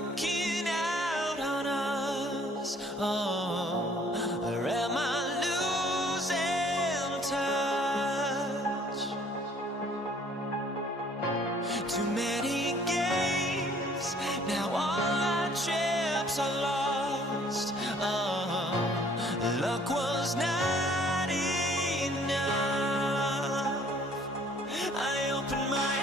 walking out on us? Oh, or am I losing touch? Too many games, now all our chips are lost. Oh, luck was not enough. I opened my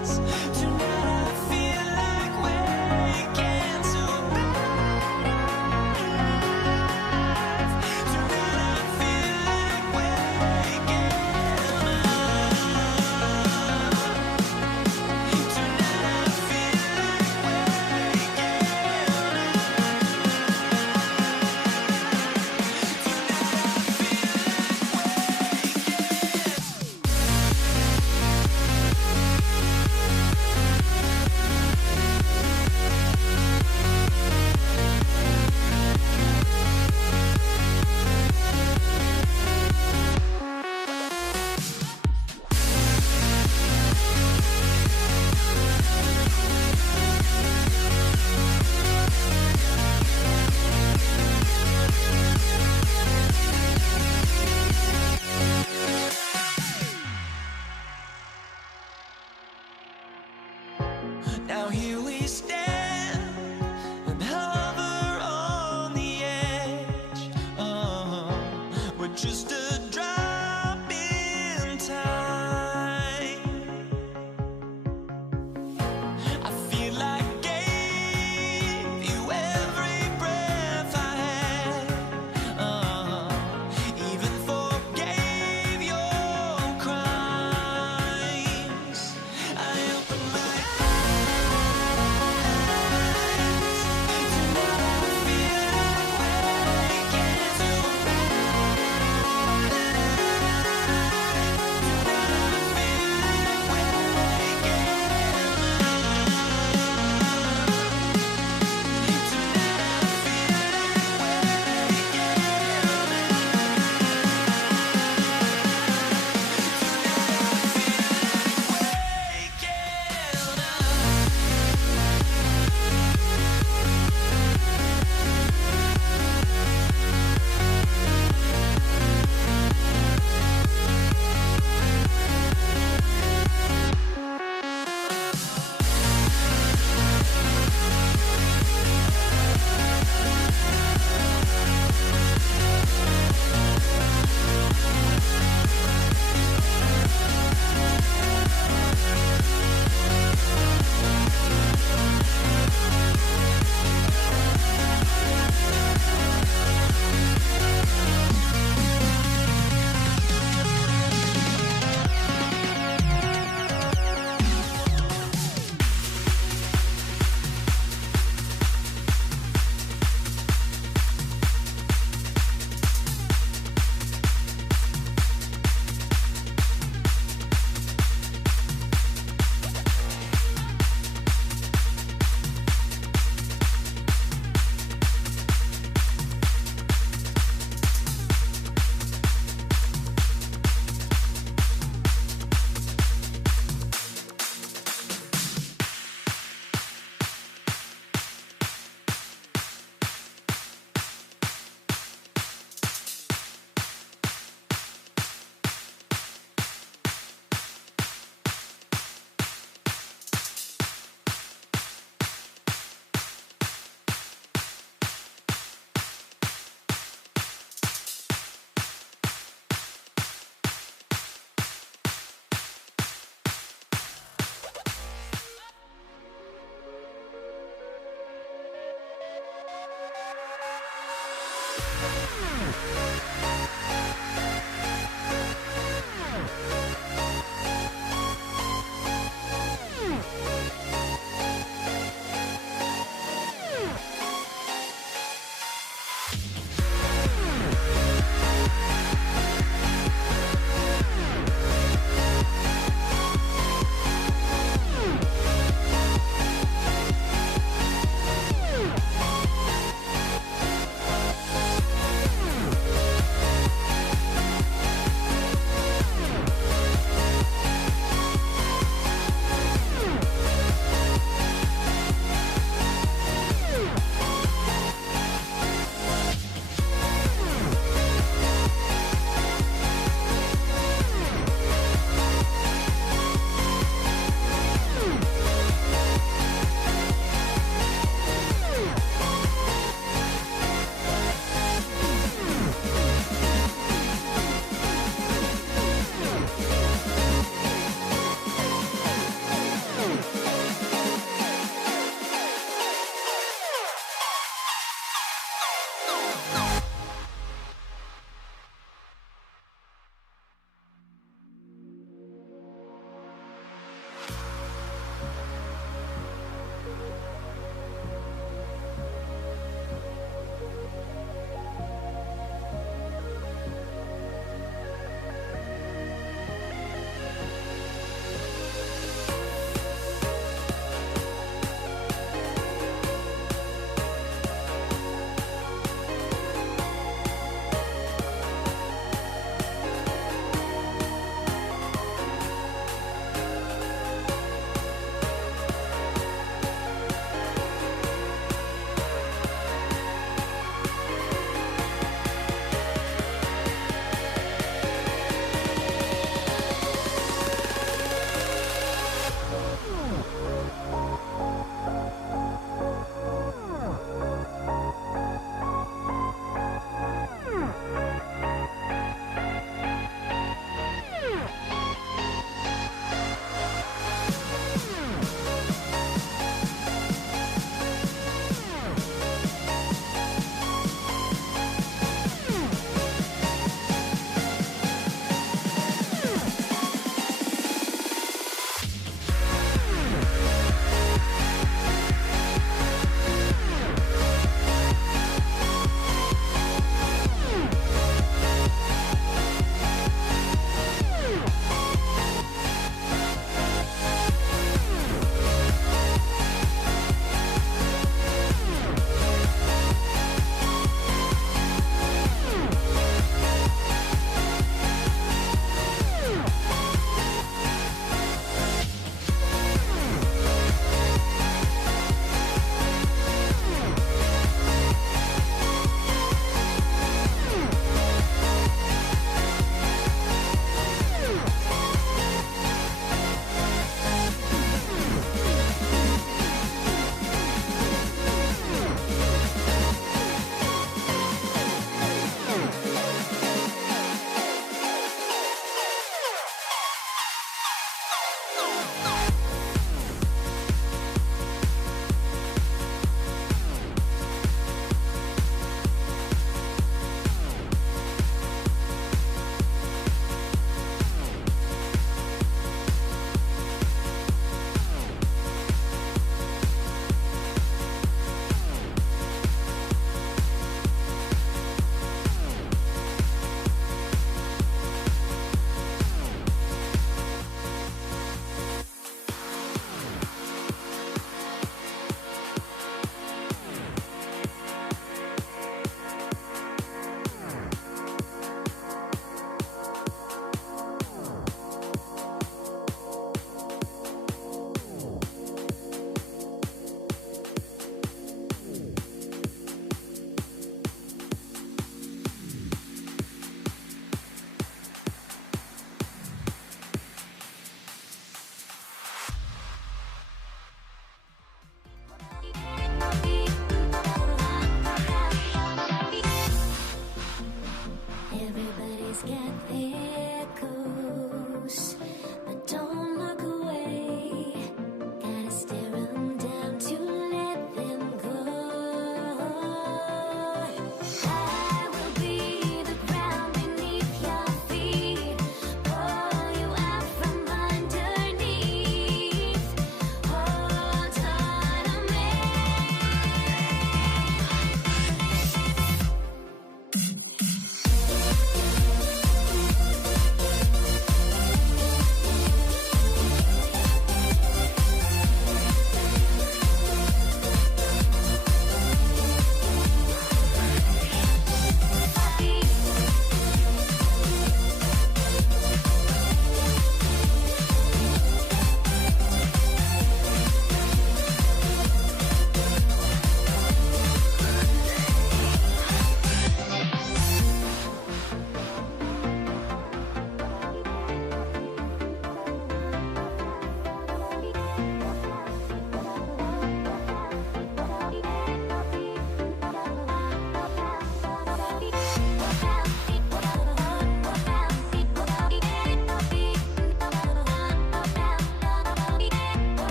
eyes. Tonight I feel like waking to life. Tonight I feel like waking up. Tonight I feel like waking Now here we stand and hover on the edge. Oh, we're just a drop in time. I feel like I gave you every breath I had. Oh, even forgave your crimes. I opened my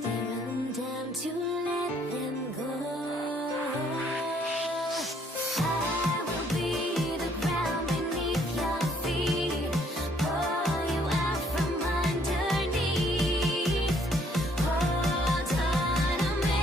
stare 'em down to let them go. I will be the ground beneath your feet, pull you out from underneath. Hold on to me.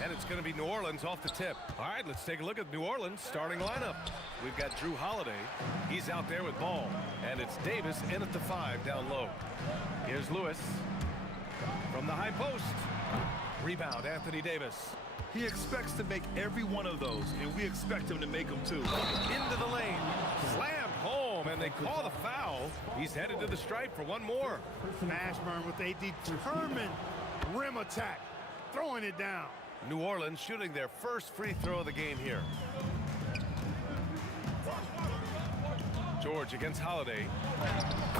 And it's going to be New Orleans off the tip. All right, let's take a look at New Orleans starting lineup. We've got Drew Holiday. He's out there with ball. And it's Davis in at the 5 down low. Here's Lewis from the high post. Rebound, Anthony Davis. He expects to make every one of those, and we expect him to make them too. Into the lane. Slammed home, and they call the foul. He's headed to the stripe for one more. Mashburn with a determined rim attack, throwing it down. New Orleans shooting their first free throw of the game here. George against Holiday.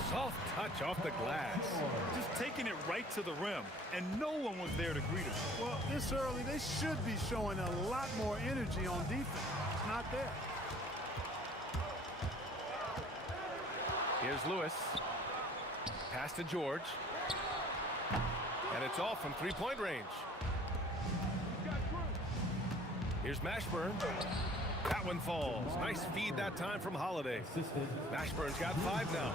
Soft touch off the glass. Just taking it right to the rim, and no one was there to greet him. Well, this early, they should be showing a lot more energy on defense. It's not there. Here's Lewis. Pass to George. And it's off from three-point range. Here's Mashburn. That one falls. Nice feed that time from Holiday. Mashburn's got 5 now.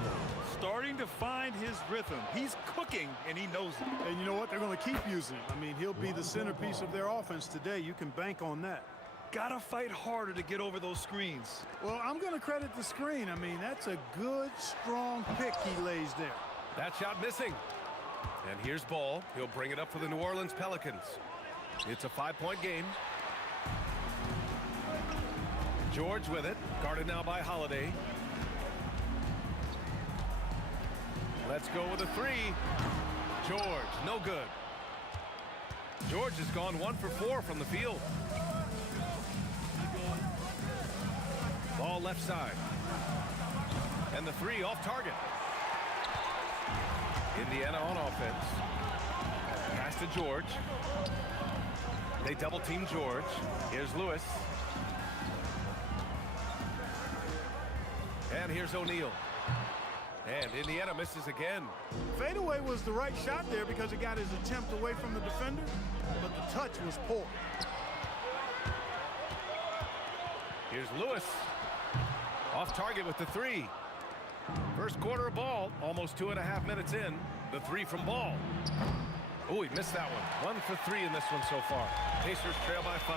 Starting to find his rhythm. He's cooking, and he knows it. And you know what? They're going to keep using him. I mean, he'll be the centerpiece of their offense today. You can bank on that. Gotta fight harder to get over those screens. Well, I'm going to credit the screen. I mean, that's a good, strong pick he lays there. That shot missing. And here's Ball. He'll bring it up for the New Orleans Pelicans. It's a 5-point game. George with it, guarded now by Holiday. Let's go with a 3. George, no good. George has gone 1 for 4 from the field. Ball left side. And the 3 off target. Indiana on offense. Pass to George. They double team George. Here's Lewis. And here's O'Neal. And Indiana misses again. Fadeaway was the right shot there because it got his attempt away from the defender, but the touch was poor. Here's Lewis. Off target with the 3. First quarter of ball, almost 2.5 minutes in. The 3 from Ball. Oh, he missed that one. 1 for 3 in this one so far. Pacers trail by 5.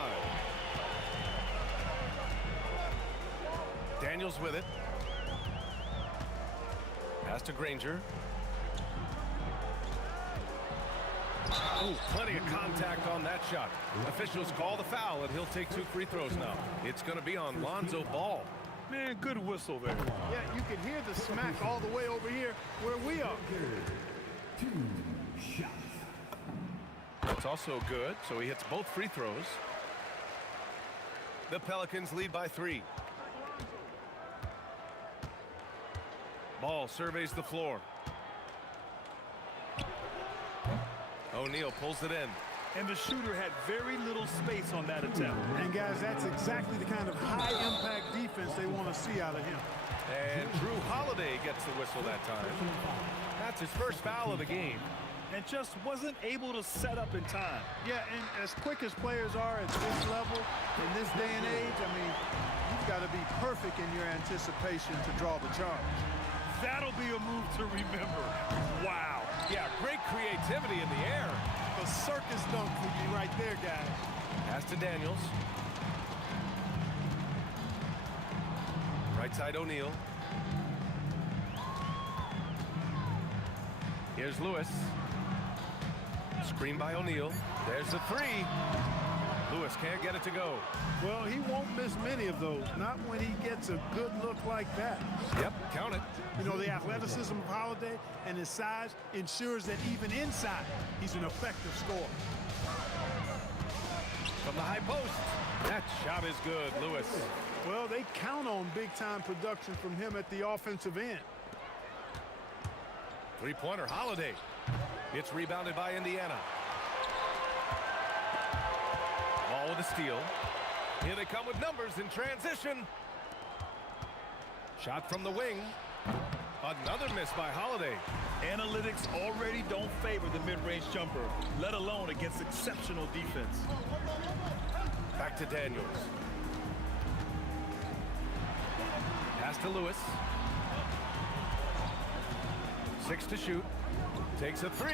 Daniels with it. Pass to Granger. Oh, plenty of contact on that shot. Officials call the foul, and he'll take 2 free throws now. It's going to be on Lonzo Ball. Man, good whistle there. Yeah, you can hear the smack all the way over here where we are. 2 shots. That's also good, so he hits both free throws. The Pelicans lead by 3. Ball surveys the floor. O'Neal pulls it in. And the shooter had very little space on that attempt. And guys, that's exactly the kind of high-impact defense they want to see out of him. And Drew Holiday gets the whistle that time. That's his first foul of the game. And just wasn't able to set up in time. Yeah, and as quick as players are at this level, in this day and age, I mean, you've got to be perfect in your anticipation to draw the charge. That'll be a move to remember. Wow. Yeah, great creativity in the air. A circus dunk for you right there, guys. Pass to Daniels. Right side O'Neal. Here's Lewis. Screen by O'Neal. There's the 3. Lewis can't get it to go. Well, he won't miss many of those, not when he gets a good look like that. Yep, count it. You know, the athleticism of Holiday and his size ensures that even inside, he's an effective scorer. From the high post. That shot is good, Lewis. Well, they count on big-time production from him at the offensive end. Three-pointer, Holiday. It's rebounded by Indiana. Ball with a steal. Here they come with numbers in transition. Shot from the wing. Another miss by Holiday. Analytics already don't favor the mid-range jumper, let alone against exceptional defense. Back to Daniels. Pass to Lewis. 6 to shoot. Takes a 3.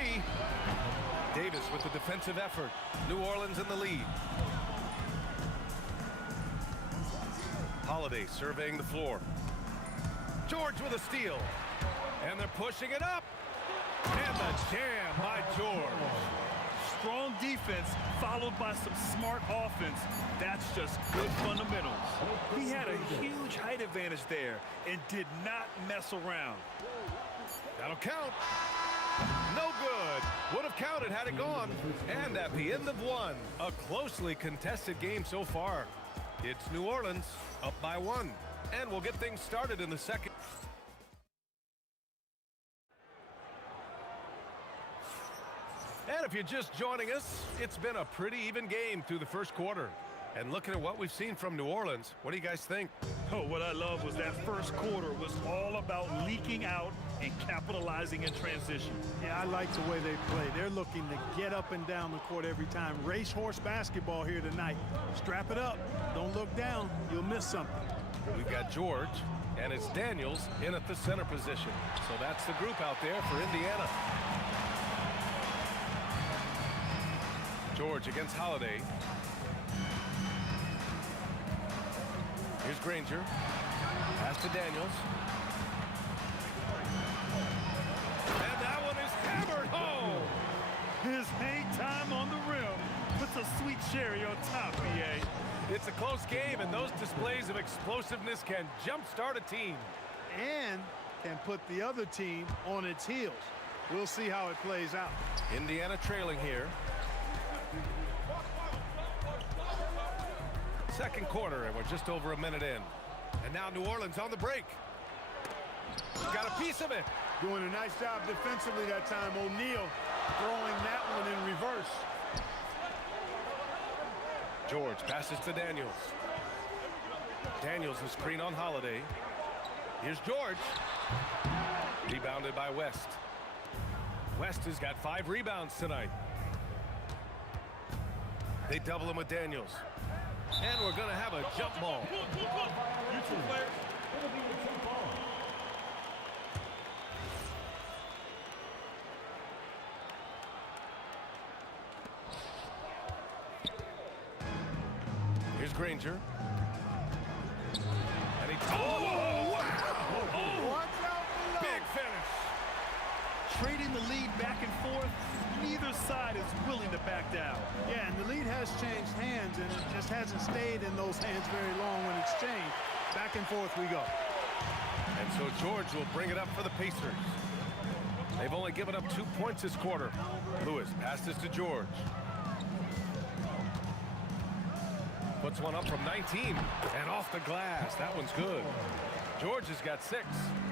Davis with the defensive effort. New Orleans in the lead. Holiday surveying the floor. George with a steal. And they're pushing it up. And the jam by George. Strong defense followed by some smart offense. That's just good fundamentals. He had a huge height advantage there and did not mess around. That'll count. No good. Would have counted had it gone. And at the end of one, a closely contested game so far. It's New Orleans up by 1. And we'll get things started in the second. And if you're just joining us, it's been a pretty even game through the first quarter. And looking at what we've seen from New Orleans, what do you guys think? Oh, what I love was that first quarter was all about leaking out and capitalizing in transition. Yeah, I like the way they play. They're looking to get up and down the court every time. Racehorse basketball here tonight. Strap it up. Don't look down. You'll miss something. We've got George, and it's Daniels in at the center position. So that's the group out there for Indiana. George against Holiday. Here's Granger. Pass to Daniels. And that one is hammered home. His hang time on the rim puts a sweet cherry on top, BA. It's a close game, and those displays of explosiveness can jumpstart a team. And can put the other team on its heels. We'll see how it plays out. Indiana trailing here. Second quarter, and we're just over a minute in. And now New Orleans on the break. Got a piece of it. Doing a nice job defensively that time. O'Neal throwing that one in reverse. George passes to Daniels. Daniels the screen on Holiday. Here's George. Rebounded by West. West has got 5 rebounds tonight. They double him with Daniels. And we're going to have a jump ball. Here's Granger. And he... Oh, wow! Oh, big finish. Trading the lead back and forth, neither side is willing to back down. Yeah, and the lead has changed hands, and it just hasn't stayed in those hands very long when it's changed. Back and forth we go. And so George will bring it up for the Pacers. They've only given up 2 points this quarter. Lewis passes to George. Puts one up from 19 and off the glass. That one's good. George has got 6.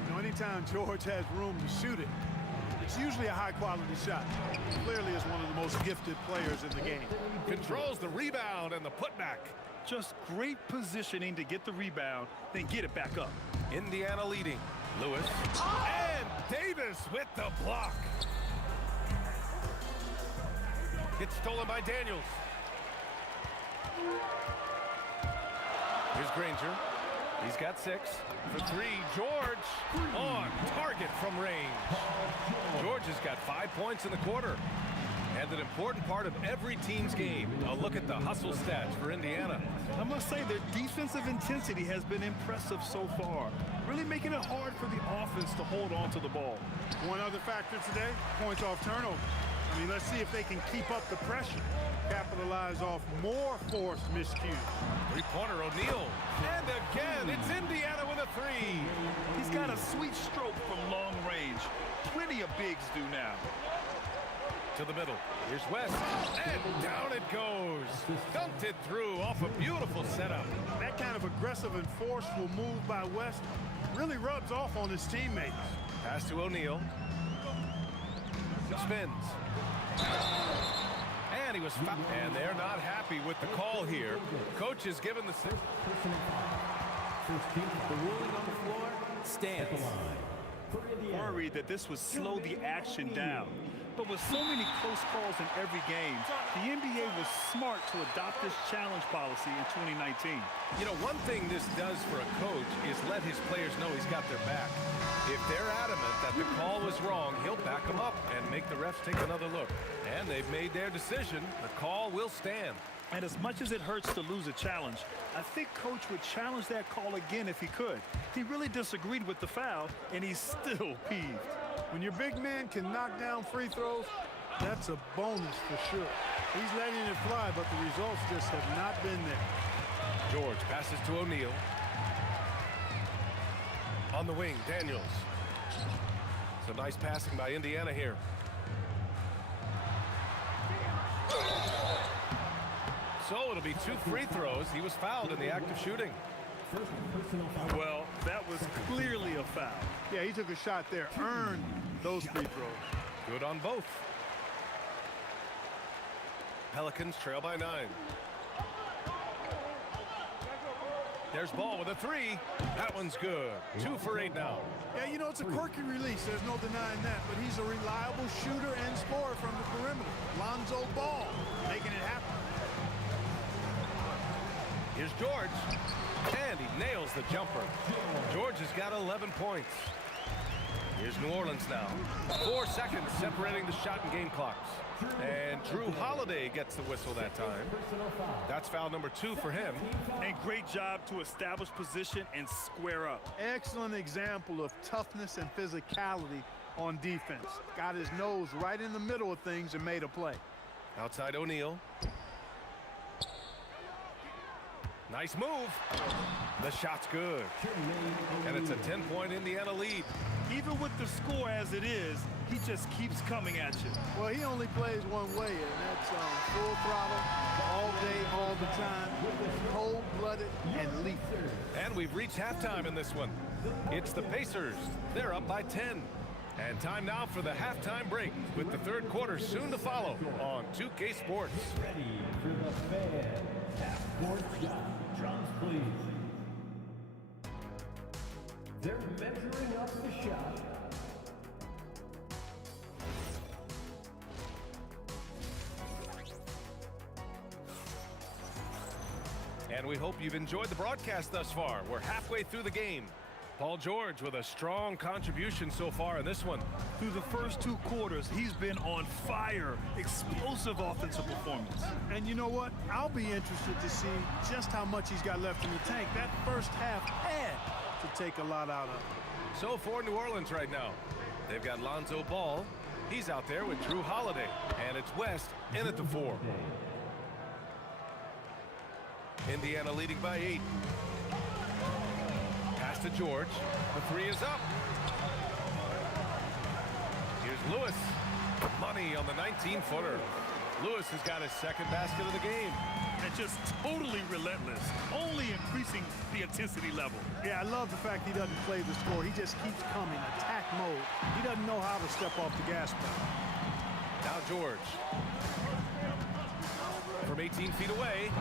You know, anytime George has room to shoot it, it's usually a high-quality shot. Clearly is one of the most gifted players in the game. Controls the rebound and the putback. Just great positioning to get the rebound, then get it back up. Indiana leading. Lewis. And Davis with the block. It's stolen by Daniels. Here's Granger. He's got 6. For 3, George on target from range. George has got 5 points in the quarter. And an important part of every team's game. A look at the hustle stats for Indiana. I must say their defensive intensity has been impressive so far, really making it hard for the offense to hold on to the ball. One other factor today, points off turnover. I mean, let's see if they can keep up the pressure, capitalize off more forced miscues. Three-pointer O'Neal. And again, it's Indiana with a 3. He's got a sweet stroke from long range. Plenty of bigs do now. To the middle. Here's West. And down it goes. Dunked it through off a beautiful setup. That kind of aggressive and forceful move by West really rubs off on his teammates. Pass to O'Neal. Spins. And he was fouled. And they're not happy with the call here. Coach has given the... The ruling on the floor stands. Worried that this would slow the action down. But with so many close calls in every game, the NBA was smart to adopt this challenge policy in 2019. You know, one thing this does for a coach is let his players know he's got their back. If they're adamant that the call was wrong, he'll back them up and make the refs take another look. And they've made their decision. The call will stand. And as much as it hurts to lose a challenge, I think Coach would challenge that call again if he could. He really disagreed with the foul, and he's still peeved. When your big man can knock down free throws, that's a bonus for sure. He's letting it fly, but the results just have not been there. George passes to O'Neal. On the wing, Daniels. Some nice passing by Indiana here. So it'll be 2 free throws. He was fouled in the act of shooting. Well, that was clearly a foul. Yeah, he took a shot there, earned those free throws. Good on both. Pelicans trail by 9. There's Ball with a 3. That one's good. 2 for 8 now. Yeah, you know, it's a quirky release. There's no denying that. But he's a reliable shooter and scorer from the perimeter. Lonzo Ball making it happen. Here's George. And he nails the jumper. George has got 11 points. Here's New Orleans now. 4 seconds separating the shot and game clocks. And Drew Holiday gets the whistle that time. That's foul number 2 for him. And great job to establish position and square up. Excellent example of toughness and physicality on defense. Got his nose right in the middle of things and made a play. Outside O'Neal. Nice move. The shot's good. And it's a 10-point Indiana lead. Even with the score as it is, he just keeps coming at you. Well, he only plays one way, and that's full throttle, all day, all the time, cold-blooded and lethal. And we've reached halftime in this one. It's the Pacers. They're up by 10. And time now for the halftime break, with the third quarter soon to follow on 2K Sports. Ready for the fans. Half-court shot. Drums, please. They're measuring up the shot. And we hope you've enjoyed the broadcast thus far. We're halfway through the game. Paul George with a strong contribution so far in this one. Through the first 2 quarters, he's been on fire. Explosive offensive performance. And you know what? I'll be interested to see just how much he's got left in the tank. That first half had to take a lot out of him. So for New Orleans right now, they've got Lonzo Ball. He's out there with Drew Holiday. And it's West in at the 4. Indiana leading by 8. Pass to George. The 3 is up. Here's Lewis. Money on the 19-footer. Lewis has got his second basket of the game. And just totally relentless, only increasing the intensity level. Yeah, I love the fact he doesn't play the score. He just keeps coming, attack mode. He doesn't know how to step off the gas pedal. Now George. From 18 feet away.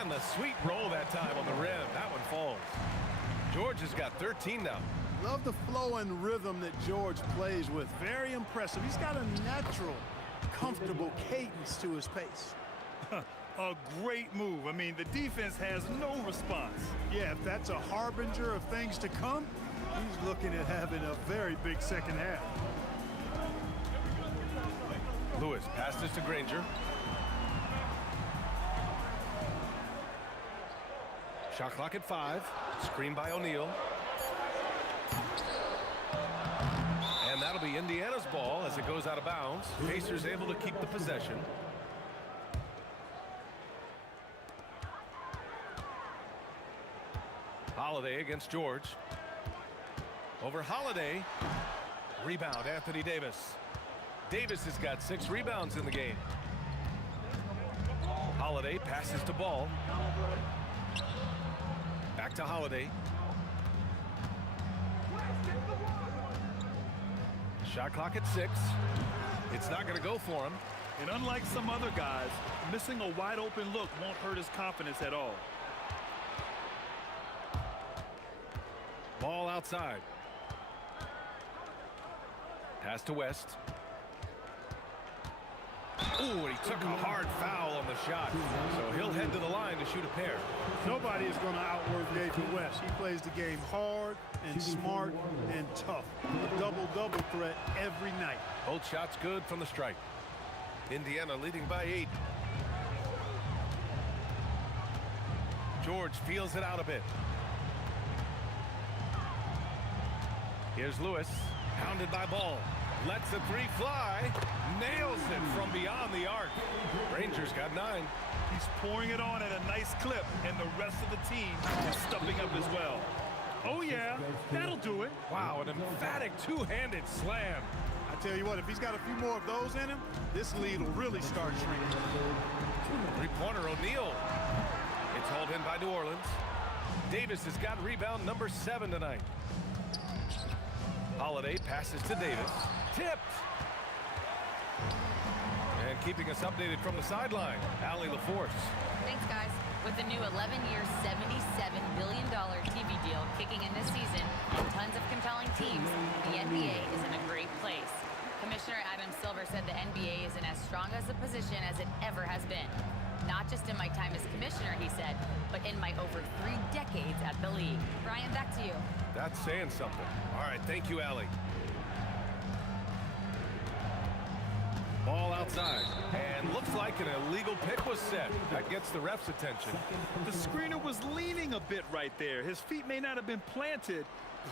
And the sweet roll that time on the rim. That one falls. George has got 13 now. Love the flow and rhythm that George plays with. Very impressive. He's got a natural, comfortable cadence to his pace. A great move. I mean, the defense has no response. Yeah, if that's a harbinger of things to come, he's looking at having a very big second half. Lewis passes to Granger. Shot clock at 5. Screen by O'Neal. And that'll be Indiana's ball as it goes out of bounds. Pacers able to keep the possession. Holiday against George. Over Holiday. Rebound, Anthony Davis. Davis has got 6 rebounds in the game. Holiday passes to Ball. Back to Holiday. Shot clock at 6. It's not going to go for him. And unlike some other guys, missing a wide open look won't hurt his confidence at all. Ball outside. Pass to West. Ooh, and he took a hard foul on the shot. So he'll head to the line to shoot a pair. Nobody is going to outwork David West. He plays the game hard and smart and tough. A double-double threat every night. Both shots good from the stripe. Indiana leading by 8. George feels it out a bit. Here's Lewis, hounded by Ball. Lets the three fly. Nails it from beyond the arc. Rangers got 9. He's pouring it on at a nice clip, and the rest of the team is stepping up as well. Oh, yeah, that'll do it. Wow, an emphatic two-handed slam. I tell you what, if he's got a few more of those in him, this lead will really start shrinking. Three-pointer O'Neal. It's hauled in by New Orleans. Davis has got rebound number 7 tonight. Holiday passes to Davis. Tipped. And keeping us updated from the sideline, Allie LaForce. Thanks, guys. With the new 11-year, $77 billion TV deal kicking in this season and tons of compelling teams, the NBA is in a great place. Commissioner Adam Silver said the NBA is in as strong as a position as it ever has been. Not just in my time as commissioner, he said, but in my over 3 decades at the league. Brian, back to you. That's saying something. All right, thank you, Allie. Ball outside, and looks like an illegal pick was set. That gets the ref's attention. The screener was leaning a bit right there. His feet may not have been planted.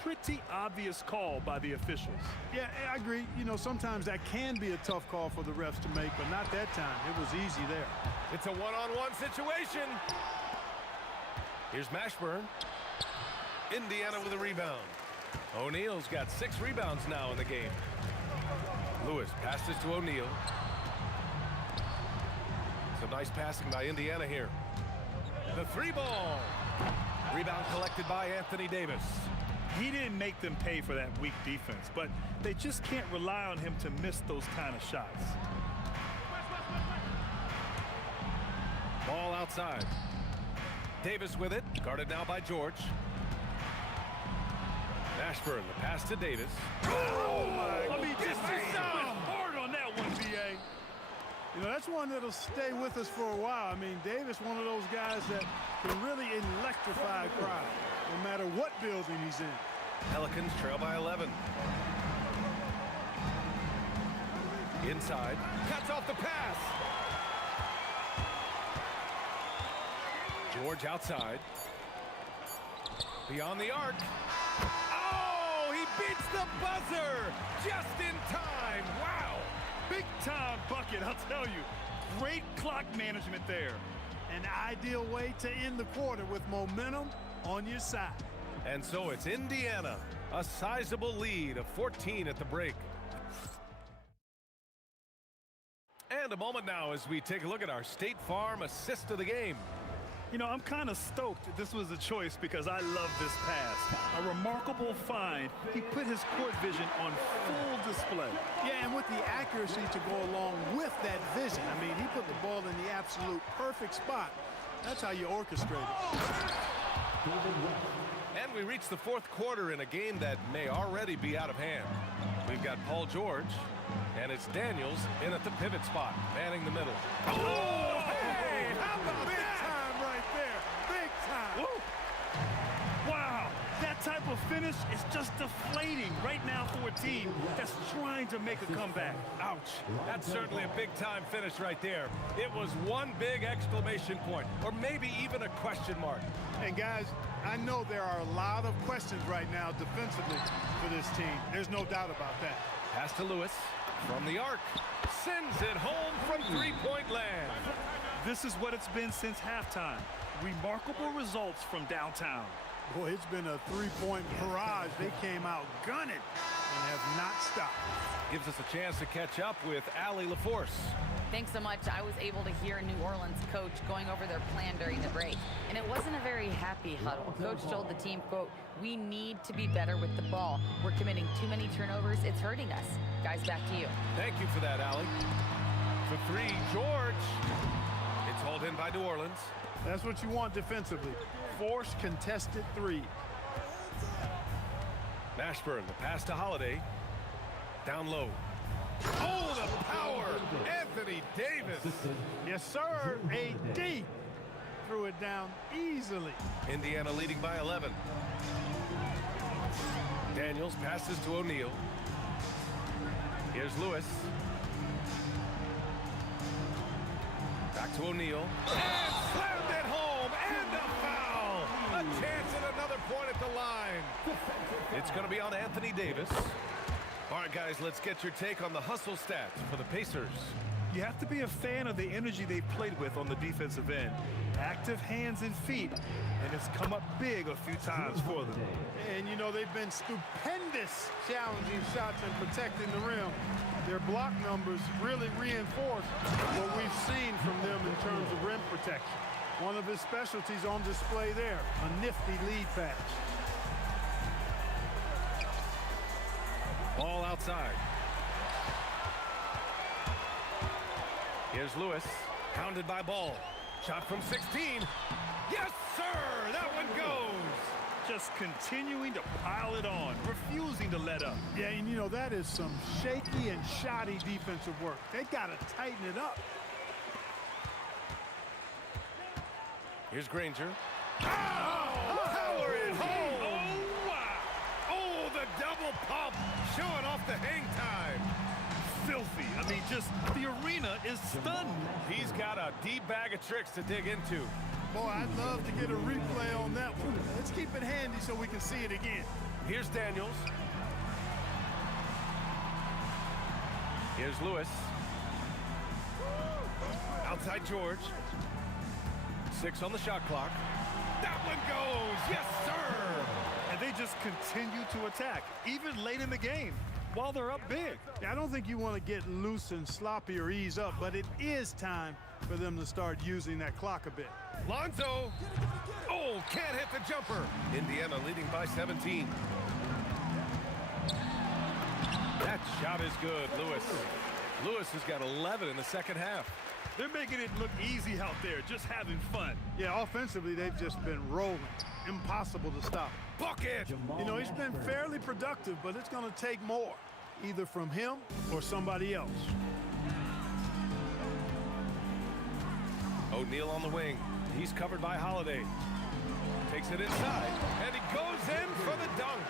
Pretty obvious call by the officials. Yeah, I agree. You know, sometimes that can be a tough call for the refs to make, but not that time. It was easy there. It's a one-on-one situation. Here's Mashburn. Indiana with a rebound. O'Neal's got 6 rebounds now in the game. Lewis passes to O'Neal. Some nice passing by Indiana here. The 3-ball. Rebound collected by Anthony Davis. He didn't make them pay for that weak defense, but they just can't rely on him to miss those kind of shots. Ball outside. Davis with it, guarded now by George. Mashburn, the pass to Davis. Oh my! I mean, just hard on that one, BA. You know, that's one that'll stay with us for a while. I mean, Davis, one of those guys that can really electrify a crowd, no matter what building he's in. Pelicans trail by 11. Inside, cuts off the pass. George outside. Beyond the arc. Oh, he beats the buzzer just in time. Wow. Big time bucket, I'll tell you. Great clock management there. An ideal way to end the quarter with momentum on your side. And so it's Indiana, a sizable lead of 14 at the break. And a moment now as we take a look at our State Farm assist of the game. You know, I'm kind of stoked this was a choice because I love this pass. A remarkable find. He put his court vision on full display. Yeah, and with the accuracy to go along with that vision. I mean, he put the ball in the absolute perfect spot. That's how you orchestrate it. And we reach the 4th quarter in a game that may already be out of hand. We've got Paul George, and it's Daniels in at the pivot spot, manning the middle. Oh, hey, how about big time right there? Big time. Woo. Wow, that type of finish is just deflating right now for a team that's trying to make a comeback. Ouch. That's certainly a big-time finish right there. It was one big exclamation point, or maybe even a question mark. And guys, I know there are a lot of questions right now defensively for this team. There's no doubt about that. Pass to Lewis from the arc. Sends it home from three-point land. This is what it's been since halftime. Remarkable results from downtown. Boy, it's been a three-point barrage. They came out gunning and have not stopped. Gives us a chance to catch up with Allie LaForce. Thanks so much. I was able to hear New Orleans coach going over their plan during the break, and it wasn't a very happy huddle. Coach told the team, quote, "We need to be better with the ball. We're committing too many turnovers. It's hurting us." Guys, back to you. Thank you for that, Allie. For 3, George. It's hauled in by New Orleans. That's what you want defensively. Force contested 3. Mashburn, the pass to Holiday. Down low. Oh, the power! Anthony Davis. Yes, sir. AD threw it down easily. Indiana leading by 11. Daniels passes to O'Neal. Here's Lewis. Back to O'Neal. And slammed it home. And a foul. A chance at another point at the line. It's going to be on Anthony Davis. All right, guys, let's get your take on the hustle stats for the Pacers. You have to be a fan of the energy they've played with on the defensive end. Active hands and feet, and it's come up big a few times for them. And, you know, they've been stupendous challenging shots and protecting the rim. Their block numbers really reinforce what we've seen from them in terms of rim protection. One of his specialties on display there, a nifty lead pass. Ball outside. Here's Lewis, pounded by Ball. Shot from 16. Yes, sir! That one goes! Just continuing to pile it on, refusing to let up. Yeah, and you know, that is some shaky and shoddy defensive work. They got to tighten it up. Here's Granger. Oh, power it home! Oh, wow! Oh, the double pump, showing off the hang time. Filthy. I mean, just the arena is stunned. He's got a deep bag of tricks to dig into. Boy, I'd love to get a replay on that one. Let's keep it handy so we can see it again. Here's Daniels. Here's Lewis. Outside George. 6 on the shot clock. That one goes! Yes, sir! And they just continue to attack, even late in the game, while they're up big. I don't think you want to get loose and sloppy or ease up, but it is time for them to start using that clock a bit. Lonzo. Oh, can't hit the jumper. Indiana leading by 17. That shot is good, Lewis. Lewis has got 11 in the second half. They're making it look easy out there, just having fun. Yeah, offensively, they've just been rolling. Impossible to stop. Bucket! You know, he's been fairly productive, but it's going to take more, either from him or somebody else. O'Neal on the wing. He's covered by Holiday. Takes it inside, and he goes in for the dunk.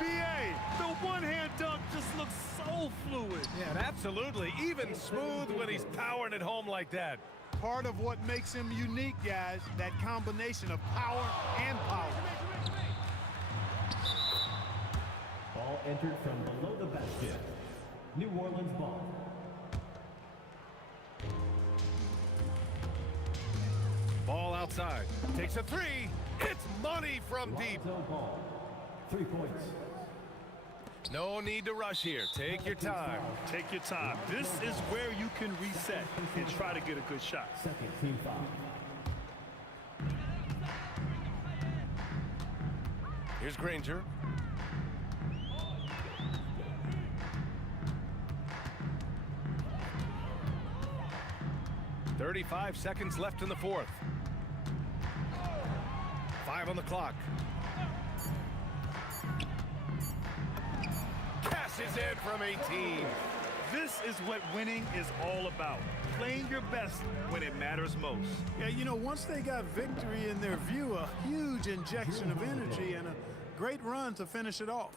BA, The one-hand dunk just looks so fluid. Yeah, absolutely. Even smooth when he's powering it home like that. part of what makes him unique, guys, that combination of power and power. Ball entered from below the basket. New Orleans ball. Ball outside. Takes a three. It's money from deep. Lonzo Ball. 3 points. No need to rush here. Take your time. Take your time. This is where you can reset and try to get a good shot. Second team foul. Here's Granger. .35 seconds left in the fourth. 5 on the clock. Cashes in from 18. This is what winning is all about. Playing your best when it matters most. Yeah, you know, once they got victory in their view, a huge injection of energy and a great run to finish it off.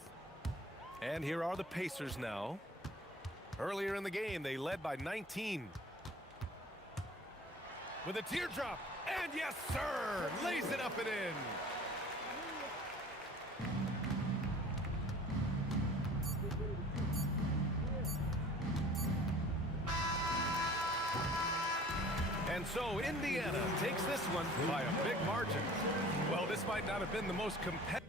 And here are the Pacers now. Earlier in the game, they led by 19. With a teardrop, and yes, sir, lays it up and in. And so Indiana takes this one by a big margin. Well, this might not have been the most competitive.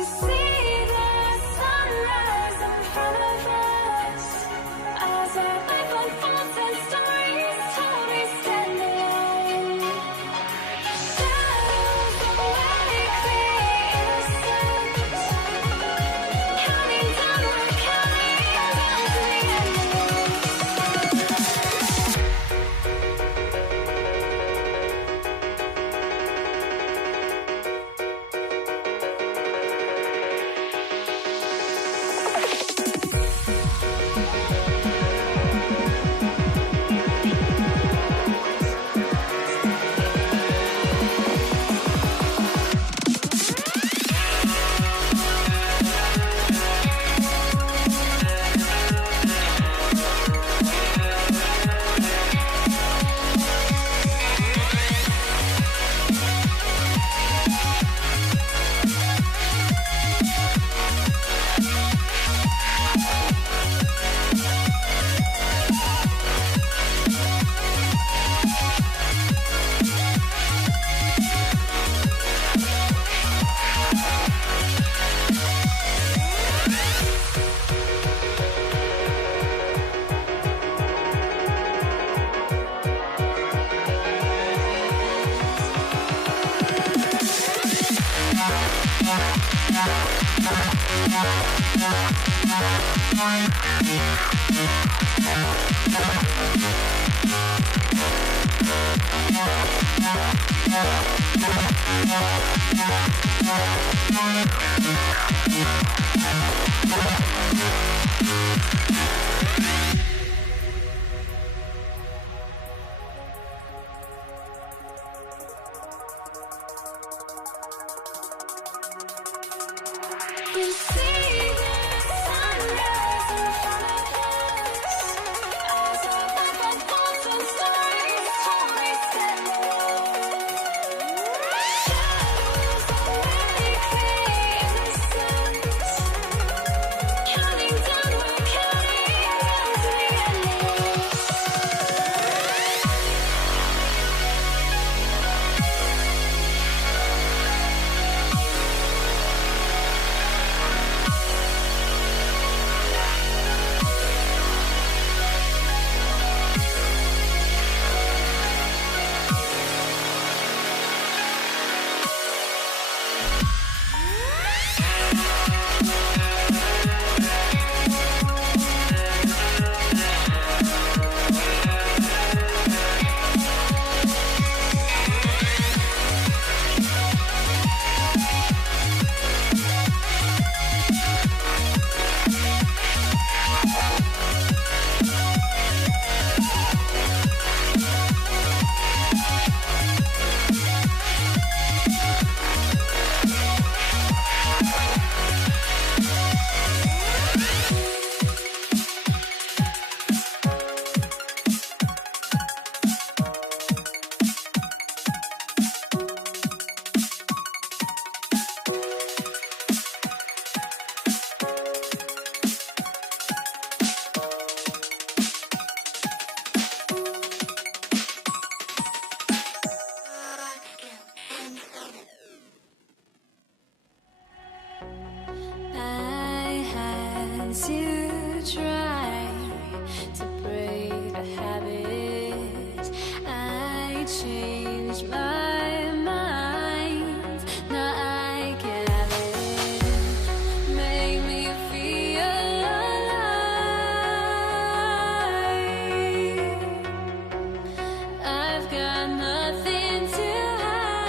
We see the sunrise in front of us as our life unfolds and stories told. We stand alone. Shadows awake the innocence, counting down, we're counting down to the end. We see the sunrise in front of us as our life unfolds and stories told. We stand alone. Shadows awake the innocence, counting down, we're counting down to the end. I had to try to break the habit. I changed my mind. Now I can have it. Make me feel alive. I've got nothing to hide.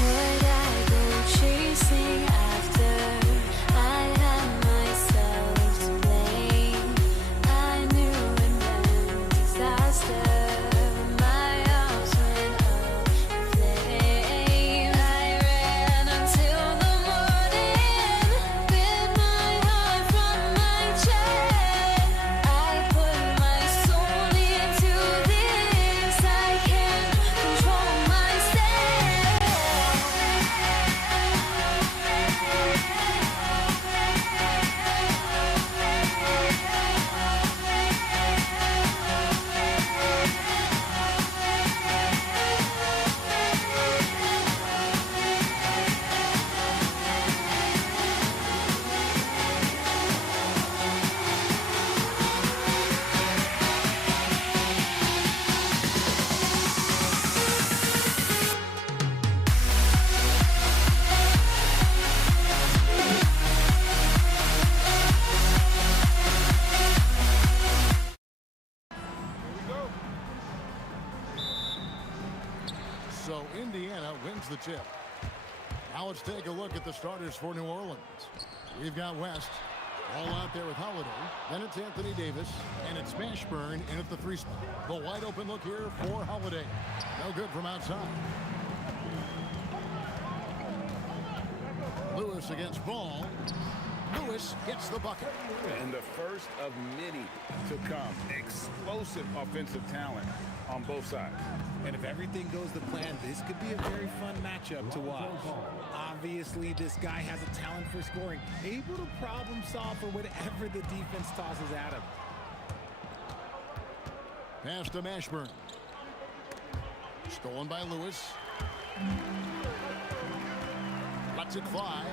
Would I go chasing after? I had myself to blame. I knew and meant Indiana wins the tip. Now let's take a look at the starters for New Orleans. We've got West all out there with Holiday. Then it's Anthony Davis, and it's Mashburn in at the 3 spot. The wide open look here for Holiday. No good from outside. Lewis against Ball. Lewis gets the bucket. And the first of many to come. Explosive offensive talent on both sides. And if everything goes to plan, this could be a very fun matchup to watch. Obviously, this guy has a talent for scoring, able to problem solve for whatever the defense tosses at him. Pass to Mashburn. Stolen by Lewis. Lets it fly.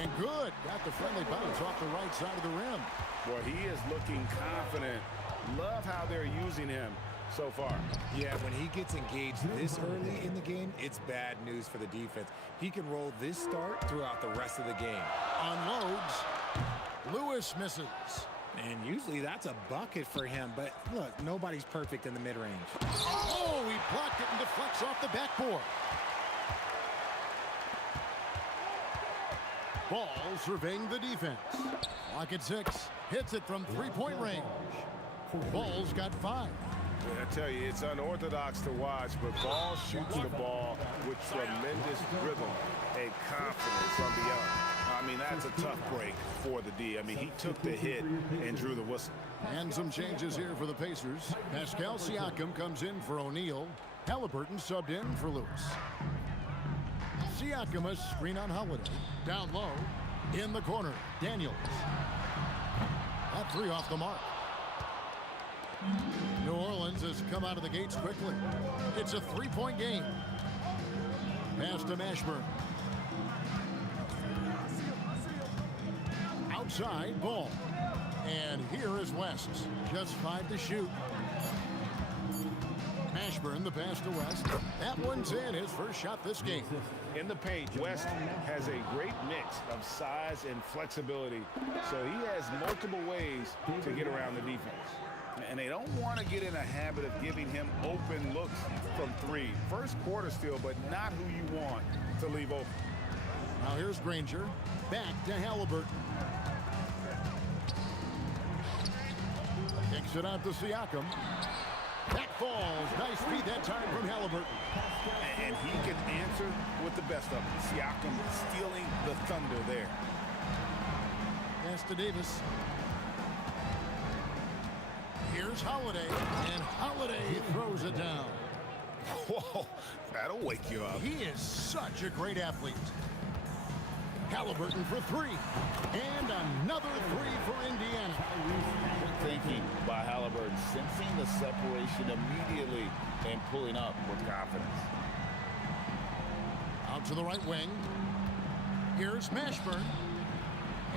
And good. Got the friendly bounce off the right side of the rim. Well, he is looking confident. Love how they're using him so far. Yeah, when he gets engaged this early in the game, it's bad news for the defense. He can roll this start throughout the rest of the game. Unloads. Lewis misses. And usually that's a bucket for him, but look, nobody's perfect in the mid-range. Oh, he blocked it and deflects off the backboard. Ball surveying the defense. Clock at 6. Hits it from 3-point range. Ball's got 5. I tell you, it's unorthodox to watch, but Ball shoots the ball with tremendous rhythm and confidence on the arm. I mean, that's a tough break for the D. I mean, he took the hit and drew the whistle. And some changes here for the Pacers. Pascal Siakam comes in for O'Neal. Halliburton subbed in for Lewis. Siakam a screen on Holiday. Down low. In the corner. Daniels. That 3 off the mark. New Orleans has come out of the gates quickly. It's a 3-point game. Pass to Mashburn. Outside, Ball. And here is West. Just 5 to shoot. Mashburn, the pass to West. That one's in. His first shot this game. In the paint, West has a great mix of size and flexibility, so he has multiple ways to get around the defense. And they don't want to get in a habit of giving him open looks from 3. First quarter still, but not who you want to leave open. Now here's Granger. Back to Halliburton. Kicks it out to Siakam. That falls. Nice feed that time from Halliburton. And he can answer with the best of them. Siakam stealing the thunder there. Pass to Davis. Here's Holiday, and Holiday throws it down. Whoa, that'll wake you up. He is such a great athlete. Halliburton for 3. And another 3 for Indiana. Good thinking by Halliburton, sensing the separation immediately and pulling up with confidence. Out to the right wing. Here's Mashburn.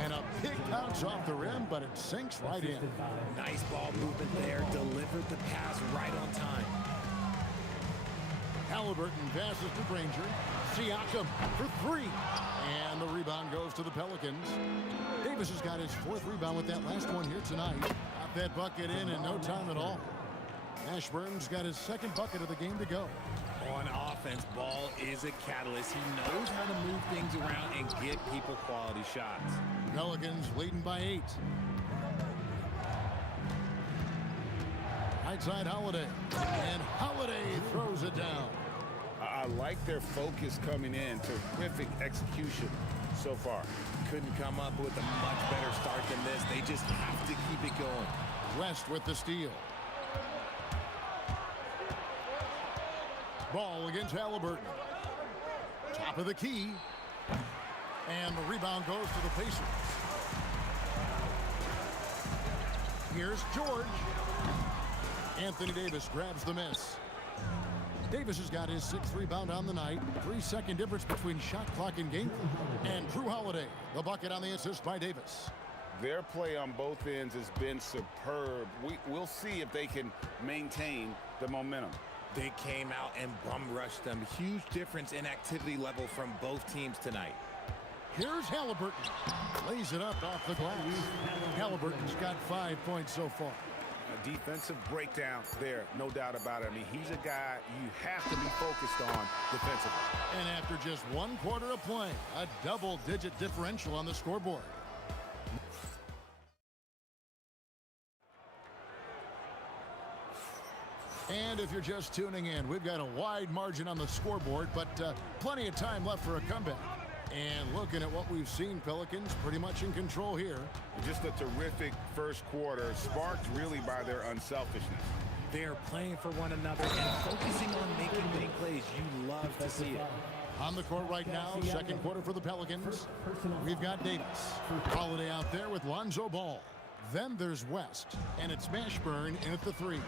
And a big bounce off the rim, but it sinks right in. Nice ball movement there. Delivered the pass right on time. Halliburton passes to Granger. Siakam for 3. And the rebound goes to the Pelicans. Davis has got his 4th rebound with that last one here tonight. Got that bucket in no time at all. Mashburn's got his 2nd bucket of the game to go. On offense, Ball is a catalyst. He knows how to move things around and get people quality shots. Pelicans leading by 8. Right side Holiday. And Holiday throws it down. I like their focus coming in. Terrific execution so far. Couldn't come up with a much better start than this. They just have to keep it going. West with the steal. Ball against Halliburton. Top of the key. And the rebound goes to the Pacers. Here's George. Anthony Davis grabs the miss. Davis has got his 6th rebound on the night. 3-second difference between shot clock and game. And Drew Holiday, the bucket on the assist by Davis. Their play on both ends has been superb. We'll see if they can maintain the momentum. They came out and bum rushed them. Huge difference in activity level from both teams tonight. Here's Halliburton. Lays it up off the glass. Halliburton's got 5 points so far. A defensive breakdown there, no doubt about it. I mean, he's a guy you have to be focused on defensively. And after just 1 quarter of play, a double-digit differential on the scoreboard. And if you're just tuning in, we've got a wide margin on the scoreboard, but plenty of time left for a comeback. And looking at what we've seen, Pelicans pretty much in control here. Just a terrific first quarter, sparked really by their unselfishness. They're playing for one another and focusing on making winning plays. You love to see it. On the court right now, second quarter for the Pelicans. We've got Davis. Holiday out there with Lonzo Ball. Then there's West, and it's Mashburn in at the 3.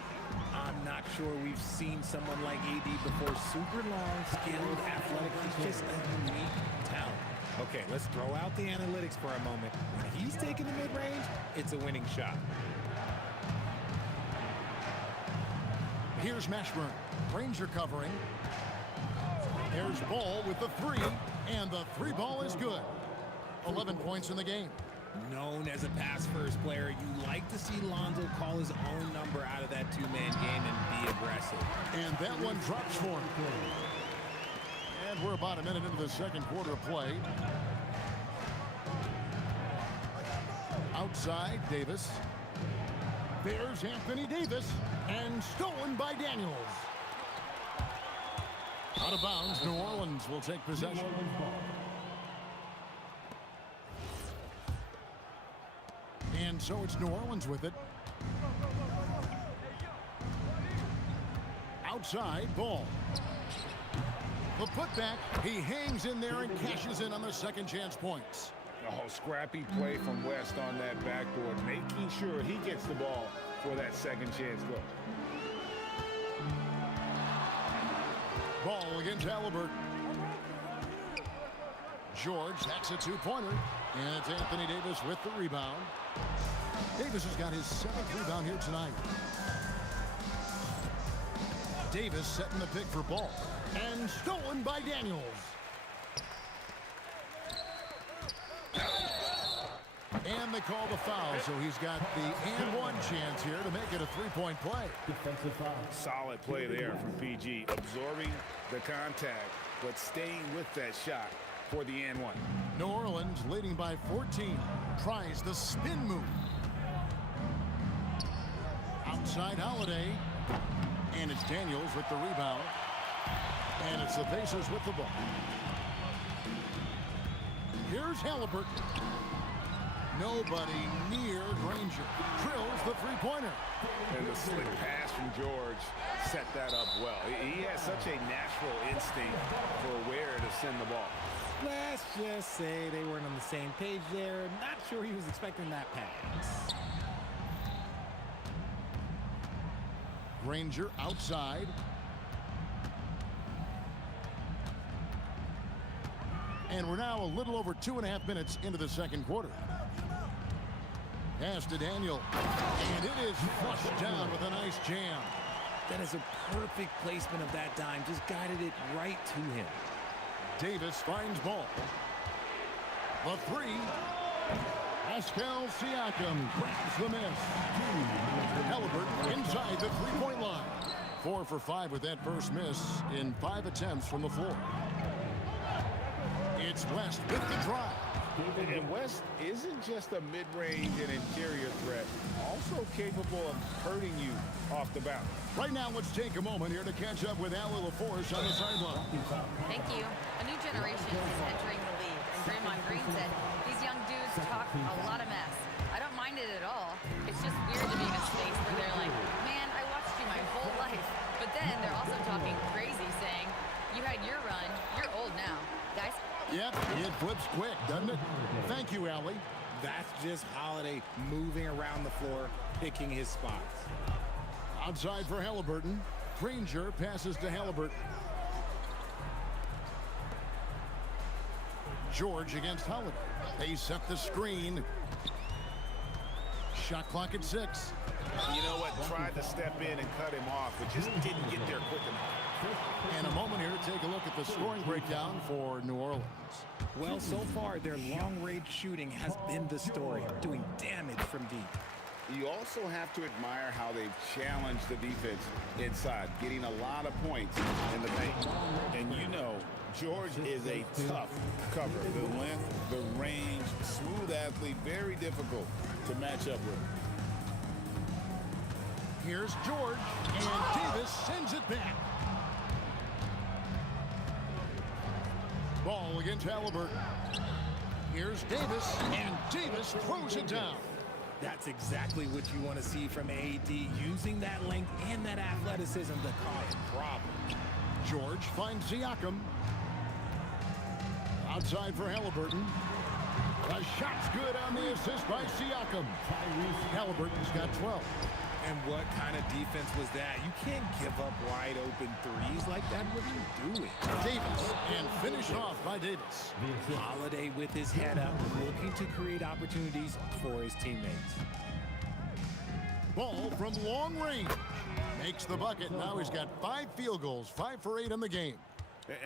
I'm not sure we've seen someone like AD before. Super long, skilled, athletic. He's just a unique talent. Okay, let's throw out the analytics for a moment. When he's taking the mid-range, it's a winning shot. Here's Mashburn. Ranger covering. There's Ball with the 3, and the 3 ball is good. 11 points in the game. Known as a pass-first player, you like to see Lonzo call his own number out of that two-man game and be aggressive. And that one drops for him. And we're about a minute into the second quarter of play. Outside, Davis. There's Anthony Davis, and stolen by Daniels. Out of bounds, New Orleans will take possession. And so it's New Orleans with it. Outside, Ball. The putback, he hangs in there and cashes in on the second chance points. Oh, scrappy play from West on that backboard, making sure he gets the ball for that second chance look. Ball against Halliburton. George, that's a 2-pointer. And it's Anthony Davis with the rebound. Davis has got his 7th rebound here tonight. Davis setting the pick for Ball. And stolen by Daniels. And they call the foul, so he's got the and-one chance here to make it a 3-point play. Defensive foul. Solid play there from PG, absorbing the contact, but staying with that shot for the and-one. New Orleans leading by 14. Tries the spin move. Outside Holiday. And it's Daniels with the rebound. And it's the Pacers with the ball. Here's Halliburton. Nobody near Granger. Drills the three-pointer. And the slick pass from George set that up well. He has such a natural instinct for where to send the ball. Let's just say they weren't on the same page there. Not sure he was expecting that pass. Granger outside. And we're now a little over 2.5 minutes into the second quarter. Pass to Daniel. And it is flushed down with a nice jam. That is a perfect placement of that dime. Just guided it right to him. Davis finds Ball. The three. Pascal Siakam grabs the miss. Halliburton inside the three-point line. 4 for 5 with that first miss in 5 attempts from the floor. It's West with the drive. And West isn't just a mid-range and interior threat, also capable of hurting you off the bounce. Right now, let's take a moment here to catch up with Allie LaForce on the sideline. Thank you. A new generation is entering the league, and Draymond Green said these young dudes talk a lot of mess. I don't mind it at all. It's just weird to be in a space where they're like, man, I watched you my whole life. But then they're also talking crazy, saying, you had your run, you're old now. Guys? Yep, it flips quick, doesn't it? Thank you, Allie. That's just Holiday moving around the floor, picking his spots. Outside for Halliburton. Granger passes to Halliburton. George against Holiday. They set the screen. Shot clock at 6. You know what? Tried to step in and cut him off, but just didn't get there quick enough. And a moment here to take a look at the scoring breakdown for New Orleans. Well, so far, their long-range shooting has been the story, doing damage from deep. You also have to admire how they've challenged the defense inside, getting a lot of points in the paint. And you know, George is a tough cover. The length, the range, smooth athlete, very difficult to match up with. Here's George, and Davis sends it back. Ball against Halliburton. Here's Davis, and Davis throws it down. That's exactly what you want to see from AD, using that length and that athleticism to cause a problem. George finds Siakam. Outside for Halliburton. The shot's good on the assist by Siakam. Halliburton's got 12. And what kind of defense was that? You can't give up wide open threes like that. What are you doing? Davis, and finished off by Davis. Holiday with his head up, looking to create opportunities for his teammates. Ball from long range. Makes the bucket. Now he's got 5 field goals, 5 for 8 in the game.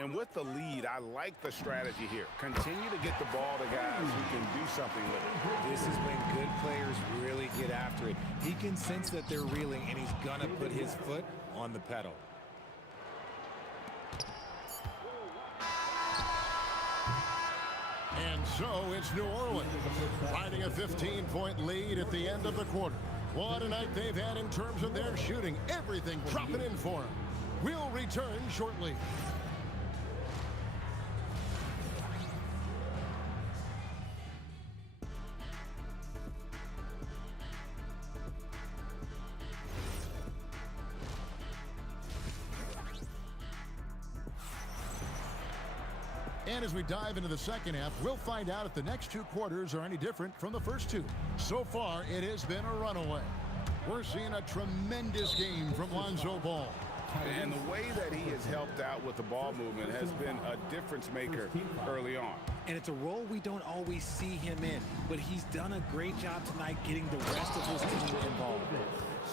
And with the lead, I like the strategy here. Continue to get the ball to guys who can do something with it. This is when good players really get after it. He can sense that they're reeling, and he's going to put his foot on the pedal. And so it's New Orleans riding a 15-point lead at the end of the quarter. What a night they've had in terms of their shooting. Everything dropping in for them. We'll return shortly. And as we dive into the second half, we'll find out if the next 2 quarters are any different from the first 2. So far, it has been a runaway. We're seeing a tremendous game from Lonzo Ball. And the way that he has helped out with the ball movement has been a difference maker early on. And it's a role we don't always see him in, but he's done a great job tonight getting the rest of his team involved.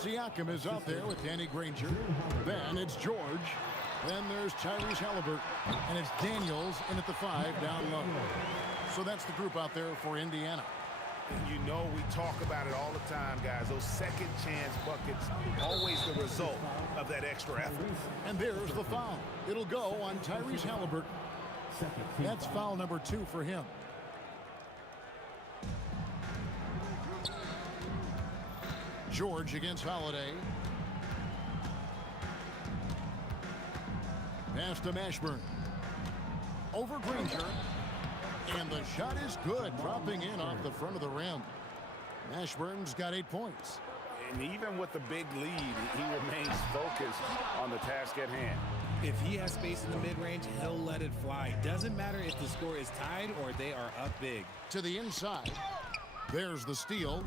Siakam is out there with Danny Granger. Then it's George. Then there's Tyrese Halliburton. And it's Daniels in at the 5 down low. So that's the group out there for Indiana. And you know we talk about it all the time, guys. Those second chance buckets, always the result of that extra effort. And there's the foul. It'll go on Tyrese Halliburton. That's foul number 2 for him. George against Holiday. Pass to Mashburn. Over Granger. And the shot is good, dropping in off the front of the rim. Mashburn's got 8 points. And even with the big lead, he remains focused on the task at hand. If he has space in the mid-range, he'll let it fly. Doesn't matter if the score is tied or they are up big. To the inside. There's the steal.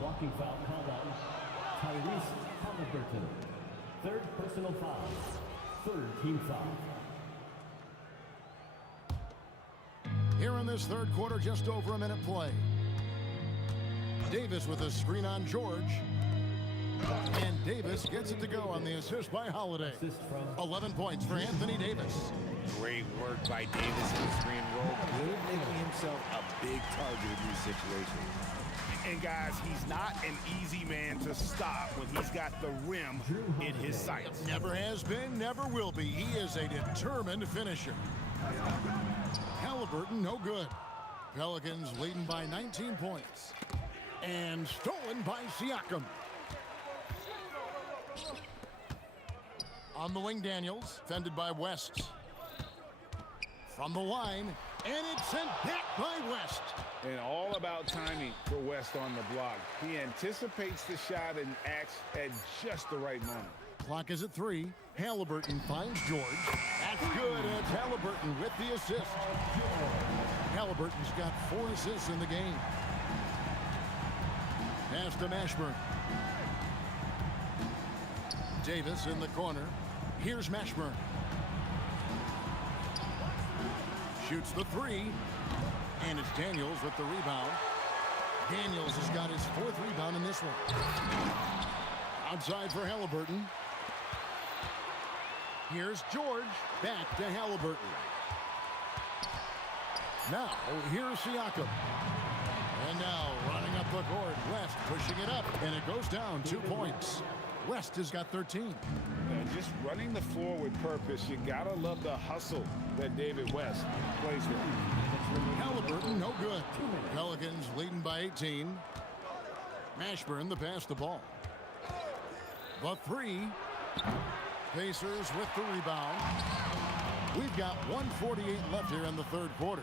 Blocking foul called on Tyrese Halliburton. 3rd personal foul. 3rd team foul. Here in this 3rd quarter, just over a minute play. Davis with a screen on George. And Davis gets it to go on the assist by Holiday. 11 points for Anthony Davis. Great work by Davis in the screen roll. Good at making himself a big target in these situations. And guys, he's not an easy man to stop when he's got the rim in his sights. Never has been, never will be. He is a determined finisher. Halliburton, no good. Pelicans leading by 19 points. And stolen by Siakam. On the wing, Daniels, fended by West. From the line, and it's sent back by West. And all about timing for West on the block. He anticipates the shot and acts at just the right moment. Clock is at 3. Halliburton finds George. That's good, and it's Halliburton with the assist. Halliburton's got 4 assists in the game. Pass to Mashburn. Davis in the corner. Here's Mashburn. Shoots the 3. And it's Daniels with the rebound. Daniels has got his 4th rebound in this one. Outside for Halliburton. Here's George. Back to Halliburton. Now, here's Siakam. And now, running up the board. West pushing it up, and it goes down 2 points. West has got 13. And just running the floor with purpose, you gotta love the hustle that David West plays with. Halliburton, no good. Pelicans leading by 18. Mashburn, the pass the ball. The three. Pacers with the rebound. We've got 1:48 left here in the third quarter.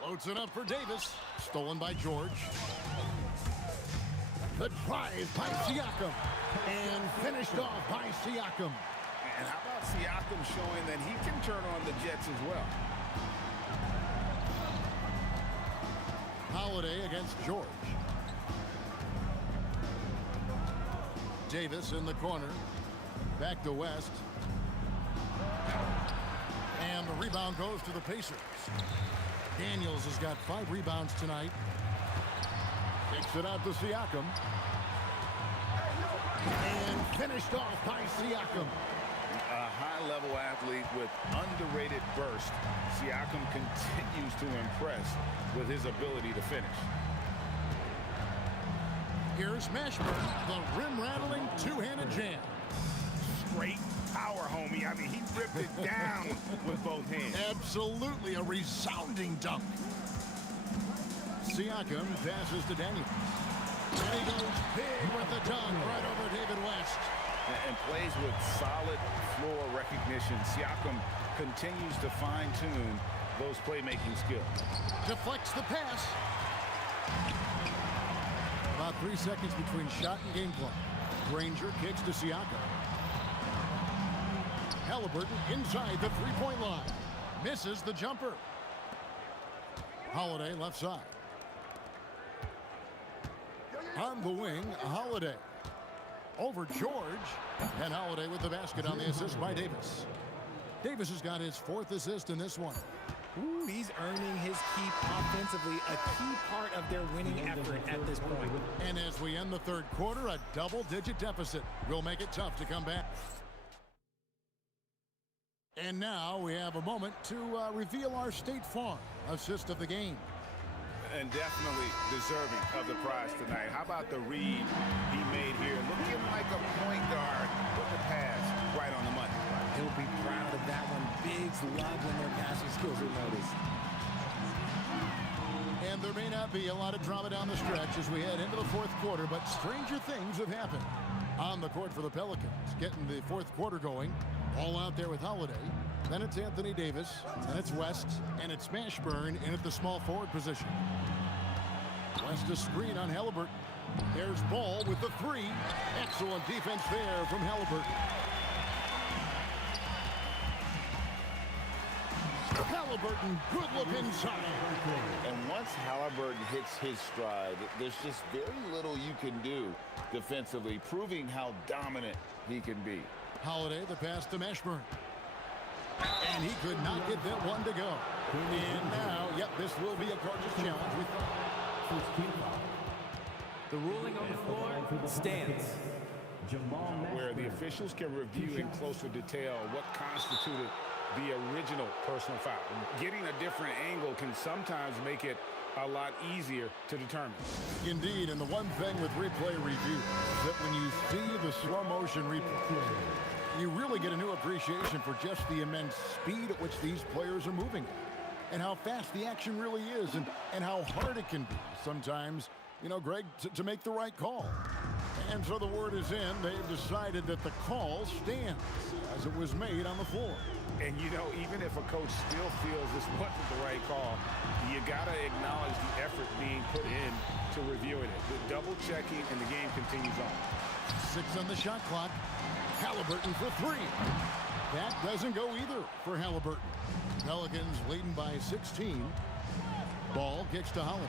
Floats it up for Davis. Stolen by George. The drive by Siakam. And finished off by Siakam. And how about Siakam showing that he can turn on the Jets as well? Holiday against George. Davis in the corner. Back to West. And the rebound goes to the Pacers. Daniels has got 5 rebounds tonight. Kicks it out to Siakam. And finished off by Siakam. A high-level athlete with underrated burst. Siakam continues to impress with his ability to finish. Here's Mashburn, the rim-rattling two-handed jam. Great power, homie. I mean, he ripped it down with both hands. Absolutely a resounding dunk. Siakam passes to Daniels. And he goes big with the dunk right over David West. And plays with solid floor recognition. Siakam continues to fine-tune those playmaking skills. Deflects the pass. About 3 seconds between shot and game clock. Granger kicks to Siakam. Halliburton inside the three-point line. Misses the jumper. Holiday left side. On the wing, Holiday. Over George. And Holiday with the basket on the assist by Davis. Davis has got his 4th assist in this one. Ooh, he's earning his keep offensively, a key part of their winning effort at this point. And as we end the third quarter, a double-digit deficit will make it tough to come back. And now we have a moment to reveal our State Farm assist of the game. And definitely deserving of the prize tonight. How about the read he made here? Looking like a point guard with the pass right on the money. He'll be proud of that one. Bigs love when their passing skills are noticed. And there may not be a lot of drama down the stretch as we head into the fourth quarter, but stranger things have happened. On the court for the Pelicans, getting the fourth quarter going. All out there with Holiday. Then it's Anthony Davis, then it's West, and it's Mashburn in at the small forward position. West a screen on Halliburton. There's Ball with the three. Excellent defense there from Halliburton. Halliburton, good look inside. And once Halliburton hits his stride, there's just very little you can do defensively, proving how dominant he can be. Holiday, the pass to Mashburn. And he could not get that one to go. And now, yep, this will be a gorgeous challenge. The ruling on the floor stands. Where the officials can review in closer detail what constituted the original personal foul. Getting a different angle can sometimes make it a lot easier to determine. Indeed, and the one thing with replay review is that when you see the slow motion replay, you really get a new appreciation for just the immense speed at which these players are moving and how fast the action really is and how hard it can be sometimes, you know, Greg, to make the right call. And so the word is in. They've decided that the call stands as it was made on the floor. And, you know, even if a coach still feels this wasn't the right call, you got to acknowledge the effort being put in to reviewing it. The double checking and the game continues on. 6 on the shot clock. Halliburton for 3. That doesn't go either for Halliburton. Pelicans leading by 16. Ball kicks to Holiday.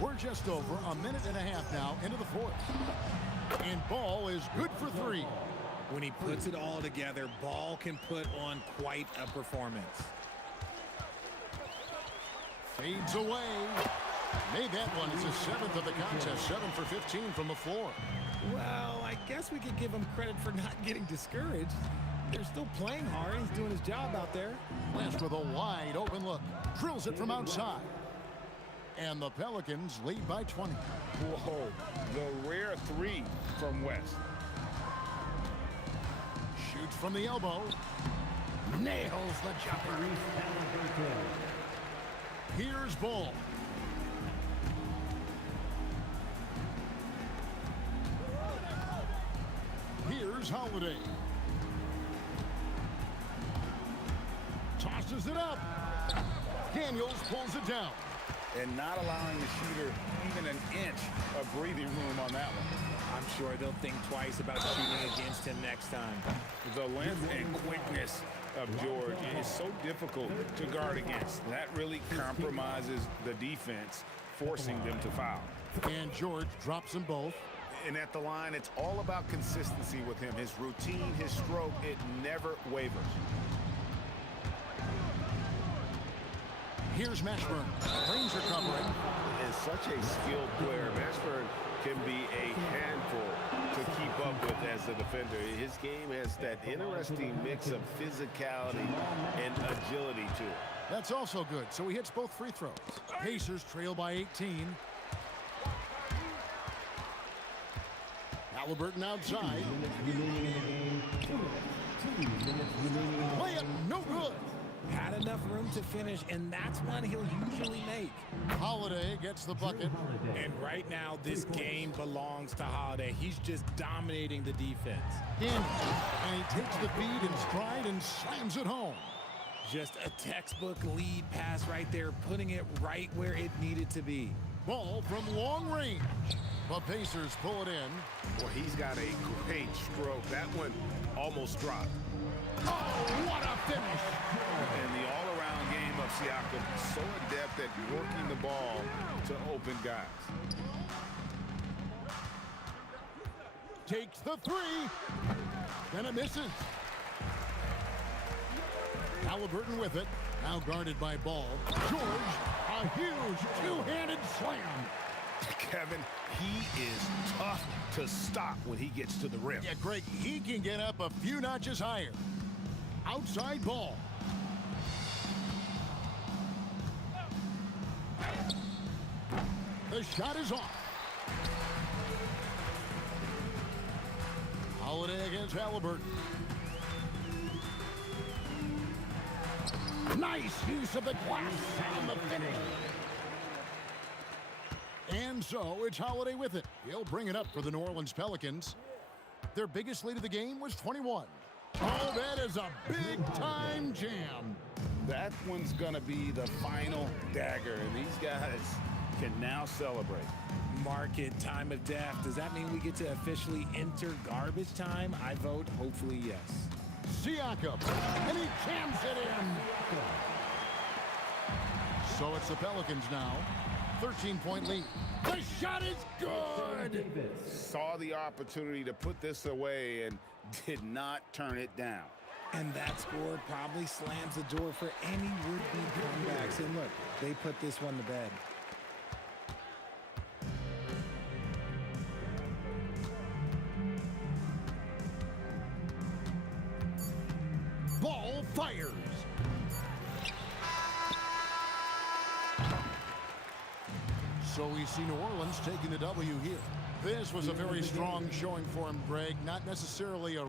We're just over a minute and a half now into the fourth. And Ball is good for 3. When he puts it all together, Ball can put on quite a performance. Fades away. Made that one. It's his 7th of the contest. 7 for 15 from the floor. Well, I guess we could give him credit for not getting discouraged. They're still playing hard. He's doing his job out there. West with a wide open look. Drills it from outside. And the Pelicans lead by 20. Whoa, the rare three from West. Shoots from the elbow. Nails the jumper. Here's Ball. Here's Holiday. Tosses it up. Daniels pulls it down. And not allowing the shooter even an inch of breathing room on that one. I'm sure they'll think twice about shooting against him next time. The length and quickness of George is so difficult to guard against. That really compromises the defense, forcing them to foul. And George drops them both. And at the line, it's all about consistency with him. His routine, his stroke, it never wavers. Here's Mashburn. Ranger covering. Is such a skilled player. Mashburn can be a handful to keep up with as a defender. His game has that interesting mix of physicality and agility to it. That's also good. So he hits both free throws. Pacers trail by 18. Halliburton outside. Layup, no good. Had enough room to finish, and that's one he'll usually make. Holiday gets the bucket. And right now, this game belongs to Holiday. He's just dominating the defense. And he takes the feed in stride and slams it home. Just a textbook lead pass right there, putting it right where it needed to be. Ball from long range. The Pacers pull it in. Boy, he's got a great stroke. That one almost dropped. Oh, what a finish. And the all-around game of Siakam, so adept at working the ball to open guys. Takes the three. Then it misses. Halliburton with it. Now guarded by Ball. George, a huge two-handed slam. Kevin, he is tough to stop when he gets to the rim. Yeah, Greg, he can get up a few notches higher. Outside Ball. The shot is off. Holiday against Halliburton. Nice use of the glass on the finish. And so it's Holiday with it. He'll bring it up for the New Orleans Pelicans. Their biggest lead of the game was 21. Oh, that is a big-time jam. That one's going to be the final dagger, and these guys can now celebrate. Market time of death. Does that mean we get to officially enter garbage time? I vote hopefully yes. Siakam, and he jams it in. So it's the Pelicans now. 13-point lead. The shot is good. Saw the opportunity to put this away and did not turn it down. And that score probably slams the door for any would-be comebacks. And look, they put this one to bed. Ball fires. So we see New Orleans taking the W here. This was a very strong showing for him, Greg. Not necessarily a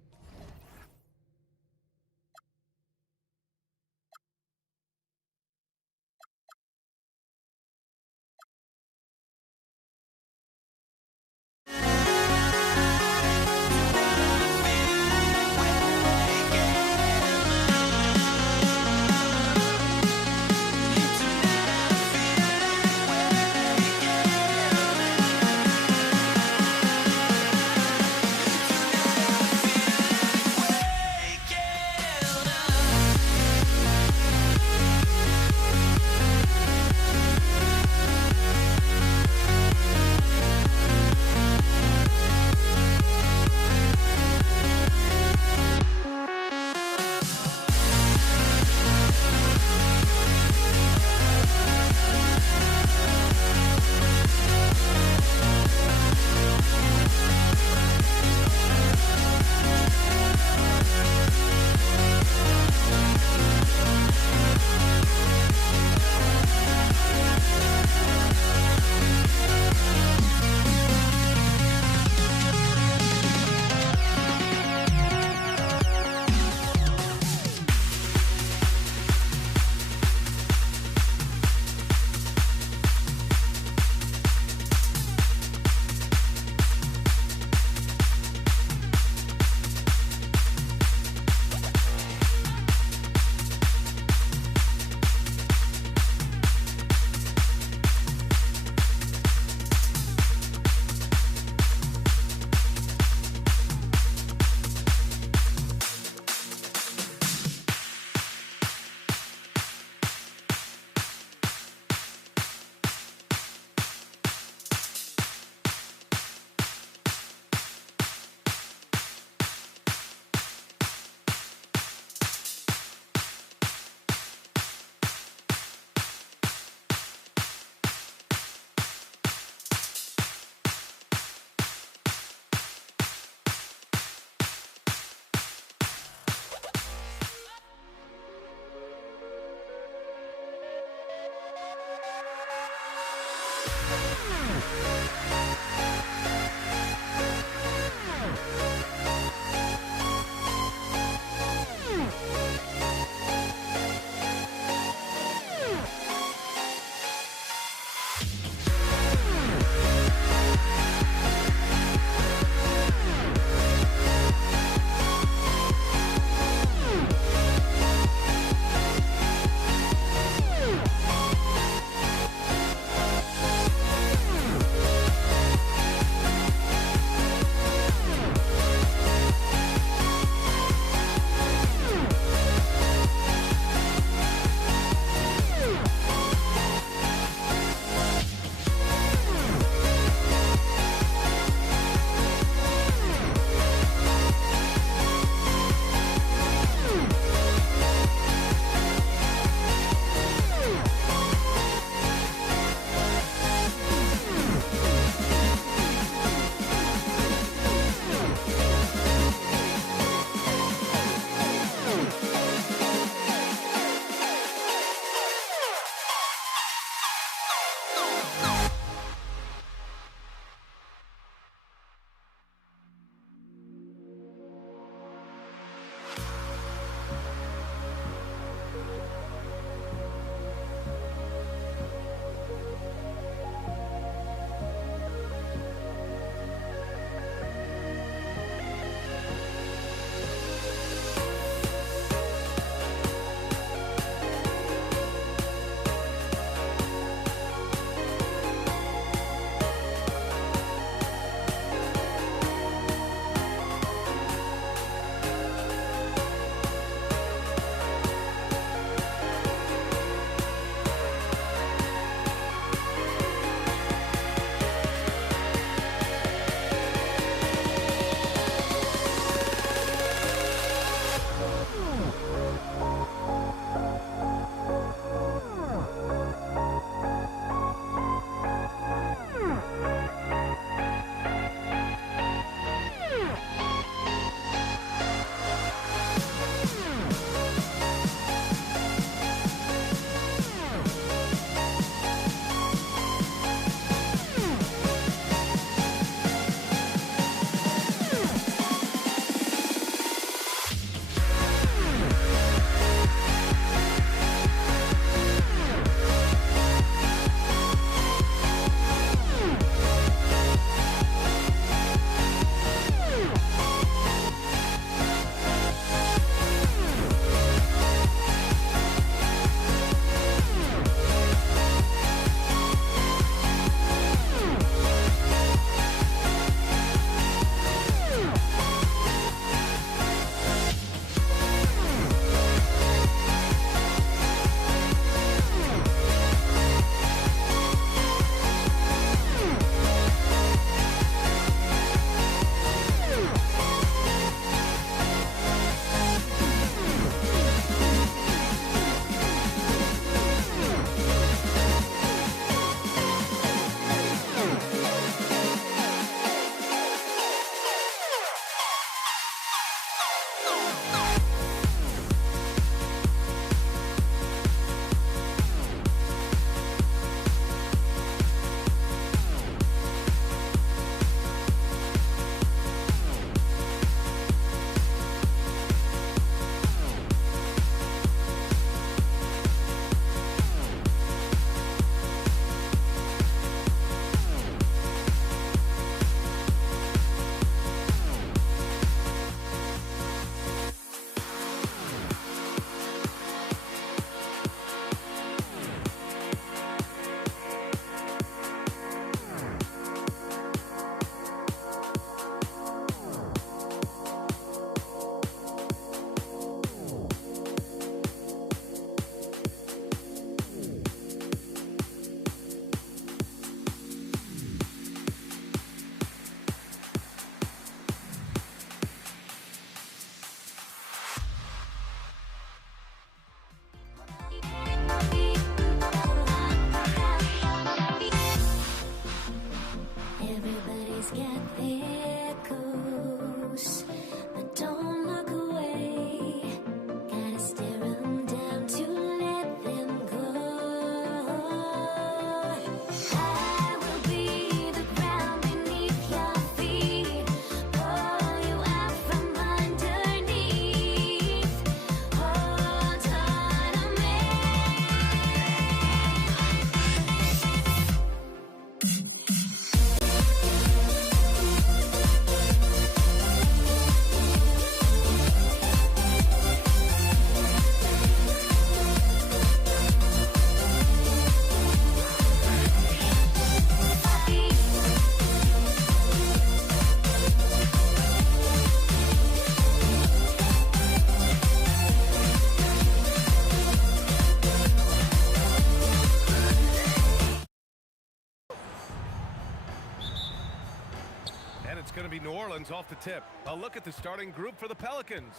it's going to be New Orleans off the tip. A look at the starting group for the Pelicans.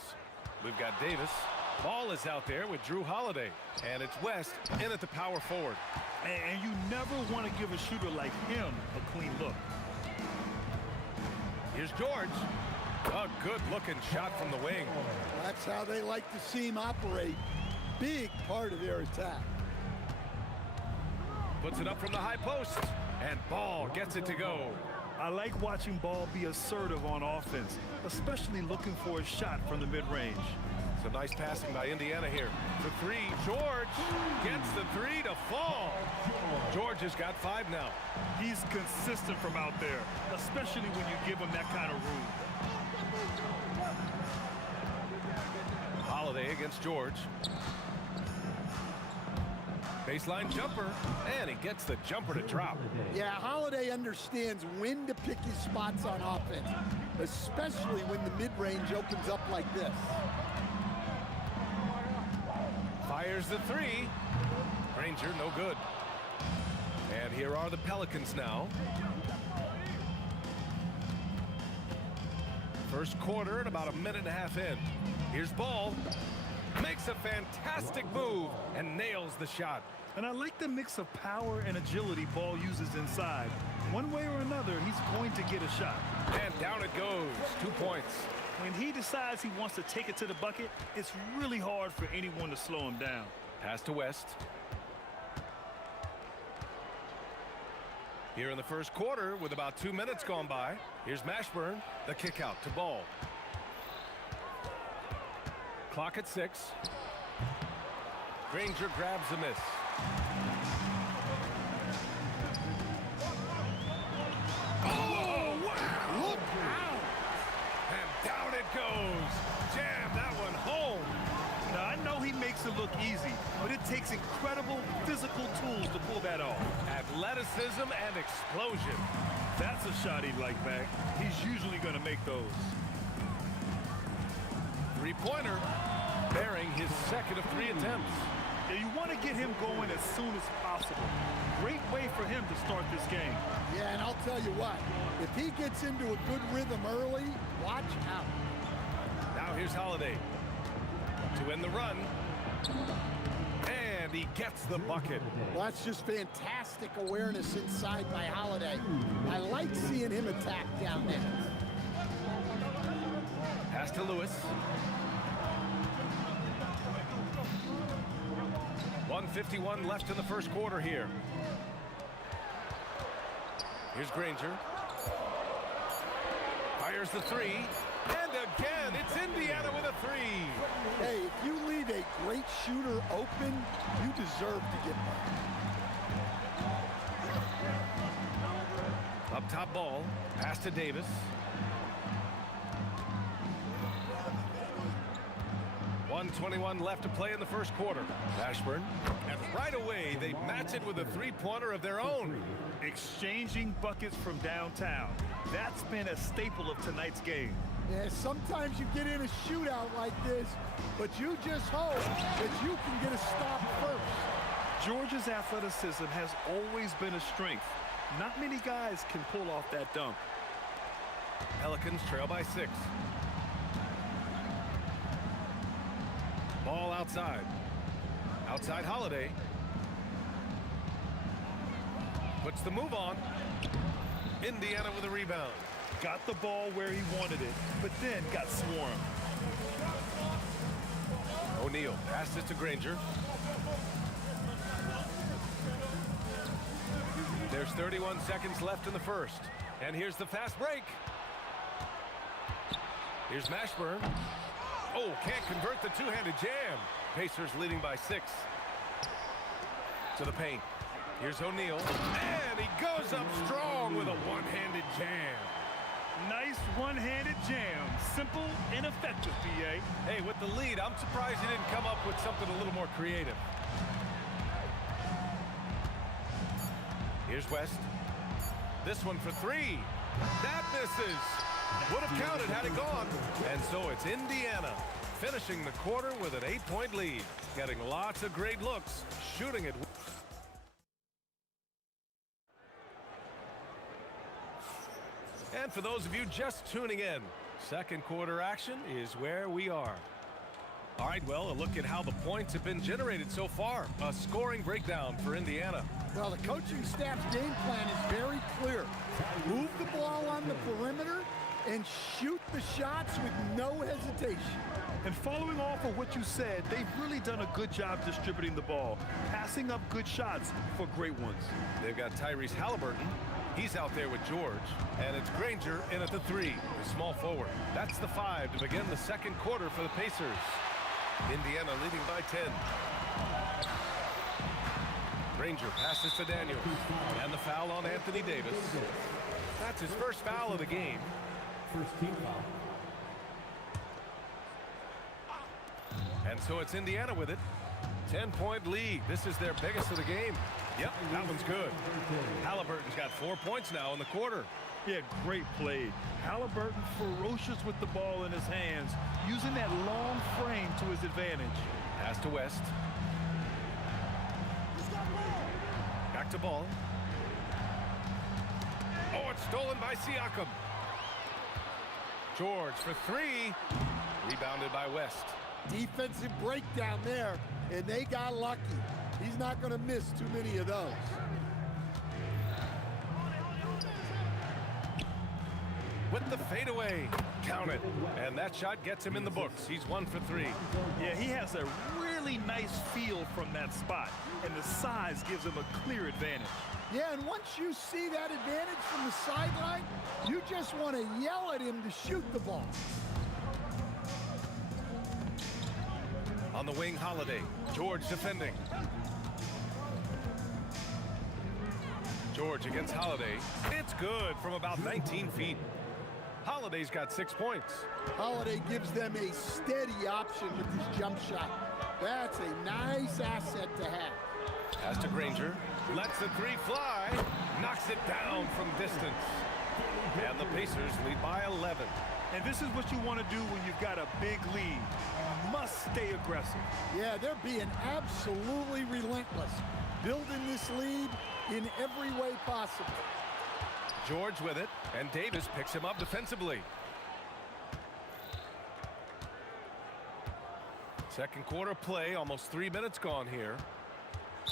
We've got Davis. Ball is out there with Drew Holiday. And it's West in at the power forward. And you never want to give a shooter like him a clean look. Here's George. A good-looking shot from the wing. That's how they like to see him operate. Big part of their attack. Puts it up from the high post. And Ball gets it to go. I like watching Ball be assertive on offense, especially looking for a shot from the mid-range. Some nice passing by Indiana here. For three, George gets the three to fall. George has got 5 now. He's consistent from out there, especially when you give him that kind of room. Holiday against George. Baseline jumper, and he gets the jumper to drop. Yeah, Holiday understands when to pick his spots on offense, especially when the mid-range opens up like this. Fires the three. Granger, no good. And here are the Pelicans now. First quarter at about a minute and a half in. Here's Ball. Makes a fantastic move and nails the shot. And I like the mix of power and agility Ball uses inside. One way or another, he's going to get a shot. And down it goes. 2 points. When he decides he wants to take it to the bucket, it's really hard for anyone to slow him down. Pass to West. Here in the first quarter with about 2 minutes gone by. Here's Mashburn. The kick out to Ball. Clock at 6. Granger grabs the miss. Oh, wow! Look out! And down it goes. Jam that one home. Now, I know he makes it look easy, but it takes incredible physical tools to pull that off. Athleticism and explosion. That's a shot he'd like back. He's usually going to make those. Three-pointer, bearing his second of 3 attempts. Yeah, you want to get him going as soon as possible. Great way for him to start this game. Yeah, and I'll tell you what, if he gets into a good rhythm early, watch out. Now here's Holiday to end the run. And he gets the bucket. Well, that's just fantastic awareness inside by Holiday. I like seeing him attack down there. Pass to Lewis. 1:51 left in the first quarter here. Here's Granger. Fires the three. And again, it's Indiana with a 3. Hey, if you leave a great shooter open, you deserve to get one. Up top Ball. Pass to Davis. 1:21 left to play in the first quarter. Ashburn. And right away, they match it with a 3-pointer of their own. Exchanging buckets from downtown. That's been a staple of tonight's game. Yeah, sometimes you get in a shootout like this, but you just hope that you can get a stop first. Georgia's athleticism has always been a strength. Not many guys can pull off that dunk. Pelicans trail by 6. Ball outside. Outside Holiday. Puts the move on. Indiana with a rebound. Got the ball where he wanted it, but then got swarmed. O'Neal passes to Granger. There's 31 seconds left in the first. And here's the fast break. Here's Mashburn. Oh, can't convert the two-handed jam. Pacers leading by 6. To the paint. Here's O'Neal. And he goes up strong with a one-handed jam. Nice one-handed jam. Simple and effective, PA. Hey, with the lead, I'm surprised he didn't come up with something a little more creative. Here's West. This one for 3. That misses. Would have counted had it gone. And so it's Indiana finishing the quarter with an 8-point lead. Getting lots of great looks, shooting it. And for those of you just tuning in, second quarter action is where we are. All right, well, a look at how the points have been generated so far. A scoring breakdown for Indiana. Well, the coaching staff's game plan is very clear. Move the ball on the perimeter and shoot the shots with no hesitation. And following off of what you said, they've really done a good job distributing the ball, passing up good shots for great ones. They've got Tyrese Halliburton. He's out there with George. And it's Granger in at the 3, the small forward. That's the 5 to begin the second quarter for the Pacers. Indiana leading by 10. Granger passes to Daniels. And the foul on Anthony Davis. That's his first foul of the game. First team foul. And so it's Indiana with it. 10-point lead. This is their biggest of the game. Yep, that one's good. Halliburton's got 4 points now in the quarter. Yeah, great play. Halliburton ferocious with the ball in his hands, using that long frame to his advantage. Pass to West. Back to Ball. Oh, it's stolen by Siakam. George for 3. Rebounded by West. Defensive breakdown there, and they got lucky. He's not going to miss too many of those. With the fadeaway. Count it. And that shot gets him in the books. He's 1 for 3. Yeah, he has a really nice feel from that spot, and the size gives him a clear advantage. Yeah, and once you see that advantage from the sideline, you just want to yell at him to shoot the ball. On the wing, Holiday. George defending. George against Holiday. It's good from about 19 feet. Holiday's got 6 points. Holiday gives them a steady option with his jump shot. That's a nice asset to have. Pass to Granger. Lets the 3 fly. Knocks it down from distance. And the Pacers lead by 11. And this is what you want to do when you've got a big lead. You must stay aggressive. Yeah, they're being absolutely relentless, building this lead in every way possible. George with it, and Davis picks him up defensively. Second quarter play, almost 3 minutes gone here.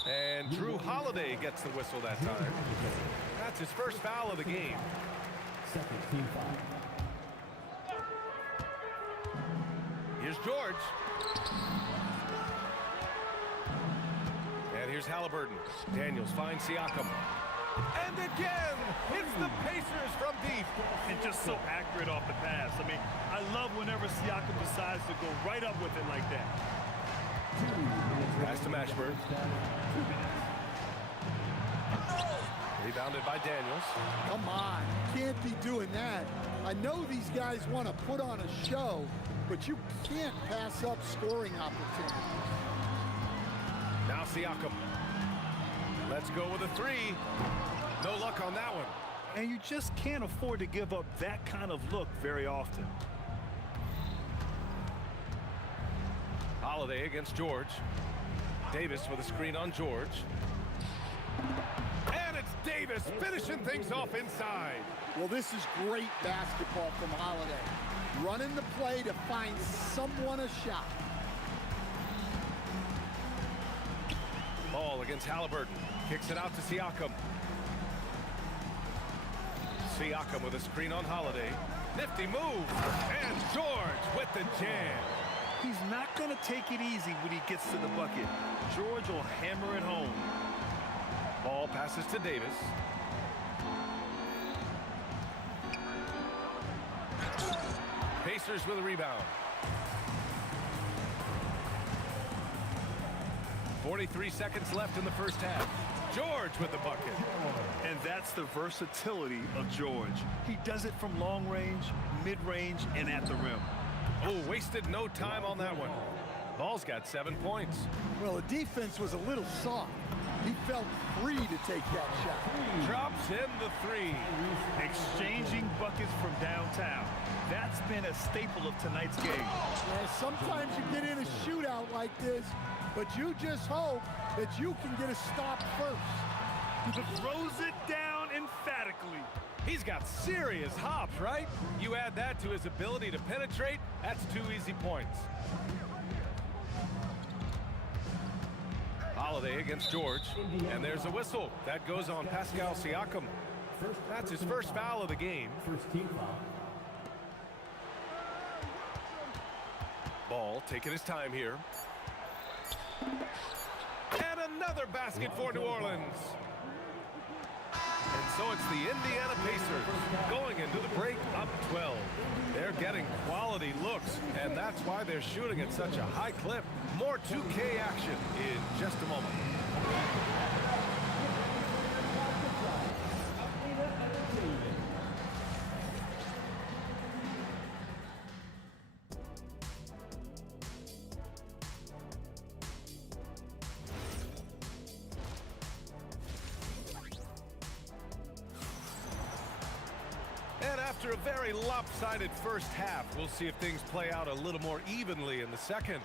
And Drew Holiday gets the whistle that time. That's his first foul of the game. Second team foul. Here's George. And here's Halliburton. Daniels finds Siakam. And again, it's the Pacers from deep. And just so accurate off the pass. I mean, I love whenever Siakam decides to go right up with it like that. Pass to Mashburn. Rebounded by Daniels. Come on, you can't be doing that. I know these guys want to put on a show, but you can't pass up scoring opportunities. Now Siakam. Let's go with a 3. No luck on that one. And you just can't afford to give up that kind of look very often. Holiday against George. Davis with a screen on George. And it's Davis finishing things off inside. Well, this is great basketball from Holiday. Running the play to find someone a shot. Ball against Halliburton. Kicks it out to Siakam. Siakam with a screen on Holiday. Nifty move. And George with the jam. He's not going to take it easy when he gets to the bucket. George will hammer it home. Ball passes to Davis. Pacers with a rebound. 43 seconds left in the first half. George with the bucket. And that's the versatility of George. He does it from long range, mid-range, and at the rim. Oh, wasted no time on that one. Ball's got 7 points. Well, the defense was a little soft. He felt free to take that shot. Drops in the 3. Exchanging buckets from downtown. That's been a staple of tonight's game. Yeah, sometimes you get in a shootout like this, but you just hope that you can get a stop first. Throws it down emphatically. He's got serious hops, right? You add that to his ability to penetrate, that's 2 easy points. Holiday against George, and there's a whistle. That goes on Pascal Siakam. That's his first foul of the game. First team foul. Ball taking his time here. And another basket for New Orleans. And so it's the Indiana Pacers going into the break up 12. They're getting quality looks, and that's why they're shooting at such a high clip. More 2K action in just a moment. And after a very lopsided first half, we'll see if things play out a little more evenly in the second.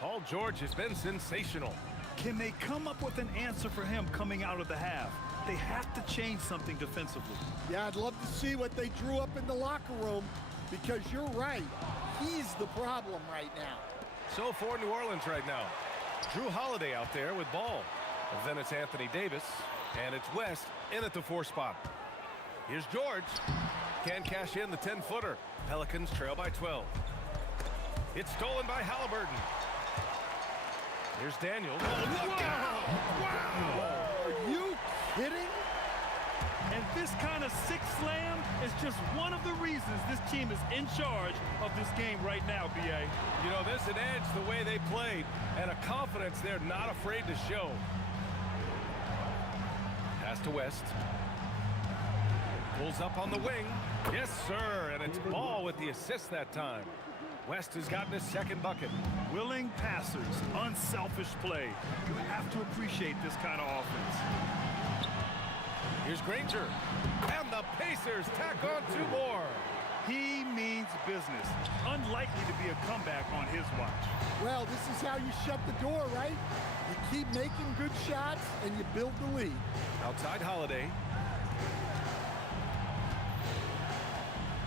Paul George has been sensational. Can they come up with an answer for him coming out of the half? They have to change something defensively. Yeah, I'd love to see what they drew up in the locker room because you're right. He's the problem right now. So for New Orleans right now, Drew Holiday out there with ball. Then it's Anthony Davis, and it's West in at the 4 spot. Here's George. Can't cash in the 10-footer. Pelicans trail by 12. It's stolen by Halliburton. Here's Daniels. Oh, look out! Wow! Are you kidding? And this kind of sick slam is just one of the reasons this team is in charge of this game right now, B.A. You know, there's an edge the way they played and a confidence they're not afraid to show. Pass to West. Pulls up on the wing. Yes, sir, and it's Ball with the assist that time. West has gotten his second bucket. Willing passers, unselfish play. You have to appreciate this kind of offense. Here's Granger. And the Pacers tack on 2 more. He means business. Unlikely to be a comeback on his watch. Well, this is how you shut the door, right? You keep making good shots and you build the lead. Outside Holiday.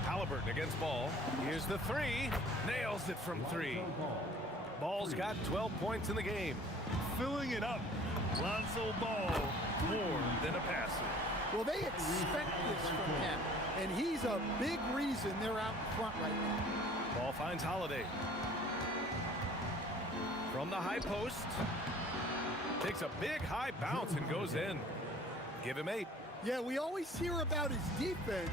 Halliburton against Ball. Here's the 3. Nails it from 3. Ball's got 12 points in the game. Filling it up. Lonzo Ball, more than a passer. Well, they expect this from him, and he's a big reason they're out in front right now. Ball finds Holiday. From the high post. Takes a big high bounce and goes in. Give him 8. Yeah, we always hear about his defense,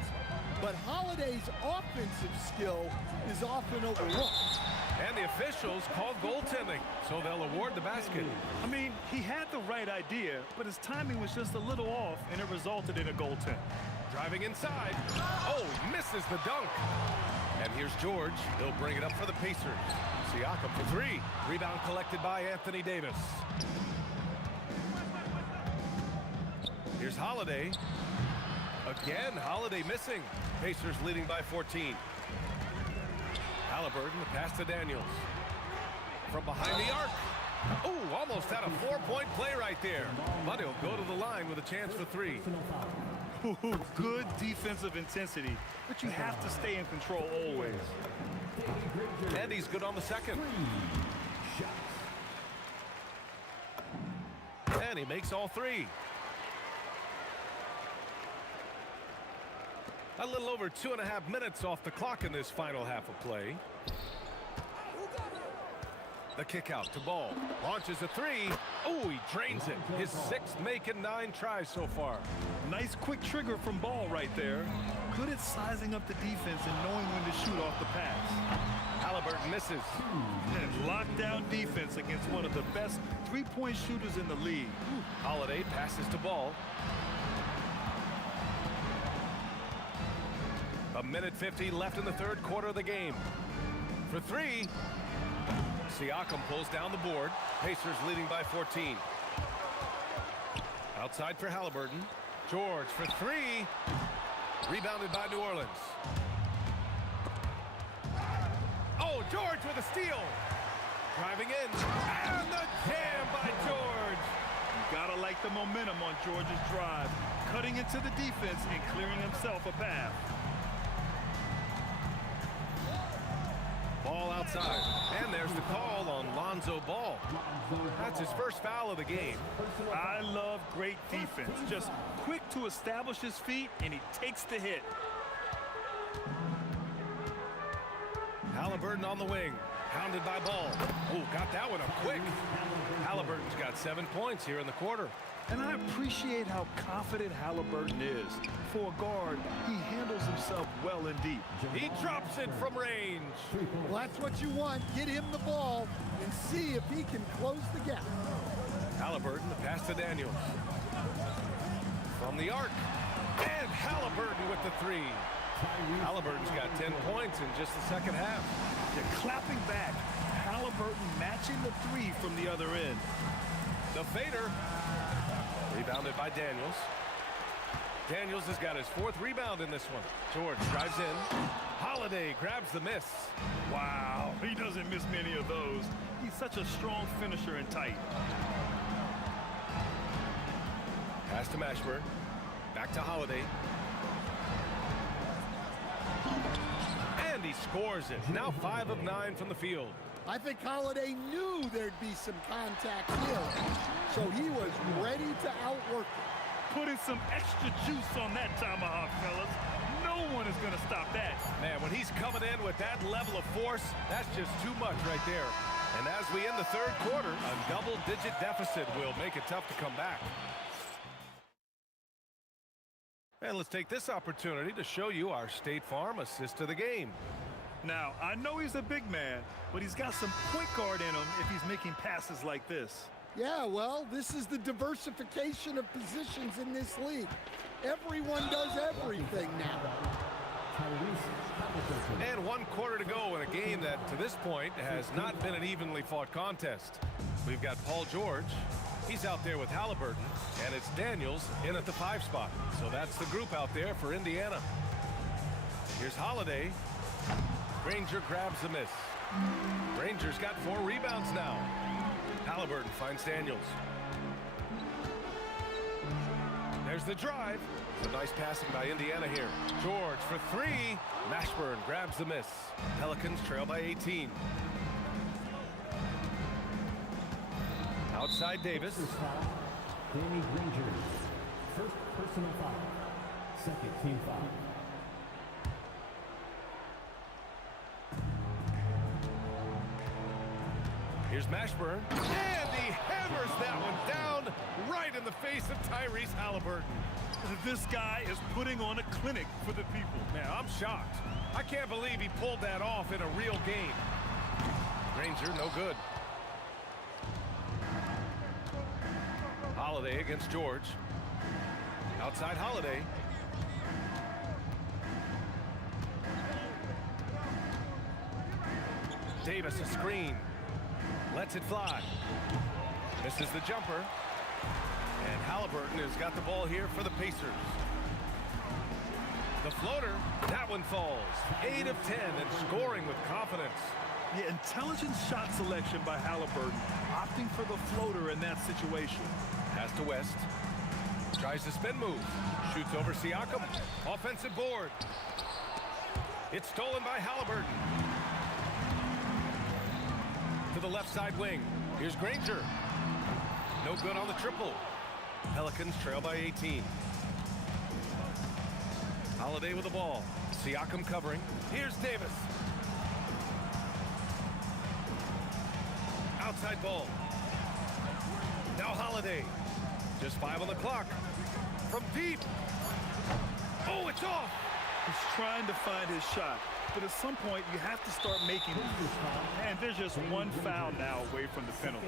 but Holiday's offensive skill is often overlooked. And the officials called goaltending, so they'll award the basket. I mean, he had the right idea, but his timing was just a little off, and it resulted in a goaltend. Driving inside. Oh, misses the dunk. And here's George. He'll bring it up for the Pacers. Siakam for 3. Rebound collected by Anthony Davis. Here's Holiday. Again, Holiday missing. Pacers leading by 14. Halliburton, the pass to Daniels. From behind the arc. Oh, almost had a 4-point play right there. But he'll go to the line with a chance for 3. Ooh, good defensive intensity, but you have to stay in control always. And he's good on the second. And he makes all 3. A little over 2.5 minutes off the clock in this final half of play. The kick out to Ball. Launches a 3. Oh, he drains it. His 6th make in 9 tries so far. Nice quick trigger from Ball right there. Good at sizing up the defense and knowing when to shoot off the pass. Halliburton misses. And lockdown defense against one of the best 3-point shooters in the league. Holiday passes to Ball. A minute 50 left in the 3rd quarter of the game. For 3, Siakam pulls down the board. Pacers leading by 14. Outside for Halliburton. George for 3. Rebounded by New Orleans. Oh, George with a steal. Driving in. And the jam by George. You gotta like the momentum on George's drive. cutting into the defense and clearing himself a path. Ball outside. And there's the call on Lonzo Ball. That's his first foul of the game. I love great defense. Just quick to establish his feet, and he takes the hit. Halliburton on the wing. Hounded by Ball. Oh, got that one up quick. Halliburton's got 7 points here in the quarter. And I appreciate how confident Halliburton is. For a guard, he handles himself well and deep. He drops it from range. Well, that's what you want. Get him the ball and see if he can close the gap. Halliburton, the pass to Daniels. From the arc. And Halliburton with the three. Halliburton's got 10 points in just the second half. They're clapping back. Halliburton matching the three from the other end. The fader. Rebounded by Daniels. Daniels has got his 4th rebound in this one. George drives in. Holiday grabs the miss. Wow, he doesn't miss many of those. He's such a strong finisher and tight. Pass to Mashburn. Back to Holiday. And he scores it. Now 5 of 9 from the field. I think Holiday knew there'd be some contact here, so he was ready to outwork it. Putting some extra juice on that tomahawk, fellas. No one is going to stop that. Man, when he's coming in with that level of force, that's just too much right there. And as we end the third quarter, a double-digit deficit will make it tough to come back. And let's take this opportunity to show you our State Farm assist of the game. Now, I know he's a big man, but he's got some point guard in him if he's making passes like this. Yeah, well, this is the diversification of positions in this league. Everyone does everything now. And 1 quarter to go in a game that, to this point, has not been an evenly fought contest. We've got Paul George. He's out there with Halliburton, and it's Daniels in at the 5 spot. So that's the group out there for Indiana. Here's Holiday. Granger grabs the miss. Granger's got 4 rebounds now. Halliburton finds Daniels. There's the drive. It's a nice passing by Indiana here. George for 3. Mashburn grabs the miss. Pelicans trail by 18. Outside Davis. Danny Granger. First personal foul. Second team foul. Here's Mashburn. And he hammers that one down right in the face of Tyrese Halliburton. This guy is putting on a clinic for the people. Man, I'm shocked. I can't believe he pulled that off in a real game. Granger, no good. Holiday against George. Outside Holiday. Davis a screen. Lets it fly. Misses the jumper. And Halliburton has got the ball here for the Pacers. The floater, that one falls. 8 of 10 and scoring with confidence. Yeah, intelligent shot selection by Halliburton, opting for the floater in that situation. Pass to West. Tries the spin move. Shoots over Siakam. Offensive board. It's stolen by Halliburton. To the left side wing. Here's Granger. No good on the triple. Pelicans trail by 18. Holiday with the ball. Siakam covering. Here's Davis. Outside ball. Now Holiday. Just 5 on the clock. From deep. Oh, it's off. He's trying to find his shot, but at some point you have to start making it. And there's just 1 foul now away from the penalty.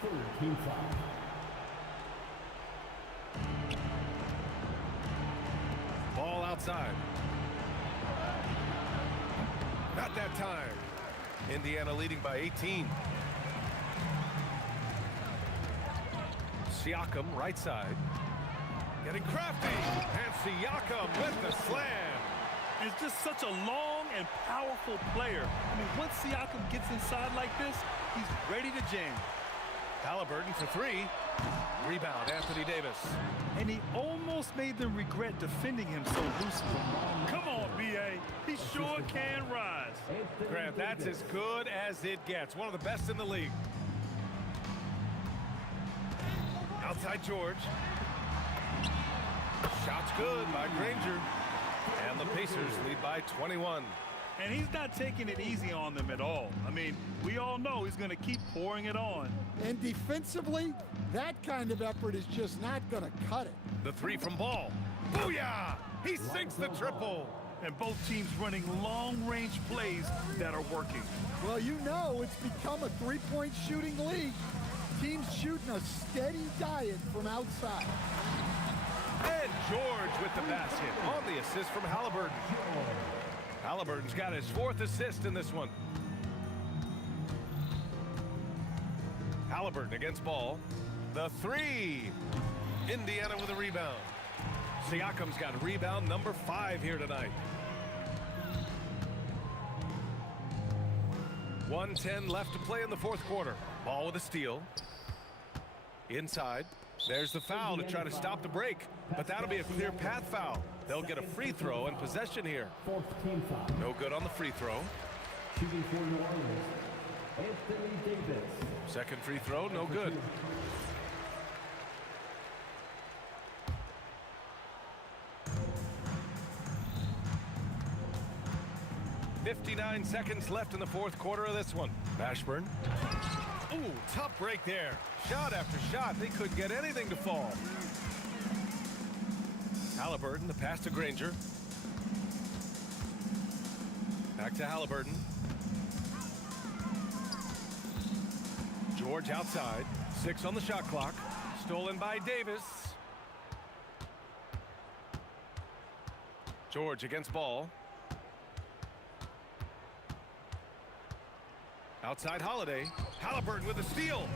Third team foul. Ball outside. Not that time. Indiana leading by 18. Siakam, right side. Getting crafty. And Siakam with the slam. He's just such a long and powerful player. I mean, once Siakam gets inside like this, he's ready to jam. Halliburton for 3. Rebound, Anthony Davis. And he almost made them regret defending him so loosely. Come on, B.A. He sure can rise. Grant, that's as good as it gets. One of the best in the league. Outside George. Shot's good by Granger. And the Pacers lead by 21. And he's not taking it easy on them at all. I mean, we all know he's going to keep pouring it on. And defensively, that kind of effort is just not going to cut it. The three from Ball. Booyah! He sinks the triple. And both teams running long-range plays that are working. Well, you know it's become a three-point shooting league. Teams shooting a steady diet from outside. And George with the basket on the assist from Halliburton. Halliburton's got his 4th assist in this one. Halliburton against Ball. The three. Indiana with a rebound. Siakam's got rebound number 5 here tonight. 1:10 left to play in the 4th quarter. Ball with a steal. Inside. There's the foul to try to stop the break, but that'll be a clear path foul. They'll get a free throw and possession here. 4th team foul. No good on the free throw. Shooting for New Orleans, Anthony Davis. Second free throw, no good. .59 seconds left in the 4th quarter of this one. Mashburn. Ooh, tough break there. Shot after shot. They couldn't get anything to fall. Halliburton, the pass to Granger. Back to Halliburton. George outside. 6 on the shot clock. Stolen by Davis. George against Ball. Outside Holiday. Halliburton with a steal.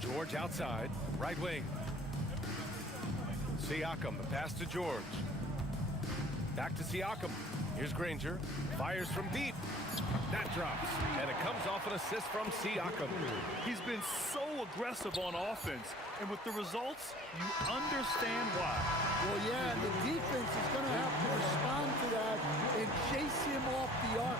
George outside. Right wing. Siakam, the pass to George. Back to Siakam. Here's Granger. Fires from deep. That drops. And it comes off an assist from Siakam. He's been so aggressive on offense. And with the results, you understand why. Well, yeah, the defense is going to have to respond to that and chase him off the arc.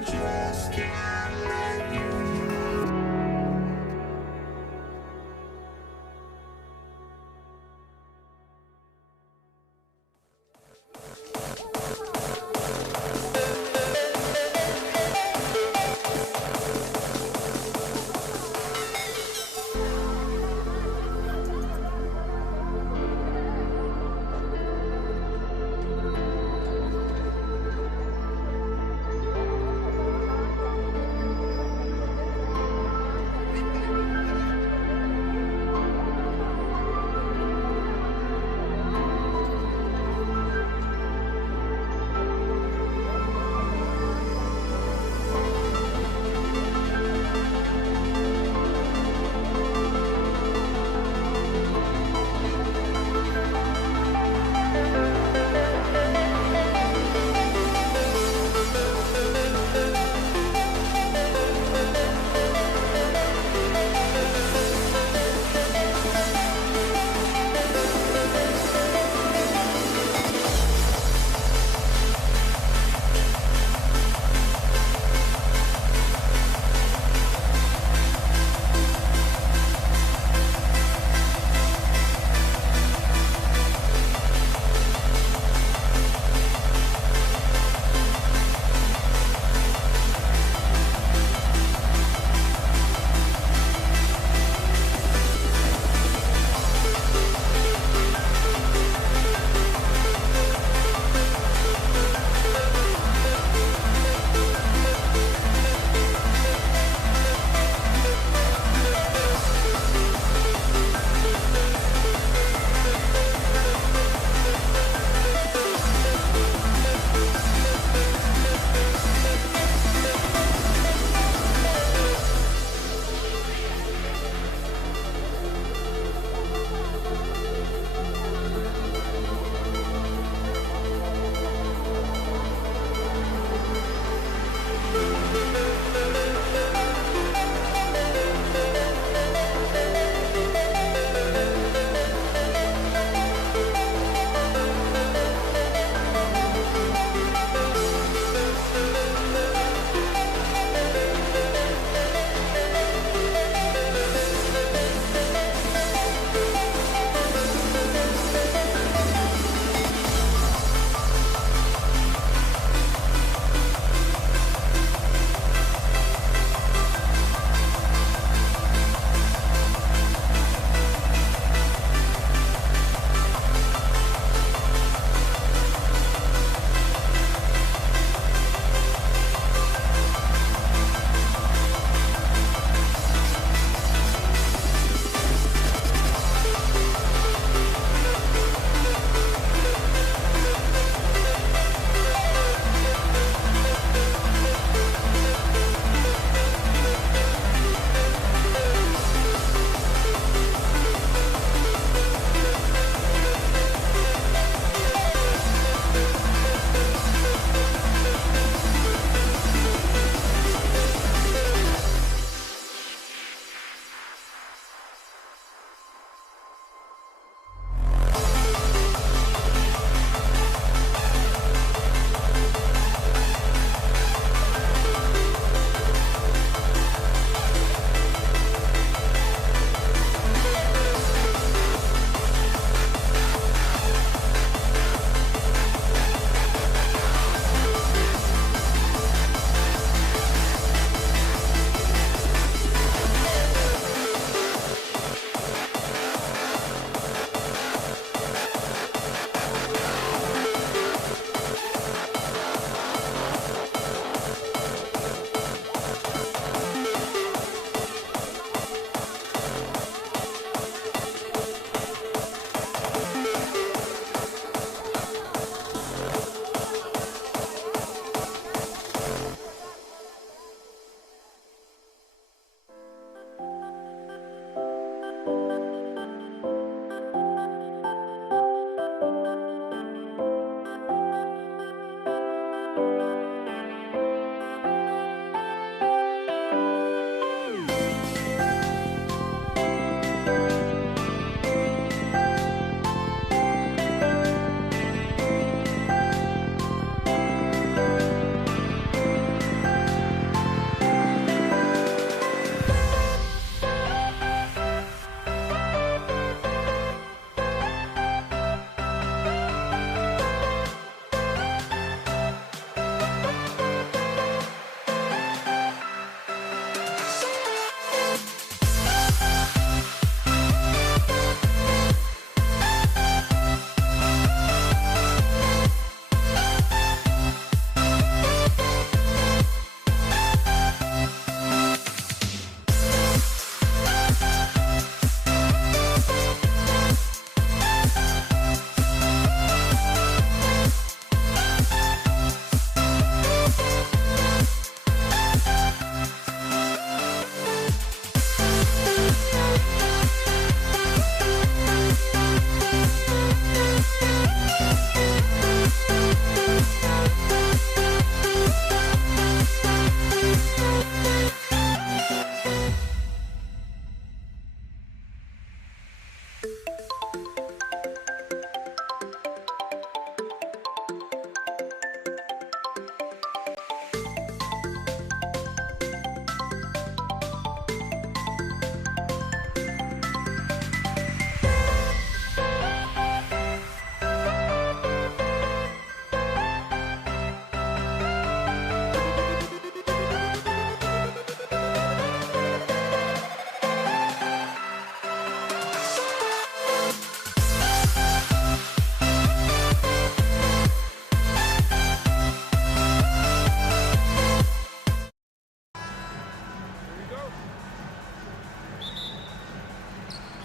just can't let you.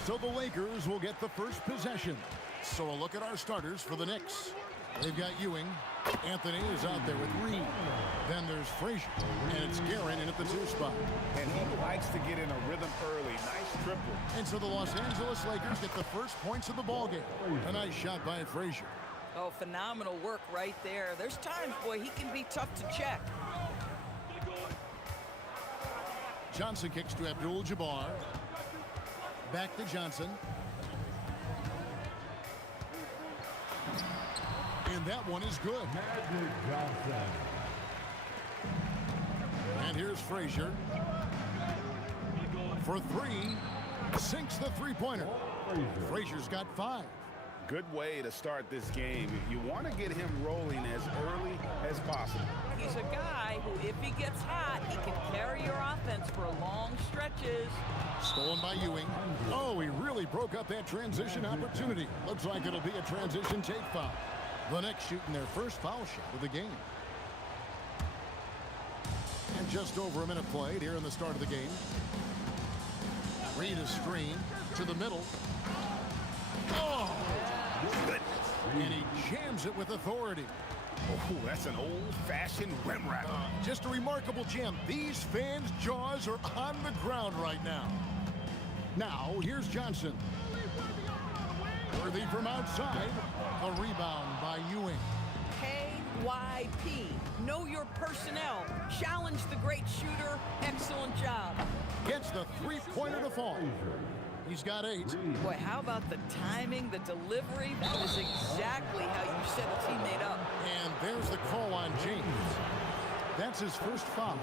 So the Lakers will get the first possession. So a look at our starters for the Knicks. They've got Ewing. Anthony is out there with Reed. Then there's Frazier. And it's Guerin in at the 2 spot. And he likes to get in a rhythm early. Nice triple. And so the Los Angeles Lakers get the first points of the ballgame. A nice shot by Frazier. Oh, phenomenal work right there. There's times, boy, he can be tough to check. Johnson kicks to Abdul-Jabbar. Back to Johnson. And that one is good. And here's Frazier. For 3. Sinks the three-pointer. Frazier's got 5. Good way to start this game. You want to get him rolling as early as possible. He's a guy who, if he gets hot, he can carry your offense for long stretches. Stolen by Ewing. Oh, he really broke up that transition opportunity. Looks like it'll be a transition take foul. The Knicks shooting their first foul shot of the game. And just over a minute played here in the start of the game. Reed is screen to the middle. Oh! Goodness. And he jams it with authority. Oh, that's an old-fashioned rim wrap. Just a remarkable jam. These fans' jaws are on the ground right now. Now, here's Johnson. Worthy from outside. A rebound by Ewing. KYP. Know your personnel. Challenge the great shooter. Excellent job. Gets the three-pointer to fall. He's got 8. Boy, how about the timing, the delivery? That is exactly how you set a teammate up. And there's the call on James. That's his first foul.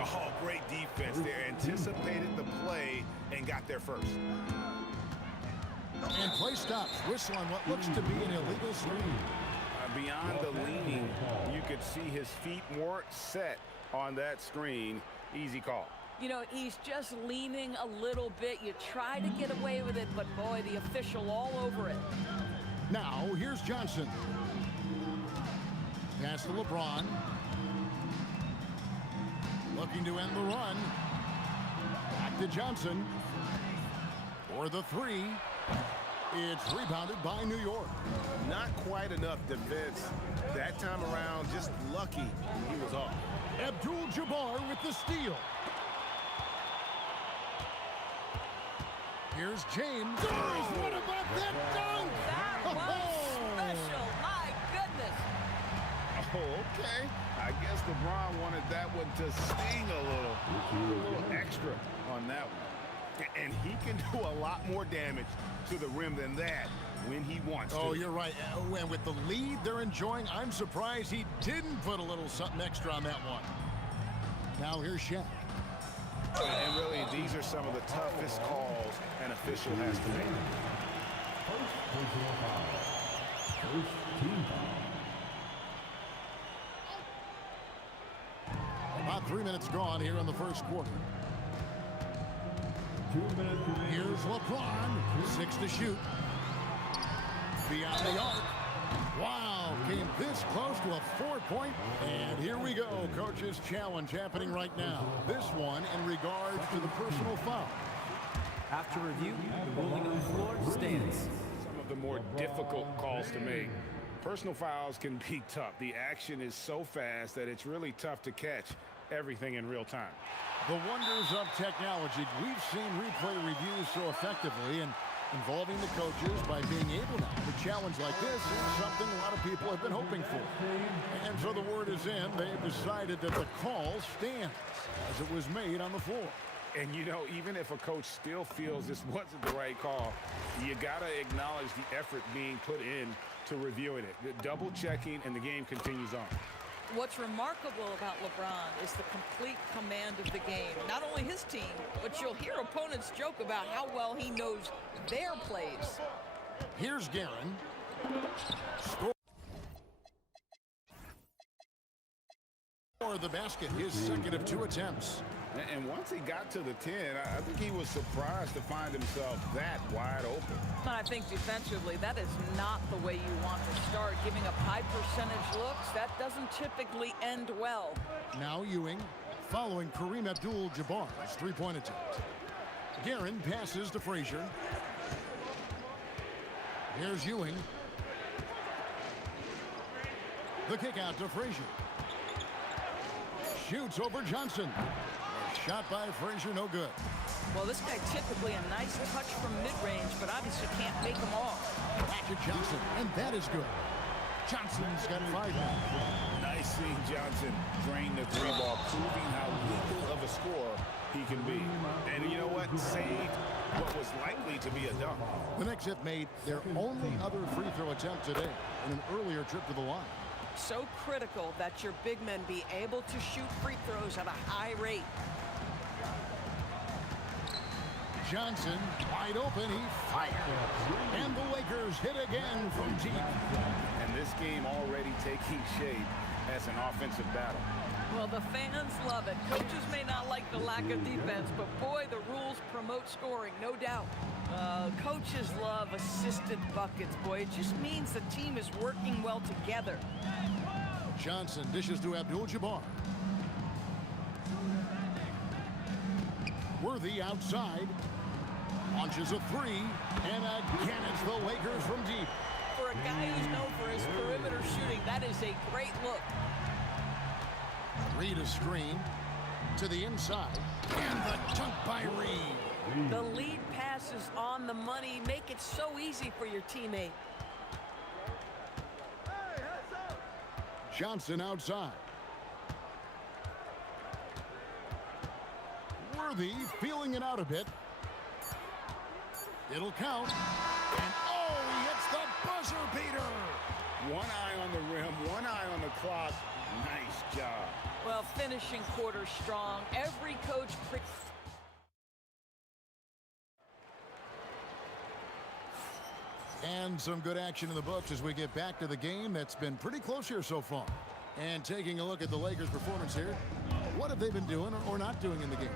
Oh, great defense there. Anticipated the play and got there first. And play stops. Whistle on what looks to be an illegal screen. Beyond the leaning, you could see his feet weren't set on that screen. Easy call. You know, he's just leaning a little bit. You try to get away with it, but boy, the official all over it. Now, here's Johnson. Pass to LeBron. Looking to end the run. Back to Johnson. For the 3. It's rebounded by New York. Not quite enough defense that time around. Just lucky he was off. Abdul-Jabbar with the steal. Here's James. What about that dunk? That was special. My goodness. Oh, okay. I guess LeBron wanted that one to sting a little extra on that one. And he can do a lot more damage to the rim than that when he wants to. Oh, you're right. And with the lead they're enjoying, I'm surprised he didn't put a little something extra on that one. Now here's Shaq. And really, these are some of the toughest calls an official has to make. About 3 minutes gone here in the first quarter. 2 minutes. Here's LeBron. 6 to shoot. Beyond the arc. Wow, came this close to a 4-point. And here we go. Coach's challenge happening right now. This one in regards to the personal foul. After review, the ruling on the floor stands. Some of the more difficult calls to make. Personal fouls can be tough. The action is so fast that it's really tough to catch everything in real time. The wonders of technology. We've seen replay reviews so effectively, and involving the coaches by being able now to challenge like this is something a lot of people have been hoping for. And so the word is in. They've decided that the call stands as it was made on the floor. And, you know, even if a coach still feels this wasn't the right call, you got to acknowledge the effort being put in to reviewing it. The double checking, and the game continues on. What's remarkable about LeBron is the complete command of the game. Not only his team, but you'll hear opponents joke about how well he knows their plays. Here's Guerin. Score the basket, his second of 2 attempts. And once he got to the 10, I think he was surprised to find himself that wide open. I think defensively, that is not the way you want to start. Giving up high percentage looks, that doesn't typically end well. Now Ewing, following Kareem Abdul-Jabbar's 3-point attempt. Guerin passes to Frazier. Here's Ewing. The kick out to Frazier. Shoots over Johnson. A shot by Frazier, no good. Well, this guy typically a nice touch from mid-range, but obviously can't make them all. Back to Johnson, and that is good. Johnson's got 5 now. Nice seeing Johnson drain the 3-ball, proving how lethal of a scorer he can be. And you know what? Saved what was likely to be a dunk. The Knicks have made their only other free throw attempt today in an earlier trip to the line. So critical that your big men be able to shoot free throws at a high rate. Johnson, wide open, he fires. And the Lakers hit again from deep. And this game already taking shape as an offensive battle. Well, the fans love it. Coaches may not like the lack of defense, but boy, the rules promote scoring, no doubt. Coaches love assisted buckets, boy. It just means the team is working well together. Johnson dishes to Abdul-Jabbar. Worthy outside. Launches a 3, and again it's the Lakers from deep. For a guy who's known for his perimeter shooting, that is a great look. Reed a screen to the inside, and the dunk by Reed. The lead pass is on the money. Make it so easy for your teammate. Johnson outside. Worthy feeling it out a bit. It'll count. And oh, he hits the buzzer beater. One eye on the rim, one eye on the clock. Nice job. Well, finishing quarter strong. Every coach... And some good action in the books as we get back to the game that's been pretty close here so far. And taking a look at the Lakers' performance here, what have they been doing or not doing in the game?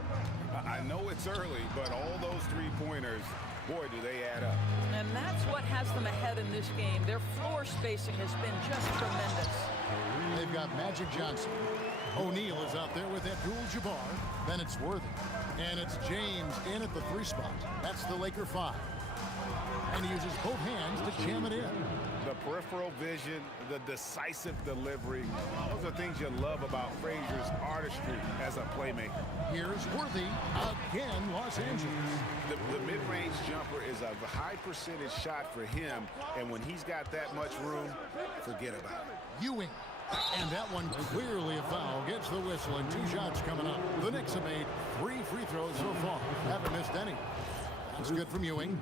I know it's early, but all those 3-pointers, boy, do they add up. And that's what has them ahead in this game. Their floor spacing has been just tremendous. They've got Magic Johnson. O'Neal is out there with Abdul-Jabbar. Then it's Worthy. And it's James in at the 3 spot. That's the Laker 5. And he uses both hands to jam it in. The peripheral vision, the decisive delivery, those are things you love about Frazier's artistry as a playmaker. Here's Worthy again, Los Angeles. The mid-range jumper is a high percentage shot for him, and when he's got that much room, forget about it. Ewing. And that one clearly a foul. Gets the whistle and 2 shots coming up. The Knicks have made 3 free throws so far. Haven't missed any. That's good from Ewing.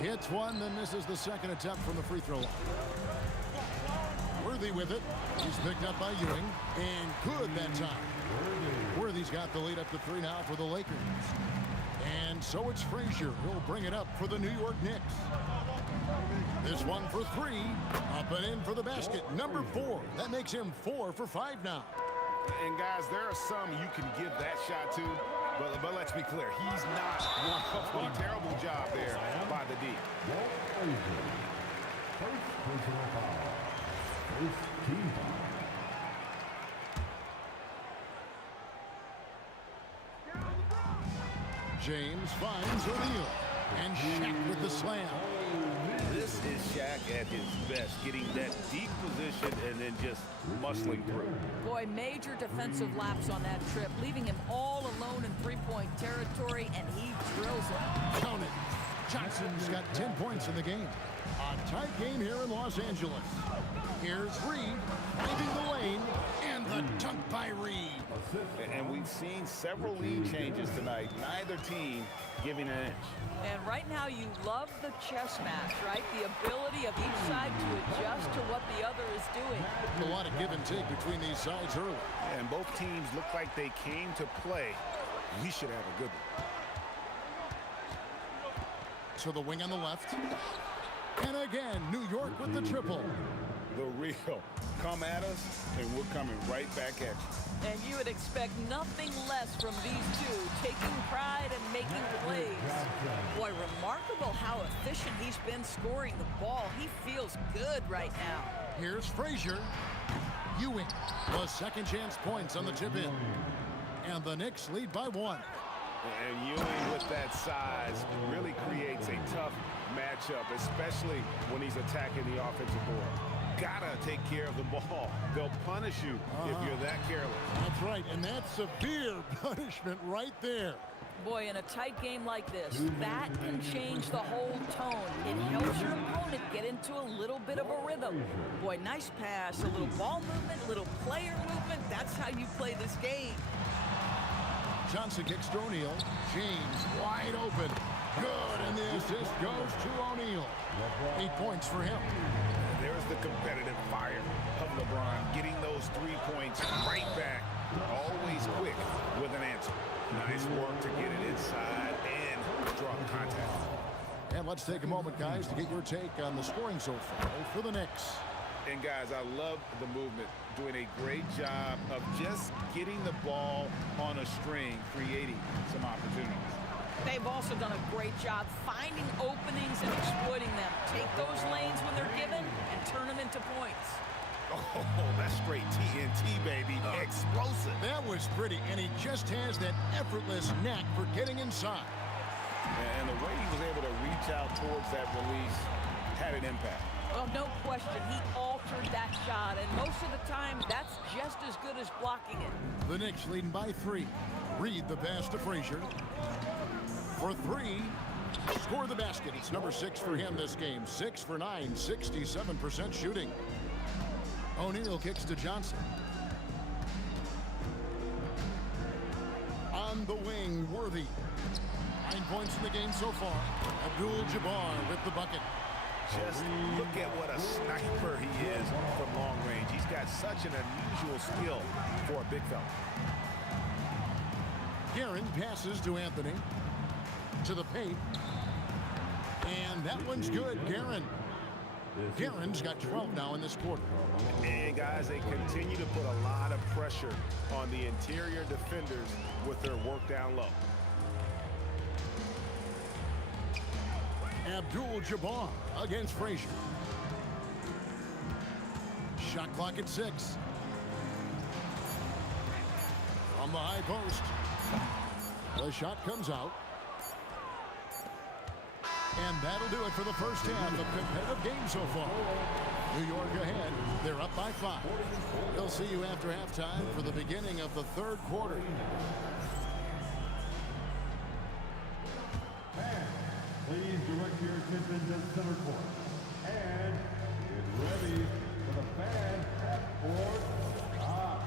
Hits one, then misses the second attempt from the free throw line. Worthy with it. He's picked up by Ewing. And good that time. Worthy's got the lead up to 3 now for the Lakers. And so it's Frazier who'll bring it up for the New York Knicks. This one for 3. Up and in for the basket. Number 4. That makes him 4 for 5 now. And guys, there are some you can give that shot to, but let's be clear, he's not one of a terrible job there by the D. First personal foul. First team foul. James finds O'Neal. And Shaq with the slam. This is Shaq at his best, getting that deep position and then just muscling through. Boy, major defensive lapse on that trip, leaving him all alone in 3-point territory, and he drills it. Count it. Johnson's got 10 points in the game. A tight game here in Los Angeles. Here's Reed, leaving the lane, and the dunk by Reed. And we've seen several lead changes tonight, neither team giving an inch. And right now you love the chess match, right? The ability of each side to adjust to what the other is doing. A lot of give and take between these sides early. And both teams look like they came to play. We should have a good one. So the wing on the left. And again, New York with the triple. The real. Come at us, and we're coming right back at you. And you would expect nothing less from these two, taking pride and making plays. Boy, remarkable how efficient he's been scoring the ball. He feels good right now. Here's Frazier. Ewing, the second chance points on the tip in. And the Knicks lead by 1. And Ewing with that size really creates a tough matchup, especially when he's attacking the offensive board. Gotta take care of the ball. They'll punish you if you're that careless. That's right, and that's severe punishment right there. Boy, in a tight game like this, that can change the whole tone. It helps your opponent get into a little bit of a rhythm. Boy, nice pass, a little ball movement, a little player movement. That's how you play this game. Johnson kicks to O'Neal. James wide open. Good, and the assist goes to O'Neal. 8 points for him. There's the competitive fire of LeBron, getting those 3 points right back. Always quick with an answer. Nice work to get it inside and draw contact. And let's take a moment, guys, to get your take on the scoring so far for the Knicks. And guys, I love the movement. Doing a great job of just getting the ball on a string, creating some opportunities. They've also done a great job finding openings and exploiting them. Take those lanes when they're given and turn them into points. Oh, that's straight TNT, baby. Explosive. That was pretty, and he just has that effortless knack for getting inside. And the way he was able to reach out towards that release had an impact. Well, no question. He altered that shot, and most of the time, that's just as good as blocking it. The Knicks leading by 3. Reed the pass to Frazier. For 3, score the basket. It's number 6 for him this game. 6 for 9, 67% shooting. O'Neal kicks to Johnson. On the wing, Worthy. 9 points in the game so far. Abdul-Jabbar with the bucket. Just look at what a sniper he is from long range. He's got such an unusual skill for a big fella. Guerin passes to Anthony. To the paint. And that one's good, Guerin. Guerin's got 12 now in this quarter. And guys, they continue to put a lot of pressure on the interior defenders with their work down low. Abdul-Jabbar against Frazier. Shot clock at 6. From the high post. The shot comes out. And that'll do it for the first half of competitive game so far. New York ahead. They're up by 5. We'll see you after halftime for the beginning of the third quarter. Please direct your attention to center court. And get ready for the fan half-court stop.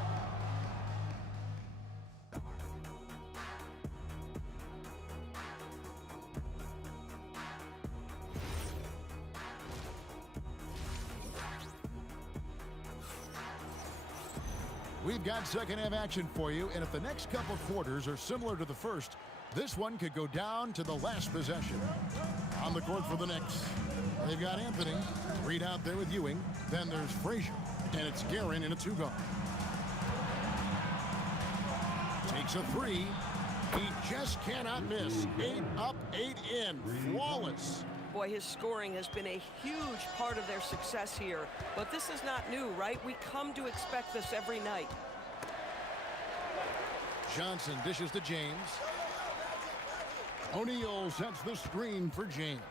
We've got second half action for you, and if the next couple quarters are similar to the first, this one could go down to the last possession. On the court for the Knicks, they've got Anthony. Reed out there with Ewing. Then there's Frazier, and it's Guerin in a 2-guard. Takes a 3. He just cannot miss. 8 up, 8 in. Flawless. Boy, his scoring has been a huge part of their success here. But this is not new, right? We come to expect this every night. Johnson dishes to James. O'Neal sets the screen for James.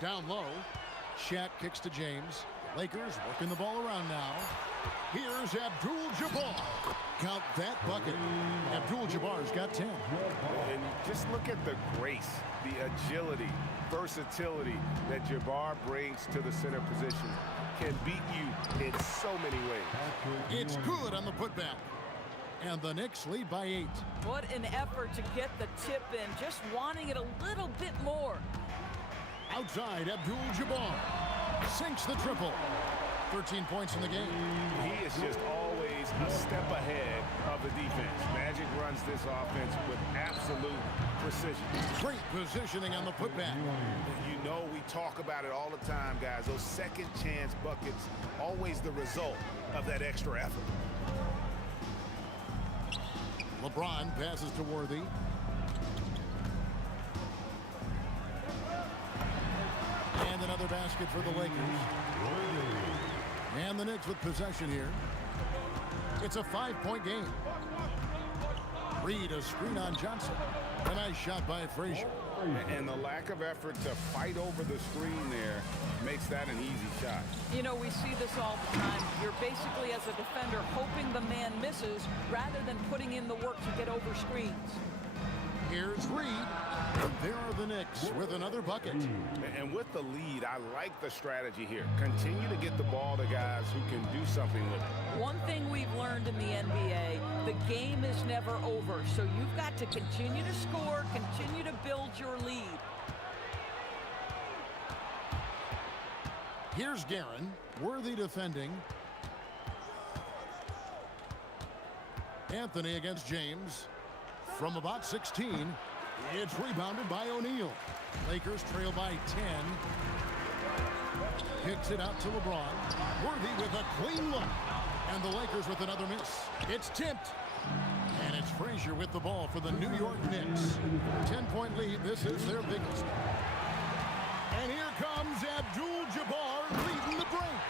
Down low. Shaq kicks to James. Lakers working the ball around now. Here's Abdul-Jabbar. Count that bucket. Abdul-Jabbar's got 10. And just look at the grace, the agility, versatility that Jabbar brings to the center position. Can beat you in so many ways. It's good on the putback. And the Knicks lead by 8. What an effort to get the tip in, just wanting it a little bit more. Outside, Abdul-Jabbar sinks the triple. 13 points in the game. He is just always a step ahead of the defense. Magic runs this offense with absolute precision. Great positioning on the putback. You know we talk about it all the time, guys. Those second chance buckets, always the result of that extra effort. LeBron passes to Worthy. And another basket for the Lakers. And the Knicks with possession here. It's a 5-point game. Reed, a screen on Johnson. A nice shot by Frazier. And the lack of effort to fight over the screen there makes that an easy shot. You know, we see this all the time. You're basically, as a defender, hoping the man misses rather than putting in the work to get over screens. Here's Reed. And there are the Knicks with another bucket. And with the lead, I like the strategy here. Continue to get the ball to guys who can do something with it. One thing we've learned in the NBA, the game is never over. So you've got to continue to score, continue to build your lead. Here's Guerin. Worthy defending. Anthony against James. From about 16, it's rebounded by O'Neal. Lakers trail by 10. Kicks it out to LeBron. Worthy with a clean look. And the Lakers with another miss. It's tipped. And it's Frazier with the ball for the New York Knicks. 10-point lead. This is their biggest. And here comes Abdul-Jabbar leading the break.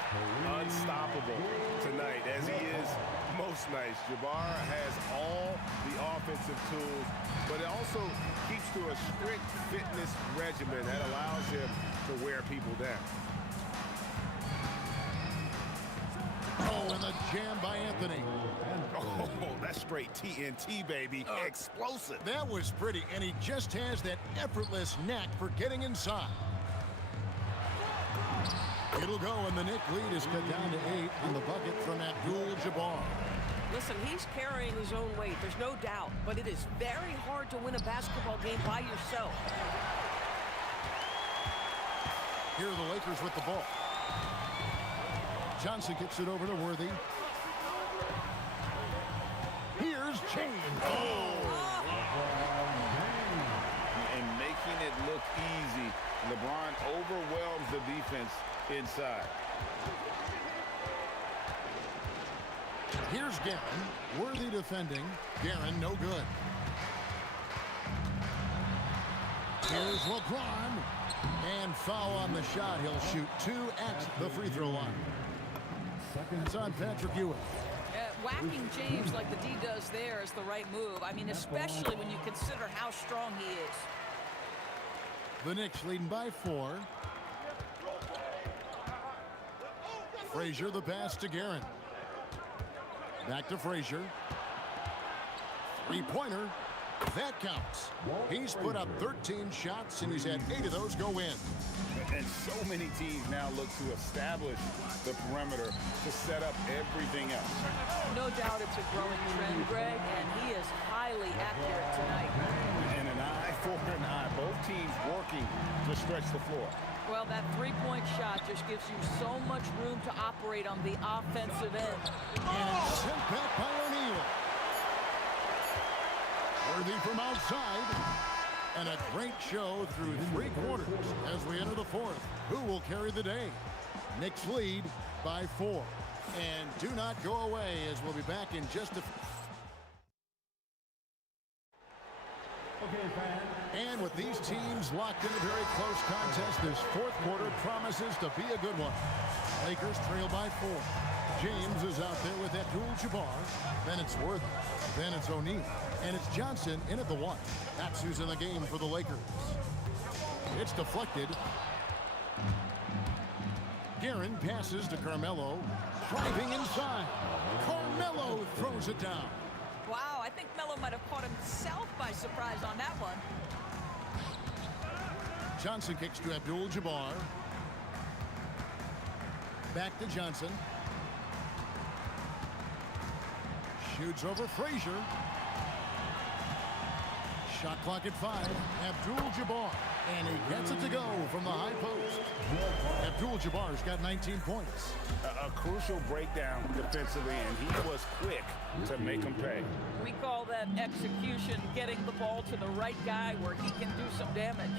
Unstoppable tonight, as he is most nights. Jabbar has all the offensive tools, but it also keeps to a strict fitness regimen that allows him to wear people down. Oh, and the jam by Anthony. Oh, that's straight TNT, baby. Explosive. That was pretty, and he just has that effortless knack for getting inside. It'll go, and the Knick lead is cut down to 8 on the bucket from Abdul-Jabbar. Listen, he's carrying his own weight, there's no doubt, but it is very hard to win a basketball game by yourself. Here are the Lakers with the ball. Johnson kicks it over to Worthy. Here's James. And making it look easy, LeBron overwhelms the defense inside. Here's Guerin. Worthy defending. Guerin no good. Here's LeBron. And foul on the shot. He'll shoot 2 at the free throw line. It's on Patrick Ewing. Whacking James like the D does there is the right move. I mean, especially when you consider how strong he is. The Knicks leading by 4. Frazier, the pass to Guerin. Back to Frazier. Three-pointer. That counts. He's put up 13 shots, and he's had 8 of those go in. And so many teams now look to establish the perimeter to set up everything else. No doubt it's a growing trend, Greg, and he is highly accurate tonight. And an eye for an eye. Both teams working to stretch the floor. Well, that three-point shot just gives you so much room to operate on the offensive end. And sent back by O'Neal. Worthy from outside. And a great show through 3 quarters as we enter the 4th. Who will carry the day? Knicks lead by 4. And do not go away, as we'll be back in just a... And with these teams locked in a very close contest, this 4th quarter promises to be a good one. Lakers trail by 4. James is out there with Abdul-Jabbar. Then it's Worthy. Then it's O'Neal. And it's Johnson in at the 1. That's who's in the game for the Lakers. It's deflected. Guerin passes to Carmelo. Driving inside. Carmelo throws it down. Wow, I think Melo might have caught himself by surprise on that one. Johnson kicks to Abdul-Jabbar. Back to Johnson. Shoots over Frazier. Shot clock at 5. Abdul-Jabbar. And he gets it to go from the high post. Abdul-Jabbar's got 19 points. A crucial breakdown defensively, and he was quick to make him pay. We call that execution, getting the ball to the right guy where he can do some damage.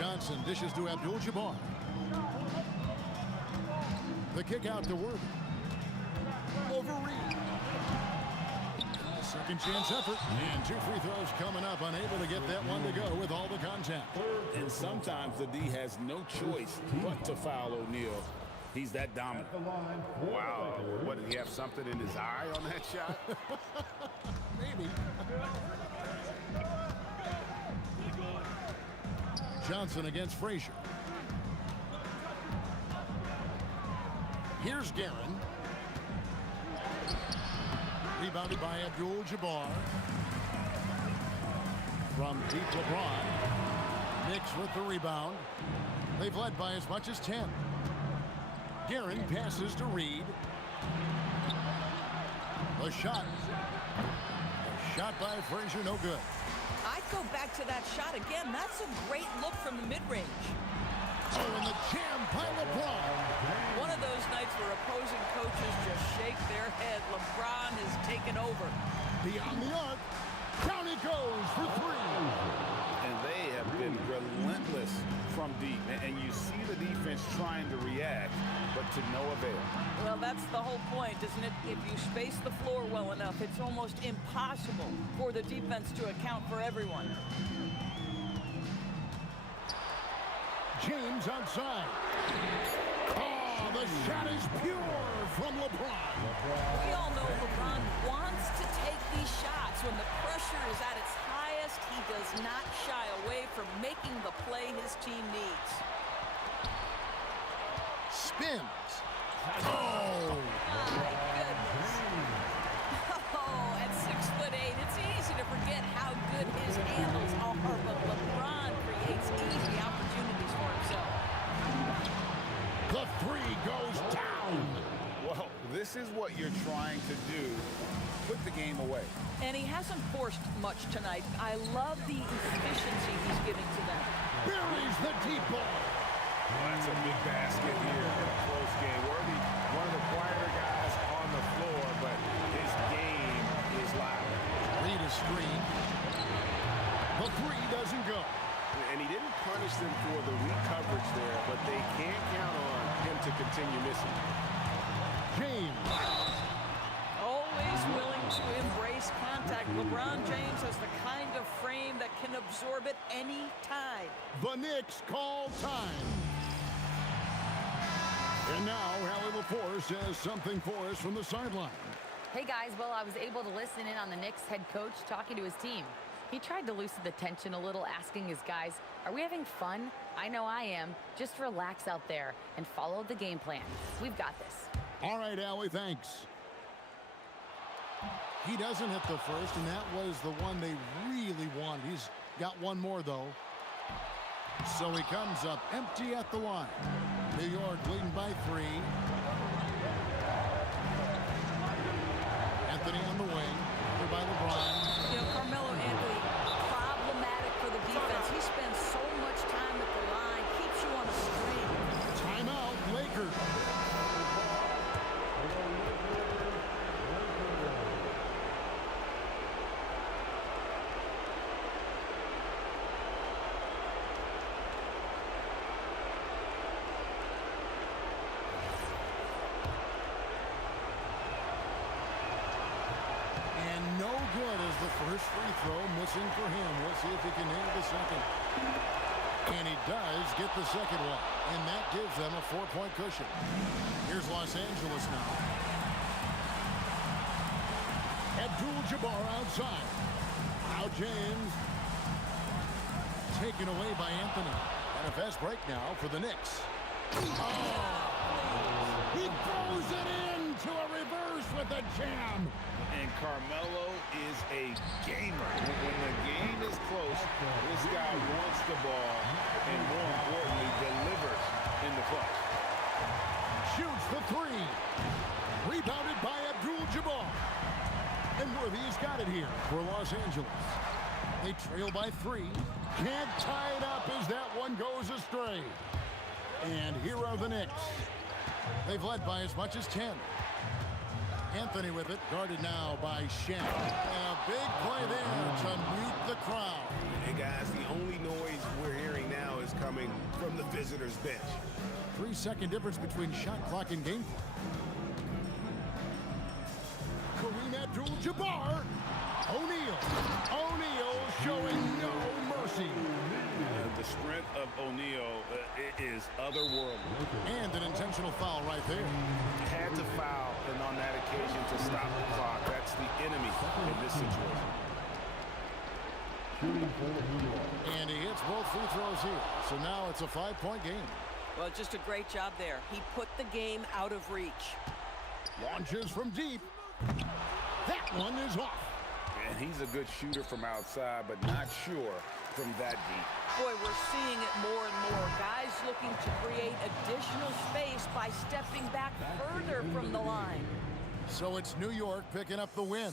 Johnson dishes to Abdul-Jabbar. The kick out to Worthy. Over Reed. Second chance effort. And 2 free throws coming up. Unable to get that one to go with all the contact. And sometimes the D has no choice but to foul O'Neal. He's that dominant. Wow. What, did he have something in his eye on that shot? Johnson against Frazier. Here's Guerin. Rebounded by Abdul-Jabbar. From deep, LeBron. Knicks with the rebound. They've led by as much as 10. Guerin passes to Reed. The shot. The shot by Frazier, no good. I'd go back to that shot again. That's a great look from the mid-range. Oh, and the jam by LeBron. One of those nights where opposing coaches just shake their head. LeBron has taken over. Beyond the arc. Down he goes for three. And they have been relentless from deep. And you see the defense trying to react, but to no avail. Well, that's the whole point, isn't it? If you space the floor well enough, it's almost impossible for the defense to account for everyone. James outside. Oh, the shot is pure from LeBron. We all know LeBron wants to take these shots. When the pressure is at its highest, he does not shy away from making the play his team needs. Spins. Oh! My goodness. Oh, at 6'8", it's easy to forget how good his handles are, but LeBron creates easy opportunities for himself. The three goes down. Well, this is what you're trying to do. Put the game away. And he hasn't forced much tonight. I love the efficiency he's giving to them. Buries the deep ball. Well, that's a big basket here in a close game. Worthy, one of the quieter guys on the floor, but his game is loud. Reed is screen. The three doesn't go. And he didn't punish them for the weak coverage there, but they can't count on him to continue missing. James. Always willing to embrace contact. LeBron James has the kind of frame that can absorb it any time. The Knicks call time. And now, Hallie LaForce has something for us from the sideline. Hey guys, well, I was able to listen in on the Knicks head coach talking to his team. He tried to loosen the tension a little, asking his guys, are we having fun? I know I am. Just relax out there and follow the game plan. We've got this. All right, Allie, thanks. He doesn't hit the first, and that was the one they really wanted. He's got one more, though. So he comes up empty at the line. New York leading by 3. Anthony on the wing. Over by LeBron. You know, Carmelo Anthony, problematic for the defense. He spends so much time at the line, keeps you on a string. Timeout, Lakers. Good as the first free throw, missing for him. We'll see if he can nail the second. And he does get the second one. And that gives them a 4-point cushion. Here's Los Angeles now. Abdul-Jabbar outside. Now James. Taken away by Anthony. And a fast break now for the Knicks. Oh! He throws it into a reverse with a jam. And Carmelo is a gamer. When the game is close, this guy wants the ball and, more importantly, delivers in the clutch. Shoots the three. Rebounded by Abdul-Jabbar. And Worthy's got it here for Los Angeles. They trail by 3. Can't tie it up as that one goes astray. And here are the Knicks. They've led by as much as 10. Anthony with it, guarded now by Shen. And a big play there to mute the crowd. Hey guys, the only noise we're hearing now is coming from the visitors' bench. 3-second difference between shot clock and game clock. Kareem Abdul-Jabbar. O'Neal showing no mercy. The strength of O'Neal is otherworldly. And an intentional foul right there. Had to foul, and on that occasion to stop the clock. That's the enemy in this situation. shooting for New York. And he hits both free throws here. So now it's a 5-point game. Well, just a great job there. He put the game out of reach. Launches from deep. That one is off. And he's a good shooter from outside, but not sure from that deep. Boy, we're seeing it more and more. Guys looking to create additional space by stepping back further from the line. So it's New York picking up the win.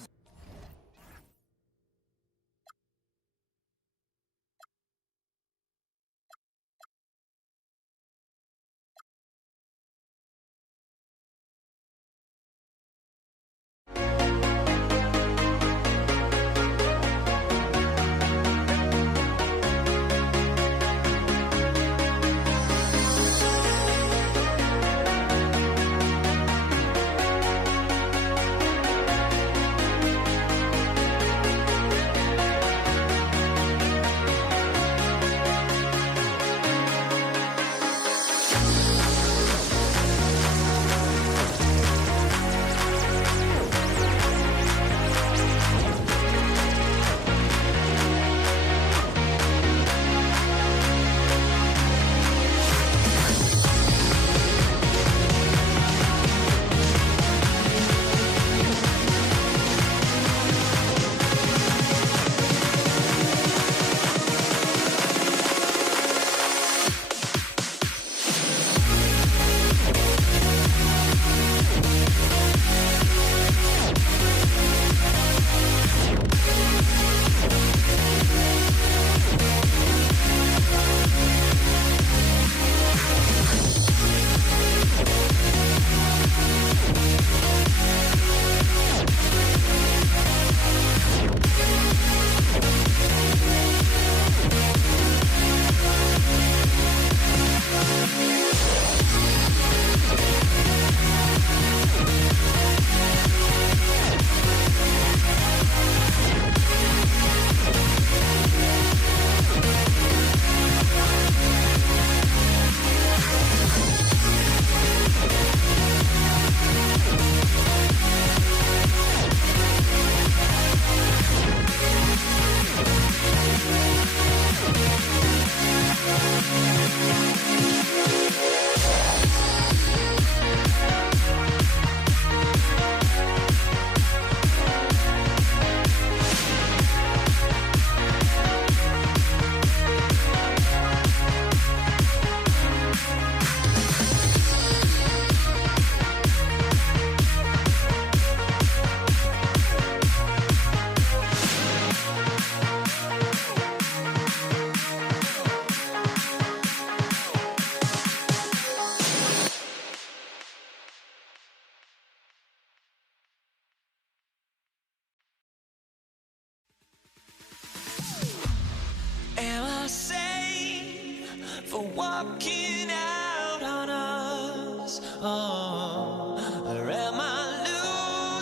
walking out on us? Oh, or am I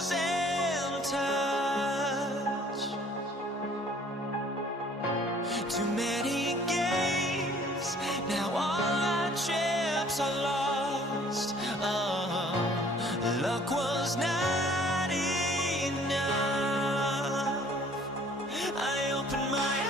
losing touch? Too many games, now all our chips are lost. Oh, luck was not enough. I opened my eyes.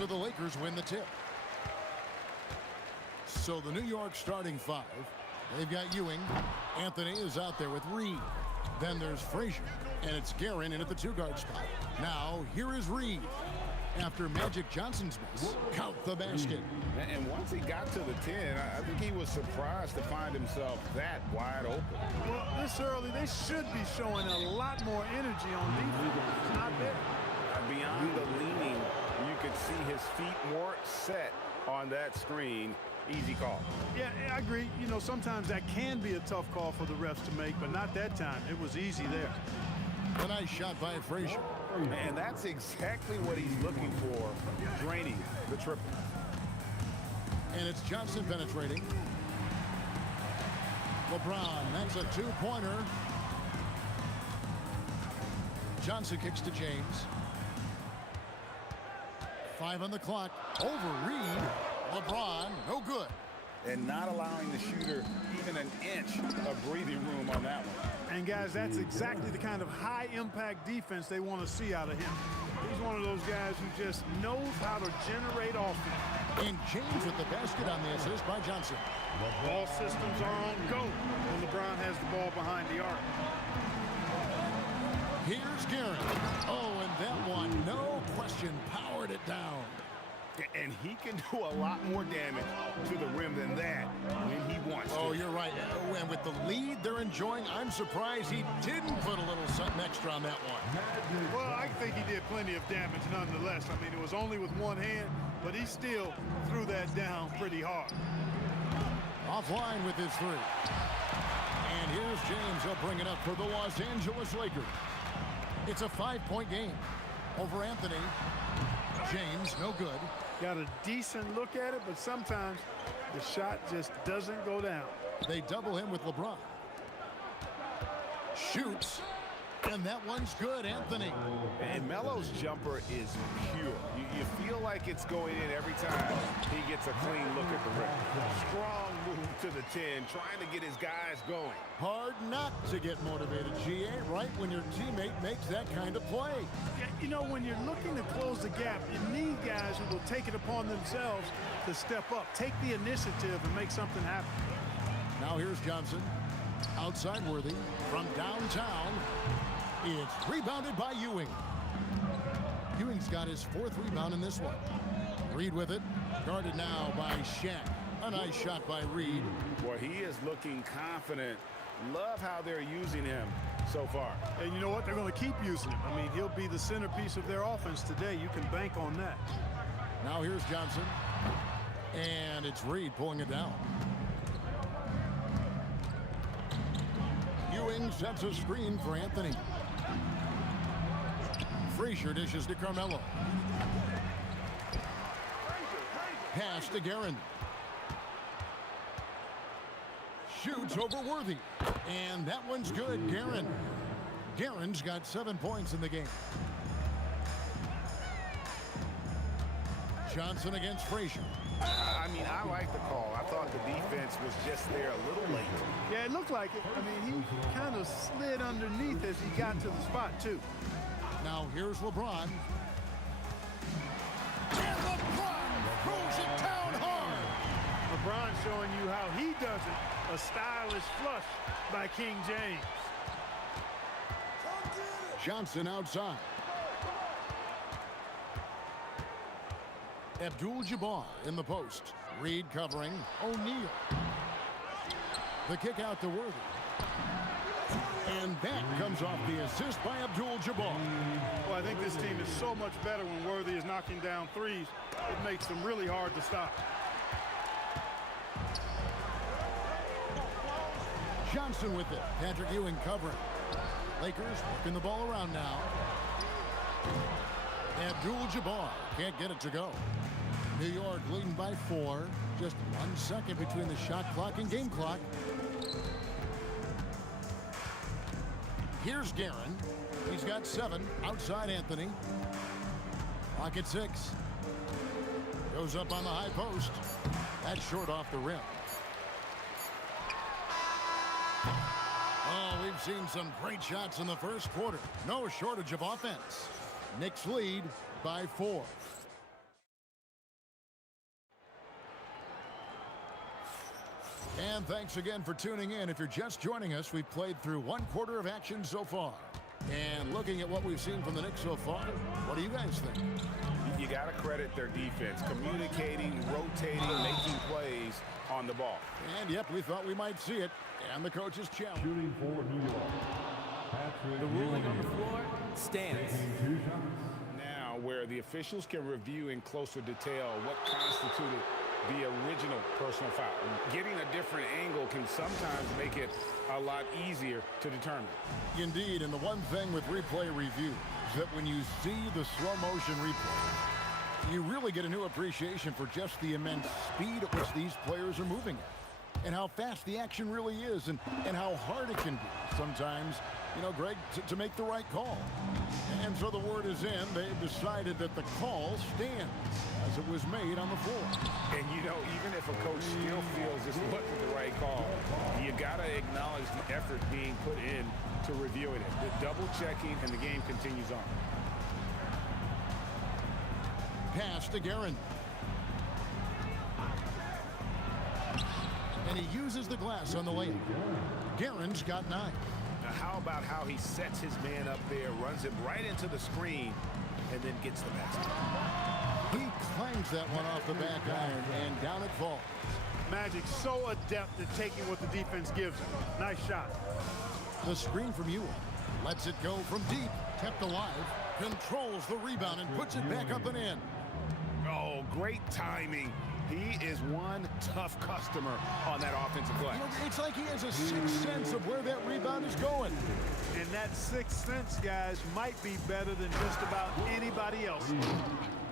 So the Lakers win the tip. So the New York starting five. They've got Ewing. Anthony is out there with Reed. Then there's Frazier. And it's Guerin in at the two-guard spot. Now, here is Reed. After Magic Johnson's miss, count the basket. And once he got to the 10, I think he was surprised to find himself that wide open. Well, this early, they should be showing a lot more energy on defense. It's not there. Beyond the leaning, you could see his feet more set on that screen. Easy call. Yeah, I agree. You know, sometimes that can be a tough call for the refs to make, but not that time. It was easy there. A nice shot by Frazier. And that's exactly what he's looking for, draining the triple. And it's Johnson penetrating. LeBron, that's a two-pointer. Johnson kicks to James. 5 on the clock. Over Reed. LeBron, no good. And not allowing the shooter even an inch of breathing room on that one. And guys, that's exactly the kind of high-impact defense they want to see out of him. He's one of those guys who just knows how to generate offense. And James with the basket on the assist by Johnson. All systems are on go when LeBron has the ball behind the arc. Here's Guerin. Oh, and that one, no question, powered it down. And he can do a lot more damage to the rim than that when he wants to. Oh, you're right. And with the lead they're enjoying, I'm surprised he didn't put a little something extra on that one. Well, I think he did plenty of damage nonetheless. I mean, it was only with one hand, but he still threw that down pretty hard. Offline with his three. And here's James. He'll bring it up for the Los Angeles Lakers. It's a 5-point game over Anthony. James, no good. Got a decent look at it, but sometimes the shot just doesn't go down. They double him with LeBron. Shoots. And that one's good, Anthony. And Melo's jumper is pure. You feel like it's going in every time he gets a clean look at the rim. Strong move to the 10, trying to get his guys going. Hard not to get motivated, GA, right when your teammate makes that kind of play. Yeah, you know, when you're looking to close the gap, you need guys who will take it upon themselves to step up, take the initiative, and make something happen. Now here's Johnson. Outside Worthy from downtown. It's rebounded by Ewing. Ewing's got his 4th rebound in this one. Reed with it. Guarded now by Shaq. A nice shot by Reed. Boy, he is looking confident. Love how they're using him so far. And you know what? They're going to keep using him. I mean, he'll be the centerpiece of their offense today. You can bank on that. Now here's Johnson. And it's Reed pulling it down. Ewing sets a screen for Anthony. Frazier dishes to Carmelo. Pass to Guerin. Shoots over Worthy. And that one's good, Guerin. Guerin's got 7 points in the game. Johnson against Frazier. I mean, I like the call. I thought the defense was just there a little late. Yeah, it looked like it. I mean, he kind of slid underneath as he got to the spot, too. Now here's LeBron. And LeBron throws it down hard. LeBron showing you how he does it. A stylish flush by King James. Johnson outside. Abdul-Jabbar in the post. Reed covering. O'Neal. The kick out to Worthy. And that comes off the assist by Abdul-Jabbar. Well, I think this team is so much better when Worthy is knocking down threes. It makes them really hard to stop. Johnson with it. Patrick Ewing covering. Lakers working the ball around now. Abdul-Jabbar can't get it to go. New York leading by 4. Just 1 second between the shot clock and game clock. Here's Guerin. He's got 7. Outside Anthony. Clock at 6. Goes up on the high post. That's short off the rim. Oh, we've seen some great shots in the first quarter. No shortage of offense. Knicks lead by 4. And thanks again for tuning in. If you're just joining us, we've played through 1/4 of action so far. And looking at what we've seen from the Knicks so far, what do you guys think? You got to credit their defense, communicating, rotating, making plays on the ball. And yep, we thought we might see it. And the coach's challenge. Shooting for New York. The ruling on the floor stands. Now, where the officials can review in closer detail what constituted the original personal foul. Getting a different angle can sometimes make it a lot easier to determine. Indeed, and the one thing with replay review is that when you see the slow motion replay, you really get a new appreciation for just the immense speed at which these players are moving at, and how fast the action really is, and how hard it can be sometimes, you know, Greg, to make the right call. And so the word is in. They've decided that the call stands as it was made on the floor. And, you know, even if a coach still feels this wasn't the right call, you got to acknowledge the effort being put in to reviewing it. The double checking, and the game continues on. Pass to Guerin. And he uses the glass on the layup. Guerin's got 9. Now, how about how he sets his man up there, runs him right into the screen, and then gets the basket? He clangs that one off the back iron, and down it falls. Magic so adept at taking what the defense gives him. Nice shot. The screen from Ewell lets it go from deep, kept alive, controls the rebound, and puts it back up and in. Oh, great timing. He is one tough customer on that offensive glass. You know, it's like he has a sixth sense of where that rebound is going. And that sixth sense, guys, might be better than just about anybody else.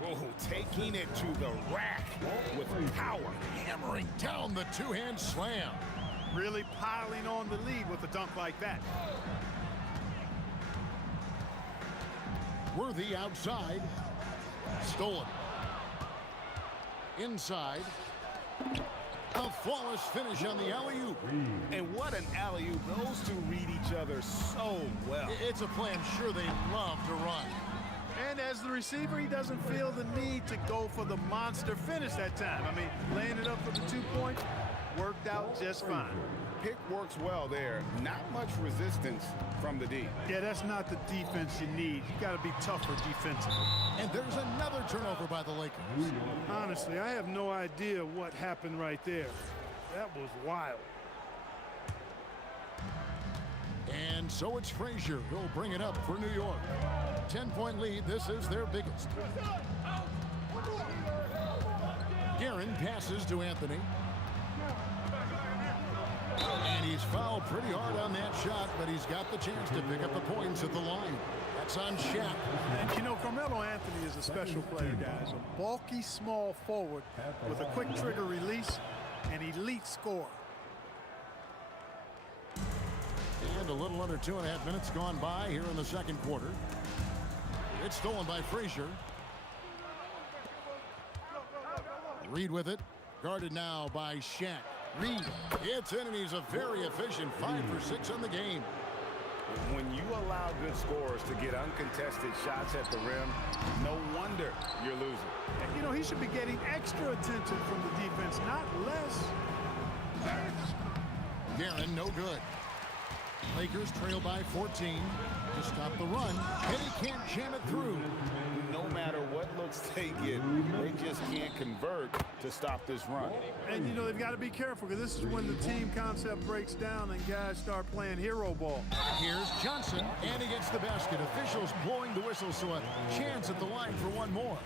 Whoa, taking it to the rack with power. Hammering down the two-hand slam. Really piling on the lead with a dunk like that. Worthy outside. Stolen. Inside. A flawless finish on the alley-oop. And what an alley-oop. Those two read each other so well. It's a play I'm sure they love to run. And as the receiver, he doesn't feel the need to go for the monster finish that time. I mean, laying it up for the 2 points worked out just fine. Pick works well there. Not much resistance from the D. Yeah, that's not the defense you need. You got to be tougher defensively. And there's another turnover by the Lakers. Honestly, I have no idea what happened right there. That was wild. And so it's Frazier who'll bring it up for New York. 10-point lead. This is their biggest. Guerin passes to Anthony. And he's fouled pretty hard on that shot, but he's got the chance to pick up the points at the line. That's on Shaq. And you know, Carmelo Anthony is a special player, guys. A bulky, small forward with a quick trigger release, an elite scorer. And a little under 2.5 minutes gone by here in the second quarter. It's stolen by Frazier. Reed with it. Guarded now by Shaq. Reed gets in, and he's a very efficient 5 for 6 on the game. When you allow good scorers to get uncontested shots at the rim, no wonder you're losing. And, you know, he should be getting extra attention from the defense, not less. Guerin, no good. Lakers trail by 14 to stop the run, and he can't jam it through. No matter what looks they get, they just can't convert to stop this run. And, you know, they've got to be careful, because this is when the team concept breaks down and guys start playing hero ball. Here's Johnson, and he gets the basket. Officials blowing the whistle, so a chance at the line for one more.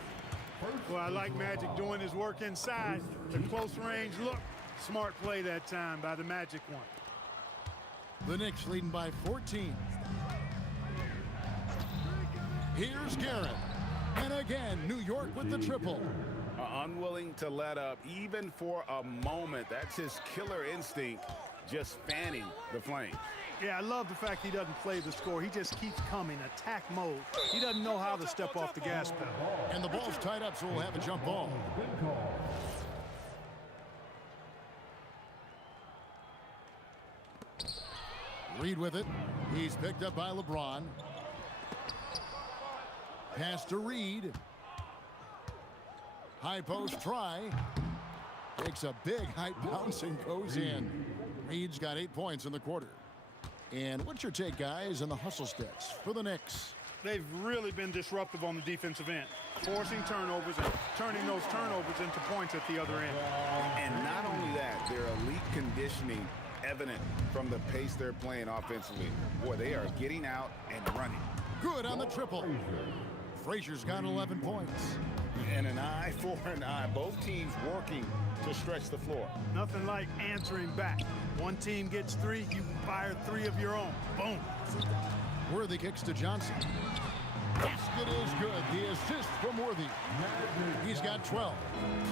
Well, I like Magic doing his work inside. The close range look. Smart play that time by the Magic one. The Knicks leading by 14. Here's Guerin. And again, New York with the triple. Unwilling to let up even for a moment. That's his killer instinct, just fanning the flame. Yeah, I love the fact he doesn't play the score. He just keeps coming, attack mode. He doesn't know how to step off the gas pedal. And the ball's tied up, so we'll have a jump ball. Reed with it. He's picked up by LeBron. Pass to Reed. High post try. Takes a big high bounce and goes in. Reed's got 8 points in the quarter. And what's your take, guys, on the hustle sticks for the Knicks? They've really been disruptive on the defensive end, forcing turnovers and turning those turnovers into points at the other end. And not only that, their elite conditioning evident from the pace they're playing offensively. Boy, they are getting out and running. Good on the triple. Frazier's got 11 points. And an eye for an eye. Both teams working to stretch the floor. Nothing like answering back. One team gets 3, you fire 3 of your own. Boom. Worthy kicks to Johnson. Basket is good. The assist from Worthy. He's got 12.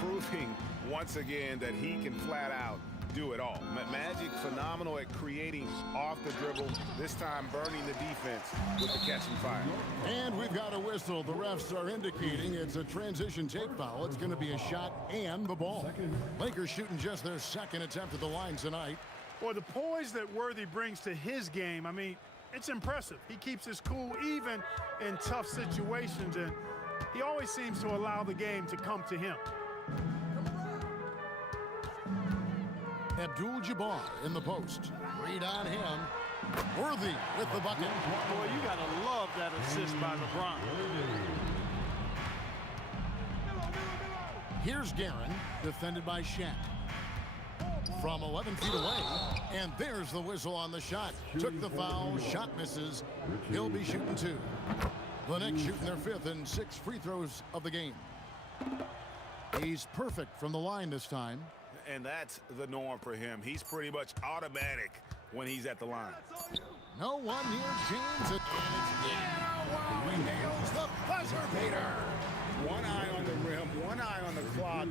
Proving once again that he can flat out do it all. Magic phenomenal at creating off the dribble, this time burning the defense with the catch and fire. And we've got a whistle. The refs are indicating it's a transition tape foul. It's going to be a shot and the ball. Lakers shooting just their second attempt at the line tonight. Boy, the poise that Worthy brings to his game, I mean, it's impressive. He keeps his cool even in tough situations, and he always seems to allow the game to come to him. Abdul-Jabbar in the post. Read on him. Worthy with the bucket. Boy, you got to love that assist by LeBron. Here's Guerin, defended by Shaq. From 11 feet away, and there's the whistle on the shot. Took the foul, shot misses. He'll be shooting 2. The Knicks shooting their 5th and 6th free throws of the game. He's perfect from the line this time. And that's the norm for him. He's pretty much automatic when he's at the line. No one near James, and it's he nails the buzzer beater. One eye on the rim, one eye on the clock.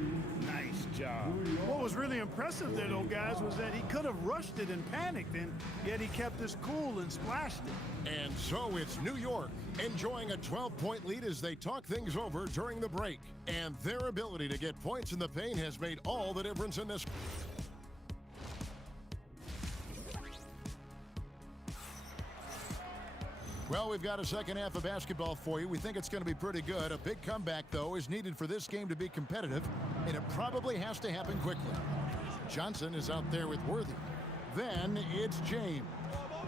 Nice job. What was really impressive there, though, guys, was that he could have rushed it and panicked, and yet he kept his cool and splashed it. And so it's New York enjoying a 12-point lead as they talk things over during the break. And their ability to get points in the paint has made all the difference in this. Well, we've got a second half of basketball for you. We think it's going to be pretty good. A big comeback, though, is needed for this game to be competitive, and it probably has to happen quickly. Johnson is out there with Worthy. Then it's James.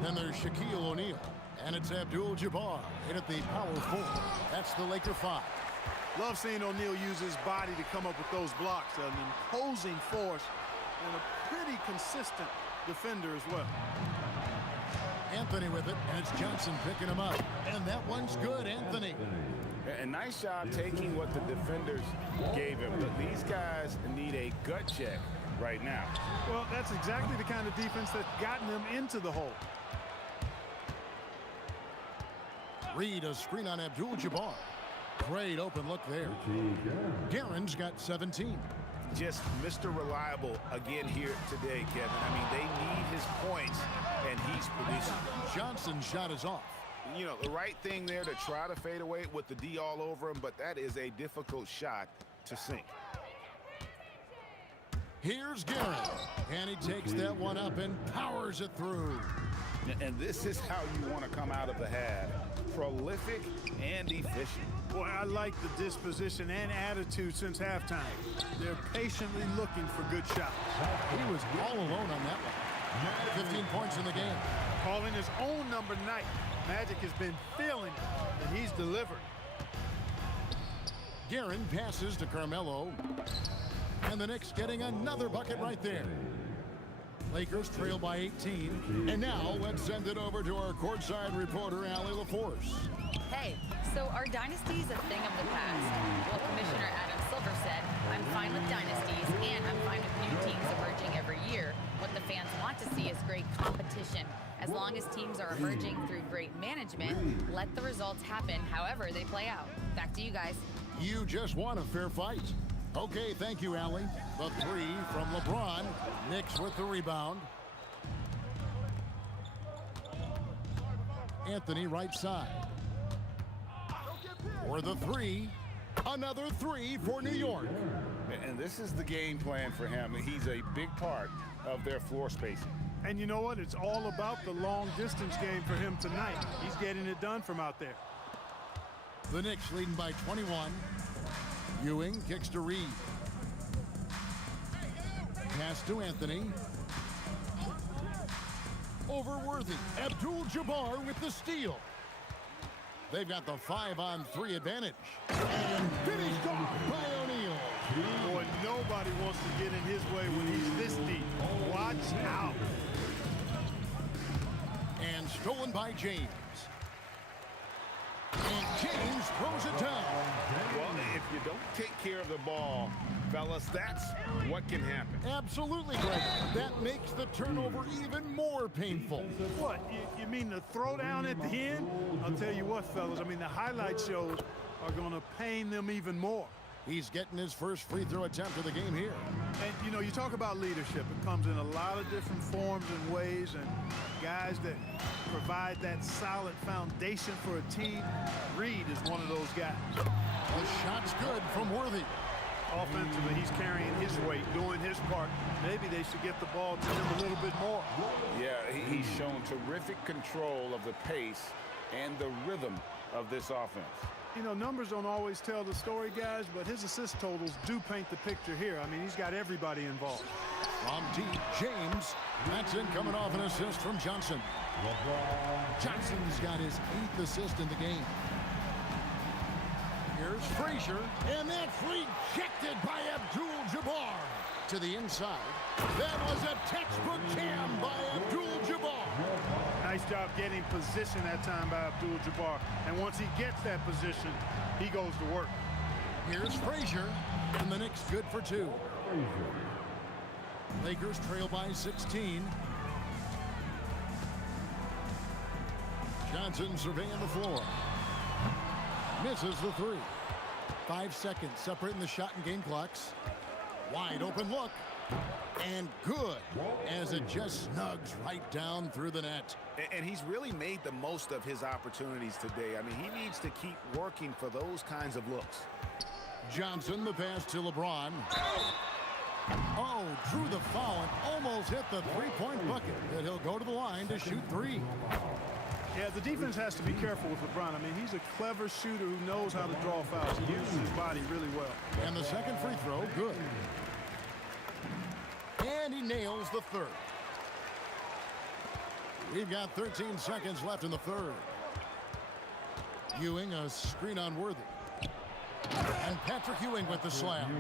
Then there's Shaquille O'Neal. And it's Abdul-Jabbar in at the power forward. That's the Laker 5. Love seeing O'Neal use his body to come up with those blocks. An imposing force and a pretty consistent defender as well. Anthony with it, and it's Johnson picking him up. And that one's good, Anthony. And nice job taking what the defenders gave him. But these guys need a gut check right now. Well, that's exactly the kind of defense that's gotten them into the hole. Reed, a screen on Abdul-Jabbar. Great open look there. Guerin's got 17. Just Mr. Reliable again here today, Kevin. I mean, they need his points, and he's producing. Johnson's shot is off. You know, the right thing there to try to fade away with the D all over him, but that is a difficult shot to sink. Here's Guerin, and he takes that one up and powers it through. And this is how you want to come out of the half. Prolific and efficient. Boy, I like the disposition and attitude since halftime. They're patiently looking for good shots. He was all alone on that one. 15 points in the game. Calling his own number night. Magic has been feeling it, and he's delivered. Guerin passes to Carmelo. And the Knicks getting another bucket right there. Lakers trail by 18. And now let's send it over to our courtside reporter, Allie LaForce. Hey, so are dynasties a thing of the past? Well, Commissioner Adam Silver said, I'm fine with dynasties and I'm fine with new teams emerging every year. What the fans want to see is great competition. As long as teams are emerging through great management, let the results happen however they play out. Back to you guys. You just want a fair fight. Okay, thank you, Allie. The 3 from LeBron. Knicks with the rebound. Anthony right side. For the 3. Another 3 for New York. And this is the game plan for him. He's a big part of their floor spacing. And you know what? It's all about the long distance game for him tonight. He's getting it done from out there. The Knicks leading by 21. Ewing kicks to Reed. Pass to Anthony. Over Worthy. Abdul-Jabbar with the steal. They've got the 5-on-3 advantage. And finished off by O'Neal. Boy, nobody wants to get in his way when he's this deep. Watch out. And stolen by James. And James throws it down. Well, if you don't take care of the ball, fellas, that's what can happen. Absolutely, Greg. That makes the turnover even more painful. What? You mean the throwdown at the end? I'll tell you what, fellas. I mean, the highlight shows are going to pain them even more. He's getting his first free throw attempt of the game here. And, you know, you talk about leadership. It comes in a lot of different forms and ways, and guys that provide that solid foundation for a team. Reed is one of those guys. The shot's good from Worthy. Offensively, he's carrying his weight, doing his part. Maybe they should get the ball to him a little bit more. Yeah, he's shown terrific control of the pace and the rhythm of this offense. You know, numbers don't always tell the story, guys, but his assist totals do paint the picture here. I mean, he's got everybody involved. From deep, James. That's in coming off an assist from Johnson. Johnson's got his 8th assist in the game. Here's Frazier, and that's rejected by Abdul-Jabbar. To the inside. That was a textbook jam by Abdul-Jabbar. Nice job getting position that time by Abdul-Jabbar. And once he gets that position, he goes to work. Here's Frazier, and the Knicks good for 2. Lakers trail by 16. Johnson surveying the floor. Misses the 3. 5 seconds separating the shot and game clocks. Wide open look. And good, as it just snugs right down through the net. And he's really made the most of his opportunities today. I mean, he needs to keep working for those kinds of looks. Johnson, the pass to LeBron. Oh, drew the foul and almost hit the three-point bucket. But he'll go to the line to shoot 3. Yeah, the defense has to be careful with LeBron. I mean, he's a clever shooter who knows how to draw fouls. He uses his body really well. And the second free throw, good. And he nails the 3rd. We've got 13 seconds left in the 3rd. Ewing, a screen on Worthy. And Patrick Ewing with the slam.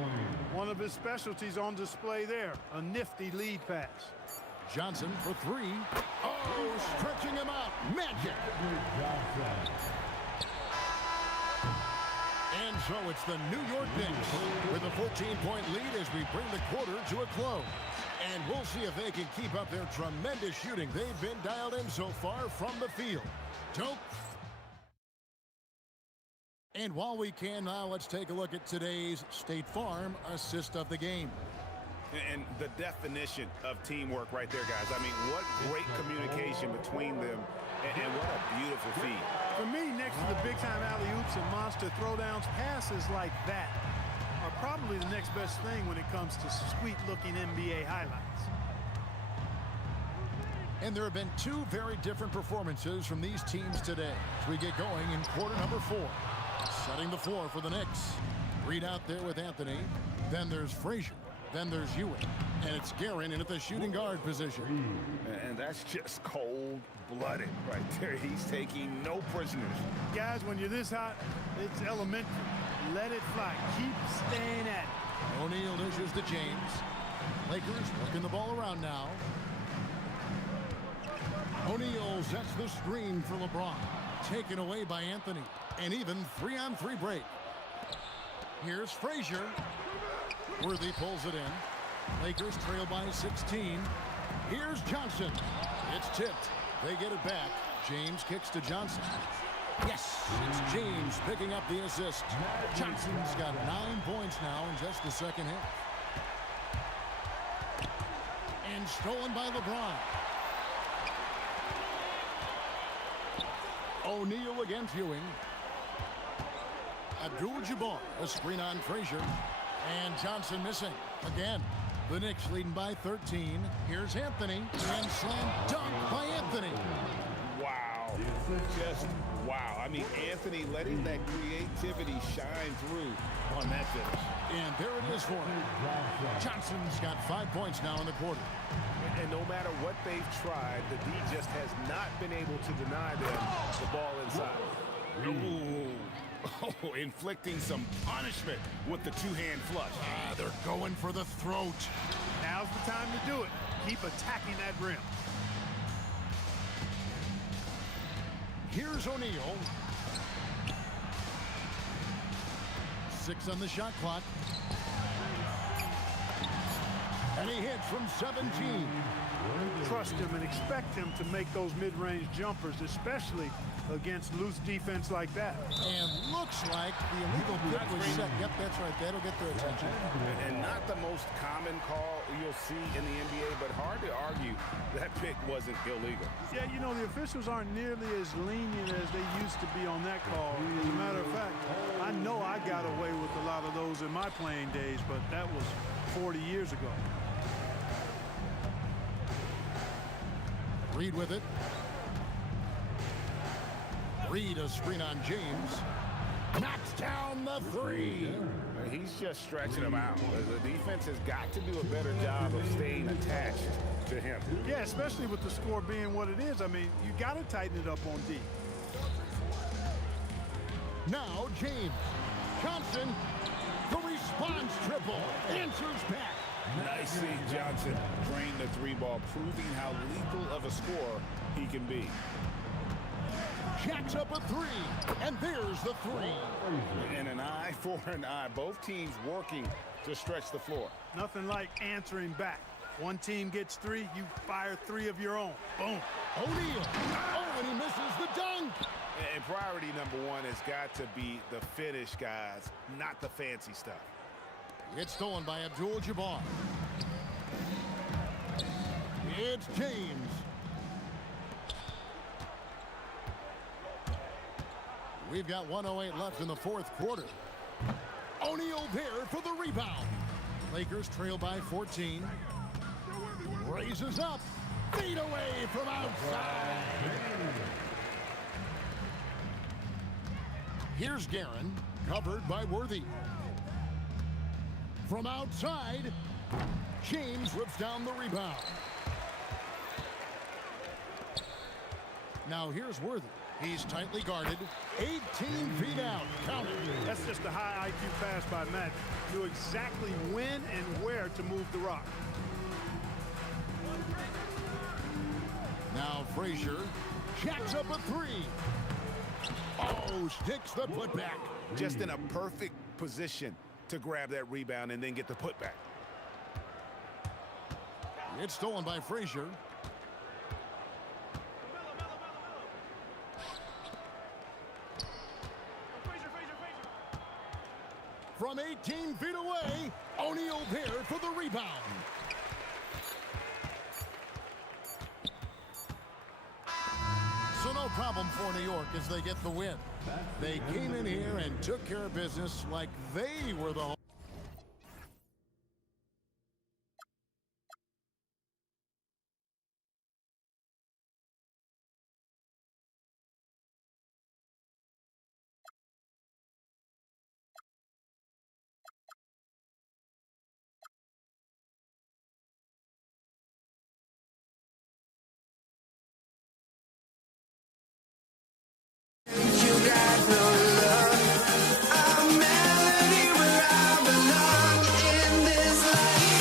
One of his specialties on display there, a nifty lead pass. Johnson for 3. Oh, stretching him out. Magic. And so it's the New York Knicks with a 14-point lead as we bring the quarter to a close. And we'll see if they can keep up their tremendous shooting they've been dialed in so far from the field. Dope. And while we can now, let's take a look at today's State Farm assist of the game. And the definition of teamwork right there, guys. I mean, what great communication between them, and what a beautiful feed. For me, next to the big-time alley-oops and monster throwdowns, passes like that are probably the next best thing when it comes to sweet-looking NBA highlights. And there have been 2 very different performances from these teams today as we get going in quarter number 4. Setting the floor for the Knicks. Reed out there with Anthony. Then there's Frazier. Then there's Ewing. And it's Guerin in at the shooting guard position. And that's just cold-blooded right there. He's taking no prisoners. Guys, when you're this hot, it's elementary. Let it fly. Keep staying at it. O'Neal dishes to James. Lakers working the ball around now. O'Neal sets the screen for LeBron. Taken away by Anthony. And even 3-on-3 break. Here's Frazier. Worthy pulls it in. Lakers trail by 16. Here's Johnson. It's tipped. They get it back. James kicks to Johnson. Yes, it's James picking up the assist. Johnson's got 9 points now in just the second half. And stolen by LeBron. O'Neal against Ewing. Abdul-Jabbar, a screen on Frazier. And Johnson missing. Again, the Knicks leading by 13. Here's Anthony. And slam dunk by Anthony. Wow. Just wow. I mean, Anthony Anthony letting that creativity shine through on that finish. And there it is for him. Johnson's got 5 points now in the quarter. And no matter what they've tried, the D just has not been able to deny them the ball inside. Ooh. Oh, inflicting some punishment with the two-hand flush. They're going for the throat. Now's the time to do it. Keep attacking that rim. Here's O'Neal. 6 on the shot clock. And he hits from 17. Trust him and expect him to make those mid-range jumpers, especially against loose defense like that. And looks like the illegal pick was set. Yep, that's right. That'll get their attention. And not the most common call you'll see in the NBA, but hard to argue that pick wasn't illegal. Yeah, you know, the officials aren't nearly as lenient as they used to be on that call. As a matter of fact, I know I got away with a lot of those in my playing days, but that was 40 years ago. Reed with it. Reed, a screen on James. Knocks down the three. He's just stretching him out. The defense has got to do a better job of staying attached to him. Yeah, especially with the score being what it is. I mean, you got to tighten it up on D. Now James. Johnson, the response triple. Answers back. Nice seeing Johnson drain the three ball, proving how lethal of a scorer he can be. Jacks up a three, and there's the three. And an eye for an eye. Both teams working to stretch the floor. Nothing like answering back. One team gets 3, you fire 3 of your own. Boom. O'Neal. Oh, and he misses the dunk. And priority number 1 has got to be the finish, guys, not the fancy stuff. It's stolen by Abdul-Jabbar. It's James. We've got 1:08 left in the fourth quarter. O'Neal there for the rebound. Lakers trail by 14. Raises up. Feet away from outside. Here's Guerin, covered by Worthy. From outside, James rips down the rebound. Now here's Worthy. He's tightly guarded, 18 feet out. Count it. That's just a high IQ pass by Matt. Knew exactly when and where to move the rock. Now Frazier jacks up a three. Oh, sticks the putback. Just in a perfect position to grab that rebound and then get the putback. It's stolen by Frazier. From 18 feet away, O'Neal there for the rebound. So no problem for New York as they get the win. They came in here and took care of business like they were the home. You got no love. I'm a melody where I belong in this life.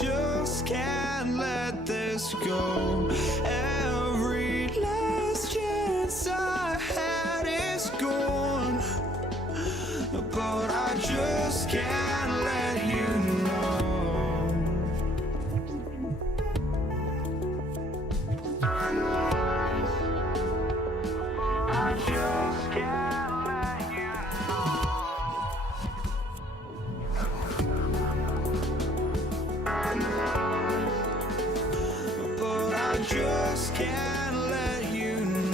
just can't let this go. Every last chance I had is gone, but I just can't let you know. I just can't let you know. But I just can't let you know.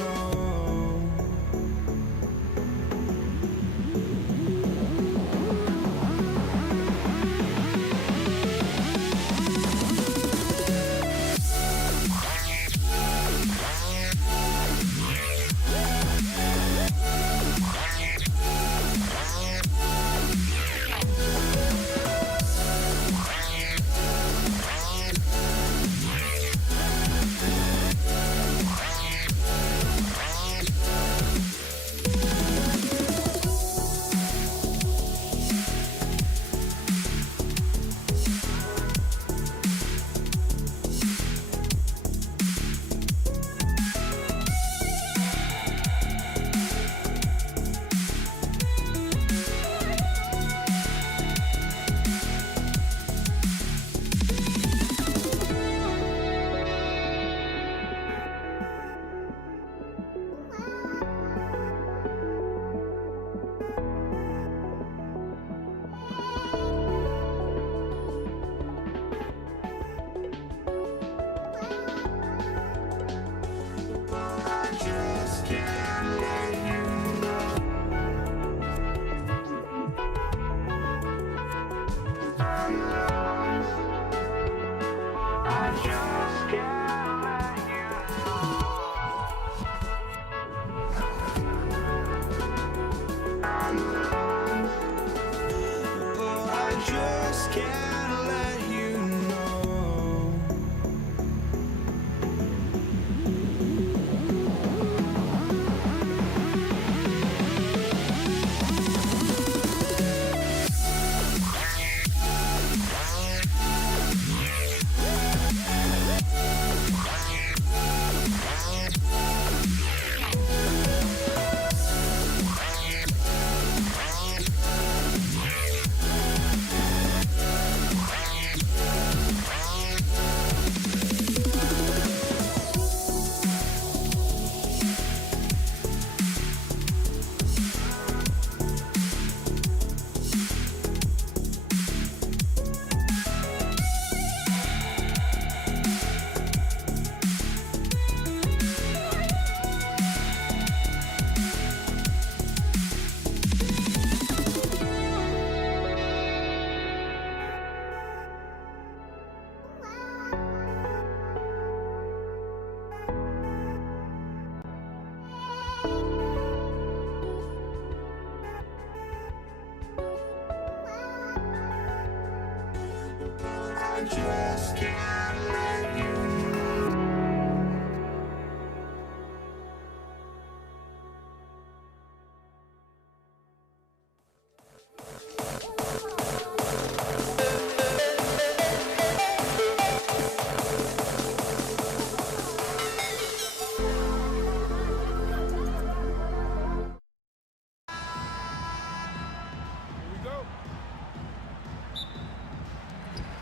Just can't let you know.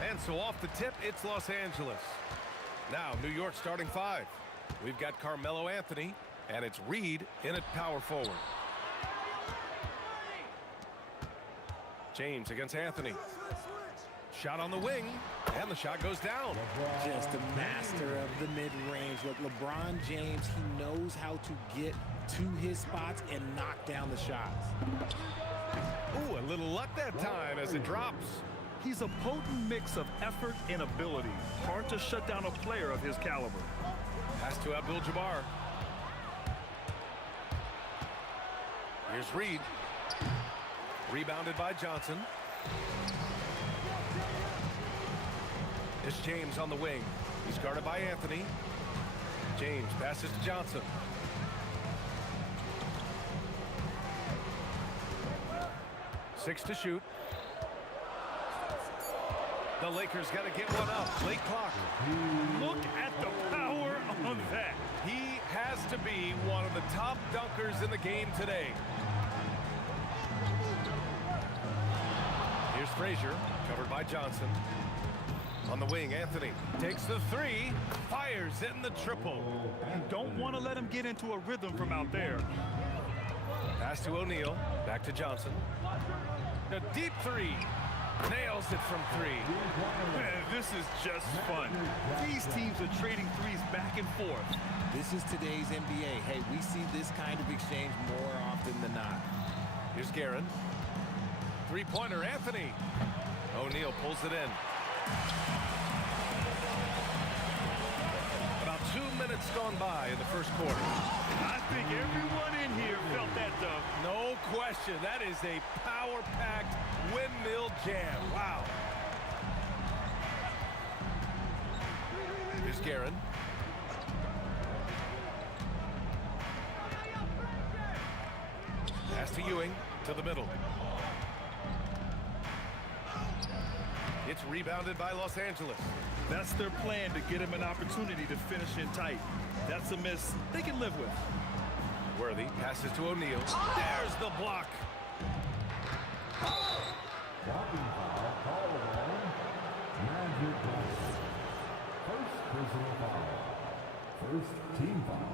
And so off the tip, it's Los Angeles. Now, New York starting 5. We've got Carmelo Anthony, and it's Reed in at power forward. James against Anthony. Shot on the wing, and the shot goes down. Just a master of the mid-range. Look, LeBron James, he knows how to get to his spots and knock down the shots. Ooh, a little luck that time as it drops. He's a potent mix of effort and ability. Hard to shut down a player of his caliber. Pass to Abdul-Jabbar. Here's Reed. Rebounded by Johnson. It's James on the wing. He's guarded by Anthony. James passes to Johnson. Six to shoot. The Lakers got to get one up. Late clock. Look at the power on that. He has to be one of the top dunkers in the game today. Here's Frazier, covered by Johnson. On the wing, Anthony takes the three, fires in the triple. You don't want to let him get into a rhythm from out there. Pass to O'Neal, back to Johnson. A deep three, nails it from three. Man, this is just fun. These teams are trading threes back and forth. This is today's NBA. Hey, we see this kind of exchange more often than not. Here's Guerin. Three-pointer, Anthony. O'Neal pulls it in. About 2 minutes gone by in the first quarter. I think everyone in here felt that dunk. No question. That is a power-packed windmill jam. Wow. Here's Guerin. Pass to Ewing, to the middle. It's rebounded by Los Angeles. That's their plan, to get him an opportunity to finish in tight. That's a miss they can live with. Worthy passes to O'Neal. There's the block. Blocking foul called on Magic Johnson. First personal foul. First team foul.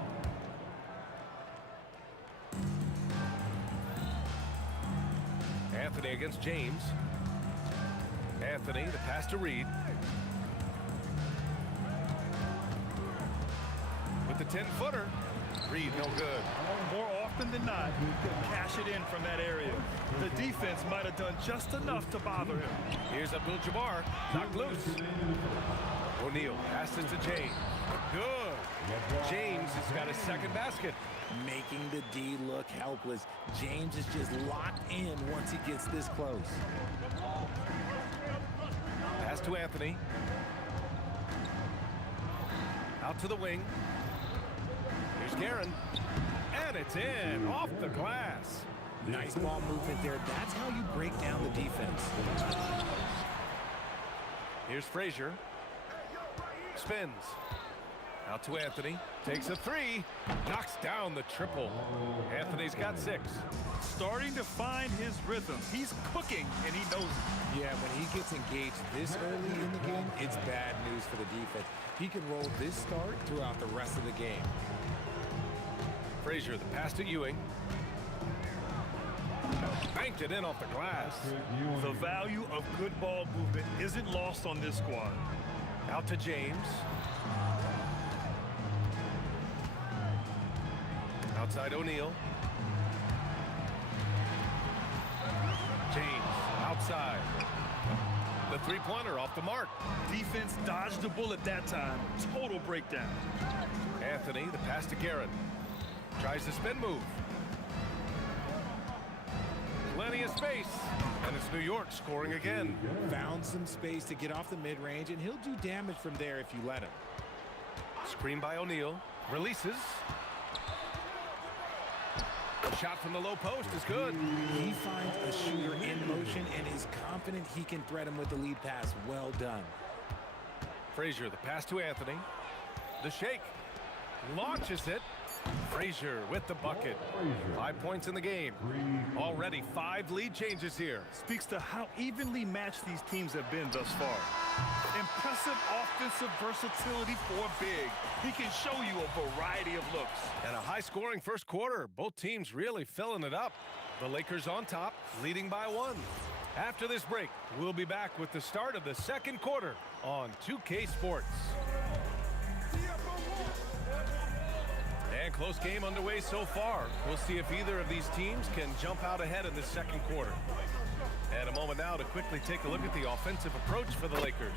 Anthony against James. Anthony, the pass to Reed. With the 10-footer. Reed, no good. More often than not, cash it in from that area. The defense might have done just enough to bother him. Here's Abdul-Jabbar, knocked loose. O'Neal passes to James. Good. James has got his second basket. Making the D look helpless. James is just locked in once he gets this close. Pass to Anthony. Out to the wing. Here's Guerin. And it's in, off the glass. Nice ball movement there. That's how you break down the defense. Here's Frazier. Spins. Out to Anthony. Takes a three. Knocks down the triple. Anthony's got 6. Starting to find his rhythm. He's cooking, and he knows it. Yeah, when he gets engaged this early in the game, it's bad news for the defense. He can roll this start throughout the rest of the game. Frazier, the pass to Ewing. Banked it in off the glass. The value of good ball movement isn't lost on this squad. Out to James. Outside O'Neal. James, outside. The three-pointer off the mark. Defense dodged the bullet that time. Total breakdown. Anthony, the pass to Guerin. Tries the spin move. Plenty of space. And it's New York scoring again. Found some space to get off the mid-range, and he'll do damage from there if you let him. Screen by O'Neal. Releases. Shot from the low post is good. He finds a shooter in motion and is confident he can threat him with the lead pass. Well done. Frazier, the pass to Anthony. The shake. Launches it. Frazier with the bucket. 5 points in the game. Already 5 lead changes here. Speaks to how evenly matched these teams have been thus far. Impressive offensive versatility for big. He can show you a variety of looks. And a high-scoring first quarter. Both teams really filling it up. The Lakers on top, leading by 1. After this break, we'll be back with the start of the second quarter on 2K Sports. And close game underway so far. We'll see if either of these teams can jump out ahead in the second quarter. And a moment now to quickly take a look at the offensive approach for the Lakers.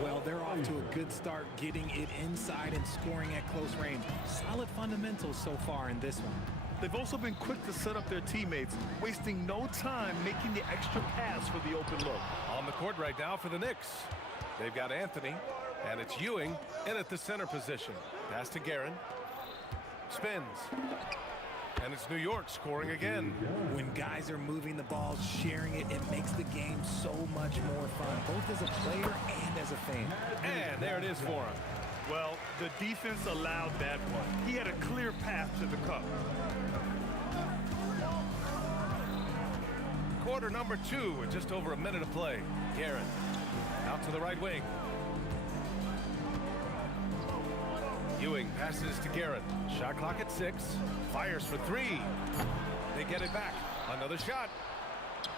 Well, they're off to a good start, getting it inside and scoring at close range. Solid fundamentals so far in this one. They've also been quick to set up their teammates, wasting no time making the extra pass for the open look. On the court right now for the Knicks. They've got Anthony, and it's Ewing in at the center position. Pass to Guerin. Spins. And it's New York scoring again. When guys are moving the ball, sharing it, it makes the game so much more fun, both as a player and as a fan. And there it is for him. Well, the defense allowed that one. He had a clear path to the cup. Quarter number 2 with just over a minute of play. Garrett out to the right wing. Ewing passes to Garrett. Shot clock at 6. Fires for 3. They get it back. Another shot.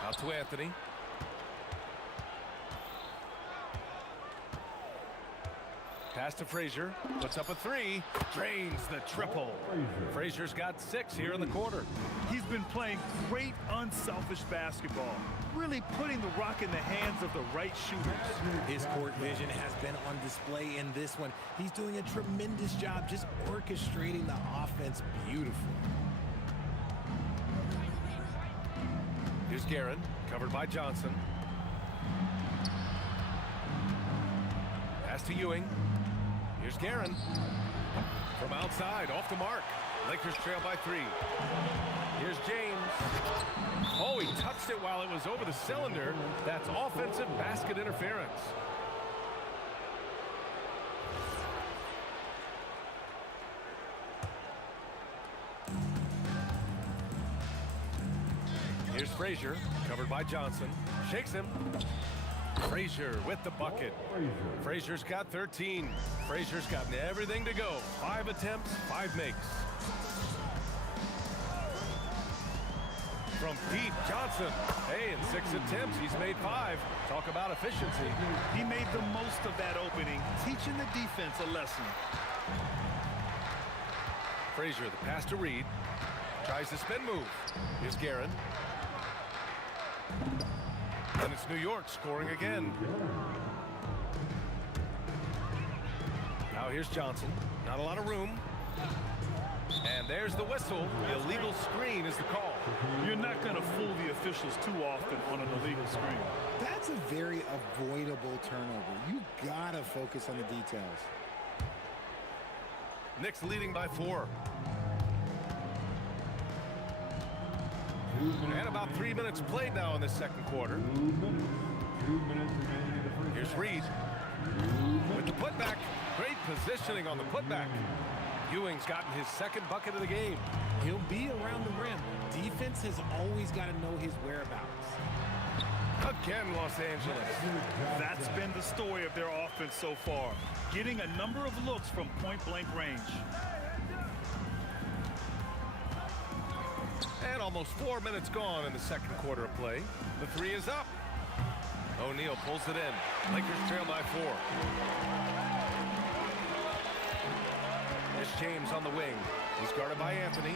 Out to Anthony. Pass to Frazier. Puts up a 3. Drains the triple. Frazier's got 6 here in the quarter. He's been playing great, unselfish basketball, really putting the rock in the hands of the right shooters. His court vision has been on display in this one. He's doing a tremendous job just orchestrating the offense beautifully. Here's Guerin, covered by Johnson. Pass to Ewing. Here's Guerin. From outside, off the mark. Lakers trail by 3. Here's James. Oh, he touched it while it was over the cylinder. That's offensive basket interference. Here's Frazier, covered by Johnson. Shakes him. Frazier with the bucket. Frazier's got 13. Frazier's gotten everything to go. 5 attempts, 5 makes. From deep, Johnson. Hey, in 6 attempts, he's made 5. Talk about efficiency. He made the most of that opening, teaching the defense a lesson. Frazier, the pass to Reed. Tries the spin move. Here's Guerin. And it's New York scoring again. Now here's Johnson. Not a lot of room. And there's the whistle. The illegal screen is the call. You're not going to fool the officials too often on an illegal screen. That's a very avoidable turnover. You gotta focus on the details. Knicks leading by 4. And about 3 minutes played now in the second quarter. 2 minutes. 2 minutes remaining in the first. Here's Reed with the putback. Great positioning on the putback. Ewing's gotten his second bucket of the game. He'll be around the rim. Defense has always got to know his whereabouts. Again, Los Angeles. That's been the story of their offense so far, getting a number of looks from point-blank range. And almost 4 minutes gone in the second quarter of play. The 3 is up. O'Neal pulls it in. Lakers trail by 4. There's James on the wing. He's guarded by Anthony.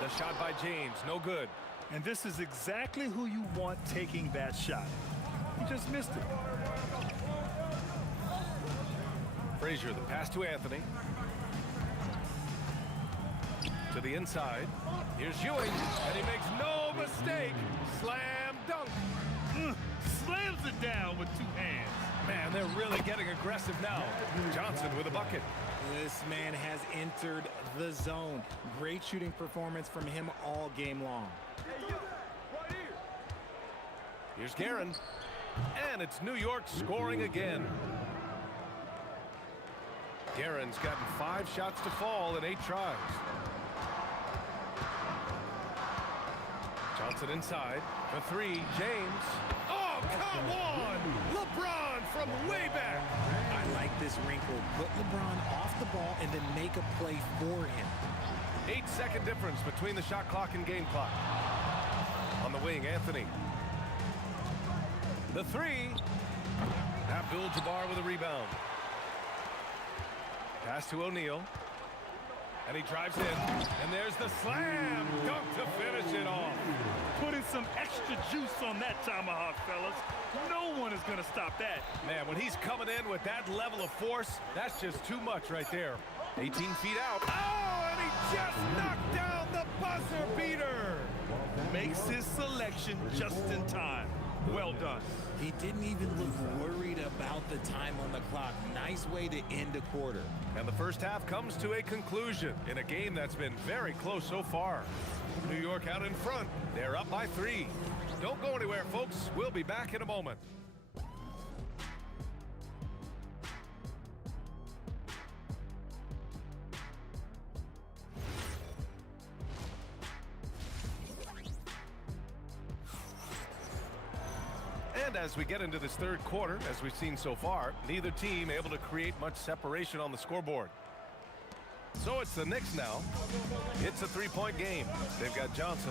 The shot by James, no good. And this is exactly who you want taking that shot. He just missed it. Frazier, the pass to Anthony. To the inside. Here's Ewing, and he makes no mistake. Slam dunk. Slams it down with 2 hands. Man, they're really getting aggressive now. Johnson with a bucket. This man has entered the zone. Great shooting performance from him all game long. Here's Guerin. And it's New York scoring again. Guerin's gotten 5 shots to fall in 8 tries. Johnson inside. The 3, James. Oh, come on! LeBron from way back. I like this wrinkle. Put LeBron off the ball and then make a play for him. 8-second difference between the shot clock and game clock. On the wing, Anthony. The 3. Abdul-Jabbar with a rebound. Pass to O'Neal. And he drives in. And there's the slam dunk to finish it off. Putting some extra juice on that tomahawk, fellas. No one is going to stop that. Man, when he's coming in with that level of force, that's just too much right there. 18 feet out. Oh, and he just knocked down the buzzer beater. Makes his selection just in time. Well done. He didn't even look worried about the time on the clock. Nice way to end a quarter. And the first half comes to a conclusion in a game that's been very close so far. New York out in front. They're up by 3. Don't go anywhere, folks. We'll be back in a moment. And as we get into this third quarter, as we've seen so far, neither team able to create much separation on the scoreboard. So it's the Knicks now. It's a 3-point game. They've got Johnson,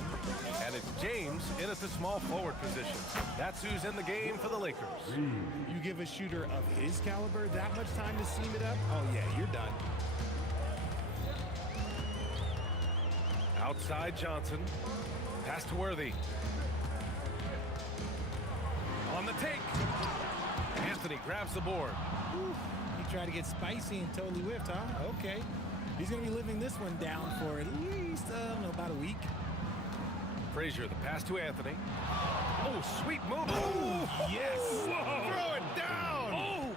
and it's James in at the small forward position. That's who's in the game for the Lakers. You give a shooter of his caliber that much time to seam it up? Oh, yeah, you're done. Outside Johnson. Pass to Worthy. On the take. Anthony grabs the board. Ooh, he tried to get spicy and totally whiffed, huh? Okay. He's going to be living this one down for at least, I don't know, about a week. Frazier, the pass to Anthony. Oh, sweet move. Oh, yes. Whoa. Throw it down. Oh!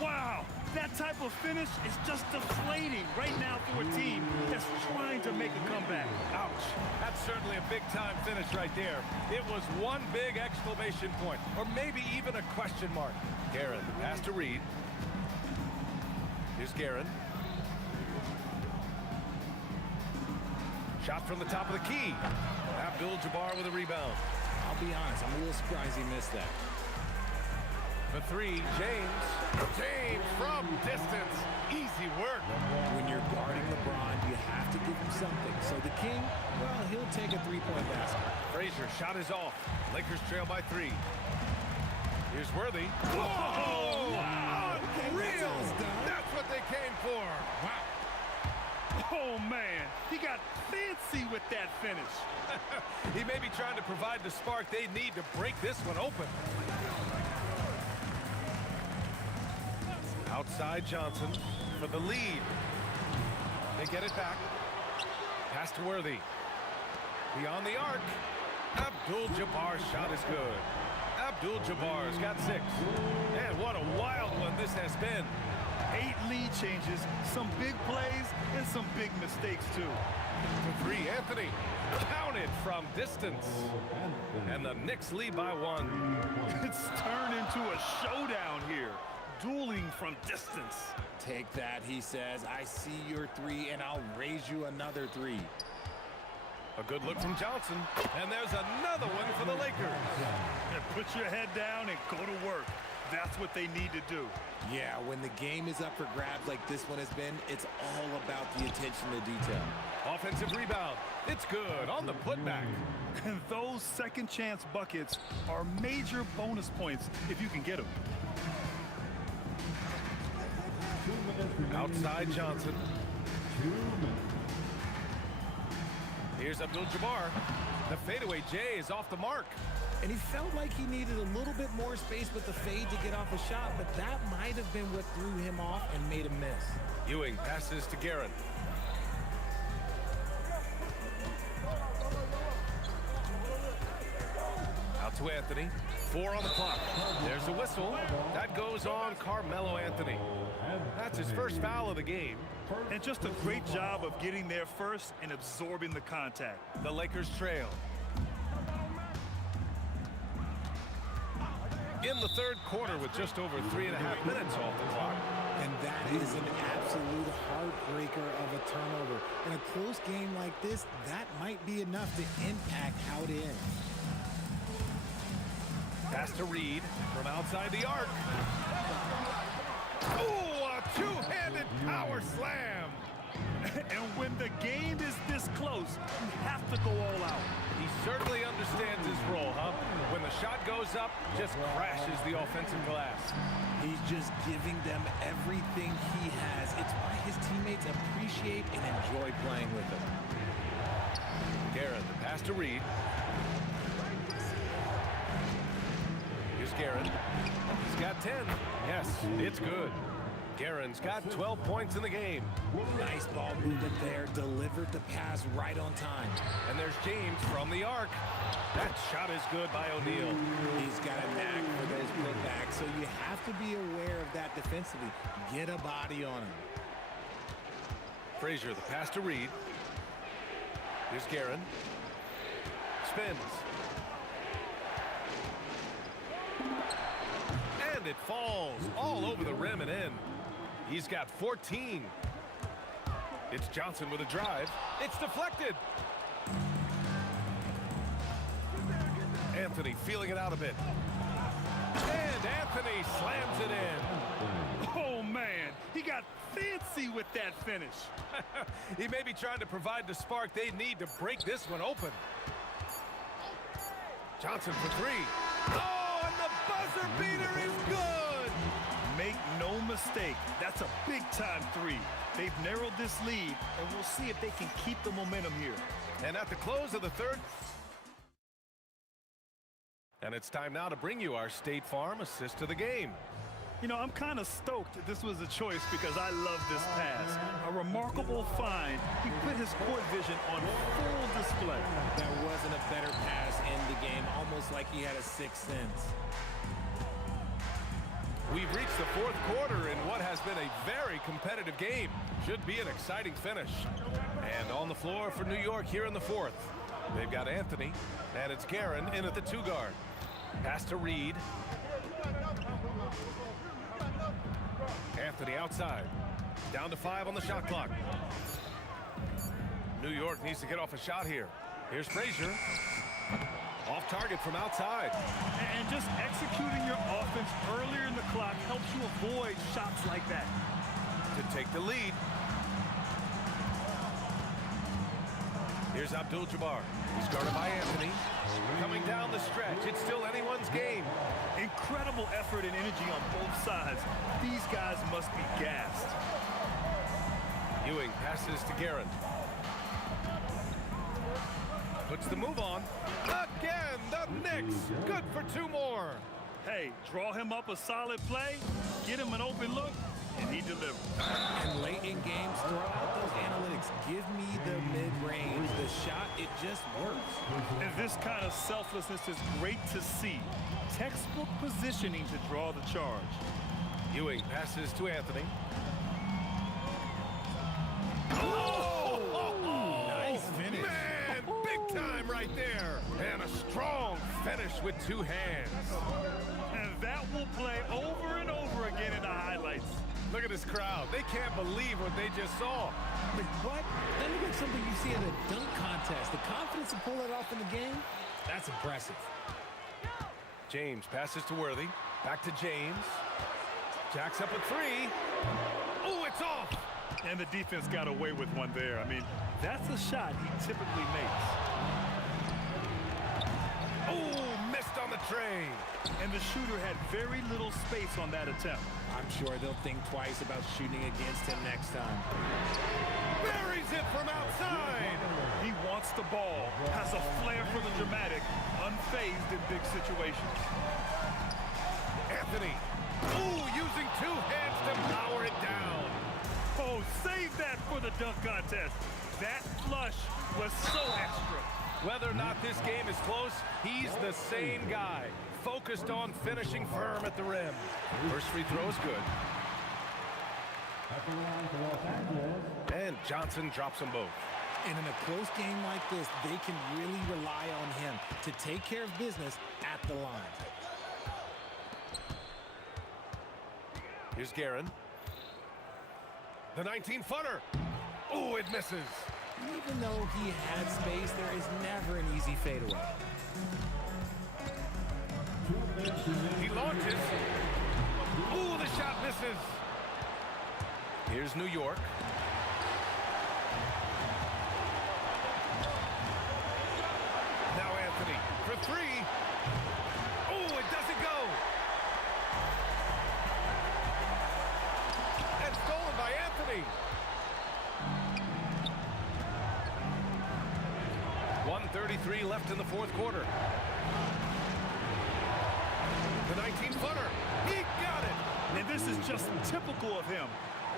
Wow! That type of finish is just deflating right now for a team that's trying to make a comeback. Ouch. That's certainly a big-time finish right there. It was one big exclamation point, or maybe even a question mark. Guerin, the pass to Reed. Here's Guerin. Shot from the top of the key. Abdul-Jabbar with a rebound. I'll be honest, I'm a little surprised he missed that. For 3, James. James from distance. Easy work. When you're guarding LeBron, you have to give him something. So the King, well, he'll take a 3-point basket. Frazier, shot is off. Lakers trail by 3. Here's Worthy. Whoa! Wow. Unreal. That's That's what they came for. Wow. Oh, man. He got fancy with that finish. He may be trying to provide the spark they need to break this one open. Outside Johnson for the lead. They get it back. Pass to Worthy. Beyond the arc. Abdul-Jabbar's shot is good. Abdul-Jabbar's got 6. And what a wild one this has been. 8 lead changes, some big plays, and some big mistakes, too. For 3, Anthony. Counted from distance. And the Knicks lead by 1. It's turned into a showdown here. Dueling from distance. Take that, he says. I see your 3, and I'll raise you another 3. A good look from Johnson. And there's another one for the Lakers. And put your head down and go to work. That's what they need to do. Yeah, when the game is up for grabs like this one has been, it's all about the attention to detail. Offensive rebound. It's good on the putback. And those second chance buckets are major bonus points if you can get them. Outside Johnson. 2 minutes. Here's Abdul-Jabbar. The fadeaway J is off the mark. And he felt like he needed a little bit more space with the fade to get off a shot, but that might have been what threw him off and made him miss. Ewing passes to Guerin. Out to Anthony. 4 on the clock. There's a whistle. That goes on Carmelo Anthony. That's his first foul of the game. And just a great job of getting there first and absorbing the contact. The Lakers trail. In the third quarter with just over 3.5 minutes off the clock. And that is an absolute heartbreaker of a turnover. In a close game like this, that might be enough to impact how it ends. Pass to Reed from outside the arc. Oh, a two-handed power slam. And when the game is this close, you have to go all out. He certainly understands his role, huh? When the shot goes up, just crashes the offensive glass. He's just giving them everything he has. It's why his teammates appreciate and enjoy playing with him. Guerin, the pass to Reed. Here's Guerin. He's got 10. Yes, it's good. Guerin's got 12 points in the game. Nice ball movement there. Delivered the pass right on time. And there's James from the arc. That shot is good by O'Neal. He's got a knack for those putbacks, so you have to be aware of that defensively. Get a body on him. Frazier, the pass to Reed. Here's Guerin. Spins. And it falls all over the rim and in. He's got 14. It's Johnson with a drive. It's deflected. Anthony feeling it out a bit. And Anthony slams it in. Oh, man. He got fancy with that finish. He may be trying to provide the spark they need to break this one open. Johnson for three. Oh, and the buzzer beater is good. Make no mistake, that's a big-time three. They've narrowed this lead, and we'll see if they can keep the momentum here. And at the close of the third. And it's time now to bring you our State Farm assist to the game. You know, I'm kind of stoked that this was a choice because I love this pass. A remarkable find. He put his court vision on full display. There wasn't a better pass in the game, almost like he had a sixth sense. We've reached the fourth quarter in what has been a very competitive game. Should be an exciting finish. And on the floor for New York here in the fourth. They've got Anthony, and it's Guerin in at the two guard. Pass to Reed. Anthony outside. Down to 5 on the shot clock. New York needs to get off a shot here. Here's Frazier. Off target from outside. And just executing your offense earlier in the clock helps you avoid shots like that. To take the lead. Here's Abdul-Jabbar. He's guarded by Anthony. Coming down the stretch. It's still anyone's game. Incredible effort and energy on both sides. These guys must be gassed. Ewing passes to Guerin. Puts the move on. Again, the Knicks. Good for 2 more. Hey, draw him up a solid play, get him an open look, and he delivers. And late in games, throw out those analytics. Give me the mid-range. The shot, it just works. And this kind of selflessness is great to see. Textbook positioning to draw the charge. Ewing passes to Anthony. Nice finish. Man, big time right there. And a strong finish with 2 hands. And that will play over and over again in the highlights. Look at this crowd. They can't believe what they just saw. Like what? That looks like something you see at a dunk contest. The confidence to pull it off in the game, that's impressive. James passes to Worthy. Back to James. Jacks up a 3. Oh, it's off. And the defense got away with one there. I mean, that's a shot he typically makes. Oh, missed on the tray. And the shooter had very little space on that attempt. I'm sure they'll think twice about shooting against him next time. Buries it from outside. He wants the ball, has a flair for the dramatic, unfazed in big situations. Anthony. Ooh, using 2 hands to power it down. Oh, save that for the dunk contest. That flush was so extra. Whether or not this game is close, he's the same guy. Focused on finishing firm at the rim. First free throw is good. And Johnson drops them both. And in a close game like this, they can really rely on him to take care of business at the line. Here's Guerin. The 19-footer. Oh, it misses. Even though he had space, there is never an easy fadeaway. He launches. Oh, the shot misses. Here's New York. Now Anthony for 3. Oh, it doesn't go. And stolen by Anthony. 1:33 left in the fourth quarter. The 19-footer. He got it. And this is just typical of him.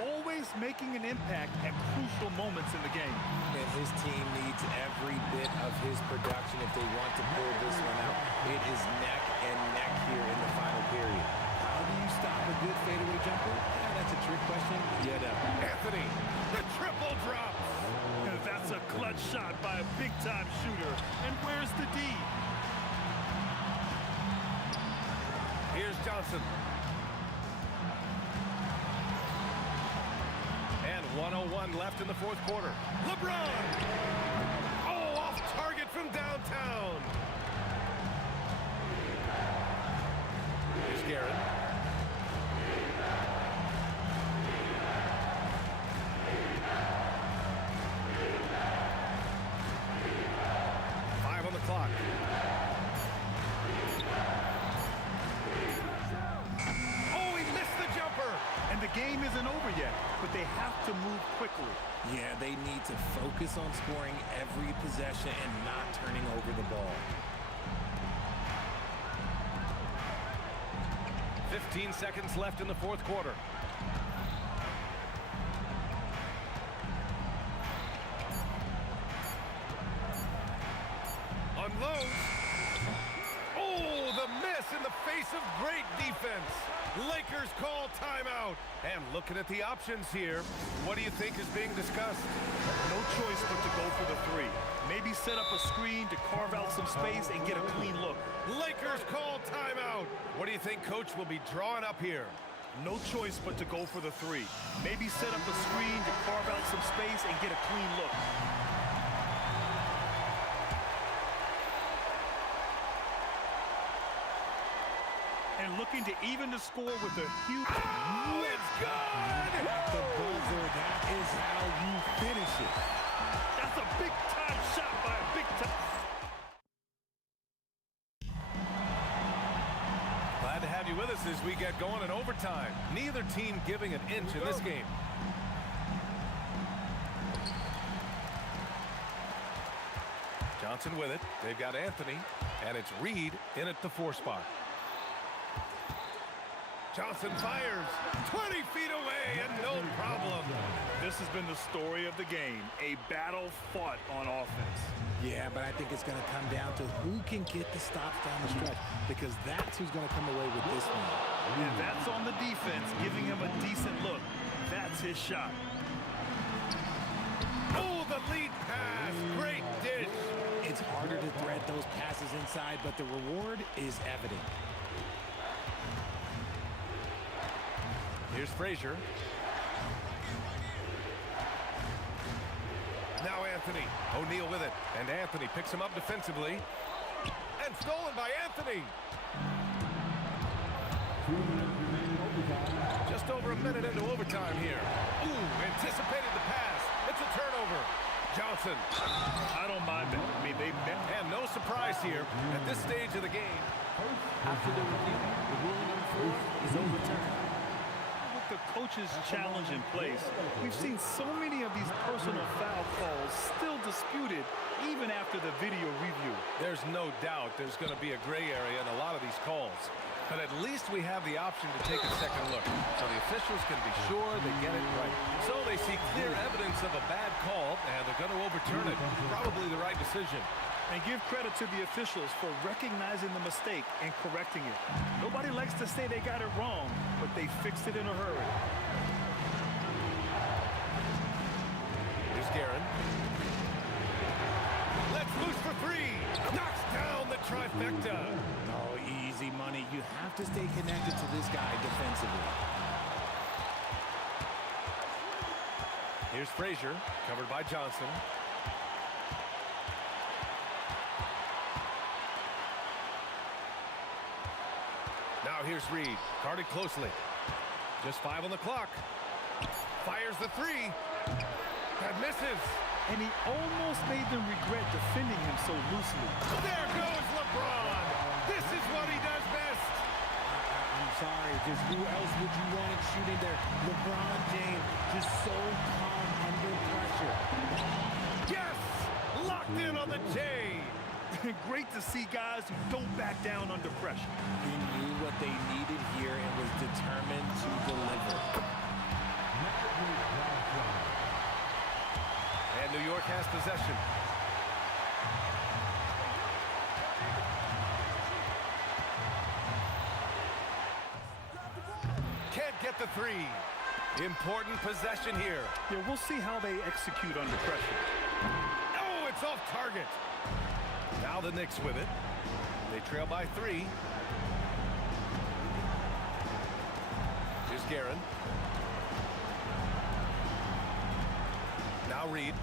Always making an impact at crucial moments in the game. And his team needs every bit of his production if they want to pull this one out. It is neck and neck here in the final period. How do you stop a good fadeaway jumper? Yeah, that's a trick question. Yeah, Anthony, the triple drops. That's a clutch shot by a big-time shooter. And where's the D? Here's Johnson. And 1:01 left in the fourth quarter. LeBron! Oh, off target from downtown. Here's Garrett. On the clock. Oh, he missed the jumper. And the game isn't over yet, but they have to move quickly. Yeah, they need to focus on scoring every possession and not turning over the ball. 15 seconds left in the fourth quarter. Unloads. Oh, the miss in the face of great defense. Lakers call timeout. And looking at the options here, what do you think is being discussed? No choice but to go for the three. Maybe set up a screen to carve out some space and get a clean look. Lakers call timeout. What do you think coach will be drawing up here? No choice but to go for the three. Maybe set up a screen to carve out some space and get a clean look. And looking to even the score with a huge... Oh, it's good! The buzzer, that is how you finish it. That's a big-time shot by a big-time... Glad to have you with us as we get going in overtime. Neither team giving an inch in this game. Johnson with it. They've got Anthony, and it's Reed in at the 4 spot. Johnson fires 20 feet away and no problem. This has been the story of the game, a battle fought on offense. Yeah, but I think it's going to come down to who can get the stops down the stretch, because that's who's going to come away with this one. And that's on the defense, giving him a decent look. That's his shot. Oh, the lead pass. Great dish. It's harder to thread those passes inside, but the reward is evident. Here's Frazier. Now Anthony. O'Neal with it. And Anthony picks him up defensively. And stolen by Anthony. Just over a minute into overtime here. Ooh, anticipated the pass. It's a turnover. Johnson. I don't mind that. I mean, and no surprise here at this stage of the game. After the review, the ruling on the floor is overturned. The coach's challenge in place, we've seen so many of these personal foul calls still disputed even after the video review. There's no doubt there's going to be a gray area in a lot of these calls, but at least we have the option to take a second look so the officials can be sure they get it right. So they see clear evidence of a bad call and they're going to overturn it. Probably the right decision. And give credit to the officials for recognizing the mistake and correcting it. Nobody likes to say they got it wrong, but they fixed it in a hurry. Here's Guerin. Let's loose for three. Knocks down the trifecta. Oh, easy money. You have to stay connected to this guy defensively. Here's Frazier, covered by Johnson. Now here's Reed, guarded closely. Just 5 on the clock. Fires the three. That misses. And he almost made them regret defending him so loosely. There goes LeBron. This is what he does best. I'm sorry, just who else would you want it shooting there? LeBron James, just so calm under pressure. Yes! Locked in on the J. Great to see guys who don't back down under pressure. He knew what they needed here and was determined to deliver. And New York has possession. Can't get the three. Important possession here. Yeah, we'll see how they execute under pressure. Oh, it's off target. Now the Knicks with it. They trail by 3. Here's Guerin. Now Reed.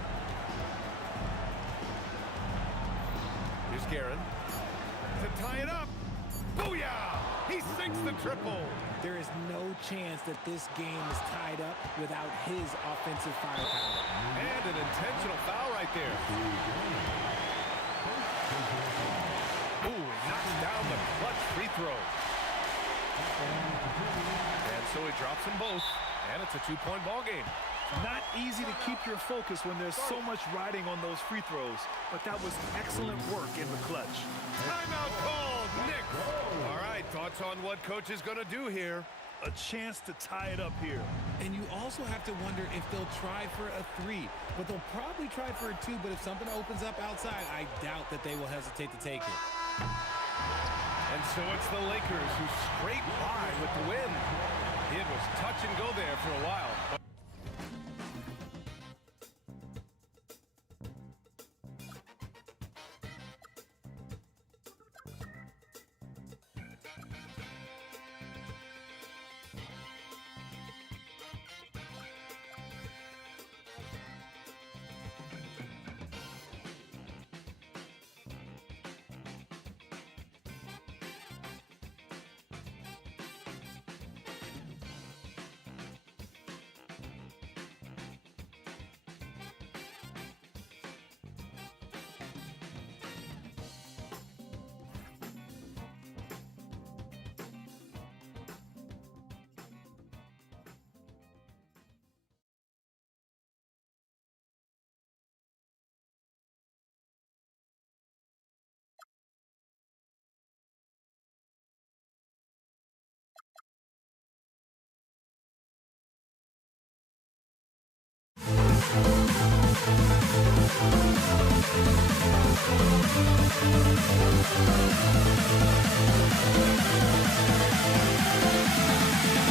Here's Guerin. To tie it up. Booyah! He sinks the triple. There is no chance that this game is tied up without his offensive firepower. And an intentional foul right there. Ooh, he knocks down the clutch free throw. And so he drops them both, and it's a 2-point ball game. Not easy to keep your focus when there's so much riding on those free throws, but that was excellent work in the clutch. Timeout called, Knicks. All right, thoughts on what coach is going to do here? A chance to tie it up here. And you also have to wonder if they'll try for a 3, but they'll probably try for a 2, but if something opens up outside, I doubt that they will hesitate to take it. And so it's the Lakers who scrape by with the win. It was touch and go there for a while.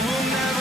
We'll never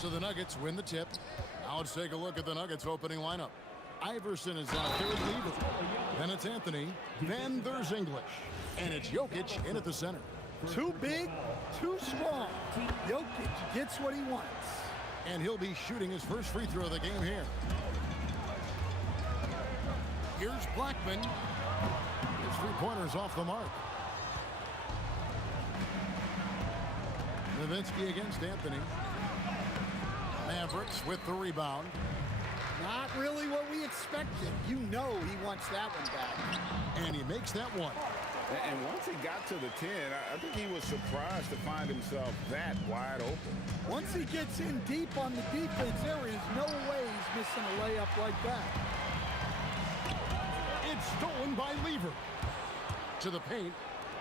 So the Nuggets win the tip. Now let's take a look at the Nuggets opening lineup. Iverson is out there with Lever. Then it's Anthony. Then there's English. And it's Jokic in at the center. Too big, too small. Jokic gets what he wants. And he'll be shooting his first free throw of the game here. Here's Blackman. His three-pointers off the mark. Nowitzki against Anthony. Mavericks with the rebound. Not really what we expected. You know he wants that one back. And he makes that one. And once he got to the 10, I think he was surprised to find himself that wide open. Once he gets in deep on the defense, there is no way he's missing a layup like that. It's stolen by Lever. To the paint.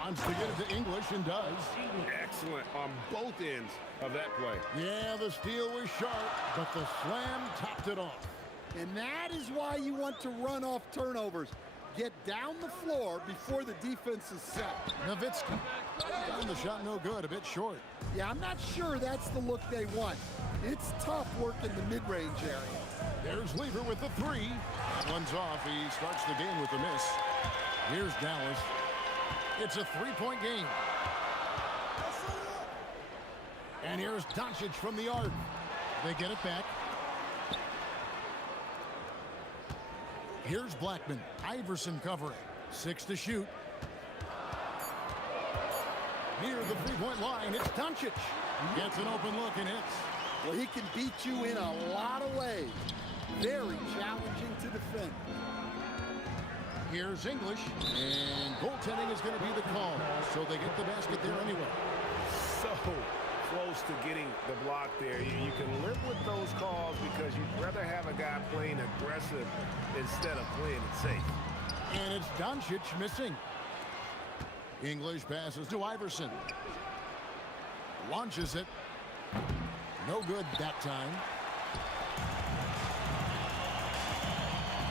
Wants to get it to English and does. Excellent on both ends of that play. Yeah, the steal was sharp, but the slam topped it off. And that is why you want to run off turnovers. Get down the floor before the defense is set. Nowitzki. And the shot no good, a bit short. Yeah, I'm not sure that's the look they want. It's tough working the mid-range area. There's Lever with the three. That one's off. He starts the game with a miss. Here's Dallas. It's a three-point game. And here's Doncic from the arc. They get it back. Here's Blackman. Iverson covering. 6 to shoot. Near the three-point line, it's Doncic. Gets an open look and hits. Well, he can beat you in a lot of ways. Very challenging to defend. Here's English, and goaltending is going to be the call, so they get the basket there anyway. So close to getting the block there. You can live with those calls because you'd rather have a guy playing aggressive instead of playing it safe. And it's Doncic missing. English passes to Iverson. Launches it. No good that time.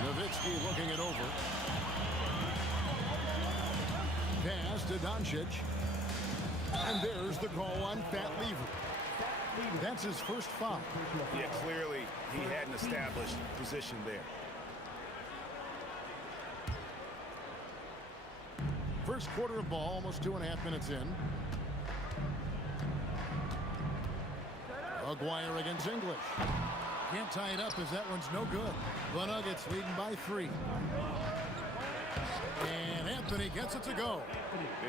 Nowitzki looking it over. Pass to Doncic. And there's the call on Fat Lever. That's his first foul. Yeah, clearly he hadn't established position there. First quarter of ball, almost 2.5 minutes in. Aguirre against English. Can't tie it up as that one's no good. The Nuggets leading by 3. And Anthony gets it to go.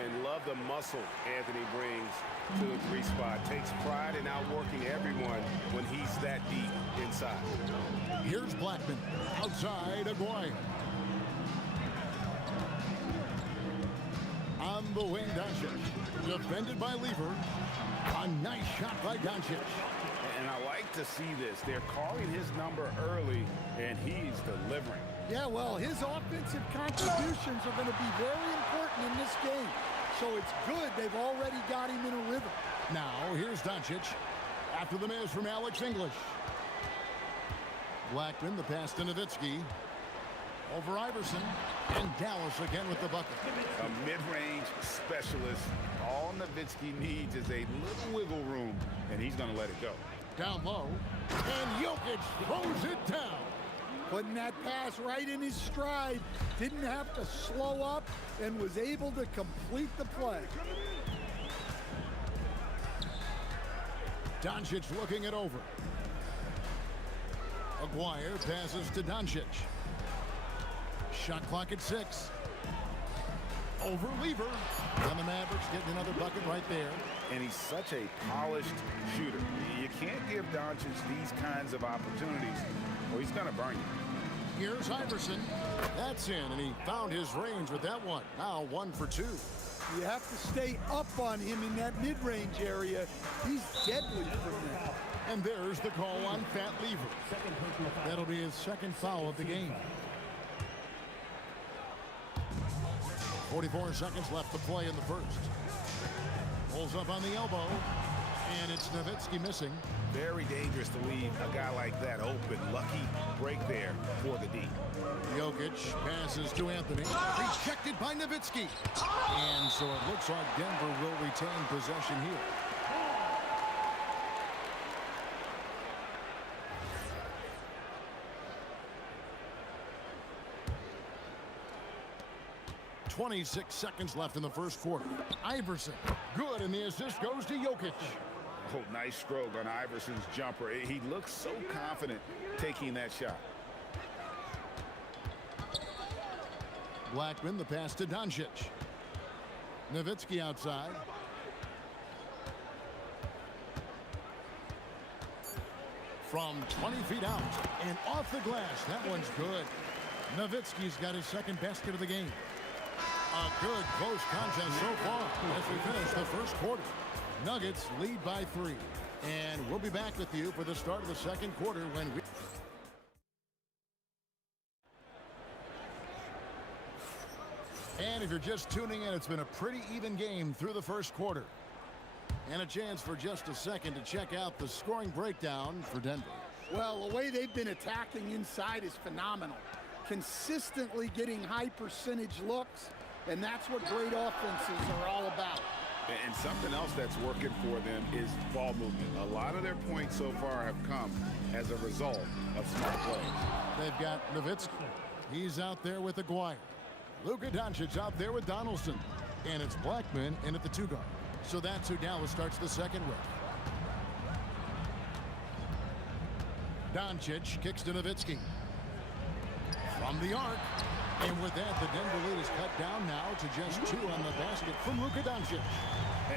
And love the muscle Anthony brings to the 3 spot. Takes pride in outworking everyone when he's that deep inside. Here's Blackman. Outside Aguirre. On the wing, Doncic. Defended by Lever. A nice shot by Doncic. And I like to see this. They're calling his number early, and he's delivering. Yeah, well, his offensive contributions are going to be very important in this game. So it's good they've already got him in a rhythm. Now, here's Doncic. After the miss from Alex English. Blackman, the pass to Nowitzki. Over Iverson. And Dallas again with the bucket. A mid-range specialist. All Nowitzki needs is a little wiggle room, and he's going to let it go. Down low. And Jokic throws it down. Putting that pass right in his stride. Didn't have to slow up and was able to complete the play. Doncic looking it over. Aguirre passes to Doncic. Shot clock at 6. Over Lever. And the Mavericks getting another bucket right there. And he's such a polished shooter. You can't give Doncic these kinds of opportunities or he's going to burn you. Here's Iverson. That's in, and he found his range with that one. Now 1 for 2. You have to stay up on him in that mid-range area. He's deadly from there. And there's the call on Fat Lever. That'll be his second foul of the game. 44 seconds left to play in the first. Pulls up on the elbow, and it's Nowitzki missing. Very dangerous to leave a guy like that open. Lucky break there for the D. Jokic passes to Anthony. Rejected by Nowitzki. And so it looks like Denver will retain possession here. 26 seconds left in the first quarter. Iverson, good, and the assist goes to Jokic. Oh, nice stroke on Iverson's jumper. He looks so confident taking that shot. Blackman, the pass to Doncic. Nowitzki outside. From 20 feet out and off the glass. That one's good. Nowitzki's got his second basket of the game. A good close contest so far as we finish the first quarter. Nuggets lead by 3. And we'll be back with you for the start of the second quarter when we... And if you're just tuning in, it's been a pretty even game through the first quarter. And a chance for just a second to check out the scoring breakdown for Denver. Well, the way they've been attacking inside is phenomenal. Consistently getting high percentage looks, and that's what great offenses are all about. And something else that's working for them is ball movement. A lot of their points so far have come as a result of smart plays. They've got Nowitzki. He's out there with Aguirre. Luka Doncic out there with Donaldson. And it's Blackman in at the 2 guard. So that's who Dallas starts the second with. Doncic kicks to Nowitzki. From the arc. And with that, the Denver lead is cut down now to just 2 on the basket from Luka Doncic.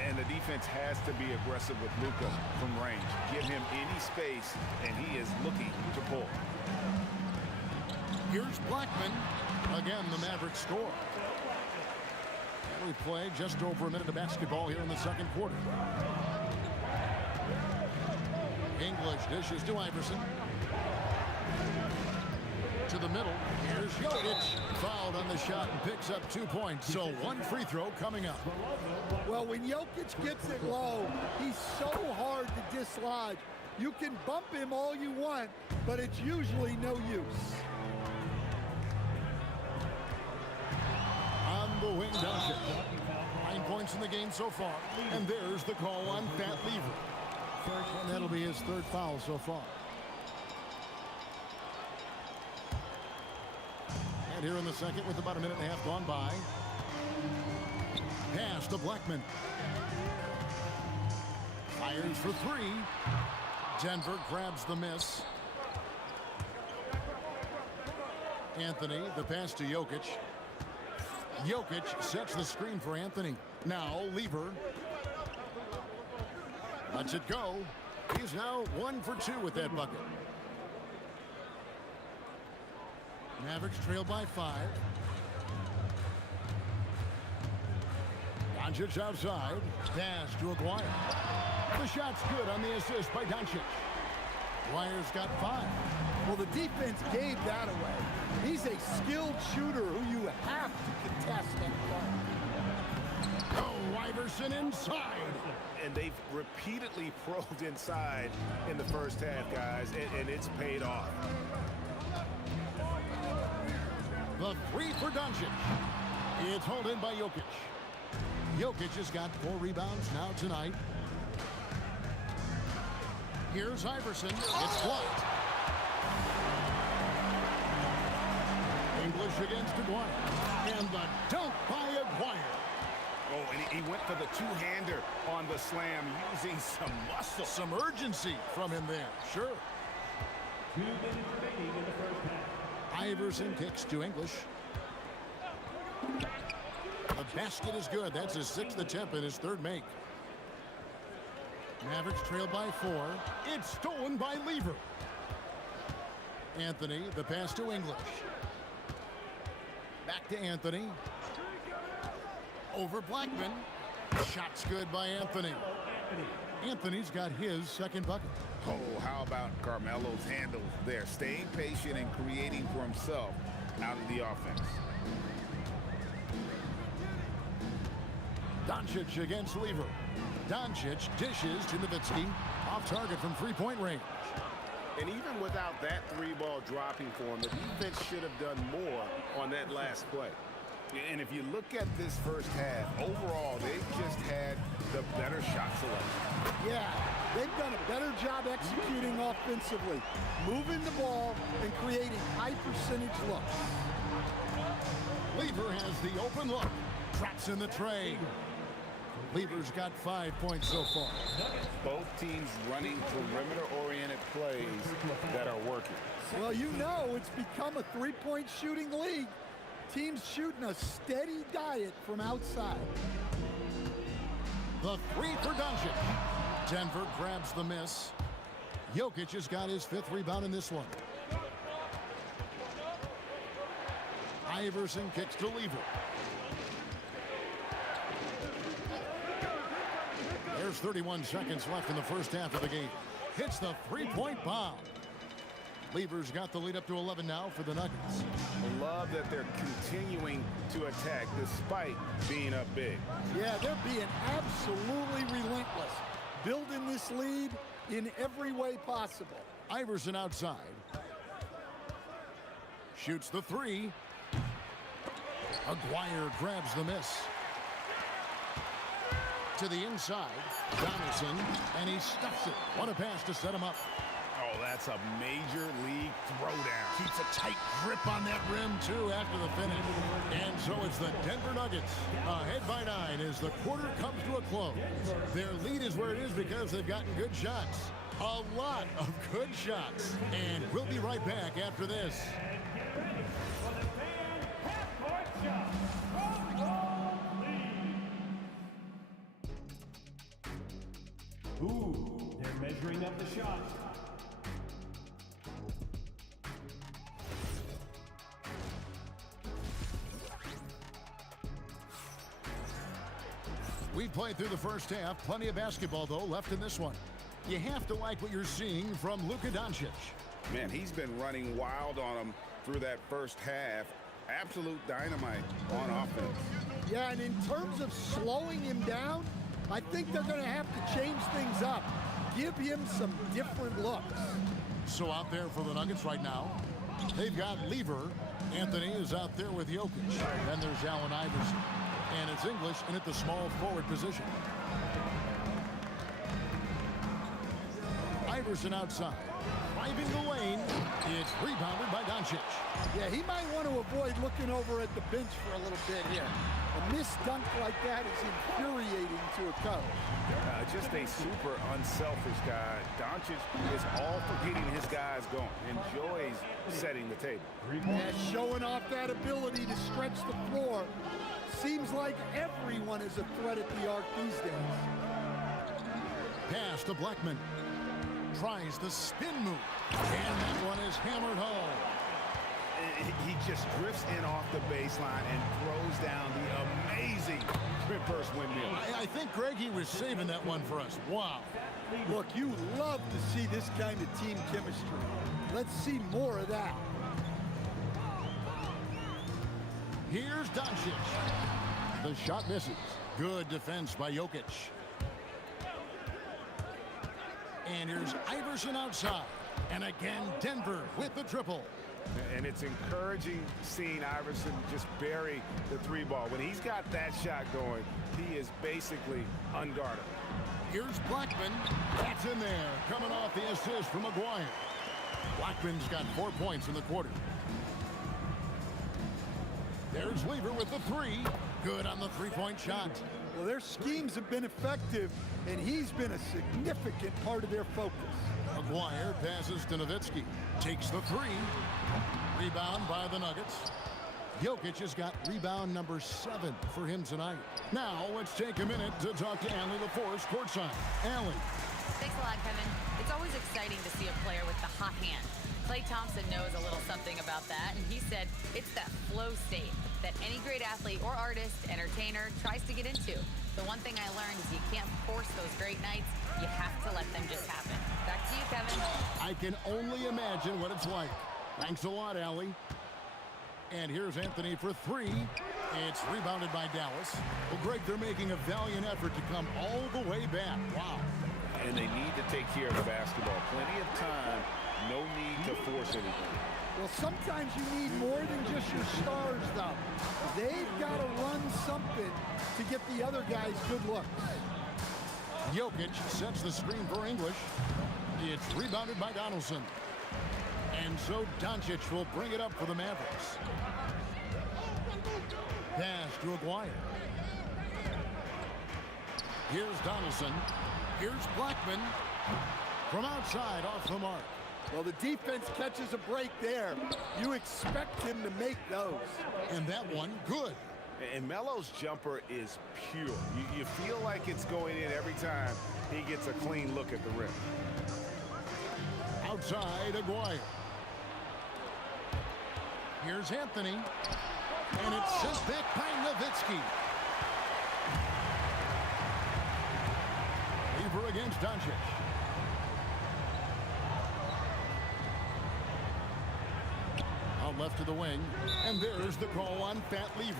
And the defense has to be aggressive with Luka from range. Give him any space, and he is looking to pull. Here's Blackman. Again, the Mavericks score. We play just over a minute of basketball here in the second quarter. English dishes to Iverson. To the middle. Here's Jokic. Fouled on the shot and picks up 2 points. So 1 free throw coming up. Well, when Jokic gets it low, he's so hard to dislodge. You can bump him all you want, but it's usually no use. On the wing, Doncic. 9 points in the game so far. And there's the call on Fat Lever. And that'll be his 3rd foul so far. And here in the second with about a minute and a half gone by. Pass to Blackman. Fires for 3. Denver grabs the miss. Anthony, the pass to Jokic. Jokic sets the screen for Anthony. Now Lever lets it go. He's now 1 for 2 with that bucket. Mavericks trail by 5. Doncic outside. Pass to Aguirre. The shot's good on the assist by Doncic. Aguirre's got 5. Well, the defense gave that away. He's a skilled shooter who you have to contest and play. Oh, Iverson inside. And they've repeatedly probed inside in the first half, guys, and it's paid off. The 3 for Doncic. It's hauled in by Jokic. Jokic has got 4 rebounds now tonight. Here's Iverson. It's blocked. English against Aguirre. And the dunk by Aguirre. Oh, and he went for the 2-hander on the slam, using some muscle. Some urgency from him there. Sure. 2 minutes remaining in the first half. Iverson kicks to English. The basket is good. That's his 6th attempt and his 3rd make. Mavericks trail by 4. It's stolen by Lever. Anthony, the pass to English. Back to Anthony. Over Blackman. Shot's good by Anthony. Anthony's got his 2nd bucket. Oh, how about Carmelo's handle there, staying patient and creating for himself out of the offense. Doncic against Lever. Doncic dishes to Nowitzki. Off target from 3-point range. And even without that 3-ball dropping for him, the defense should have done more on that last play. And if you look at this first half, overall, they've just had the better shot selection. Yeah, they've done a better job executing offensively, moving the ball and creating high percentage looks. Lever has the open look. Traps in the tray. Lever's got 5 points so far. Both teams running perimeter-oriented plays that are working. Well, you know it's become a three-point shooting league. Teams shooting a steady diet from outside. The three for Doncic. Denver grabs the miss. Jokic has got his 5th rebound in this one. Iverson kicks to Lever. There's 31 seconds left in the first half of the game. Hits the three-point bomb. Lever's got the lead up to 11 now for the Nuggets. I love that they're continuing to attack despite being up big. Yeah, they're being absolutely relentless. Building this lead in every way possible. Iverson outside. Shoots the three. Aguirre grabs the miss. To the inside. Donaldson, and he stuffs it. What a pass to set him up. Oh, that's a major league throwdown. Keeps a tight grip on that rim, too, after the finish. And so it's the Denver Nuggets ahead by 9 as the quarter comes to a close. Their lead is where it is because they've gotten good shots. A lot of good shots. And we'll be right back after this. Ooh, they're measuring up the shot. We played through the first half. Plenty of basketball, though, left in this one. You have to like what you're seeing from Luka Doncic. Man, he's been running wild on him through that first half. Absolute dynamite on offense. Yeah, and in terms of slowing him down, I think they're going to have to change things up. Give him some different looks. So out there for the Nuggets right now, they've got Lever. Anthony is out there with Jokic. Then there's Allen Iverson. And it's English in at the small forward position. Iverson outside. Driving the lane. It's rebounded by Doncic. Yeah, he might want to avoid looking over at the bench for a little bit here. A missed dunk like that is infuriating to a coach. Just a super unselfish guy. Doncic is all for getting his guys going. Enjoys setting the table. Yeah, showing off that ability to stretch the floor. Seems like everyone is a threat at the arc these days. Pass to Blackman. Tries the spin move. And that one is hammered home. He just drifts in off the baseline and throws down the amazing reverse windmill. I think, Greg, he was saving that one for us. Wow. Look, you love to see this kind of team chemistry. Let's see more of that. Here's Doncic. The shot misses. Good defense by Jokic. And here's Iverson outside. And again, Denver with the triple. And it's encouraging seeing Iverson just bury the three ball. When he's got that shot going, he is basically unguarded. Here's Blackman. That's in there. Coming off the assist from Aguirre. Blackman's got 4 points in the quarter. There's Lever with the three. Good on the three-point shot. Well, their schemes have been effective, and he's been a significant part of their focus. Aguirre passes to Nowitzki. Takes the three. Rebound by the Nuggets. Jokic has got rebound number 7 for him tonight. Now, let's take a minute to talk to Allie LaForce courtside. Allie. Thanks a lot, Kevin. It's always exciting to see a player with the hot hand. Klay Thompson knows a little something about that, and he said it's that flow state that any great athlete or artist, entertainer, tries to get into. The one thing I learned is you can't force those great nights. You have to let them just happen. Back to you, Kevin. I can only imagine what it's like. Thanks a lot, Allie. And here's Anthony for three. It's rebounded by Dallas. Well, Greg, they're making a valiant effort to come all the way back. Wow. And they need to take care of the basketball. Plenty of time. No need to force anything. Well, sometimes you need more than just your stars, though. They've got to run something to get the other guys good looks. Jokic sets the screen for English. It's rebounded by Donaldson. And so Doncic will bring it up for the Mavericks. Pass to Aguirre. Here's Donaldson. Here's Blackman. From outside, off the mark. Well, the defense catches a break there. You expect him to make those. And that one, good. And Melo's jumper is pure. You feel like it's going in every time he gets a clean look at the rim. Outside, Aguirre. Here's Anthony. And it's sent back by Nowitzki. Lever against Doncic. Out left to the wing. And there's the call on Fat Lever.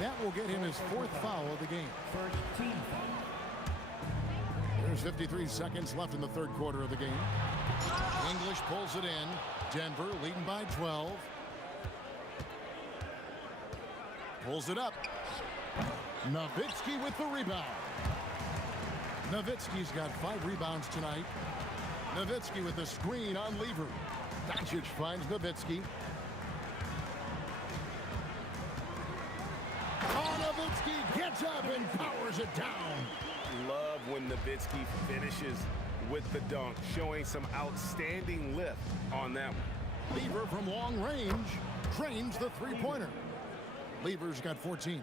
That will get him his 4th foul of the game. First team foul. There's 53 seconds left in the 3rd quarter of the game. English pulls it in. Denver leading by 12. Pulls it up. Nowitzki with the rebound. Nowitzki's got 5 rebounds tonight. Nowitzki with the screen on Lever. Doncic finds Nowitzki. Oh, Nowitzki gets up and powers it down. Love when Nowitzki finishes with the dunk, showing some outstanding lift on that one. Lever from long range trains the three-pointer. Lever's got 14.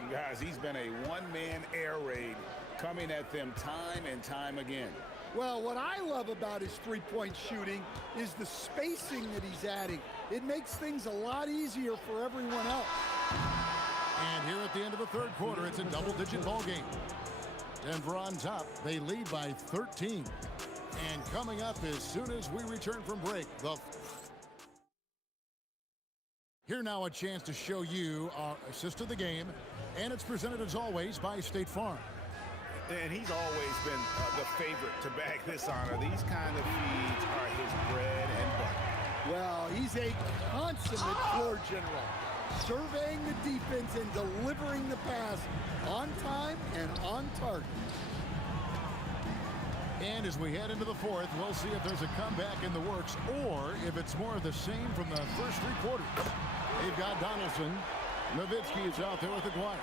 And guys, he's been a one-man air raid coming at them time and time again. Well, what I love about his three-point shooting is the spacing that he's adding. It makes things a lot easier for everyone else. And here at the end of the 3rd quarter, it's a double-digit ball game. Denver on top. They lead by 13. And coming up as soon as we return from break, here now a chance to show you our assist of the game, and it's presented as always by State Farm. And he's always been the favorite to bag this honor. These kind of feeds are his bread and butter. Well, he's a consummate floor general, surveying the defense and delivering the pass on time and on target. And as we head into the 4th, we'll see if there's a comeback in the works or if it's more of the same from the first 3 quarters. They've got Donaldson. Nowitzki is out there with Aguirre.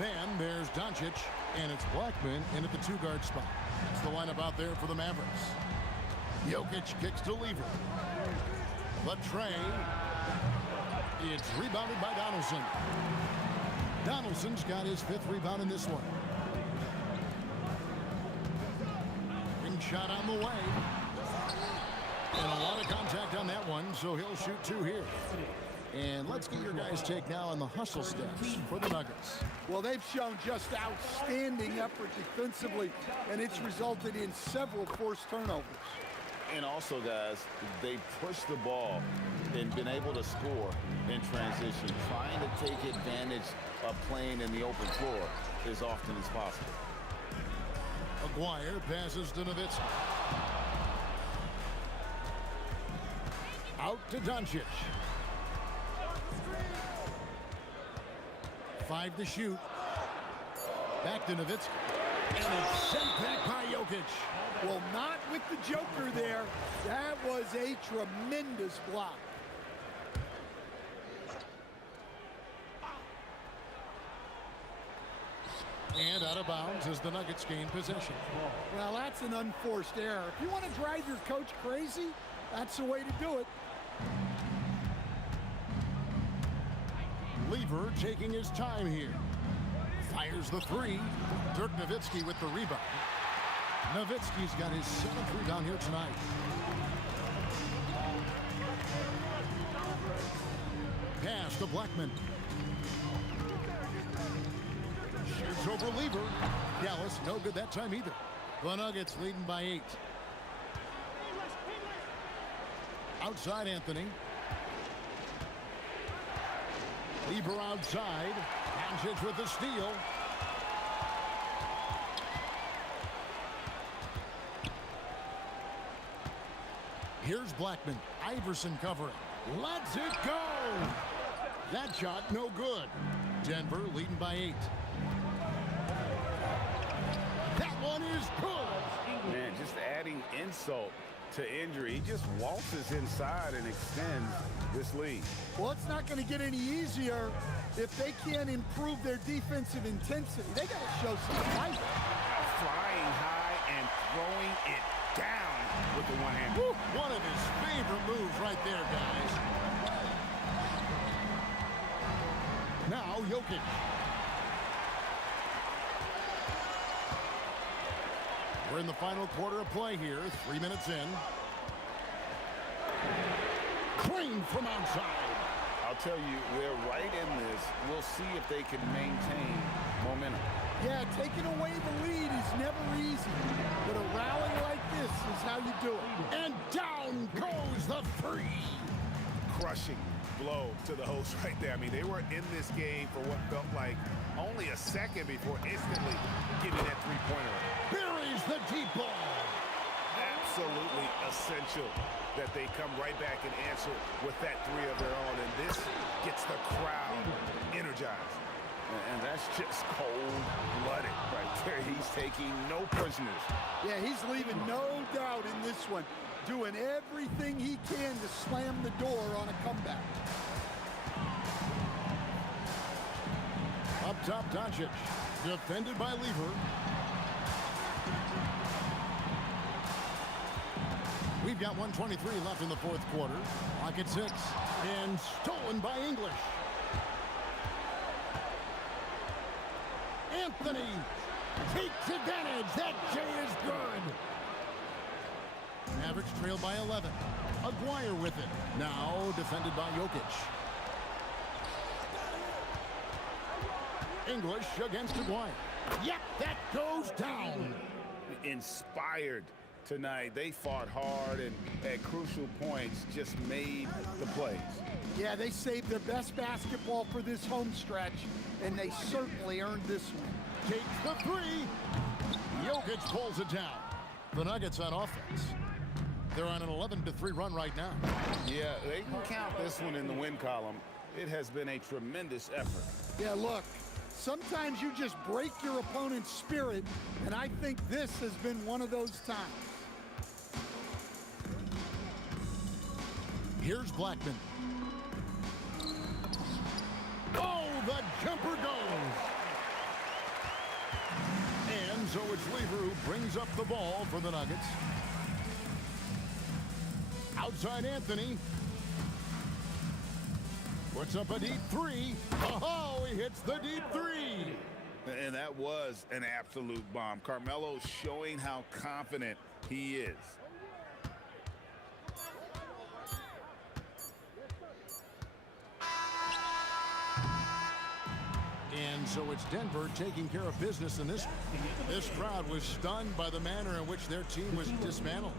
Then there's Doncic, and it's Blackman in at the 2-guard spot. That's the lineup out there for the Mavericks. Jokic kicks to Lever. The tray. It's rebounded by Donaldson. Donaldson's got his 5th rebound in this one. Ring shot on the way. And a lot of contact on that one, so he'll shoot 2 here. And let's get your guys' take now on the hustle steps for the Nuggets. Well, they've shown just outstanding effort defensively, and it's resulted in several forced turnovers. And also, guys, they pushed the ball and been able to score in transition, trying to take advantage of playing in the open floor as often as possible. Aguirre passes to Nowitzki. Out to Doncic. 5 to shoot. Back to Nowitzki. And it's sent back by Jokic. Well, not with the Joker there. That was a tremendous block. And out of bounds as the Nuggets gain possession. Well, that's an unforced error. If you want to drive your coach crazy, that's the way to do it. Lever taking his time here. Fires the 3. Dirk Nowitzki with the rebound. Nowitzki's got his 7th rebound here tonight. Pass to Blackman. Shoots over Lever. Dallas, no good that time either. The Nuggets leading by 8. Outside Anthony. Lever outside. Doncic with the steal. Here's Blackman. Iverson covering. Lets it go. That shot no good. Denver leading by 8. That one is good. Man, just adding insult to injury. He just waltzes inside and extends this lead. Well, it's not going to get any easier if they can't improve their defensive intensity. They got to show some fight. Flying high and throwing it down with the one hand. One of his favorite moves right there, guys. Now Jokic. We're in the final quarter of play here, 3 minutes in. Crane from outside. I'll tell you, they're right in this. We'll see if they can maintain momentum. Yeah, taking away the lead is never easy, but a rally like this is how you do it. And down goes the three. Crushing blow to the host right there. I mean, they were in this game for what felt like only a second before instantly getting that three-pointer. Buries the deep ball. Absolutely essential that they come right back and answer with that three of their own, and this gets the crowd energized. And that's just cold-blooded right there. He's taking no prisoners. Yeah, he's leaving no doubt in this one, doing everything he can to slam the door on a comeback. Up top, Doncic, defended by Lever. We've got 1:23 left in the fourth quarter. Clock at 6, and stolen by English. Anthony takes advantage. That J is good. Mavericks trail by 11. Aguirre with it. Now defended by Jokic. English against Aguirre. Yep, that goes down. Inspired tonight. They fought hard and at crucial points just made the plays. Yeah, they saved their best basketball for this home stretch, and they certainly earned this one. Takes the three. Jokic pulls it down. The Nuggets on offense. They're on an 11-3 run right now. Yeah, they can count this one in the win column. It has been a tremendous effort. Yeah, look, sometimes you just break your opponent's spirit, and I think this has been one of those times. Here's Blackman. Oh, the jumper goes. And so it's Lever who brings up the ball for the Nuggets. Outside Anthony. Puts up a deep three. Oh, he hits the deep three. And that was an absolute bomb. Carmelo showing how confident he is. And so it's Denver taking care of business in this one. This crowd was stunned by the manner in which their team was dismantled.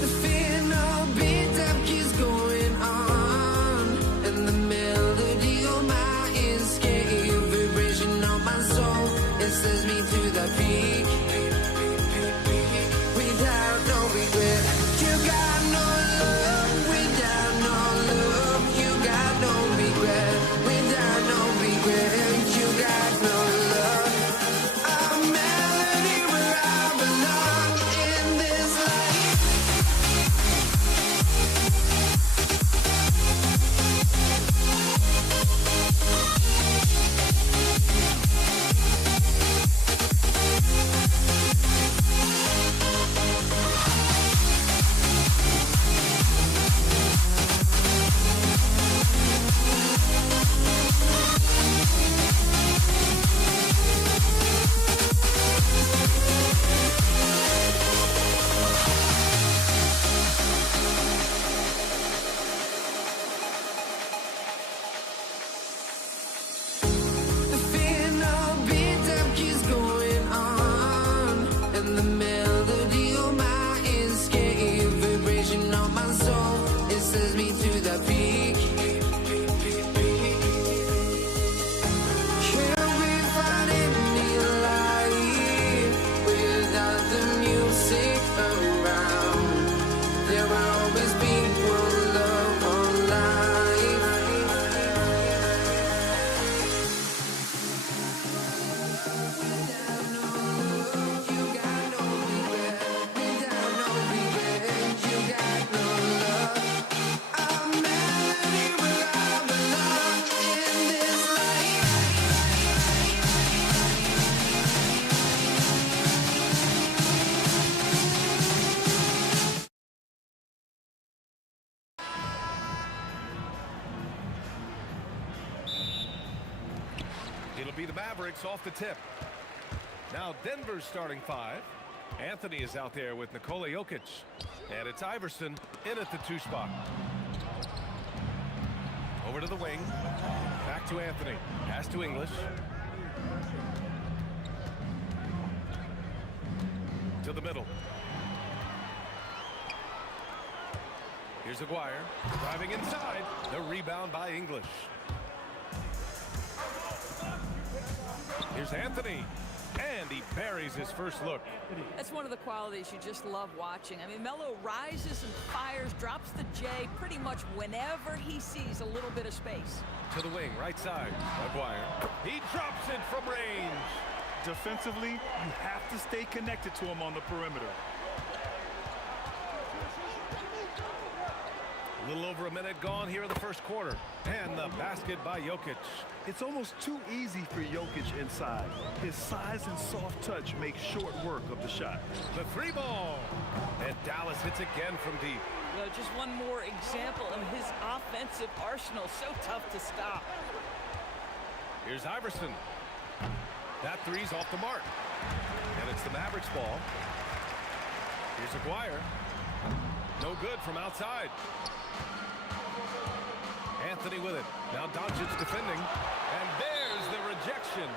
The fear no beat-up keeps going on, and the melody on my escape, vibration on my soul, it sends me to the peak. Without no regret, you got no love. Without no love, you got no regret. Without no regret, you got no love. A melody where I belong in this life. The fear no beat-up keeps going on, and the melody on my escape, vibration on my soul, it sends me to the peak. Can't we find any light without the music around? There will always be one love on life. Without no love, you got no regret. Without no regret, you got no love. A melody where I belong in this life. It'll be the Mavericks off the tip. Now Denver's starting five. Anthony is out there with Nikola Jokic. And it's Iverson in at the 2 spot. Over to the wing. Back to Anthony. Pass to English. To the middle. Here's Aguirre. Driving inside. The rebound by English. Here's Anthony. And he buries his first look. That's one of the qualities you just love watching. I mean, Melo rises and fires, drops the J pretty much whenever he sees a little bit of space. To the wing, right side. Aguirre. He drops it from range. Defensively, you have to stay connected to him on the perimeter. A little over a minute gone here in the first quarter. And the basket by Jokic. It's almost too easy for Jokic inside. His size and soft touch make short work of the shot. The 3 ball. And Dallas hits again from deep. Just one more example of his offensive arsenal. So tough to stop. Here's Iverson. That 3's off the mark. And it's the Mavericks ball. Here's Aguirre. No good from outside. Anthony with it. Now Doncic defending. And there's the rejection.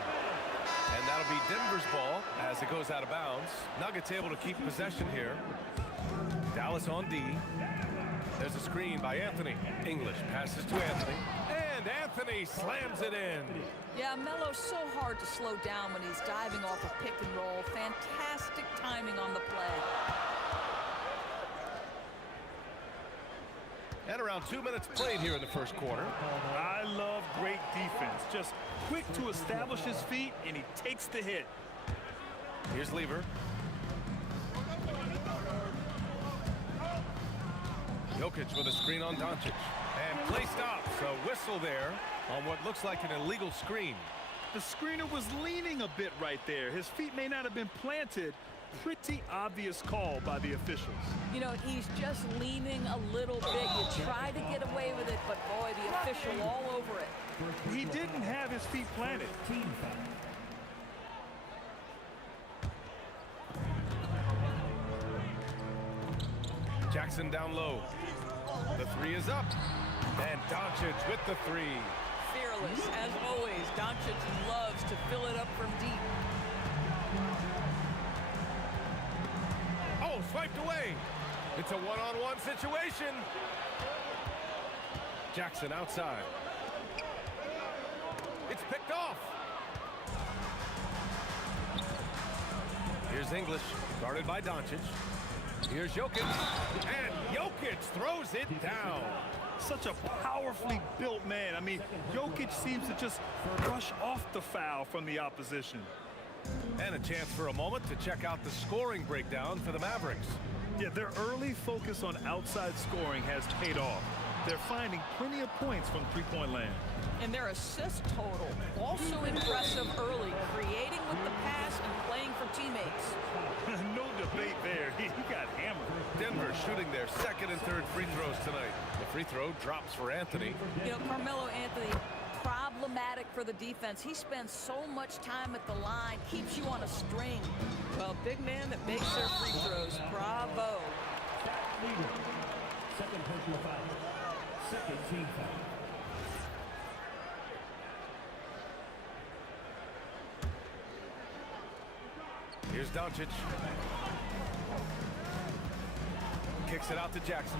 And that'll be Denver's ball as it goes out of bounds. Nuggets able to keep possession here. Dallas on D. There's a screen by Anthony. English passes to Anthony. And Anthony slams it in. Yeah, Melo's so hard to slow down when he's diving off a pick and roll. Fantastic timing on the play. And around 2 minutes played here in the first quarter. I love great defense. Just quick to establish his feet, and he takes the hit. Here's Lever. Jokic with a screen on Doncic. And play stops. A whistle there on what looks like an illegal screen. The screener was leaning a bit right there. His feet may not have been planted. Pretty obvious call by the officials. You know, he's just leaning a little bit. You try to get away with it, but boy, the official all over it. He didn't have his feet planted. Jackson down low. The three is up. And Doncic with the three. Fearless, as always. Doncic loves to fill it up from deep. Oh, swiped away. It's a one-on-one situation. Jackson outside. It's picked off. Here's English, guarded by Doncic. Here's Jokic, and Jokic throws it down. Such a powerfully built man. I mean, Jokic seems to just brush off the foul from the opposition. And a chance for a moment to check out the scoring breakdown for the Mavericks. Yeah, their early focus on outside scoring has paid off. They're finding plenty of points from three-point land. And their assist total, also impressive early, creating with the pass and playing for teammates. No debate there. He got hammered. Denver shooting their second and third free throws tonight. The free throw drops for Anthony. You know, Carmelo Anthony, problematic for the defense. He spends so much time at the line, keeps you on a string. Well, big man that makes their free throws. Bravo. Second personal foul. Second team foul. Here's Doncic. Kicks it out to Jackson.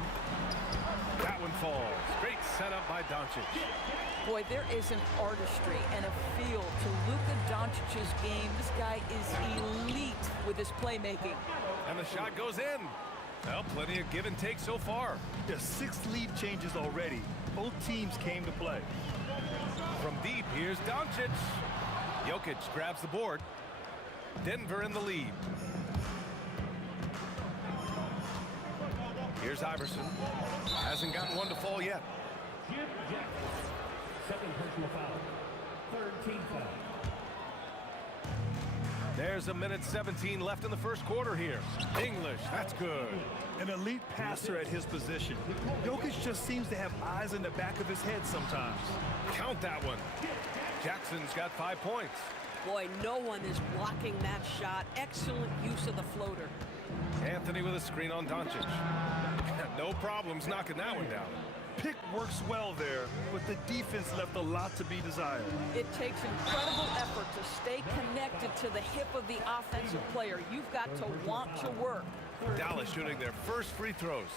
That one falls. Great setup by Doncic. Boy, there is an artistry and a feel to Luka Doncic's game. This guy is elite with his playmaking. And the shot goes in. Well, plenty of give and take so far. There's 6 lead changes already. Both teams came to play. From deep, here's Doncic. Jokic grabs the board. Denver in the lead. Here's Iverson. Hasn't gotten one to fall yet. Second personal foul. Third team foul. There's a minute 17 left in the first quarter here. English, that's good. An elite passer at his position. Jokic just seems to have eyes in the back of his head sometimes. Count that one. Jackson's got 5 points. Boy, no one is blocking that shot. Excellent use of the floater. Anthony with a screen on Doncic. No problems knocking that one down. Pick works well there, but the defense left a lot to be desired. It takes incredible effort to stay connected to the hip of the offensive player. You've got to want to work. Dallas shooting their first free throws.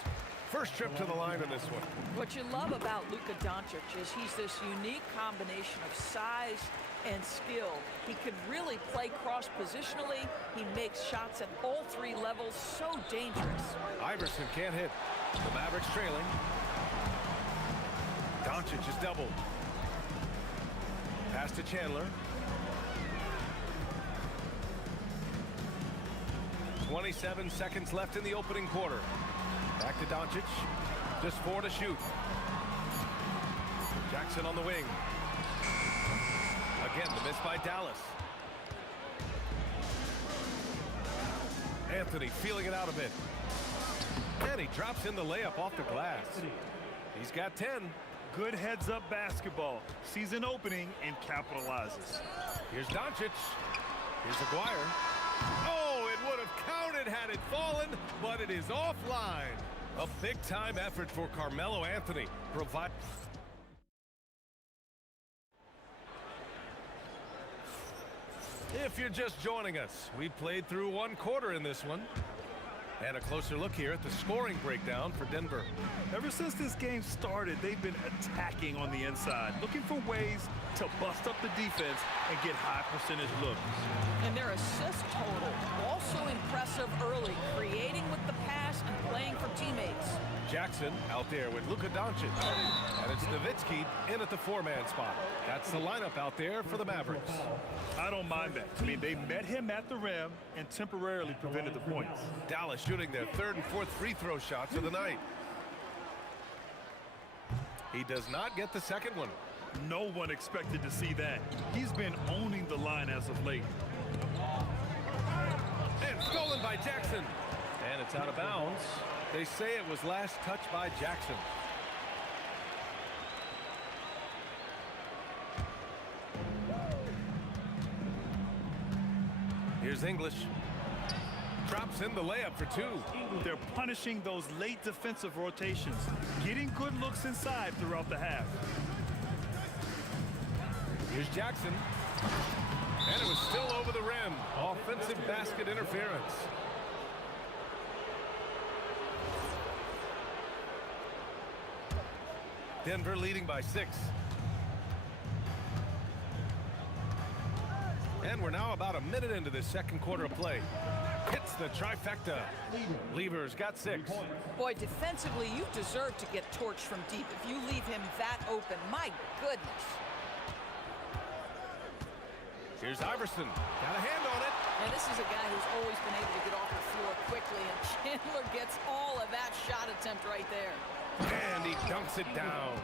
First trip to the line in this one. What you love about Luka Doncic is he's this unique combination of size and skill. He could really play cross-positionally. He makes shots at all 3 levels. So dangerous. Iverson can't hit. The Mavericks trailing. Doncic is doubled. Pass to Chandler. 27 seconds left in the opening quarter. Back to Doncic. Just 4 to shoot. Jackson on the wing. Again, the miss by Dallas. Anthony feeling it out a bit. And he drops in the layup off the glass. He's got 10. Good heads-up basketball. Sees an opening and capitalizes. Here's Doncic. Here's Aguirre. Oh, it would have counted had it fallen, but it is offline. A big-time effort for Carmelo Anthony. If you're just joining us, we played through 1 quarter in this one. And a closer look here at the scoring breakdown for Denver. Ever since this game started, they've been attacking on the inside, looking for ways to bust up the defense and get high percentage looks. And their assist total, also impressive early, creating with the pass and playing for teammates. Jackson out there with Luka Doncic. And it's Nowitzki in at the 4-man spot. That's the lineup out there for the Mavericks. I don't mind that. I mean, they met him at the rim and temporarily prevented the points. Dallas shooting their 3rd and 4th free throw shots of the night. He does not get the second one. No one expected to see that. He's been owning the line as of late. And stolen by Jackson. And it's out of bounds. They say it was last touched by Jackson. Here's English. Drops in the layup for 2. They're punishing those late defensive rotations, getting good looks inside throughout the half. Here's Jackson. And it was still over the rim. Offensive basket interference. Denver leading by 6. And we're now about a minute into this second quarter of play. Hits the trifecta. Lever's got 6. Boy, defensively, you deserve to get torched from deep if you leave him that open. My goodness. Here's Iverson. Got a hand on it. And this is a guy who's always been able to get off the floor quickly, and Chandler gets all of that shot attempt right there. And he dunks it down.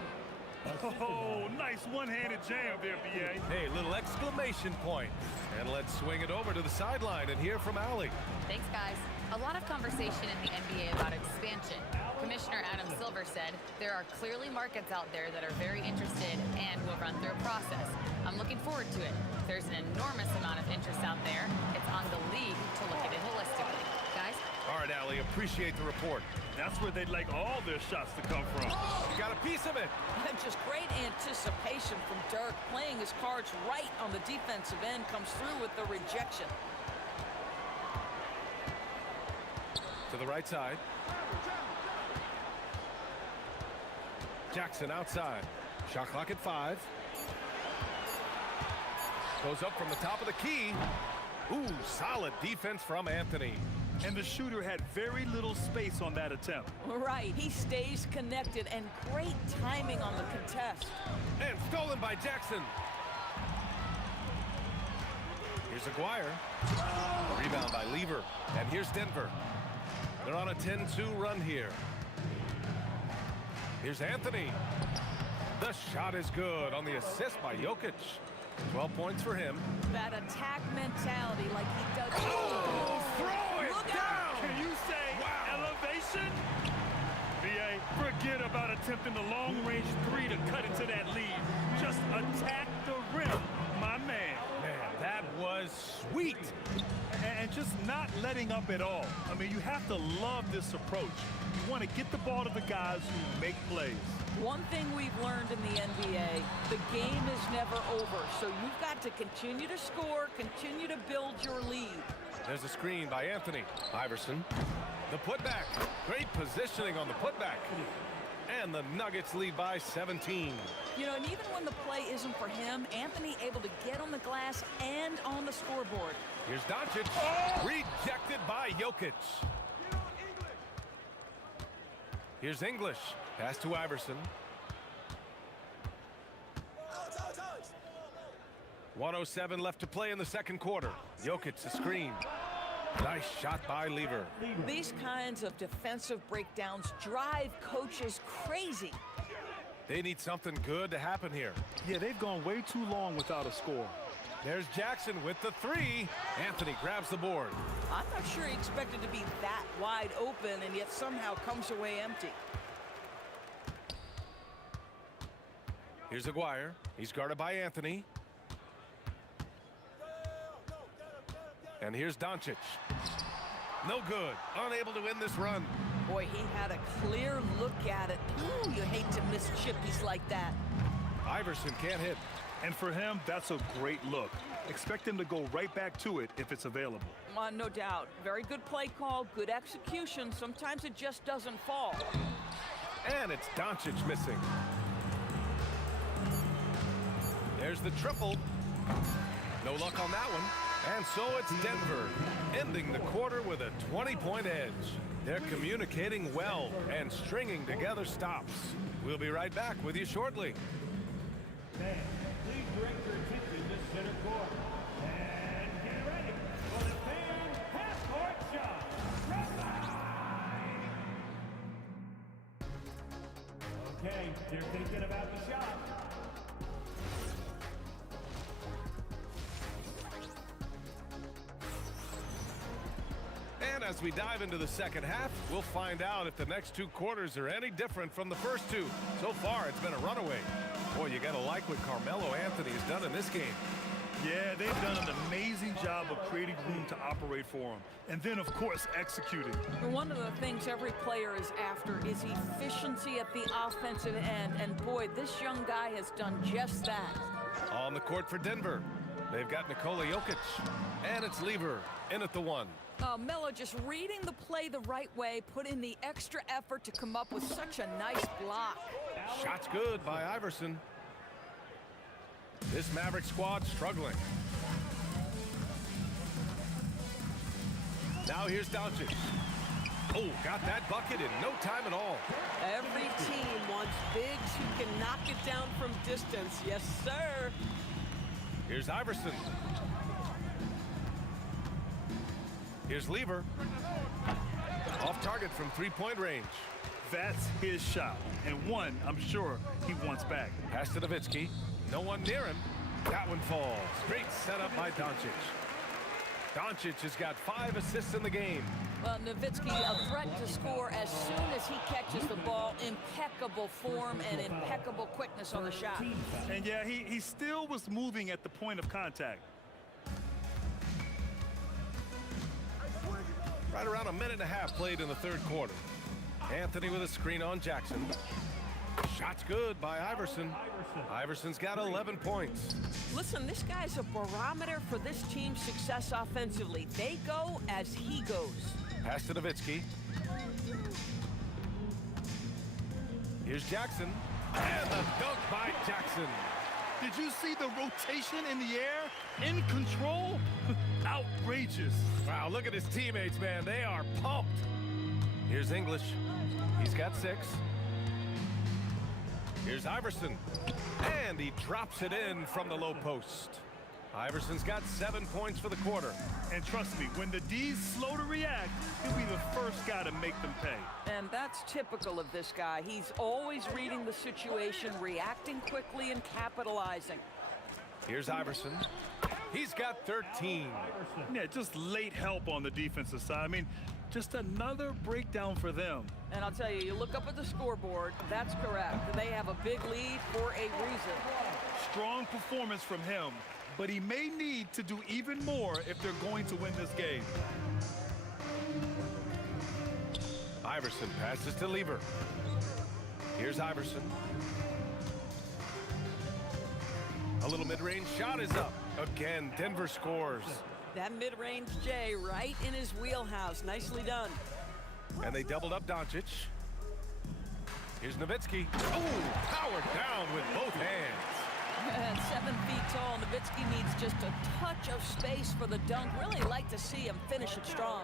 Oh, nice one-handed jam there, B.A. Hey, little exclamation point. And let's swing it over to the sideline and hear from Allie. Thanks, guys. A lot of conversation in the NBA about expansion. Commissioner Adam Silver said there are clearly markets out there that are very interested and will run through a process. I'm looking forward to it. There's an enormous amount of interest out there. It's on the league to look at it holistically. Guys? All right, Allie, appreciate the report. That's where they'd like all their shots to come from. You got a piece of it. Just great anticipation from Dirk, playing his cards right on the defensive end, comes through with the rejection. To the right side. Jackson outside. Shot clock at 5. Goes up from the top of the key. Ooh, solid defense from Anthony. And the shooter had very little space on that attempt. Right, he stays connected, and great timing on the contest. And stolen by Jackson. Here's Aguirre. Rebound by Lever. And here's Denver. They're on a 10-2 run here. Here's Anthony. The shot is good on the assist by Jokic. 12 points for him. That attack mentality like he does. Oh, throw it down! Can you say elevation? B.A., forget about attempting the long-range 3 to cut into that lead. Just attack the rim, my man. Man, that was sweet. And just not letting up at all. I mean, you have to love this approach. You want to get the ball to the guys who make plays. One thing we've learned in the NBA, the game is never over. So you've got to continue to score, continue to build your lead. There's a screen by Anthony. Iverson. The putback. Great positioning on the putback. And the Nuggets lead by 17. You know, and even when the play isn't for him, Anthony able to get on the glass and on the scoreboard. Here's Doncic. Rejected by Jokic. Here's English. Pass to Iverson. 1:07 left to play in the second quarter. Jokic the screen. Nice shot by Lever. These kinds of defensive breakdowns drive coaches crazy. They need something good to happen here. Yeah, they've gone way too long without a score. There's Jackson with the 3. Anthony grabs the board. I'm not sure he expected to be that wide open and yet somehow comes away empty. Here's Aguirre. He's guarded by Anthony. And here's Doncic. No good. Unable to win this run. Boy, he had a clear look at it. Ooh, you hate to miss chippies like that. Iverson can't hit. And for him, that's a great look. Expect him to go right back to it if it's available. No doubt. Very good play call, good execution. Sometimes it just doesn't fall. And it's Doncic missing. There's the triple. No luck on that one. And so it's Denver, ending the quarter with a 20-point edge. They're communicating well and stringing together stops. We'll be right back with you shortly. Fans, please direct your attention to center court. And get ready for the fan half-court shot. Okay, they're thinking about the shot. And as we dive into the second half, we'll find out if the next two quarters are any different from the first two. So far, it's been a runaway. Boy, you gotta like what Carmelo Anthony has done in this game. Yeah, they've done an amazing job of creating room to operate for him. And then, of course, executing. One of the things every player is after is efficiency at the offensive end. And boy, this young guy has done just that. On the court for Denver, they've got Nikola Jokic. And it's Lever in at the one. Melo just reading the play the right way, put in the extra effort to come up with such a nice block. Shot's good by Iverson. This Maverick squad struggling. Now here's Doncic. Oh, got that bucket in no time at all. Every team wants bigs who can knock it down from distance. Yes, sir. Here's Iverson. Here's Lever. Off target from three-point range. That's his shot. And one, I'm sure, he wants back. Pass to Nowitzki. No one near him. That one falls. Great setup by Doncic. Doncic has got 5 assists in the game. Well, Nowitzki, a threat to score as soon as he catches the ball. Impeccable form and impeccable quickness on the shot. And yeah, he still was moving at the point of contact. Right around a minute and a half played in the third quarter. Anthony with a screen on Jackson. Shot's good by Iverson. Iverson's got 11 points. Listen, this guy's a barometer for this team's success offensively. They go as he goes. Pass to Nowitzki. Here's Jackson. And the dunk by Jackson. Did you see the rotation in the air? In control? Outrageous. Wow, look at his teammates, man. They are pumped. Here's English. He's got 6. Here's Iverson. And he drops it in from the low post. Iverson's got 7 points for the quarter. And trust me, when the D's slow to react, he'll be the first guy to make them pay. And that's typical of this guy. He's always reading the situation, reacting quickly, and capitalizing. Here's Iverson. He's got 13. Yeah, just late help on the defensive side. I mean, just another breakdown for them. And I'll tell you, you look up at the scoreboard, that's correct. They have a big lead for a reason. Strong performance from him, but he may need to do even more if they're going to win this game. Iverson passes to Lever. Here's Iverson. A little mid-range shot is up. Again, Denver scores. That mid-range J right in his wheelhouse. Nicely done. And they doubled up Doncic. Here's Nowitzki. Oh, powered down with both hands. At 7 feet tall, Nowitzki needs just a touch of space for the dunk. Really like to see him finish it strong.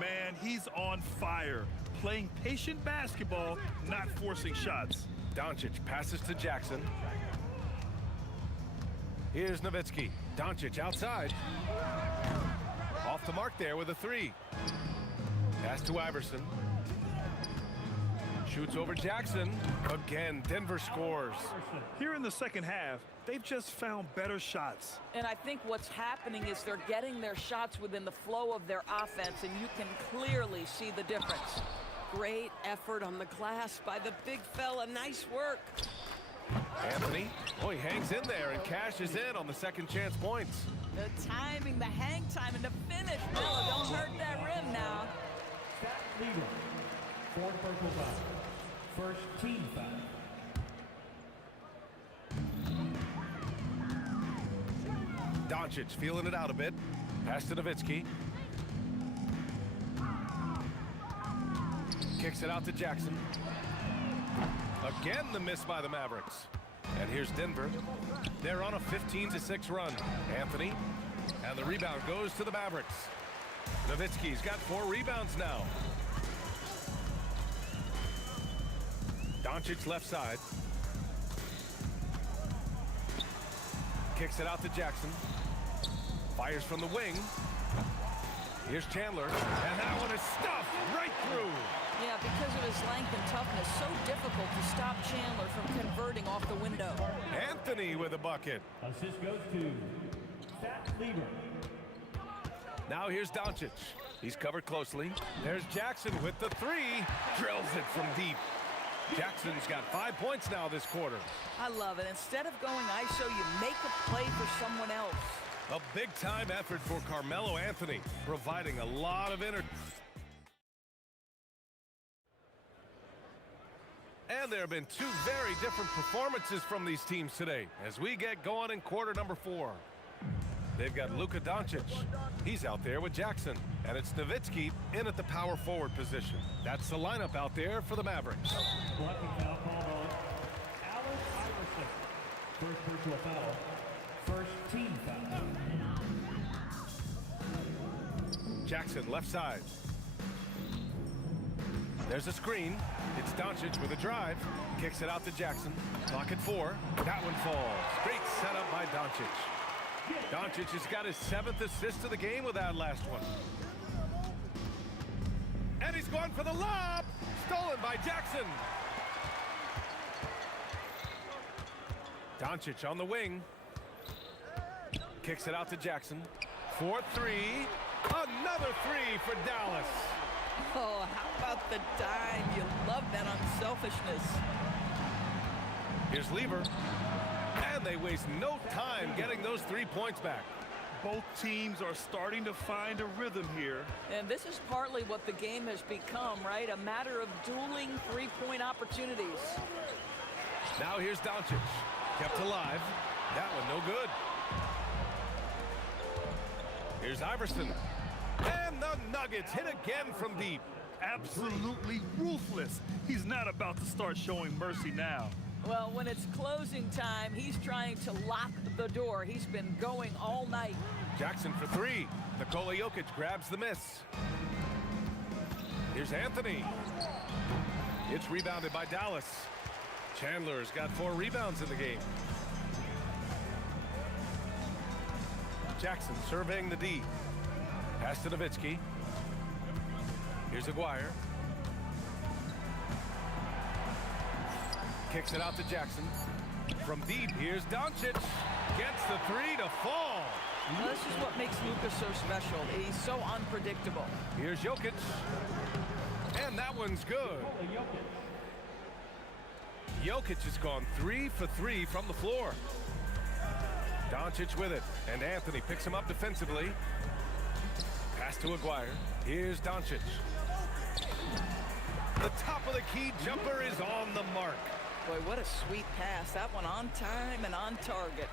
Man, he's on fire. Playing patient basketball, not forcing shots. Doncic passes to Jackson. Here's Nowitzki. Doncic outside. Off the mark there with a 3. Pass to Iverson. Shoots over Jackson. Again, Denver scores. Here in the second half, they've just found better shots. And I think what's happening is they're getting their shots within the flow of their offense, and you can clearly see the difference. Great effort on the glass by the big fella. Nice work. Anthony, oh, he hangs in there and cashes in on the second chance points. The timing, the hang time, and the finish. Bella, don't hurt that rim now. Stat leader. 4 purple foul. First team foul. Doncic feeling it out a bit. Pass to Nowitzki. Kicks it out to Jackson. Again, the miss by the Mavericks. And here's Denver. They're on a 15-6 run. Anthony. And the rebound goes to the Mavericks. Nowitzki's got 4 rebounds now. Doncic left side. Kicks it out to Jackson. Fires from the wing. Here's Chandler. And that one is stuffed right through. Yeah, because of his length and toughness, so difficult to stop Chandler from converting off the window. Anthony with a bucket. Assist goes to Zach Lieber. Now here's Doncic. He's covered closely. There's Jackson with the 3. Drills it from deep. Jackson's got 5 points now this quarter. I love it. Instead of going ISO, you make a play for someone else. A big-time effort for Carmelo Anthony, providing a lot of energy. And there have been 2 very different performances from these teams today as we get going in quarter number 4. They've got Luka Doncic. He's out there with Jackson. And it's Nowitzki in at the power forward position. That's the lineup out there for the Mavericks. Blocking foul called on Allen Iverson. First personal foul. First team foul. Jackson left side. There's a screen. It's Doncic with a drive. Kicks it out to Jackson. Clock at 4. That one falls. Great setup by Doncic. Doncic has got his 7th assist of the game with that last one. And he's going for the lob. Stolen by Jackson. Doncic on the wing. Kicks it out to Jackson. 4-3. Another 3 for Dallas. Oh, how about the dime? You love that unselfishness. Here's Lieber. And they waste no time getting those 3 points back. Both teams are starting to find a rhythm here. And this is partly what the game has become, right? A matter of dueling 3-point opportunities. Now here's Doncic. Kept alive. That one no good. Here's Iverson. And the Nuggets hit again from deep. Absolutely ruthless. He's not about to start showing mercy now. Well, when it's closing time, he's trying to lock the door. He's been going all night. Jackson for 3. Nikola Jokic grabs the miss. Here's Anthony. It's rebounded by Dallas. Chandler's got 4 rebounds in the game. Jackson surveying the D. Pass to Nowitzki. Here's Aguirre. Kicks it out to Jackson. From deep, here's Doncic. Gets the 3 to fall. Well, this is what makes Luka so special. He's so unpredictable. Here's Jokic. And that one's good. Jokic has gone 3 for 3 from the floor. Doncic with it. And Anthony picks him up defensively. Pass to Aguirre. Here's Doncic. The top of the key jumper is on the mark. Boy, what a sweet pass. That one on time and on target.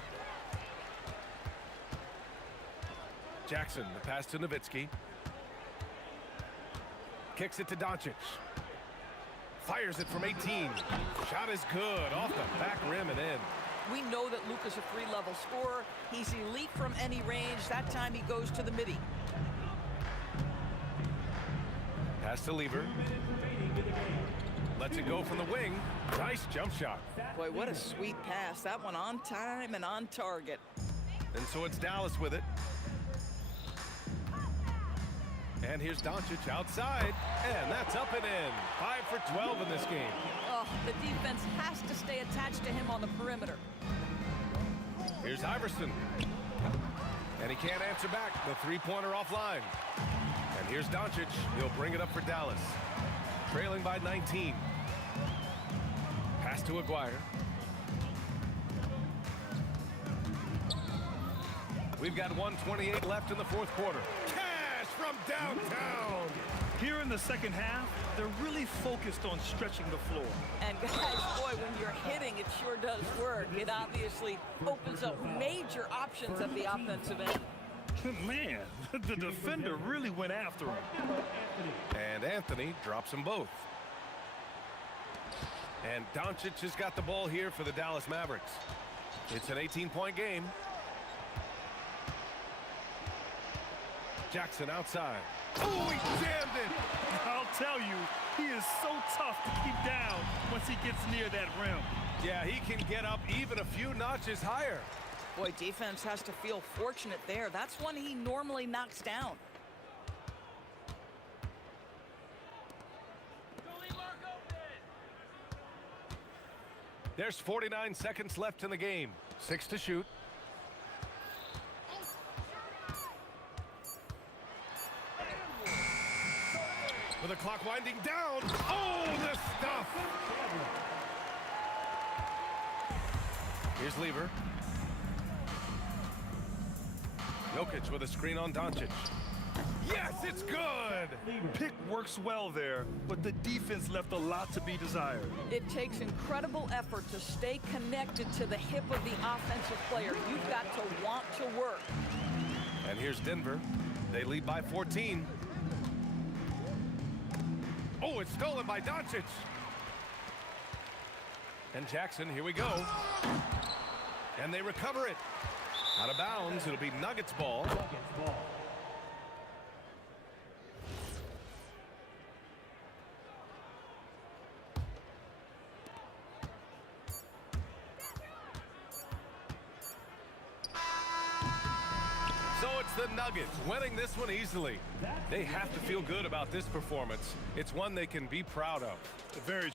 Jackson, the pass to Nowitzki. Kicks it to Doncic. Fires it from 18. Shot is good. Off the back rim and in. We know that Luka's a 3-level scorer. He's elite from any range. That time he goes to the midi. Pass to Lieber. Lets it go from the wing. Nice jump shot. Boy, what a sweet pass. That one on time and on target. And so it's Dallas with it. And here's Doncic outside. And that's up and in. 5 for 12 in this game. Oh, the defense has to stay attached to him on the perimeter. Here's Iverson. And he can't answer back. The 3-pointer offline. And here's Doncic. He'll bring it up for Dallas. Trailing by 19. Pass to Aguirre. We've got 1:28 left in the 4th quarter. Cash from downtown. Here in the second half, they're really focused on stretching the floor. And guys, boy, when you're hitting, it sure does work. It obviously opens up major options at the offensive end. Man, the defender really went after him. And Anthony drops them both. And Doncic has got the ball here for the Dallas Mavericks. It's an 18-point game. Jackson outside. Oh, he jammed it. I'll tell you, he is so tough to keep down once he gets near that rim. Yeah, he can get up even a few notches higher. Boy, defense has to feel fortunate there. That's one he normally knocks down. There's 49 seconds left in the game. 6 to shoot. With the clock winding down. Oh, the stuff! Here's Lever. Jokic with a screen on Doncic. Yes, it's good! Pick works well there, but the defense left a lot to be desired. It takes incredible effort to stay connected to the hip of the offensive player. You've got to want to work. And here's Denver. They lead by 14. Oh, it's stolen by Doncic. And Jackson, here we go. And they recover it. Out of bounds, it'll be Nuggets ball. So it's the Nuggets winning this one easily. They have to feel good about this performance. It's one they can be proud of. Very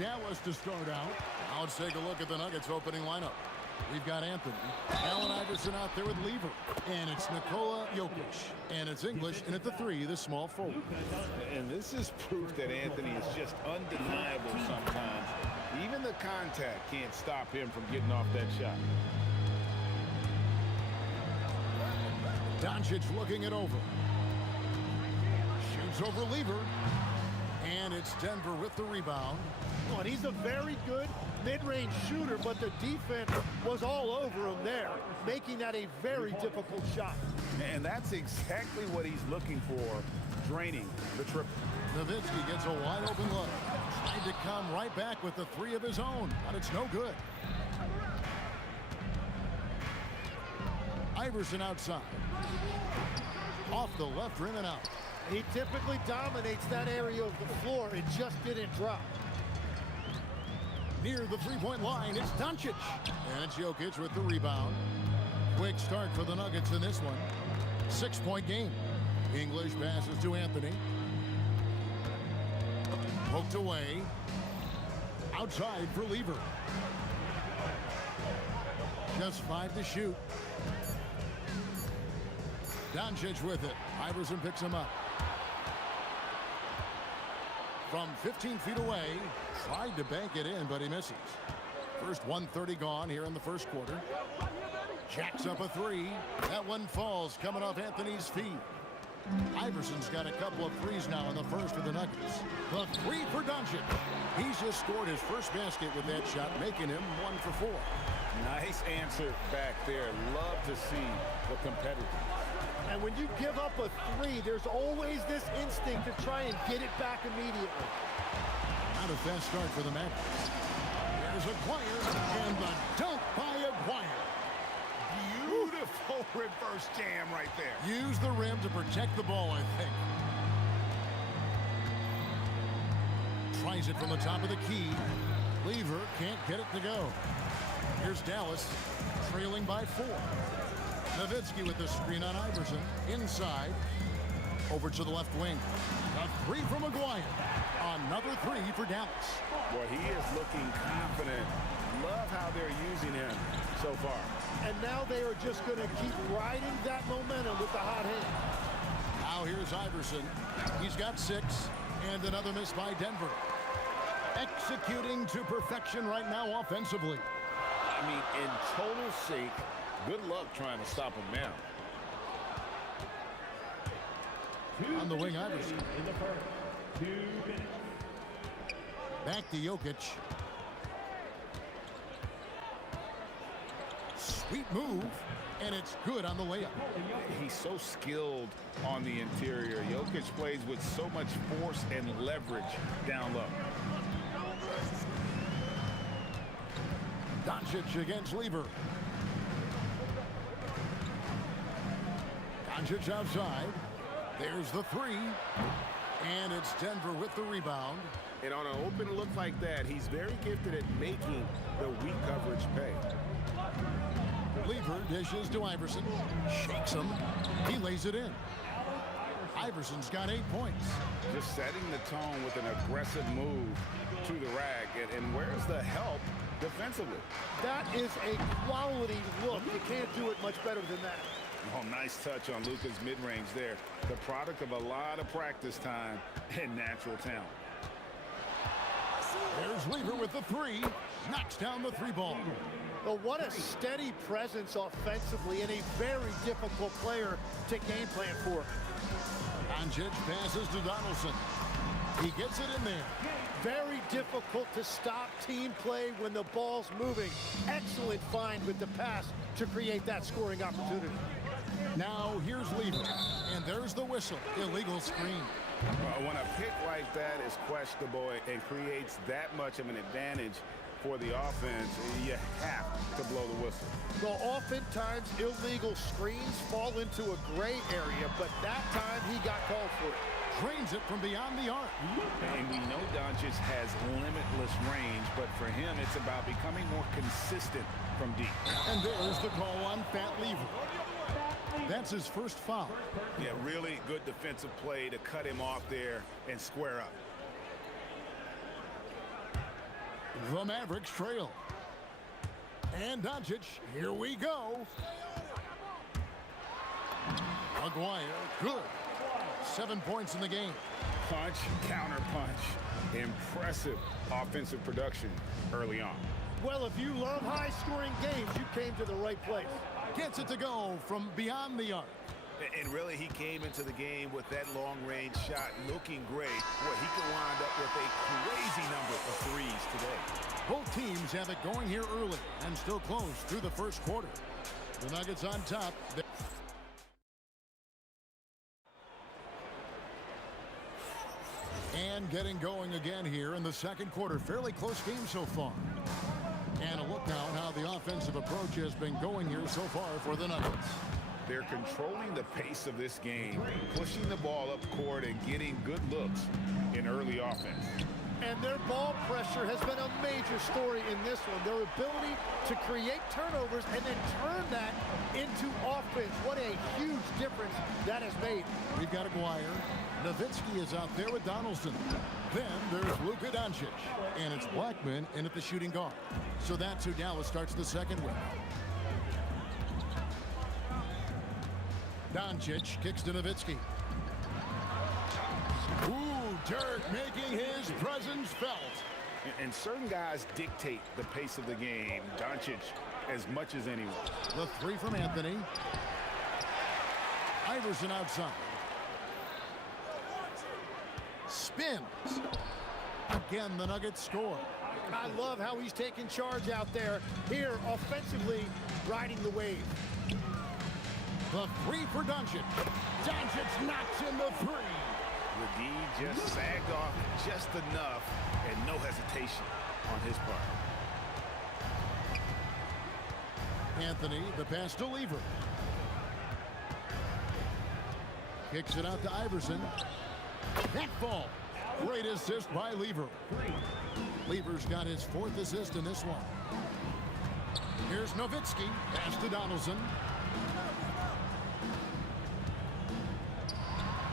Dallas to start out. Now let's take a look at the Nuggets opening lineup. We've got Anthony, Allen Iverson out there with Lever, and it's Nikola Jokic, and it's English in at the 3, the small forward. And this is proof that Anthony is just undeniable sometimes. Even the contact can't stop him from getting off that shot. Doncic looking it over. Shoots over Lever, and it's Denver with the rebound. Oh, and he's a very good mid-range shooter, but the defense was all over him there, making that a very difficult shot. And that's exactly what he's looking for, draining the triple. Nowitzki gets a wide open look. Tried to come right back with the 3 of his own, but it's no good. Iverson outside. Off the left rim and out. He typically dominates that area of the floor. It just didn't drop. Near the three-point line, it's Doncic. And it's Jokic with the rebound. Quick start for the Nuggets in this one. 6-point game. English passes to Anthony. Poked away. Outside for Lever. Just 5 to shoot. Doncic with it. Iverson picks him up. From 15 feet away, tried to bank it in, but he misses. First 1:30 gone here in the first quarter. Jacks up a 3. That one falls, coming off Anthony's feet. Iverson's got a couple of threes now in the first for the Nuggets. The 3 for Doncic. He's just scored his first basket with that shot, making him 1 for 4. Nice answer back there. Love to see the competitor. And when you give up a 3, there's always this instinct to try and get it back immediately. Not a fast start for the Mavericks. There's Aguirre, and the dunk by Aguirre. Beautiful reverse jam right there. Use the rim to protect the ball, I think. Tries it from the top of the key. Lever can't get it to go. Here's Dallas, trailing by 4. Nowitzki with the screen on Iverson. Inside. Over to the left wing. A 3 from Aguirre. Another 3 for Dallas. Boy, he is looking confident. Love how they're using him so far. And now they are just going to keep riding that momentum with the hot hand. Now here's Iverson. He's got 6. And another miss by Denver. Executing to perfection right now offensively. I mean, in total sync. Good luck trying to stop him now. On the wing, Iverson. Back to Jokic. Sweet move, and it's good on the layup. He's so skilled on the interior. Jokic plays with so much force and leverage down low. Doncic against Lever. Doncic outside. There's the 3. And it's Denver with the rebound. And on an open look like that, he's very gifted at making the weak coverage pay. Lever dishes to Iverson. Shakes him. He lays it in. Iverson's got 8 points. Just setting the tone with an aggressive move to the rack. And where's the help defensively? That is a quality look. You can't do it much better than that. Oh, nice touch on Luka's mid-range there. The product of a lot of practice time and natural talent. There's Lever with the 3. Knocks down the 3 ball. Well, what a steady presence offensively and a very difficult player to game plan for. Doncic passes to Donaldson. He gets it in there. Very difficult to stop team play when the ball's moving. Excellent find with the pass to create that scoring opportunity. Now here's Lever, and there's the whistle. Illegal screen. When a pick like that is questionable and creates that much of an advantage for the offense, you have to blow the whistle. Well, oftentimes illegal screens fall into a gray area, but that time he got called for it. Drains it from beyond the arc. And we know Doncic has limitless range, but for him, it's about becoming more consistent from deep. And there's the call on Fat Lever. That's his first foul. Yeah, really good defensive play to cut him off there and square up. The Mavericks trail. And Doncic, here we go. Maguire, good. 7 points in the game. Punch, counter punch. Impressive offensive production early on. Well, if you love high-scoring games, you came to the right place. Gets it to go from beyond the arc. And really, he came into the game with that long-range shot looking great. Boy, he could wind up with a crazy number of threes today. Both teams have it going here early and still close through the first quarter. The Nuggets on top. And getting going again here in the second quarter. Fairly close game so far. And a look now at how the offensive approach has been going here so far for the Nuggets. They're controlling the pace of this game, pushing the ball up court and getting good looks in early offense. And their ball pressure has been a major story in this one. Their ability to create turnovers and then turn that into offense. What a huge difference that has made. We've got Aguirre. Nowitzki is out there with Donaldson. Then there's Luka Doncic. And it's Blackman in at the shooting guard. So that's who Dallas starts the second with. Doncic kicks to Nowitzki. Ooh, Dirk making his presence felt. And certain guys dictate the pace of the game. Doncic as much as anyone. The three from Anthony. Iverson outside. Spins. Again, the Nuggets score. I love how he's taking charge out there. Here, offensively, riding the wave. The three for Doncic. Doncic knocks in the three. The D just sagged off just enough and no hesitation on his part. Anthony, the pass to Lever. Kicks it out to Iverson. That ball. Great assist by Lever. Lever's got his fourth assist in this one. Here's Nowitzki. Pass to Donaldson.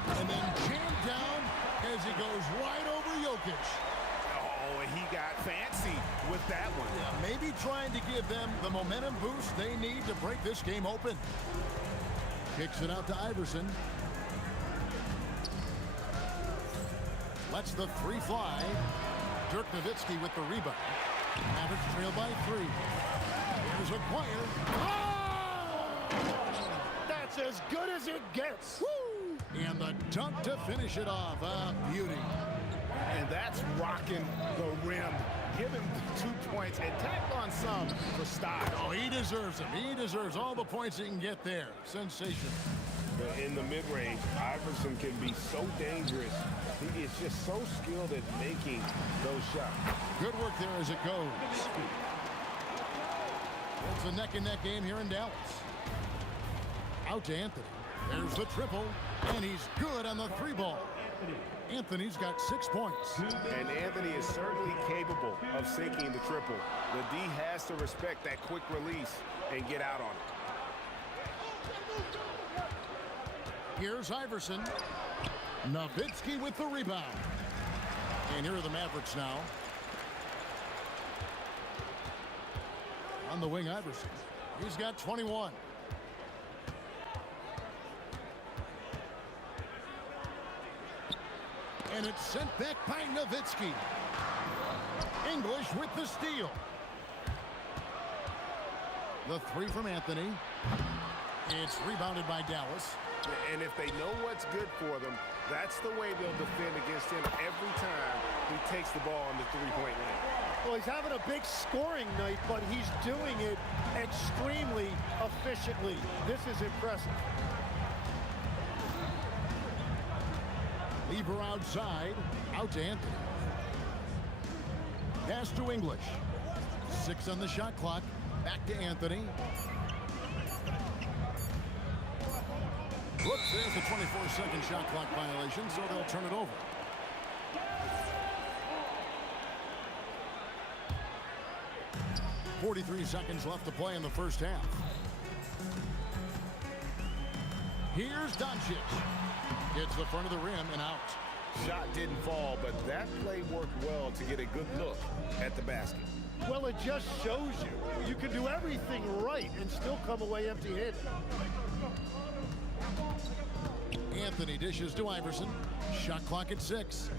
And then jammed down as he goes right over Jokic. Oh, and he got fancy with that one. Yeah, maybe trying to give them the momentum boost they need to break this game open. Kicks it out to Iverson. Lets the three fly. Dirk Nowitzki with the rebound. Mavericks trail by 3. Here's Aguirre. Oh! That's as good as it gets. Woo! And the dunk to finish it off. A beauty. And that's rocking the rim. Give him 2 points and tack on some for style. Oh, he deserves them. He deserves all the points he can get there. Sensational. In the mid-range, Iverson can be so dangerous. He is just so skilled at making those shots. Good work there as it goes. It's a neck-and-neck game here in Dallas. Out to Anthony. There's the triple, and he's good on the 3 ball. Anthony's got 6 points. And Anthony is certainly capable of sinking the triple. The D has to respect that quick release and get out on it. Here's Iverson. Nowitzki with the rebound. And here are the Mavericks now. On the wing, Iverson. He's got 21. And it's sent back by Nowitzki. English with the steal. The 3 from Anthony. It's rebounded by Dallas. And if they know what's good for them, that's the way they'll defend against him every time he takes the ball on the 3-point line. Well, he's having a big scoring night, but he's doing it extremely efficiently. This is impressive. Lever outside. Out to Anthony. Pass to English. 6 on the shot clock. Back to Anthony. Whoops, there's the 24-second shot clock violation, so they'll turn it over. .43 seconds left to play in the first half. Here's Doncic. Hits the front of the rim and out. Shot didn't fall, but that play worked well to get a good look at the basket. Well, it just shows you can do everything right and still come away empty-handed. Anthony dishes to Iverson. Shot clock at 6.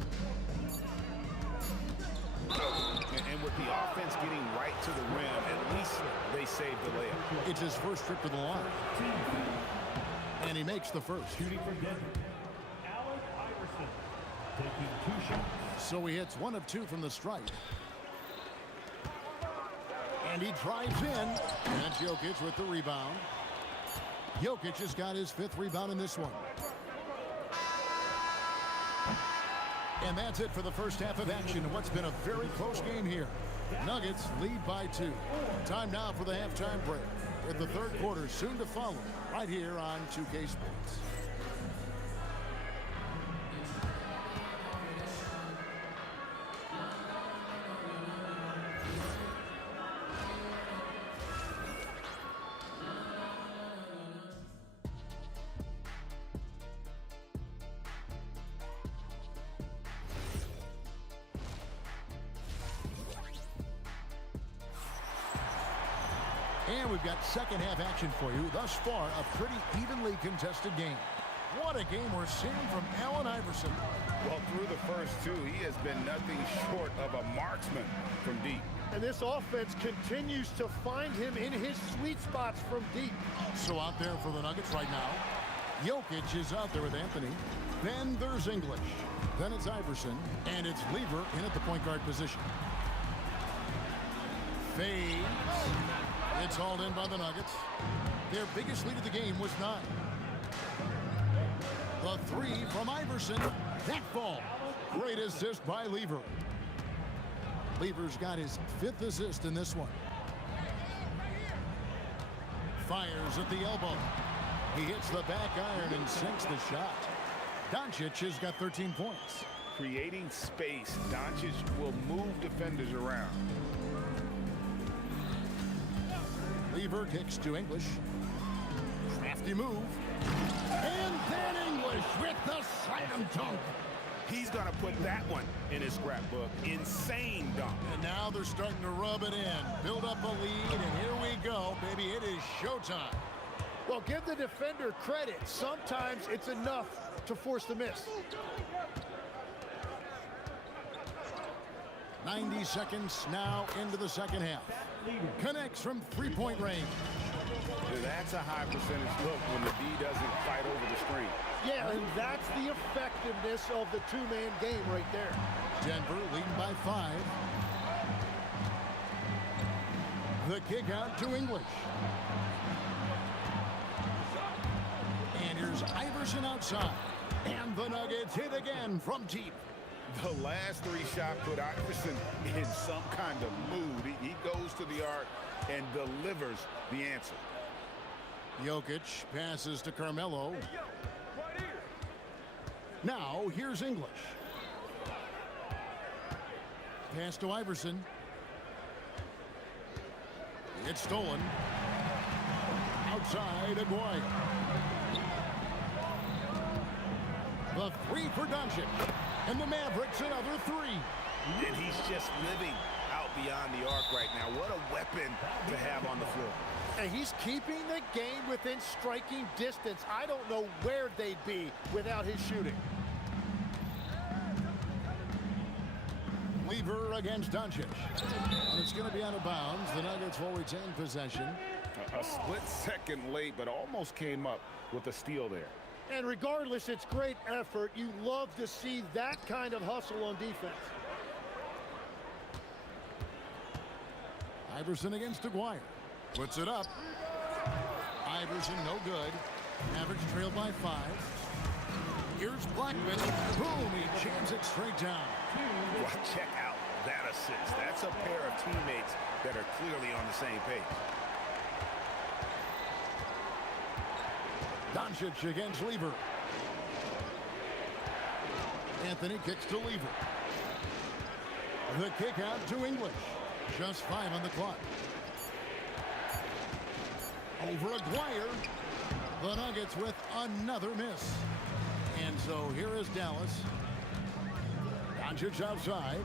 And with the offense getting right to the rim, at least they saved the layup. It's his first trip to the line. And he makes the first. Shooting for Denver, Allen Iverson, taking 2 shots. So he hits 1 of 2 from the stripe. And he drives in. And Jokic with the rebound. Jokic has got his 5th rebound in this one. And that's it for the first half of action in what's been a very close game here. Nuggets lead by 2. Time now for the halftime break, with the third quarter soon to follow right here on 2K Sports. And we've got second half action for you. Thus far, a pretty evenly contested game. What a game we're seeing from Allen Iverson. Well, through the first 2, he has been nothing short of a marksman from deep. And this offense continues to find him in his sweet spots from deep. So out there for the Nuggets right now, Jokic is out there with Anthony. Then there's English. Then it's Iverson. And it's Lever in at the point guard position. Fades. It's hauled in by the Nuggets. Their biggest lead of the game was 9. The 3 from Iverson. That falls. Great assist by Lever. Lever's got his 5th assist in this one. Fires at the elbow. He hits the back iron and sinks the shot. Doncic has got 13 points. Creating space, Doncic will move defenders around. Lever kicks to English. Crafty move. And then English with the slam dunk. He's going to put that one in his scrapbook. Insane dunk. And now they're starting to rub it in. Build up a lead, and here we go, baby. It is showtime. Well, give the defender credit. Sometimes it's enough to force the miss. 90 seconds now into the second half. Connects from 3-point range. That's a high percentage look when the D doesn't fight over the screen. Yeah, and that's the effectiveness of the 2-man game right there. Denver leading by 5. The kick out to English. And here's Iverson outside. And the Nuggets hit again from deep. The last 3 shots put Iverson in some kind of mood. He goes to the arc and delivers the answer. Jokic passes to Carmelo. Now here's English. Pass to Iverson. It's stolen. Outside Aguayo. The 3 for Doncic. And the Mavericks another 3. And he's just living out beyond the arc right now. What a weapon to have on the floor. And he's keeping the game within striking distance. I don't know where they'd be without his shooting. Lever against Doncic. And it's going to be out of bounds. The Nuggets will retain possession. A split second late, but almost came up with a steal there. And regardless, it's great effort. You love to see that kind of hustle on defense. Iverson against Aguayo. Puts it up. Iverson no good. Average trail by 5. Here's Blackman. Boom, he jams it straight down. Well, check out that assist. That's a pair of teammates that are clearly on the same page. Doncic against Lever. Anthony kicks to Lever. The kick out to English. Just 5 on the clock. Over Aguayo. The Nuggets with another miss. And so here is Dallas. Doncic outside.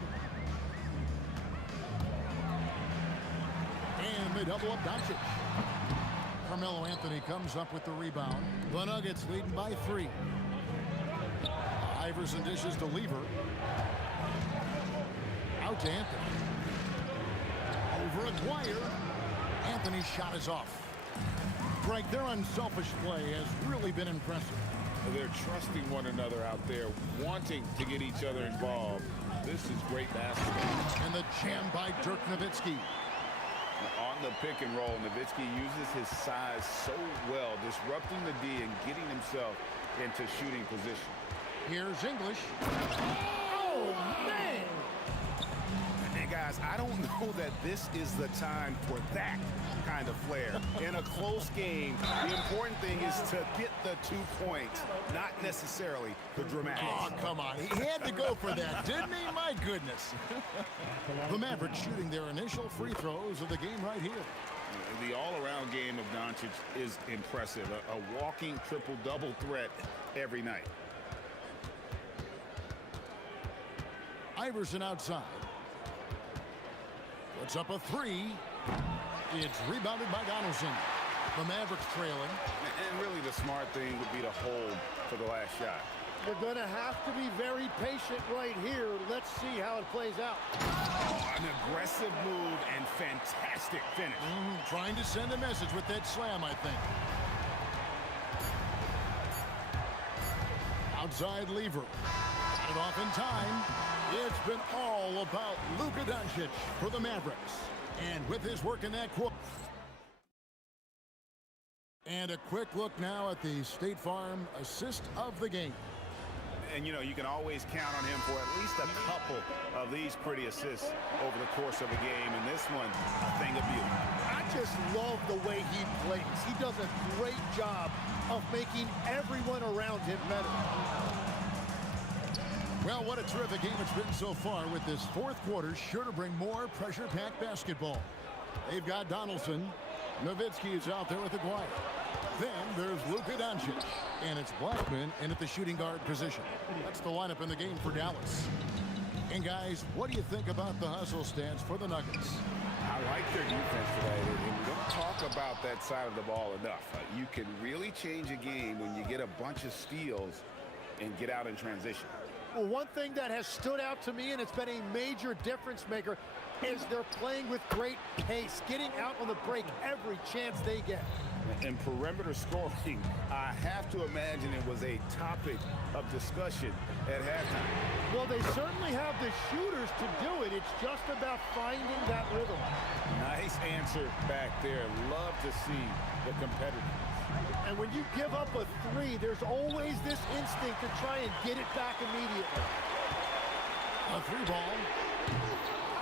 And they double up Doncic. Carmelo Anthony comes up with the rebound. The Nuggets leading by 3. Iverson dishes to Lever. Out to Anthony. Over Aguirre. Anthony's shot is off. Greg, their unselfish play has really been impressive. They're trusting one another out there, wanting to get each other involved. This is great basketball. And the jam by Dirk Nowitzki. On the pick and roll, Nowitzki uses his size so well, disrupting the D and getting himself into shooting position. Here's English. Oh, man! And guys, I don't know that this is the time for that kind of flair. In a close game, the important thing is to get the 2 points, not necessarily the dramatics. Oh, come on. He had to go for that, didn't he? My goodness. The Mavericks shooting their initial free throws of the game right here. The all-around game of Doncic is impressive. A walking triple-double threat every night. Iverson outside. Puts up a 3. It's rebounded by Donaldson. The Mavericks trailing. And really the smart thing would be to hold for the last shot. They're going to have to be very patient right here. Let's see how it plays out. Oh, an aggressive move and fantastic finish. Trying to send a message with that slam, I think. Outside Lever. Got it off in time. It's been all about Luka Doncic for the Mavericks. And with his work in that quarter. And a quick look now at the State Farm assist of the game. And, you know, you can always count on him for at least a couple of these pretty assists over the course of a game. And this one, a thing of beauty. I just love the way he plays. He does a great job of making everyone around him better. Well, what a terrific game it's been so far, with this fourth quarter sure to bring more pressure-packed basketball. They've got Donaldson. Nowitzki is out there with Aguirre. Then there's Luka Doncic. And it's Blackman in at the shooting guard position. That's the lineup in the game for Dallas. And guys, what do you think about the hustle stance for the Nuggets? I like their defense today. And we don't talk about that side of the ball enough. You can really change a game when you get a bunch of steals and get out in transition. Well, one thing that has stood out to me, and it's been a major difference maker, is they're playing with great pace, getting out on the break every chance they get. And perimeter scoring, I have to imagine it was a topic of discussion at halftime. Well, they certainly have the shooters to do it. It's just about finding that rhythm. Nice answer back there. Love to see the competitiveness. And when you give up a 3, there's always this instinct to try and get it back immediately. A 3 ball.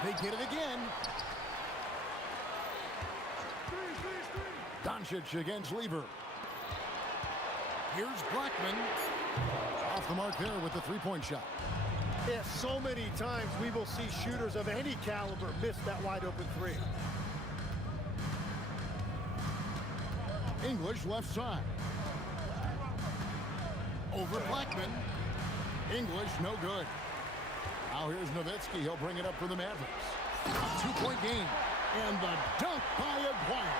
They get it again. Doncic against Lever. Here's Blackman. Off the mark there with the three-point shot. Yeah, so many times we will see shooters of any caliber miss that wide-open 3. English left side. Over Blackman. English no good. Now here's Nowitzki. He'll bring it up for the Mavericks. A 2-point game. And the dunk by Aguirre.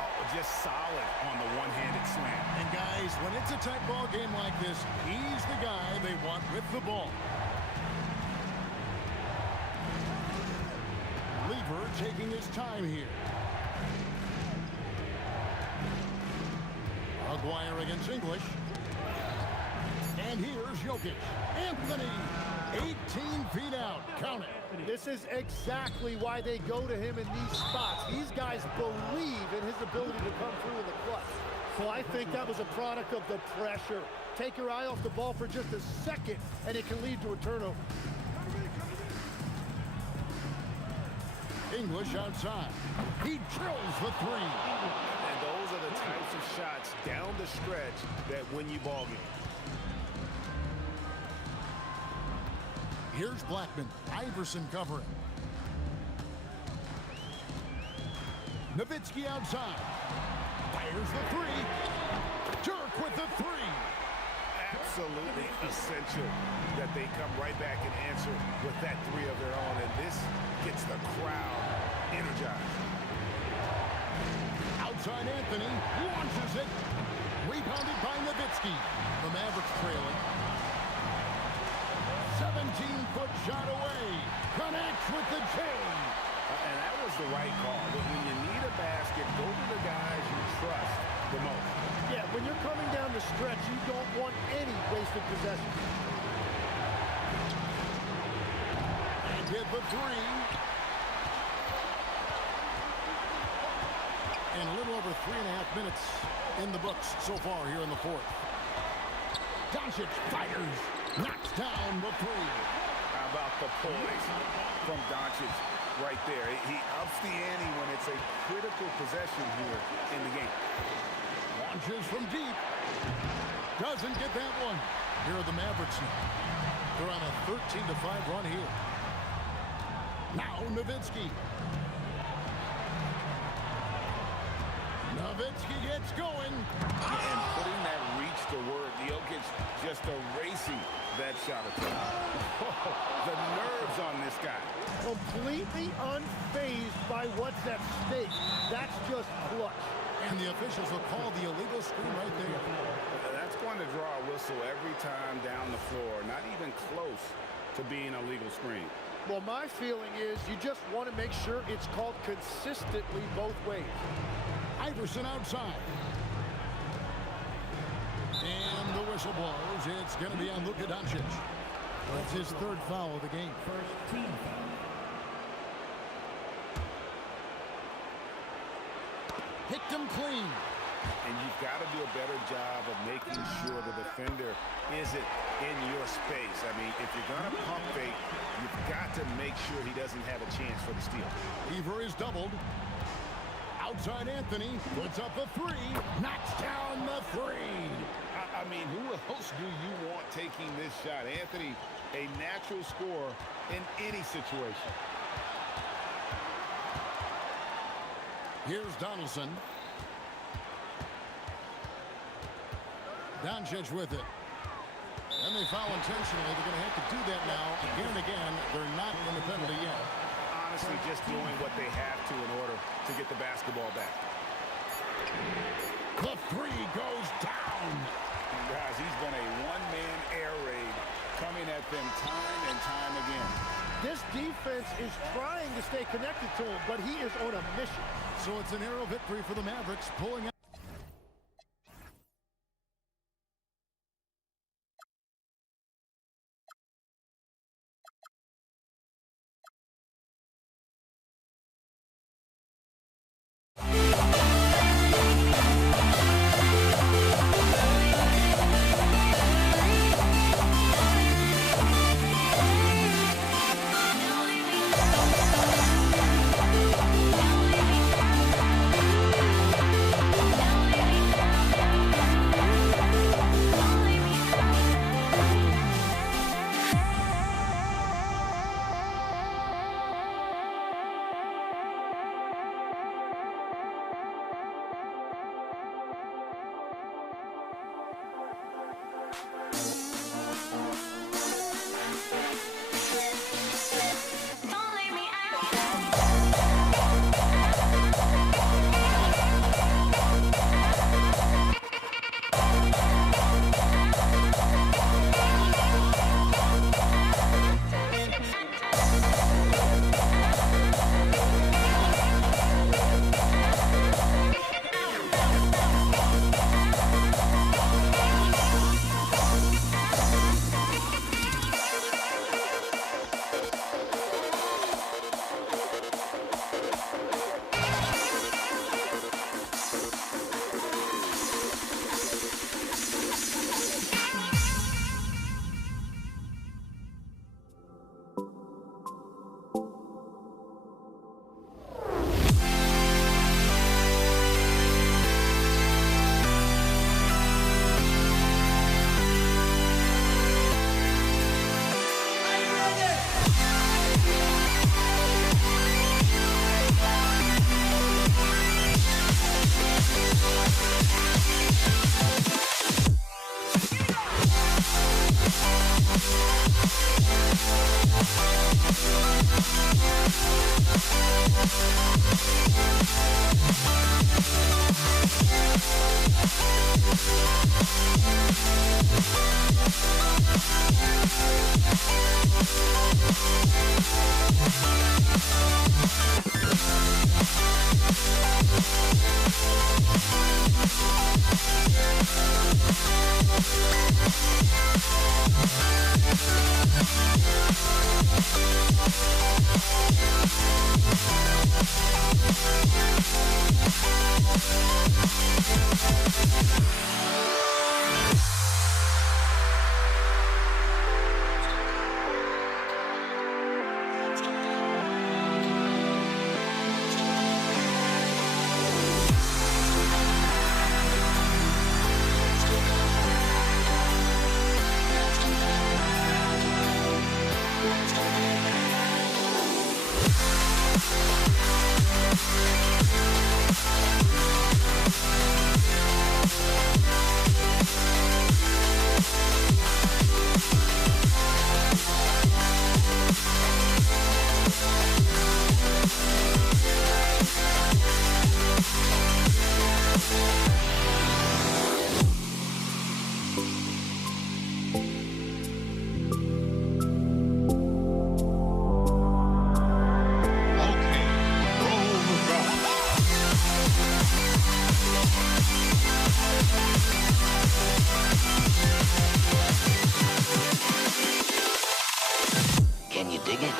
Oh, just solid on the one-handed slam. And guys, when it's a tight ball game like this, he's the guy they want with the ball. Lever taking his time here. Aguirre against English. And here's Jokic. Anthony, 18 feet out. Count it. This is exactly why they go to him in these spots. These guys believe in his ability to come through in the clutch. So I think that was a product of the pressure. Take your eye off the ball for just a second, and it can lead to a turnover. English outside. He drills the 3. And those are the types of shots down the stretch that win you ball games. Here's Blackman. Iverson covering. Nowitzki outside. Fires the 3. Dirk with the 3. absolutely essential that they come right back and answer with that three of their own, and this gets the crowd energized. Outside Anthony launches it. Rebounded by Nowitzki. The Mavericks trailing. 17-foot shot away. Connects with the J. And that was the right call. When you need a basket, go to the guys you trust the most. Yeah, when you're coming down the stretch, you don't want any wasted possession. And hit the three. And a little over 3.5 minutes in the books so far here in the fourth. Doncic fires. Knocks down the three. How about the poise from Doncic right there? He ups the ante when it's a critical possession here in the game. Launches from deep. Doesn't get that one. Here are the Mavericks now. They're on a 13-5 run here. Now Nowitzki. Nowitzki gets going. And putting that reach to work. Jokic just erasing that shot attempt. The nerves on this guy. Completely unfazed by what's at stake. That's just clutch. And the officials will call the illegal screen right there. That's going to draw a whistle every time down the floor. Not even close to being a legal screen. Well, my feeling is you just want to make sure it's called consistently both ways. Iverson outside. And the whistle blows. It's going to be on Luka Doncic. That's his third foul of the game. First team foul. Picked him clean. And you've got to do a better job of making sure the defender isn't in your space. I mean, if you're going to pump fake, you've got to make sure he doesn't have a chance for the steal. Weaver is doubled. Outside Anthony puts up a three. Knocks down the three. I mean, who else do you want taking this shot? Anthony, a natural scorer in any situation. Here's Donaldson. Doncic with it. And they foul intentionally. They're going to have to do that now again and again. They're not in the penalty yet. Honestly, just doing what they have to in order to get the basketball back. The three goes down. And guys, he's been a one-man air raid coming at them time and time again. This defense is trying to stay connected to him, but he is on a mission. So it's an narrow victory for the Mavericks, pulling out. Can you dig it?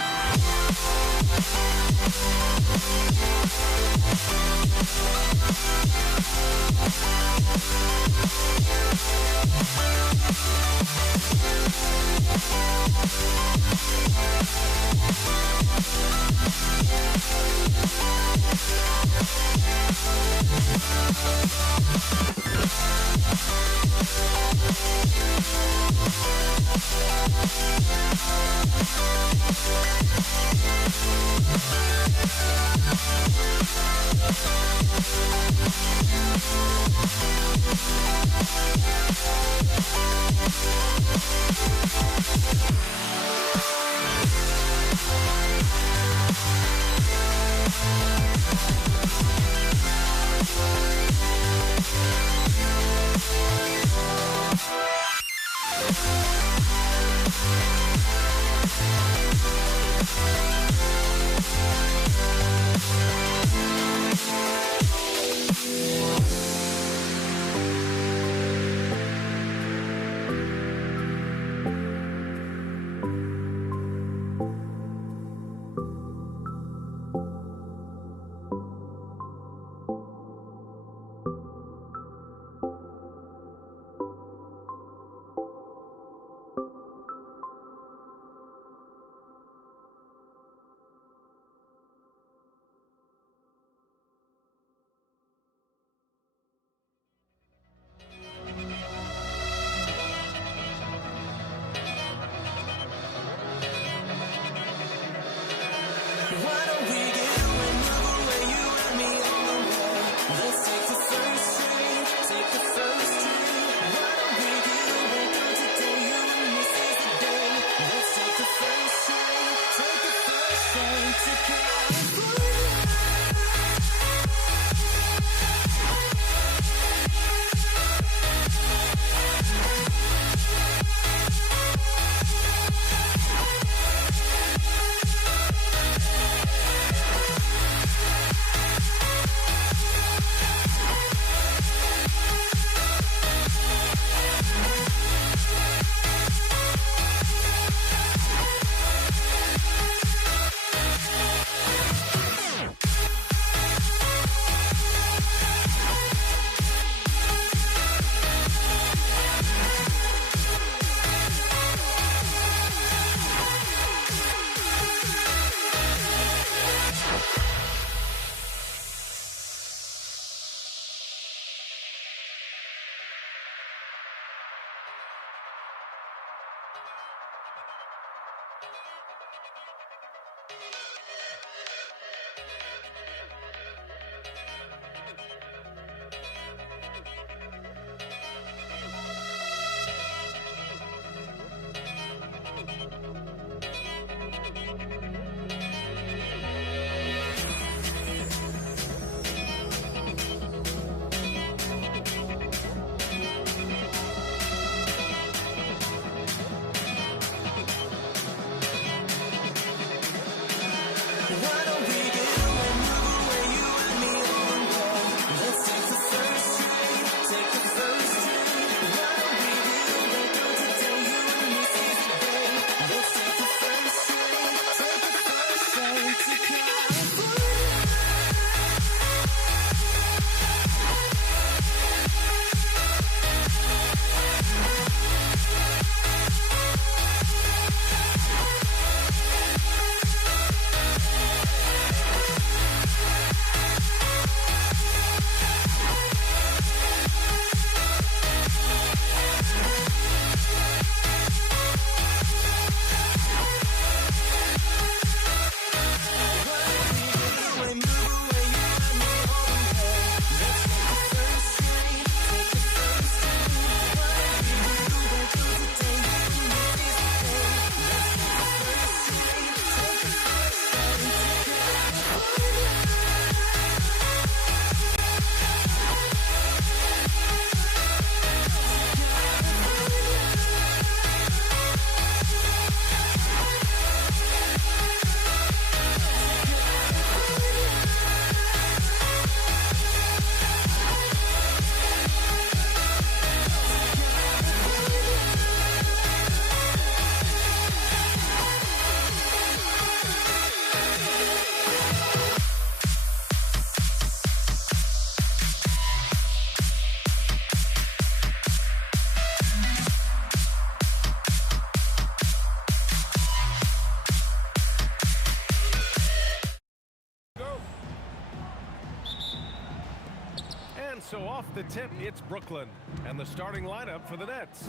Off the tip, it's Brooklyn. And the starting lineup for the Nets.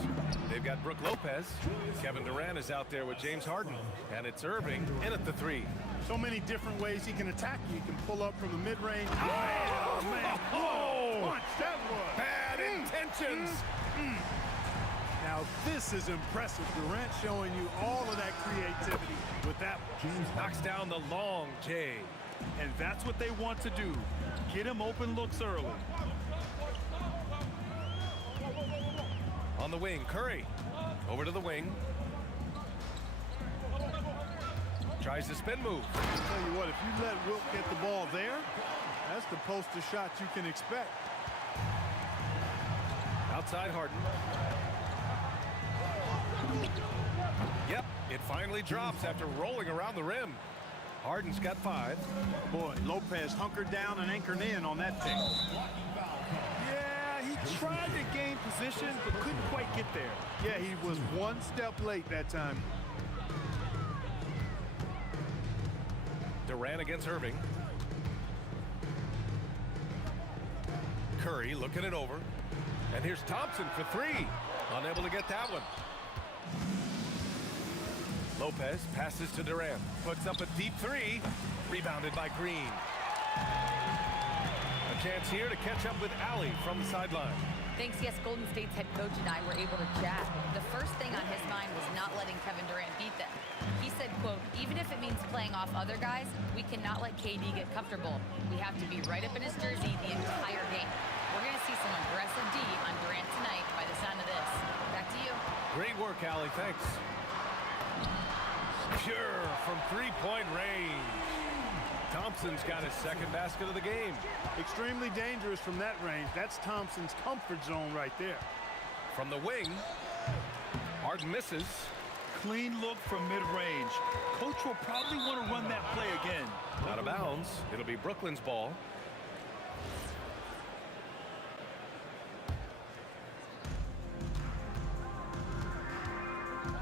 They've got Brook Lopez. Kevin Durant is out there with James Harden. And it's Irving in at the 3. So many different ways he can attack you. He can pull up from the mid-range. Oh, man. Oh, punch, that was. Bad intentions. Now, this is impressive. Durant showing you all of that creativity with that one. Knocks down the long J. And that's what they want to do. Get him open looks early. On the wing, Curry. Over to the wing. Tries the spin move. I'll tell you what, if you let Wilt get the ball there, that's the poster shot you can expect. Outside Harden. Yep, it finally drops after rolling around the rim. Harden's got 5. Boy, Lopez hunkered down and anchored in on that pick. Yeah, he tried to gain position, but couldn't quite get there. Yeah, he was one step late that time. Durant against Irving. Curry looking it over. And here's Thompson for 3. Unable to get that one. Lopez passes to Durant. Puts up a deep 3. Rebounded by Green. A chance here to catch up with Allie from the sideline. Thanks, yes, Golden State's head coach and I were able to chat. The first thing on his mind was not letting Kevin Durant beat them. He said, quote, even if it means playing off other guys, we cannot let KD get comfortable. We have to be right up in his jersey the entire game. We're going to see some aggressive D on Durant tonight by the sound of this. Back to you. Great work, Allie. Thanks. Pure from 3-point range. Thompson's got his second basket of the game. Extremely dangerous from that range. That's Thompson's comfort zone right there. From the wing, Harden misses. Clean look from mid-range. Coach will probably want to run that play again. Out of bounds. It'll be Brooklyn's ball.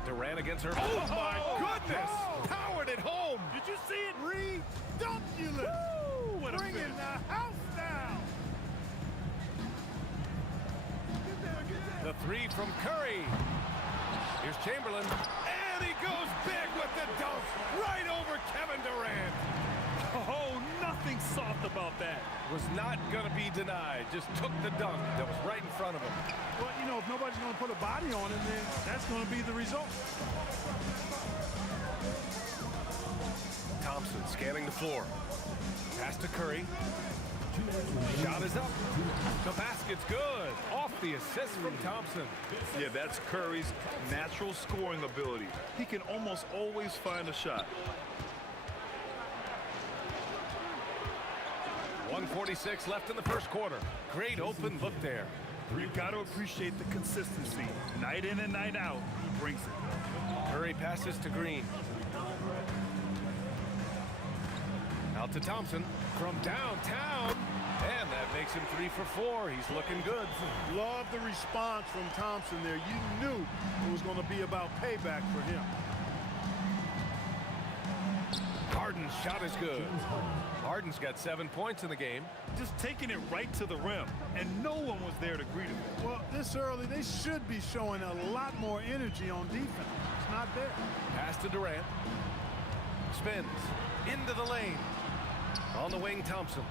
Durant against her. Oh, my goodness! Powered it home. Did you see it? Redunculous. What a Bringing finish. the house down. The 3 from Curry. Here's Chamberlain. And he goes big with the dunk right over Kevin Durant. Oh, nothing soft about that. Was not going to be denied. Just took the dunk that was right in front of him. Well, you know, if nobody's going to put a body on him, then that's going to be the result. Thompson scanning the floor. Pass to Curry. Shot is up. The basket's good. Off the assist from Thompson. Yeah, that's Curry's natural scoring ability. He can almost always find a shot. 1:46 left in the first quarter. Great open look there. You've got to appreciate the consistency. Night in and night out, he brings it. Curry passes to Green. Out to Thompson from downtown. And that makes him 3 for 4. He's looking good. Love the response from Thompson there. You knew it was going to be about payback for him. Harden's shot is good. Harden's got 7 points in the game. Just taking it right to the rim, and no one was there to greet him. Well, this early, they should be showing a lot more energy on defense. It's not there. Pass to Durant. Spins. Into the lane. On the wing, Thompson.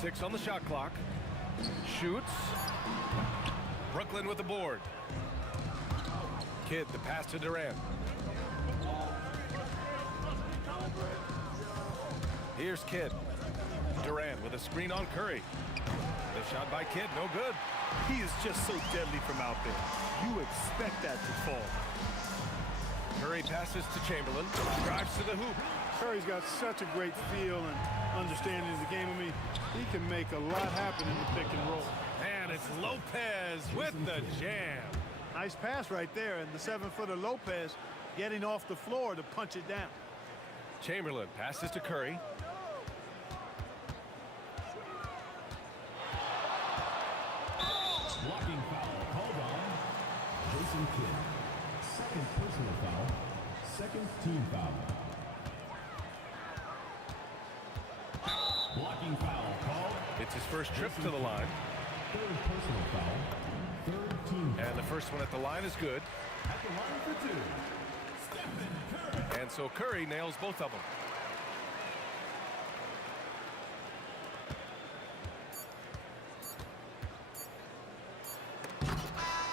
6 on the shot clock. Shoots. Brooklyn with the board. Kidd, the pass to Durant. Here's Kidd. Durant with a screen on Curry. The shot by Kidd, no good. He is just so deadly from out there. You expect that to fall. Curry passes to Chamberlain. Drives to the hoop. Curry's got such a great feel and understanding of the game. I mean, he can make a lot happen in the pick and roll. And it's Lopez with the jam. Nice pass right there, and the 7-footer Lopez getting off the floor to punch it down. Chamberlain passes to Curry. Blocking foul called on Jason Kidd. Second personal foul. Second team foul. Blocking foul called It's his first trip to the line. Third personal foul. Third team. And the first one at the line is good. At the line for two. Stephen Curry. And so Curry nails both of them.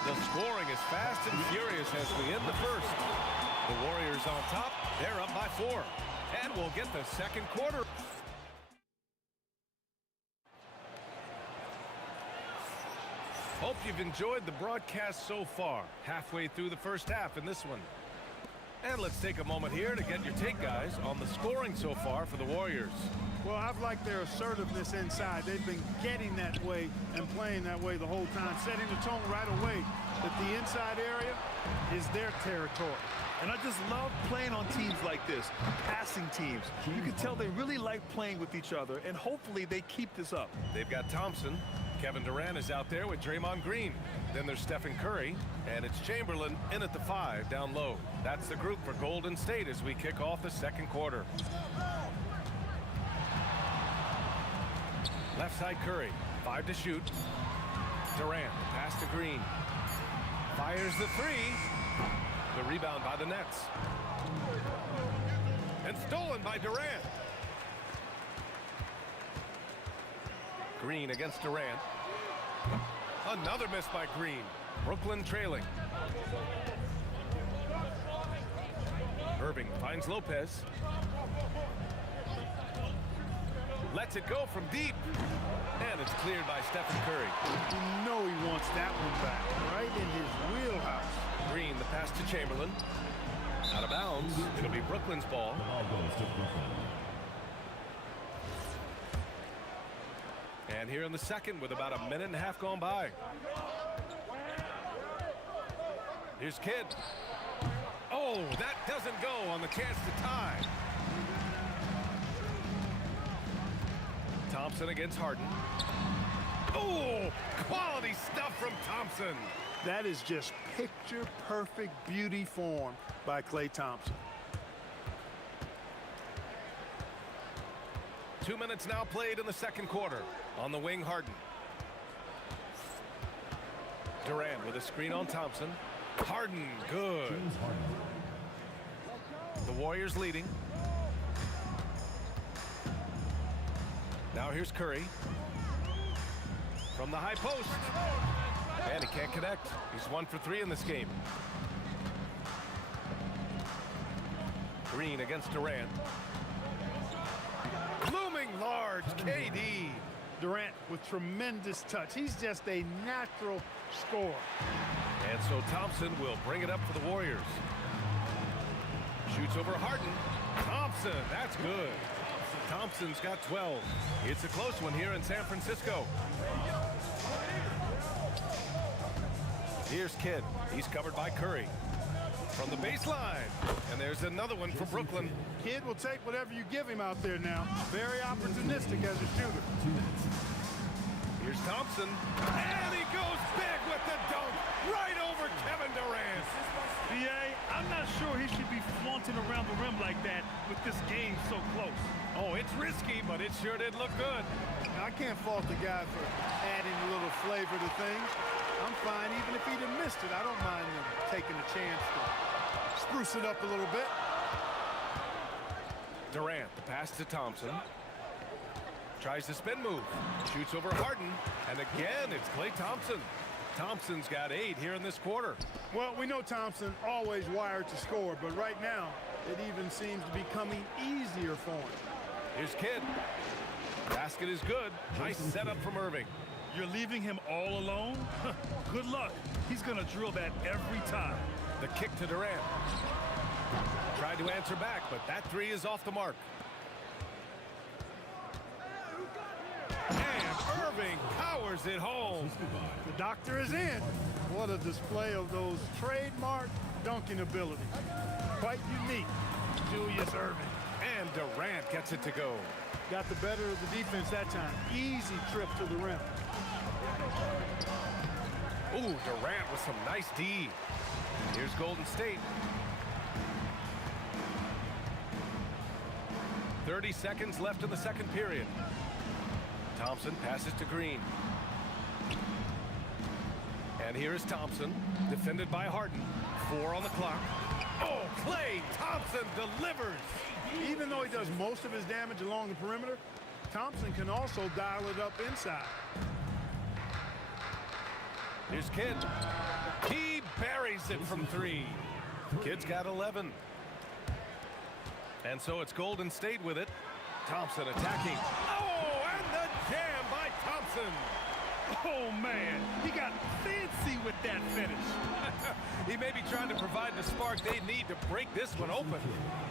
The scoring is fast and furious as we end the first. The Warriors on top. They're up by 4. And we'll get the second quarter. Hope you've enjoyed the broadcast so far. Halfway through the first half in this one. And let's take a moment here to get your take, guys, on the scoring so far for the Warriors. Well, I've liked their assertiveness inside. They've been getting that way and playing that way the whole time, setting the tone right away that the inside area is their territory. And I just love playing on teams like this, passing teams. You can tell they really like playing with each other, and hopefully they keep this up. They've got Thompson. Kevin Durant is out there with Draymond Green. Then there's Stephen Curry, and it's Chamberlain in at the 5 down low. That's the group for Golden State as we kick off the second quarter. Left side Curry, 5 to shoot. Durant, pass to Green. Fires the 3. The rebound by the Nets. And stolen by Durant. Green against Durant. Another miss by Green. Brooklyn trailing. Irving finds Lopez. Lets it go from deep. And it's cleared by Stephen Curry. You know he wants that one back, right in his wheelhouse. Green, the pass to Chamberlain. Out of bounds. It'll be Brooklyn's ball. The ball goes to Brooklyn. And here in the second with about a minute and a half gone by. Here's Kidd. Oh, that doesn't go on the chance to tie. Thompson against Harden. Oh, quality stuff from Thompson. That is just picture-perfect beauty form by Klay Thompson. 2 minutes now played in the second quarter. On the wing, Harden. Durant with a screen on Thompson. Harden, good. James Harden. The Warriors leading. Now here's Curry. From the high post. And he can't connect. He's 1 for 3 in this game. Green against Durant. Looming large, KD. Durant with tremendous touch. He's just a natural scorer. And so Thompson will bring it up for the Warriors. Shoots over Harden. Thompson, that's good. Thompson's got 12. It's a close one here in San Francisco. Here's Kidd. He's covered by Curry. From the baseline. And there's another one for Brooklyn. Kidd will take whatever you give him out there now. Very opportunistic as a shooter. Here's Thompson. And he goes big with the dunk. Right over Kevin Durant. B.A., I'm not sure he should be flaunting around the rim like that with this game so close. Oh, it's risky, but it sure did look good. I can't fault the guy for adding a little flavor to things. I'm fine even if he'd have missed it. I don't mind him taking a chance to spruce it up a little bit. Durant, the pass to Thompson. Tries the spin move. Shoots over Harden. And again, it's Klay Thompson. Thompson's got 8 here in this quarter. Well, we know Thompson always wired to score, but right now, it even seems to be coming easier for him. Here's Kidd. Basket is good. Nice setup from Irving. You're leaving him all alone? Good luck. He's going to drill that every time. The kick to Durant. Tried to answer back, but that 3 is off the mark. And Irving powers it home. The doctor is in. What a display of those trademark dunking abilities. Quite unique, Julius Irving. And Durant gets it to go. Got the better of the defense that time. Easy trip to the rim. Ooh, Durant with some nice D. Here's Golden State. 30 seconds left in the second period. Thompson passes to Green. And here is Thompson, defended by Harden. 4 on the clock. Oh, Klay Thompson delivers. Even though he does most of his damage along the perimeter, Thompson can also dial it up inside. Here's Kidd. He buries it from 3. Kidd's got 11. And so it's Golden State with it. Thompson attacking. Oh, and the jam by Thompson. Oh, man, he got fancy with that finish. He may be trying to provide the spark they need to break this one open.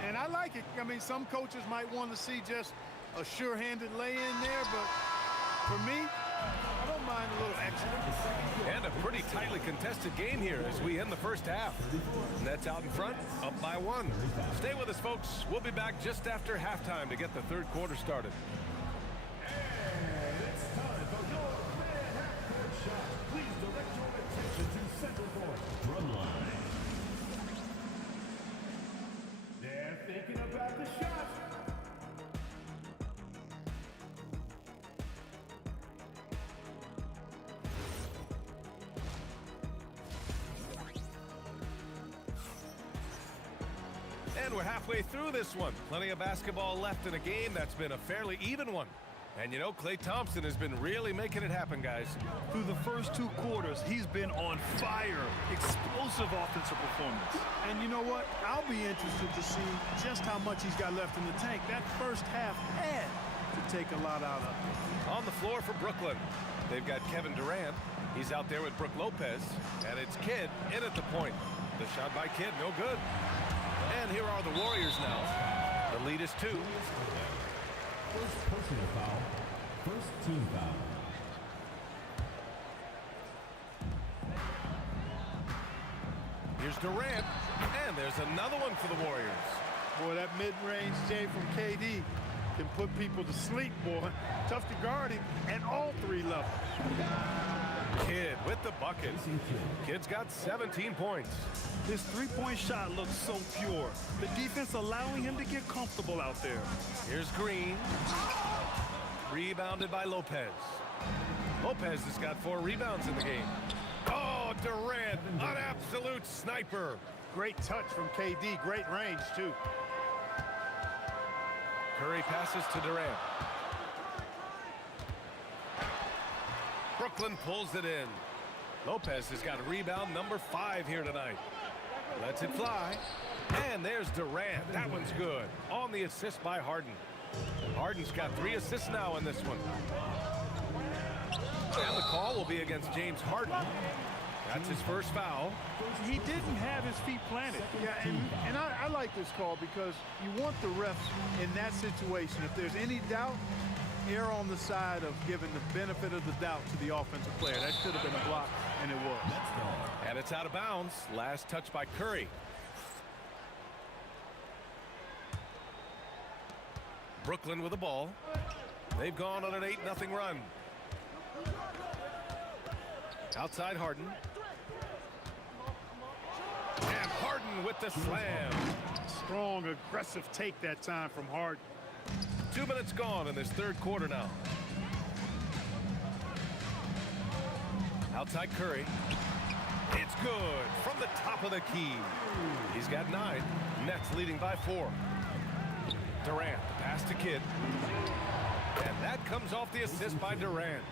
And I like it. I mean, some coaches might want to see just a sure-handed lay-in there, but for me, I don't mind a little extra. And a pretty tightly contested game here as we end the first half. Nets out in front, up by 1. Stay with us, folks. We'll be back just after halftime to get the third quarter started. And it's time for your fan half-court shot. Please direct your attention to center court. Drum line. They're thinking about the shot. And we're halfway through this one. Plenty of basketball left in a game that's been a fairly even one. And you know, Klay Thompson has been really making it happen, guys. Through the first 2 quarters, he's been on fire. Explosive offensive performance. And you know what? I'll be interested to see just how much he's got left in the tank. That first half had to take a lot out of it. On the floor for Brooklyn, they've got Kevin Durant. He's out there with Brook Lopez. And it's Kidd in at the point. The shot by Kidd, no good. And here are the Warriors now. The lead is 2. First personal foul. First team foul. Here's Durant. And there's another one for the Warriors. Boy, that mid-range J from KD can put people to sleep, boy. Tough to guard him at all 3 levels. Kidd with the bucket. Kidd's got 17 points. His three-point shot looks so pure. The defense allowing him to get comfortable out there. Here's Green. Rebounded by Lopez. Lopez has got 4 rebounds in the game. Oh, Durant, an absolute sniper. Great touch from KD. Great range, too. Curry passes to Durant. Brooklyn pulls it in. Lopez has got rebound number 5 here tonight. Lets it fly. And there's Durant. That one's good. On the assist by Harden. Harden's got 3 assists now in this one. And the call will be against James Harden. That's his first foul. He didn't have his feet planted. Yeah, and I like this call because you want the refs in that situation. If there's any doubt, err on the side of giving the benefit of the doubt to the offensive player. That should have been a block, and it was. And it's out of bounds. Last touch by Curry. Brooklyn with the ball. They've gone on an 8-0 run. Outside Harden. And Harden with the slam. Strong, aggressive take that time from Harden. 2 minutes gone in this third quarter now. Outside Curry. It's good from the top of the key. He's got 9. Nets leading by 4. Durant, pass to Kidd. And that comes off the assist by Durant.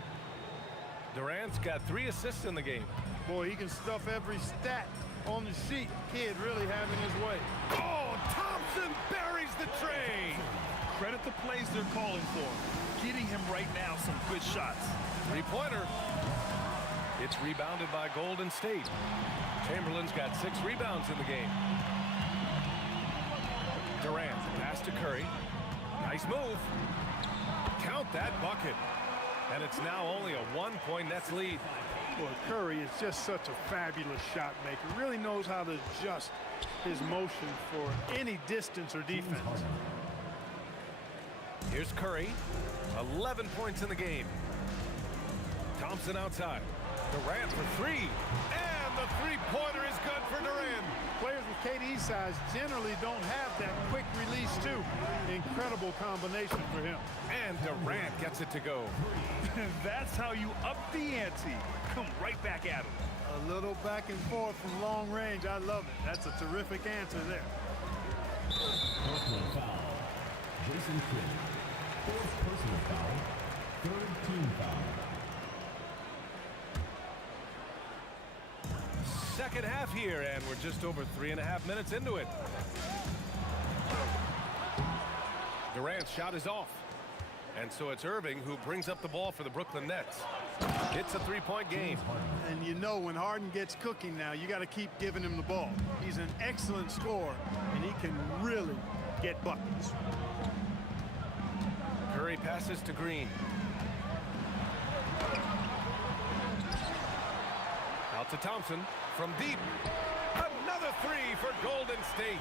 Durant's got 3 assists in the game. Boy, he can stuff every stat on the sheet. Kidd really having his way. Oh, Thompson buries the train. Credit the plays they're calling for. Getting him right now some good shots. 3-pointer. It's rebounded by Golden State. Chamberlain's got 6 rebounds in the game. Durant, pass to Curry. Nice move. Count that bucket. And it's now only a 1-point Nets lead. Boy, Curry is just such a fabulous shot maker. Really knows how to adjust his motion for any distance or defense. Here's Curry. 11 points in the game. Thompson outside. Durant for 3. And the 3-pointer is good for Durant. Players were KD's size generally don't have that quick release too. Incredible combination for him. And Durant gets it to go. That's how you up the ante. Come right back at him. A little back and forth from long range. I love it. That's a terrific answer there. Personal foul. Jason Kidd. Fourth personal foul. Third team foul. Second half here, and we're just over 3.5 minutes into it. Durant's shot is off. And so it's Irving who brings up the ball for the Brooklyn Nets. It's a three-point game. And you know when Harden gets cooking now, you got to keep giving him the ball. He's an excellent scorer, and he can really get buckets. Curry passes to Green. Out to Thompson from deep. Another three for Golden State.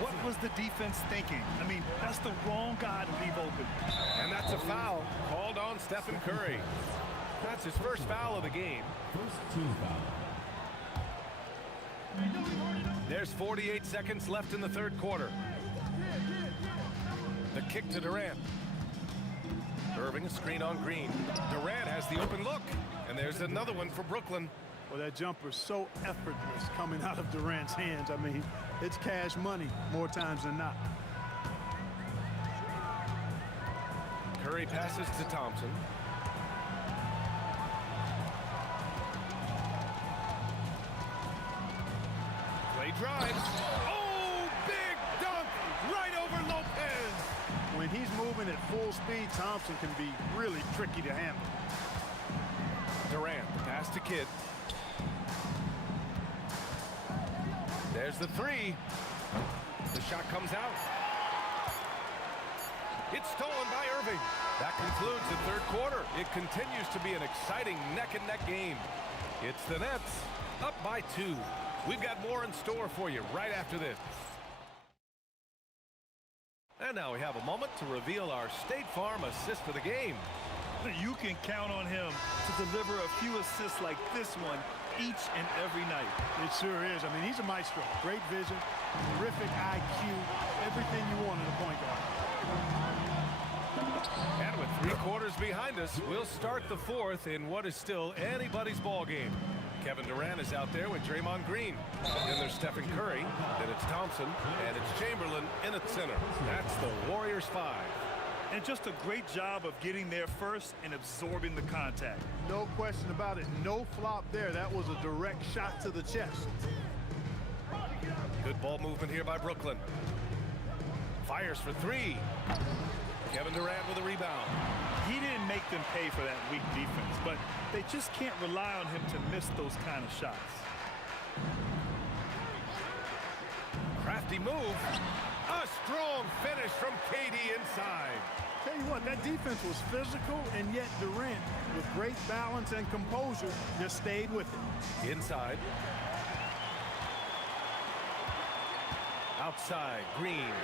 What was the defense thinking? I mean, that's the wrong guy to leave open. And that's a foul called on Stephen Curry. That's his first foul of the game. First team foul. There's 48 seconds left in the third quarter. The kick to Durant. Irving, a screen on Green. Durant has the open look. And there's another one for Brooklyn. Well, that jumper's so effortless coming out of Durant's hands. I mean, it's cash money more times than not. Curry passes to Thompson. Clay drives. Oh, big dunk right over Lopez. When he's moving at full speed, Thompson can be really tricky to handle. Durant, pass to Kidd. There's the three. The shot comes out. It's stolen by Irving. That concludes the third quarter. It continues to be an exciting neck-and-neck game. It's the Nets up by 2. We've got more in store for you right after this. And now we have a moment to reveal our State Farm assist of the game. You can count on him to deliver a few assists like this one each and every night. It sure is. I mean, he's a maestro. Great vision, terrific IQ, everything you want in a point guard. And with 3 quarters behind us, we'll start the fourth in what is still anybody's ball game. Kevin Durant is out there with Draymond Green. Then there's Stephen Curry. Then it's Thompson. And it's Chamberlain in at center. That's the Warriors 5. And just a great job of getting there first and absorbing the contact. No question about it. No flop there. That was a direct shot to the chest. Good ball movement here by Brooklyn. Fires for 3. Kevin Durant with a rebound. He didn't make them pay for that weak defense, but they just can't rely on him to miss those kind of shots. Crafty move. A strong finish from KD inside. Tell you what, that defense was physical, and yet Durant, with great balance and composure, just stayed with it. Inside. Outside, Green.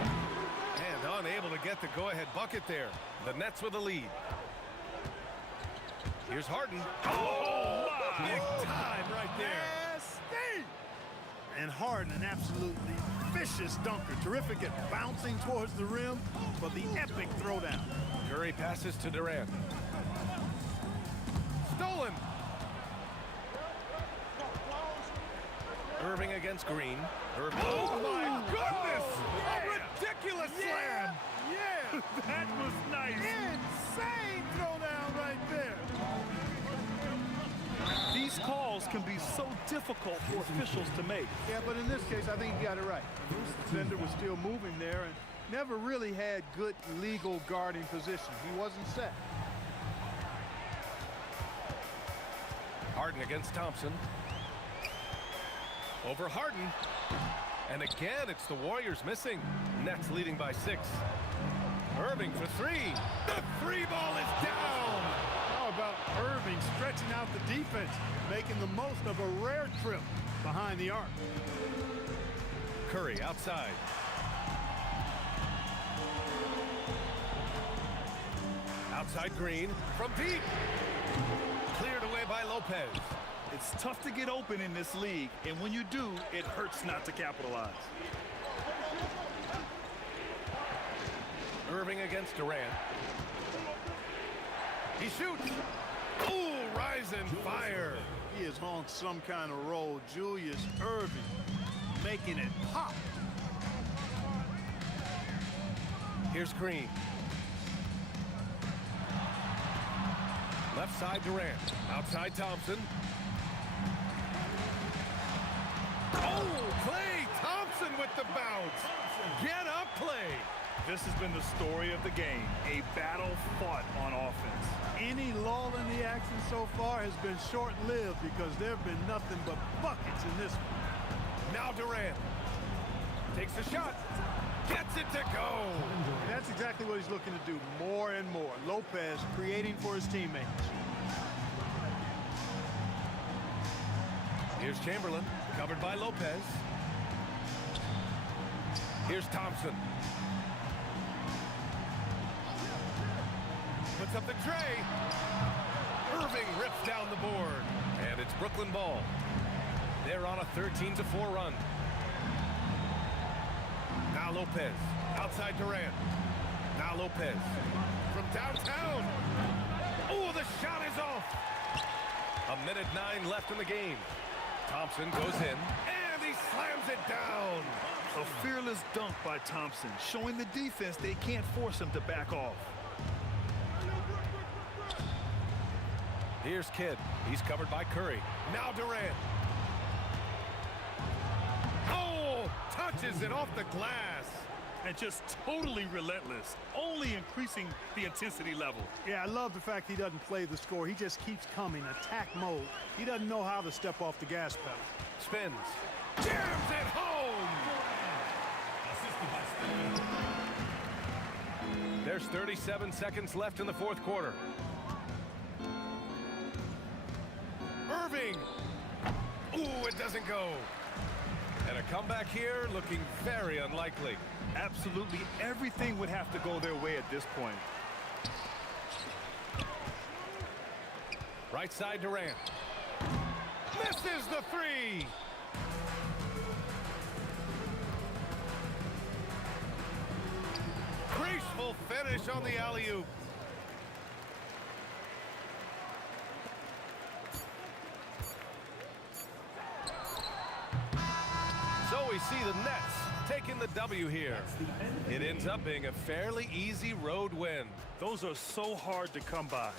And unable to get the go-ahead bucket there. The Nets with the lead. Here's Harden. Oh, my! Big time right there. Nasty! And Harden, an absolutely vicious dunker. Terrific at bouncing towards the rim, but the epic throwdown. Curry passes to Durant. Stolen. Irving against Green. Irving. Oh, my goodness! A ridiculous slam! Yeah! That was nice. Insane throwdown right there. These calls can be so difficult for officials to make. Yeah, but in this case, I think he got it right. The defender was still moving there and never really had good legal guarding position. He wasn't set. Harden against Thompson. Over Harden. And again, it's the Warriors missing. Nets leading by 6. Irving for 3. The 3 ball is down. How about Irving stretching out the defense, making the most of a rare trip behind the arc. Curry outside. Outside Green from deep. Cleared away by Lopez. It's tough to get open in this league, and when you do, it hurts not to capitalize. Irving against Durant. He shoots. Ooh, rise and fire. He is on some kind of roll. Julius Irving making it pop. Here's Green. Left side Durant. Outside Thompson. Oh, Klay Thompson with the bounce. Get up, Klay. This has been the story of the game, a battle fought on offense. Any lull in the action so far has been short-lived because there have been nothing but buckets in this one. Now Durant takes a shot, gets it to go. And that's exactly what he's looking to do more and more. Lopez creating for his teammates. Here's Chamberlain, covered by Lopez. Here's Thompson. Puts up the tray. Irving rips down the board. And it's Brooklyn ball. They're on a 13-4 run. Now Lopez. Outside Durant. Now Lopez. From downtown. Oh, the shot is off. 1:09 left in the game. Thompson goes in. And he slams it down. A fearless dunk by Thompson, showing the defense they can't force him to back off. Here's Kidd. He's covered by Curry. Now Durant. Oh, touches it off the glass. And just totally relentless, only increasing the intensity level. Yeah, I love the fact he doesn't play the score. He just keeps coming, attack mode. He doesn't know how to step off the gas pedal. Spins. Jams it home. There's 37 seconds left in the fourth quarter. Irving. Ooh, it doesn't go. And a comeback here looking very unlikely. Absolutely everything would have to go their way at this point. Right side Durant. Misses the three. Graceful finish on the alley-oop. So we see the Nets taking the W here. It ends up being a fairly easy road win. Those are so hard to come by.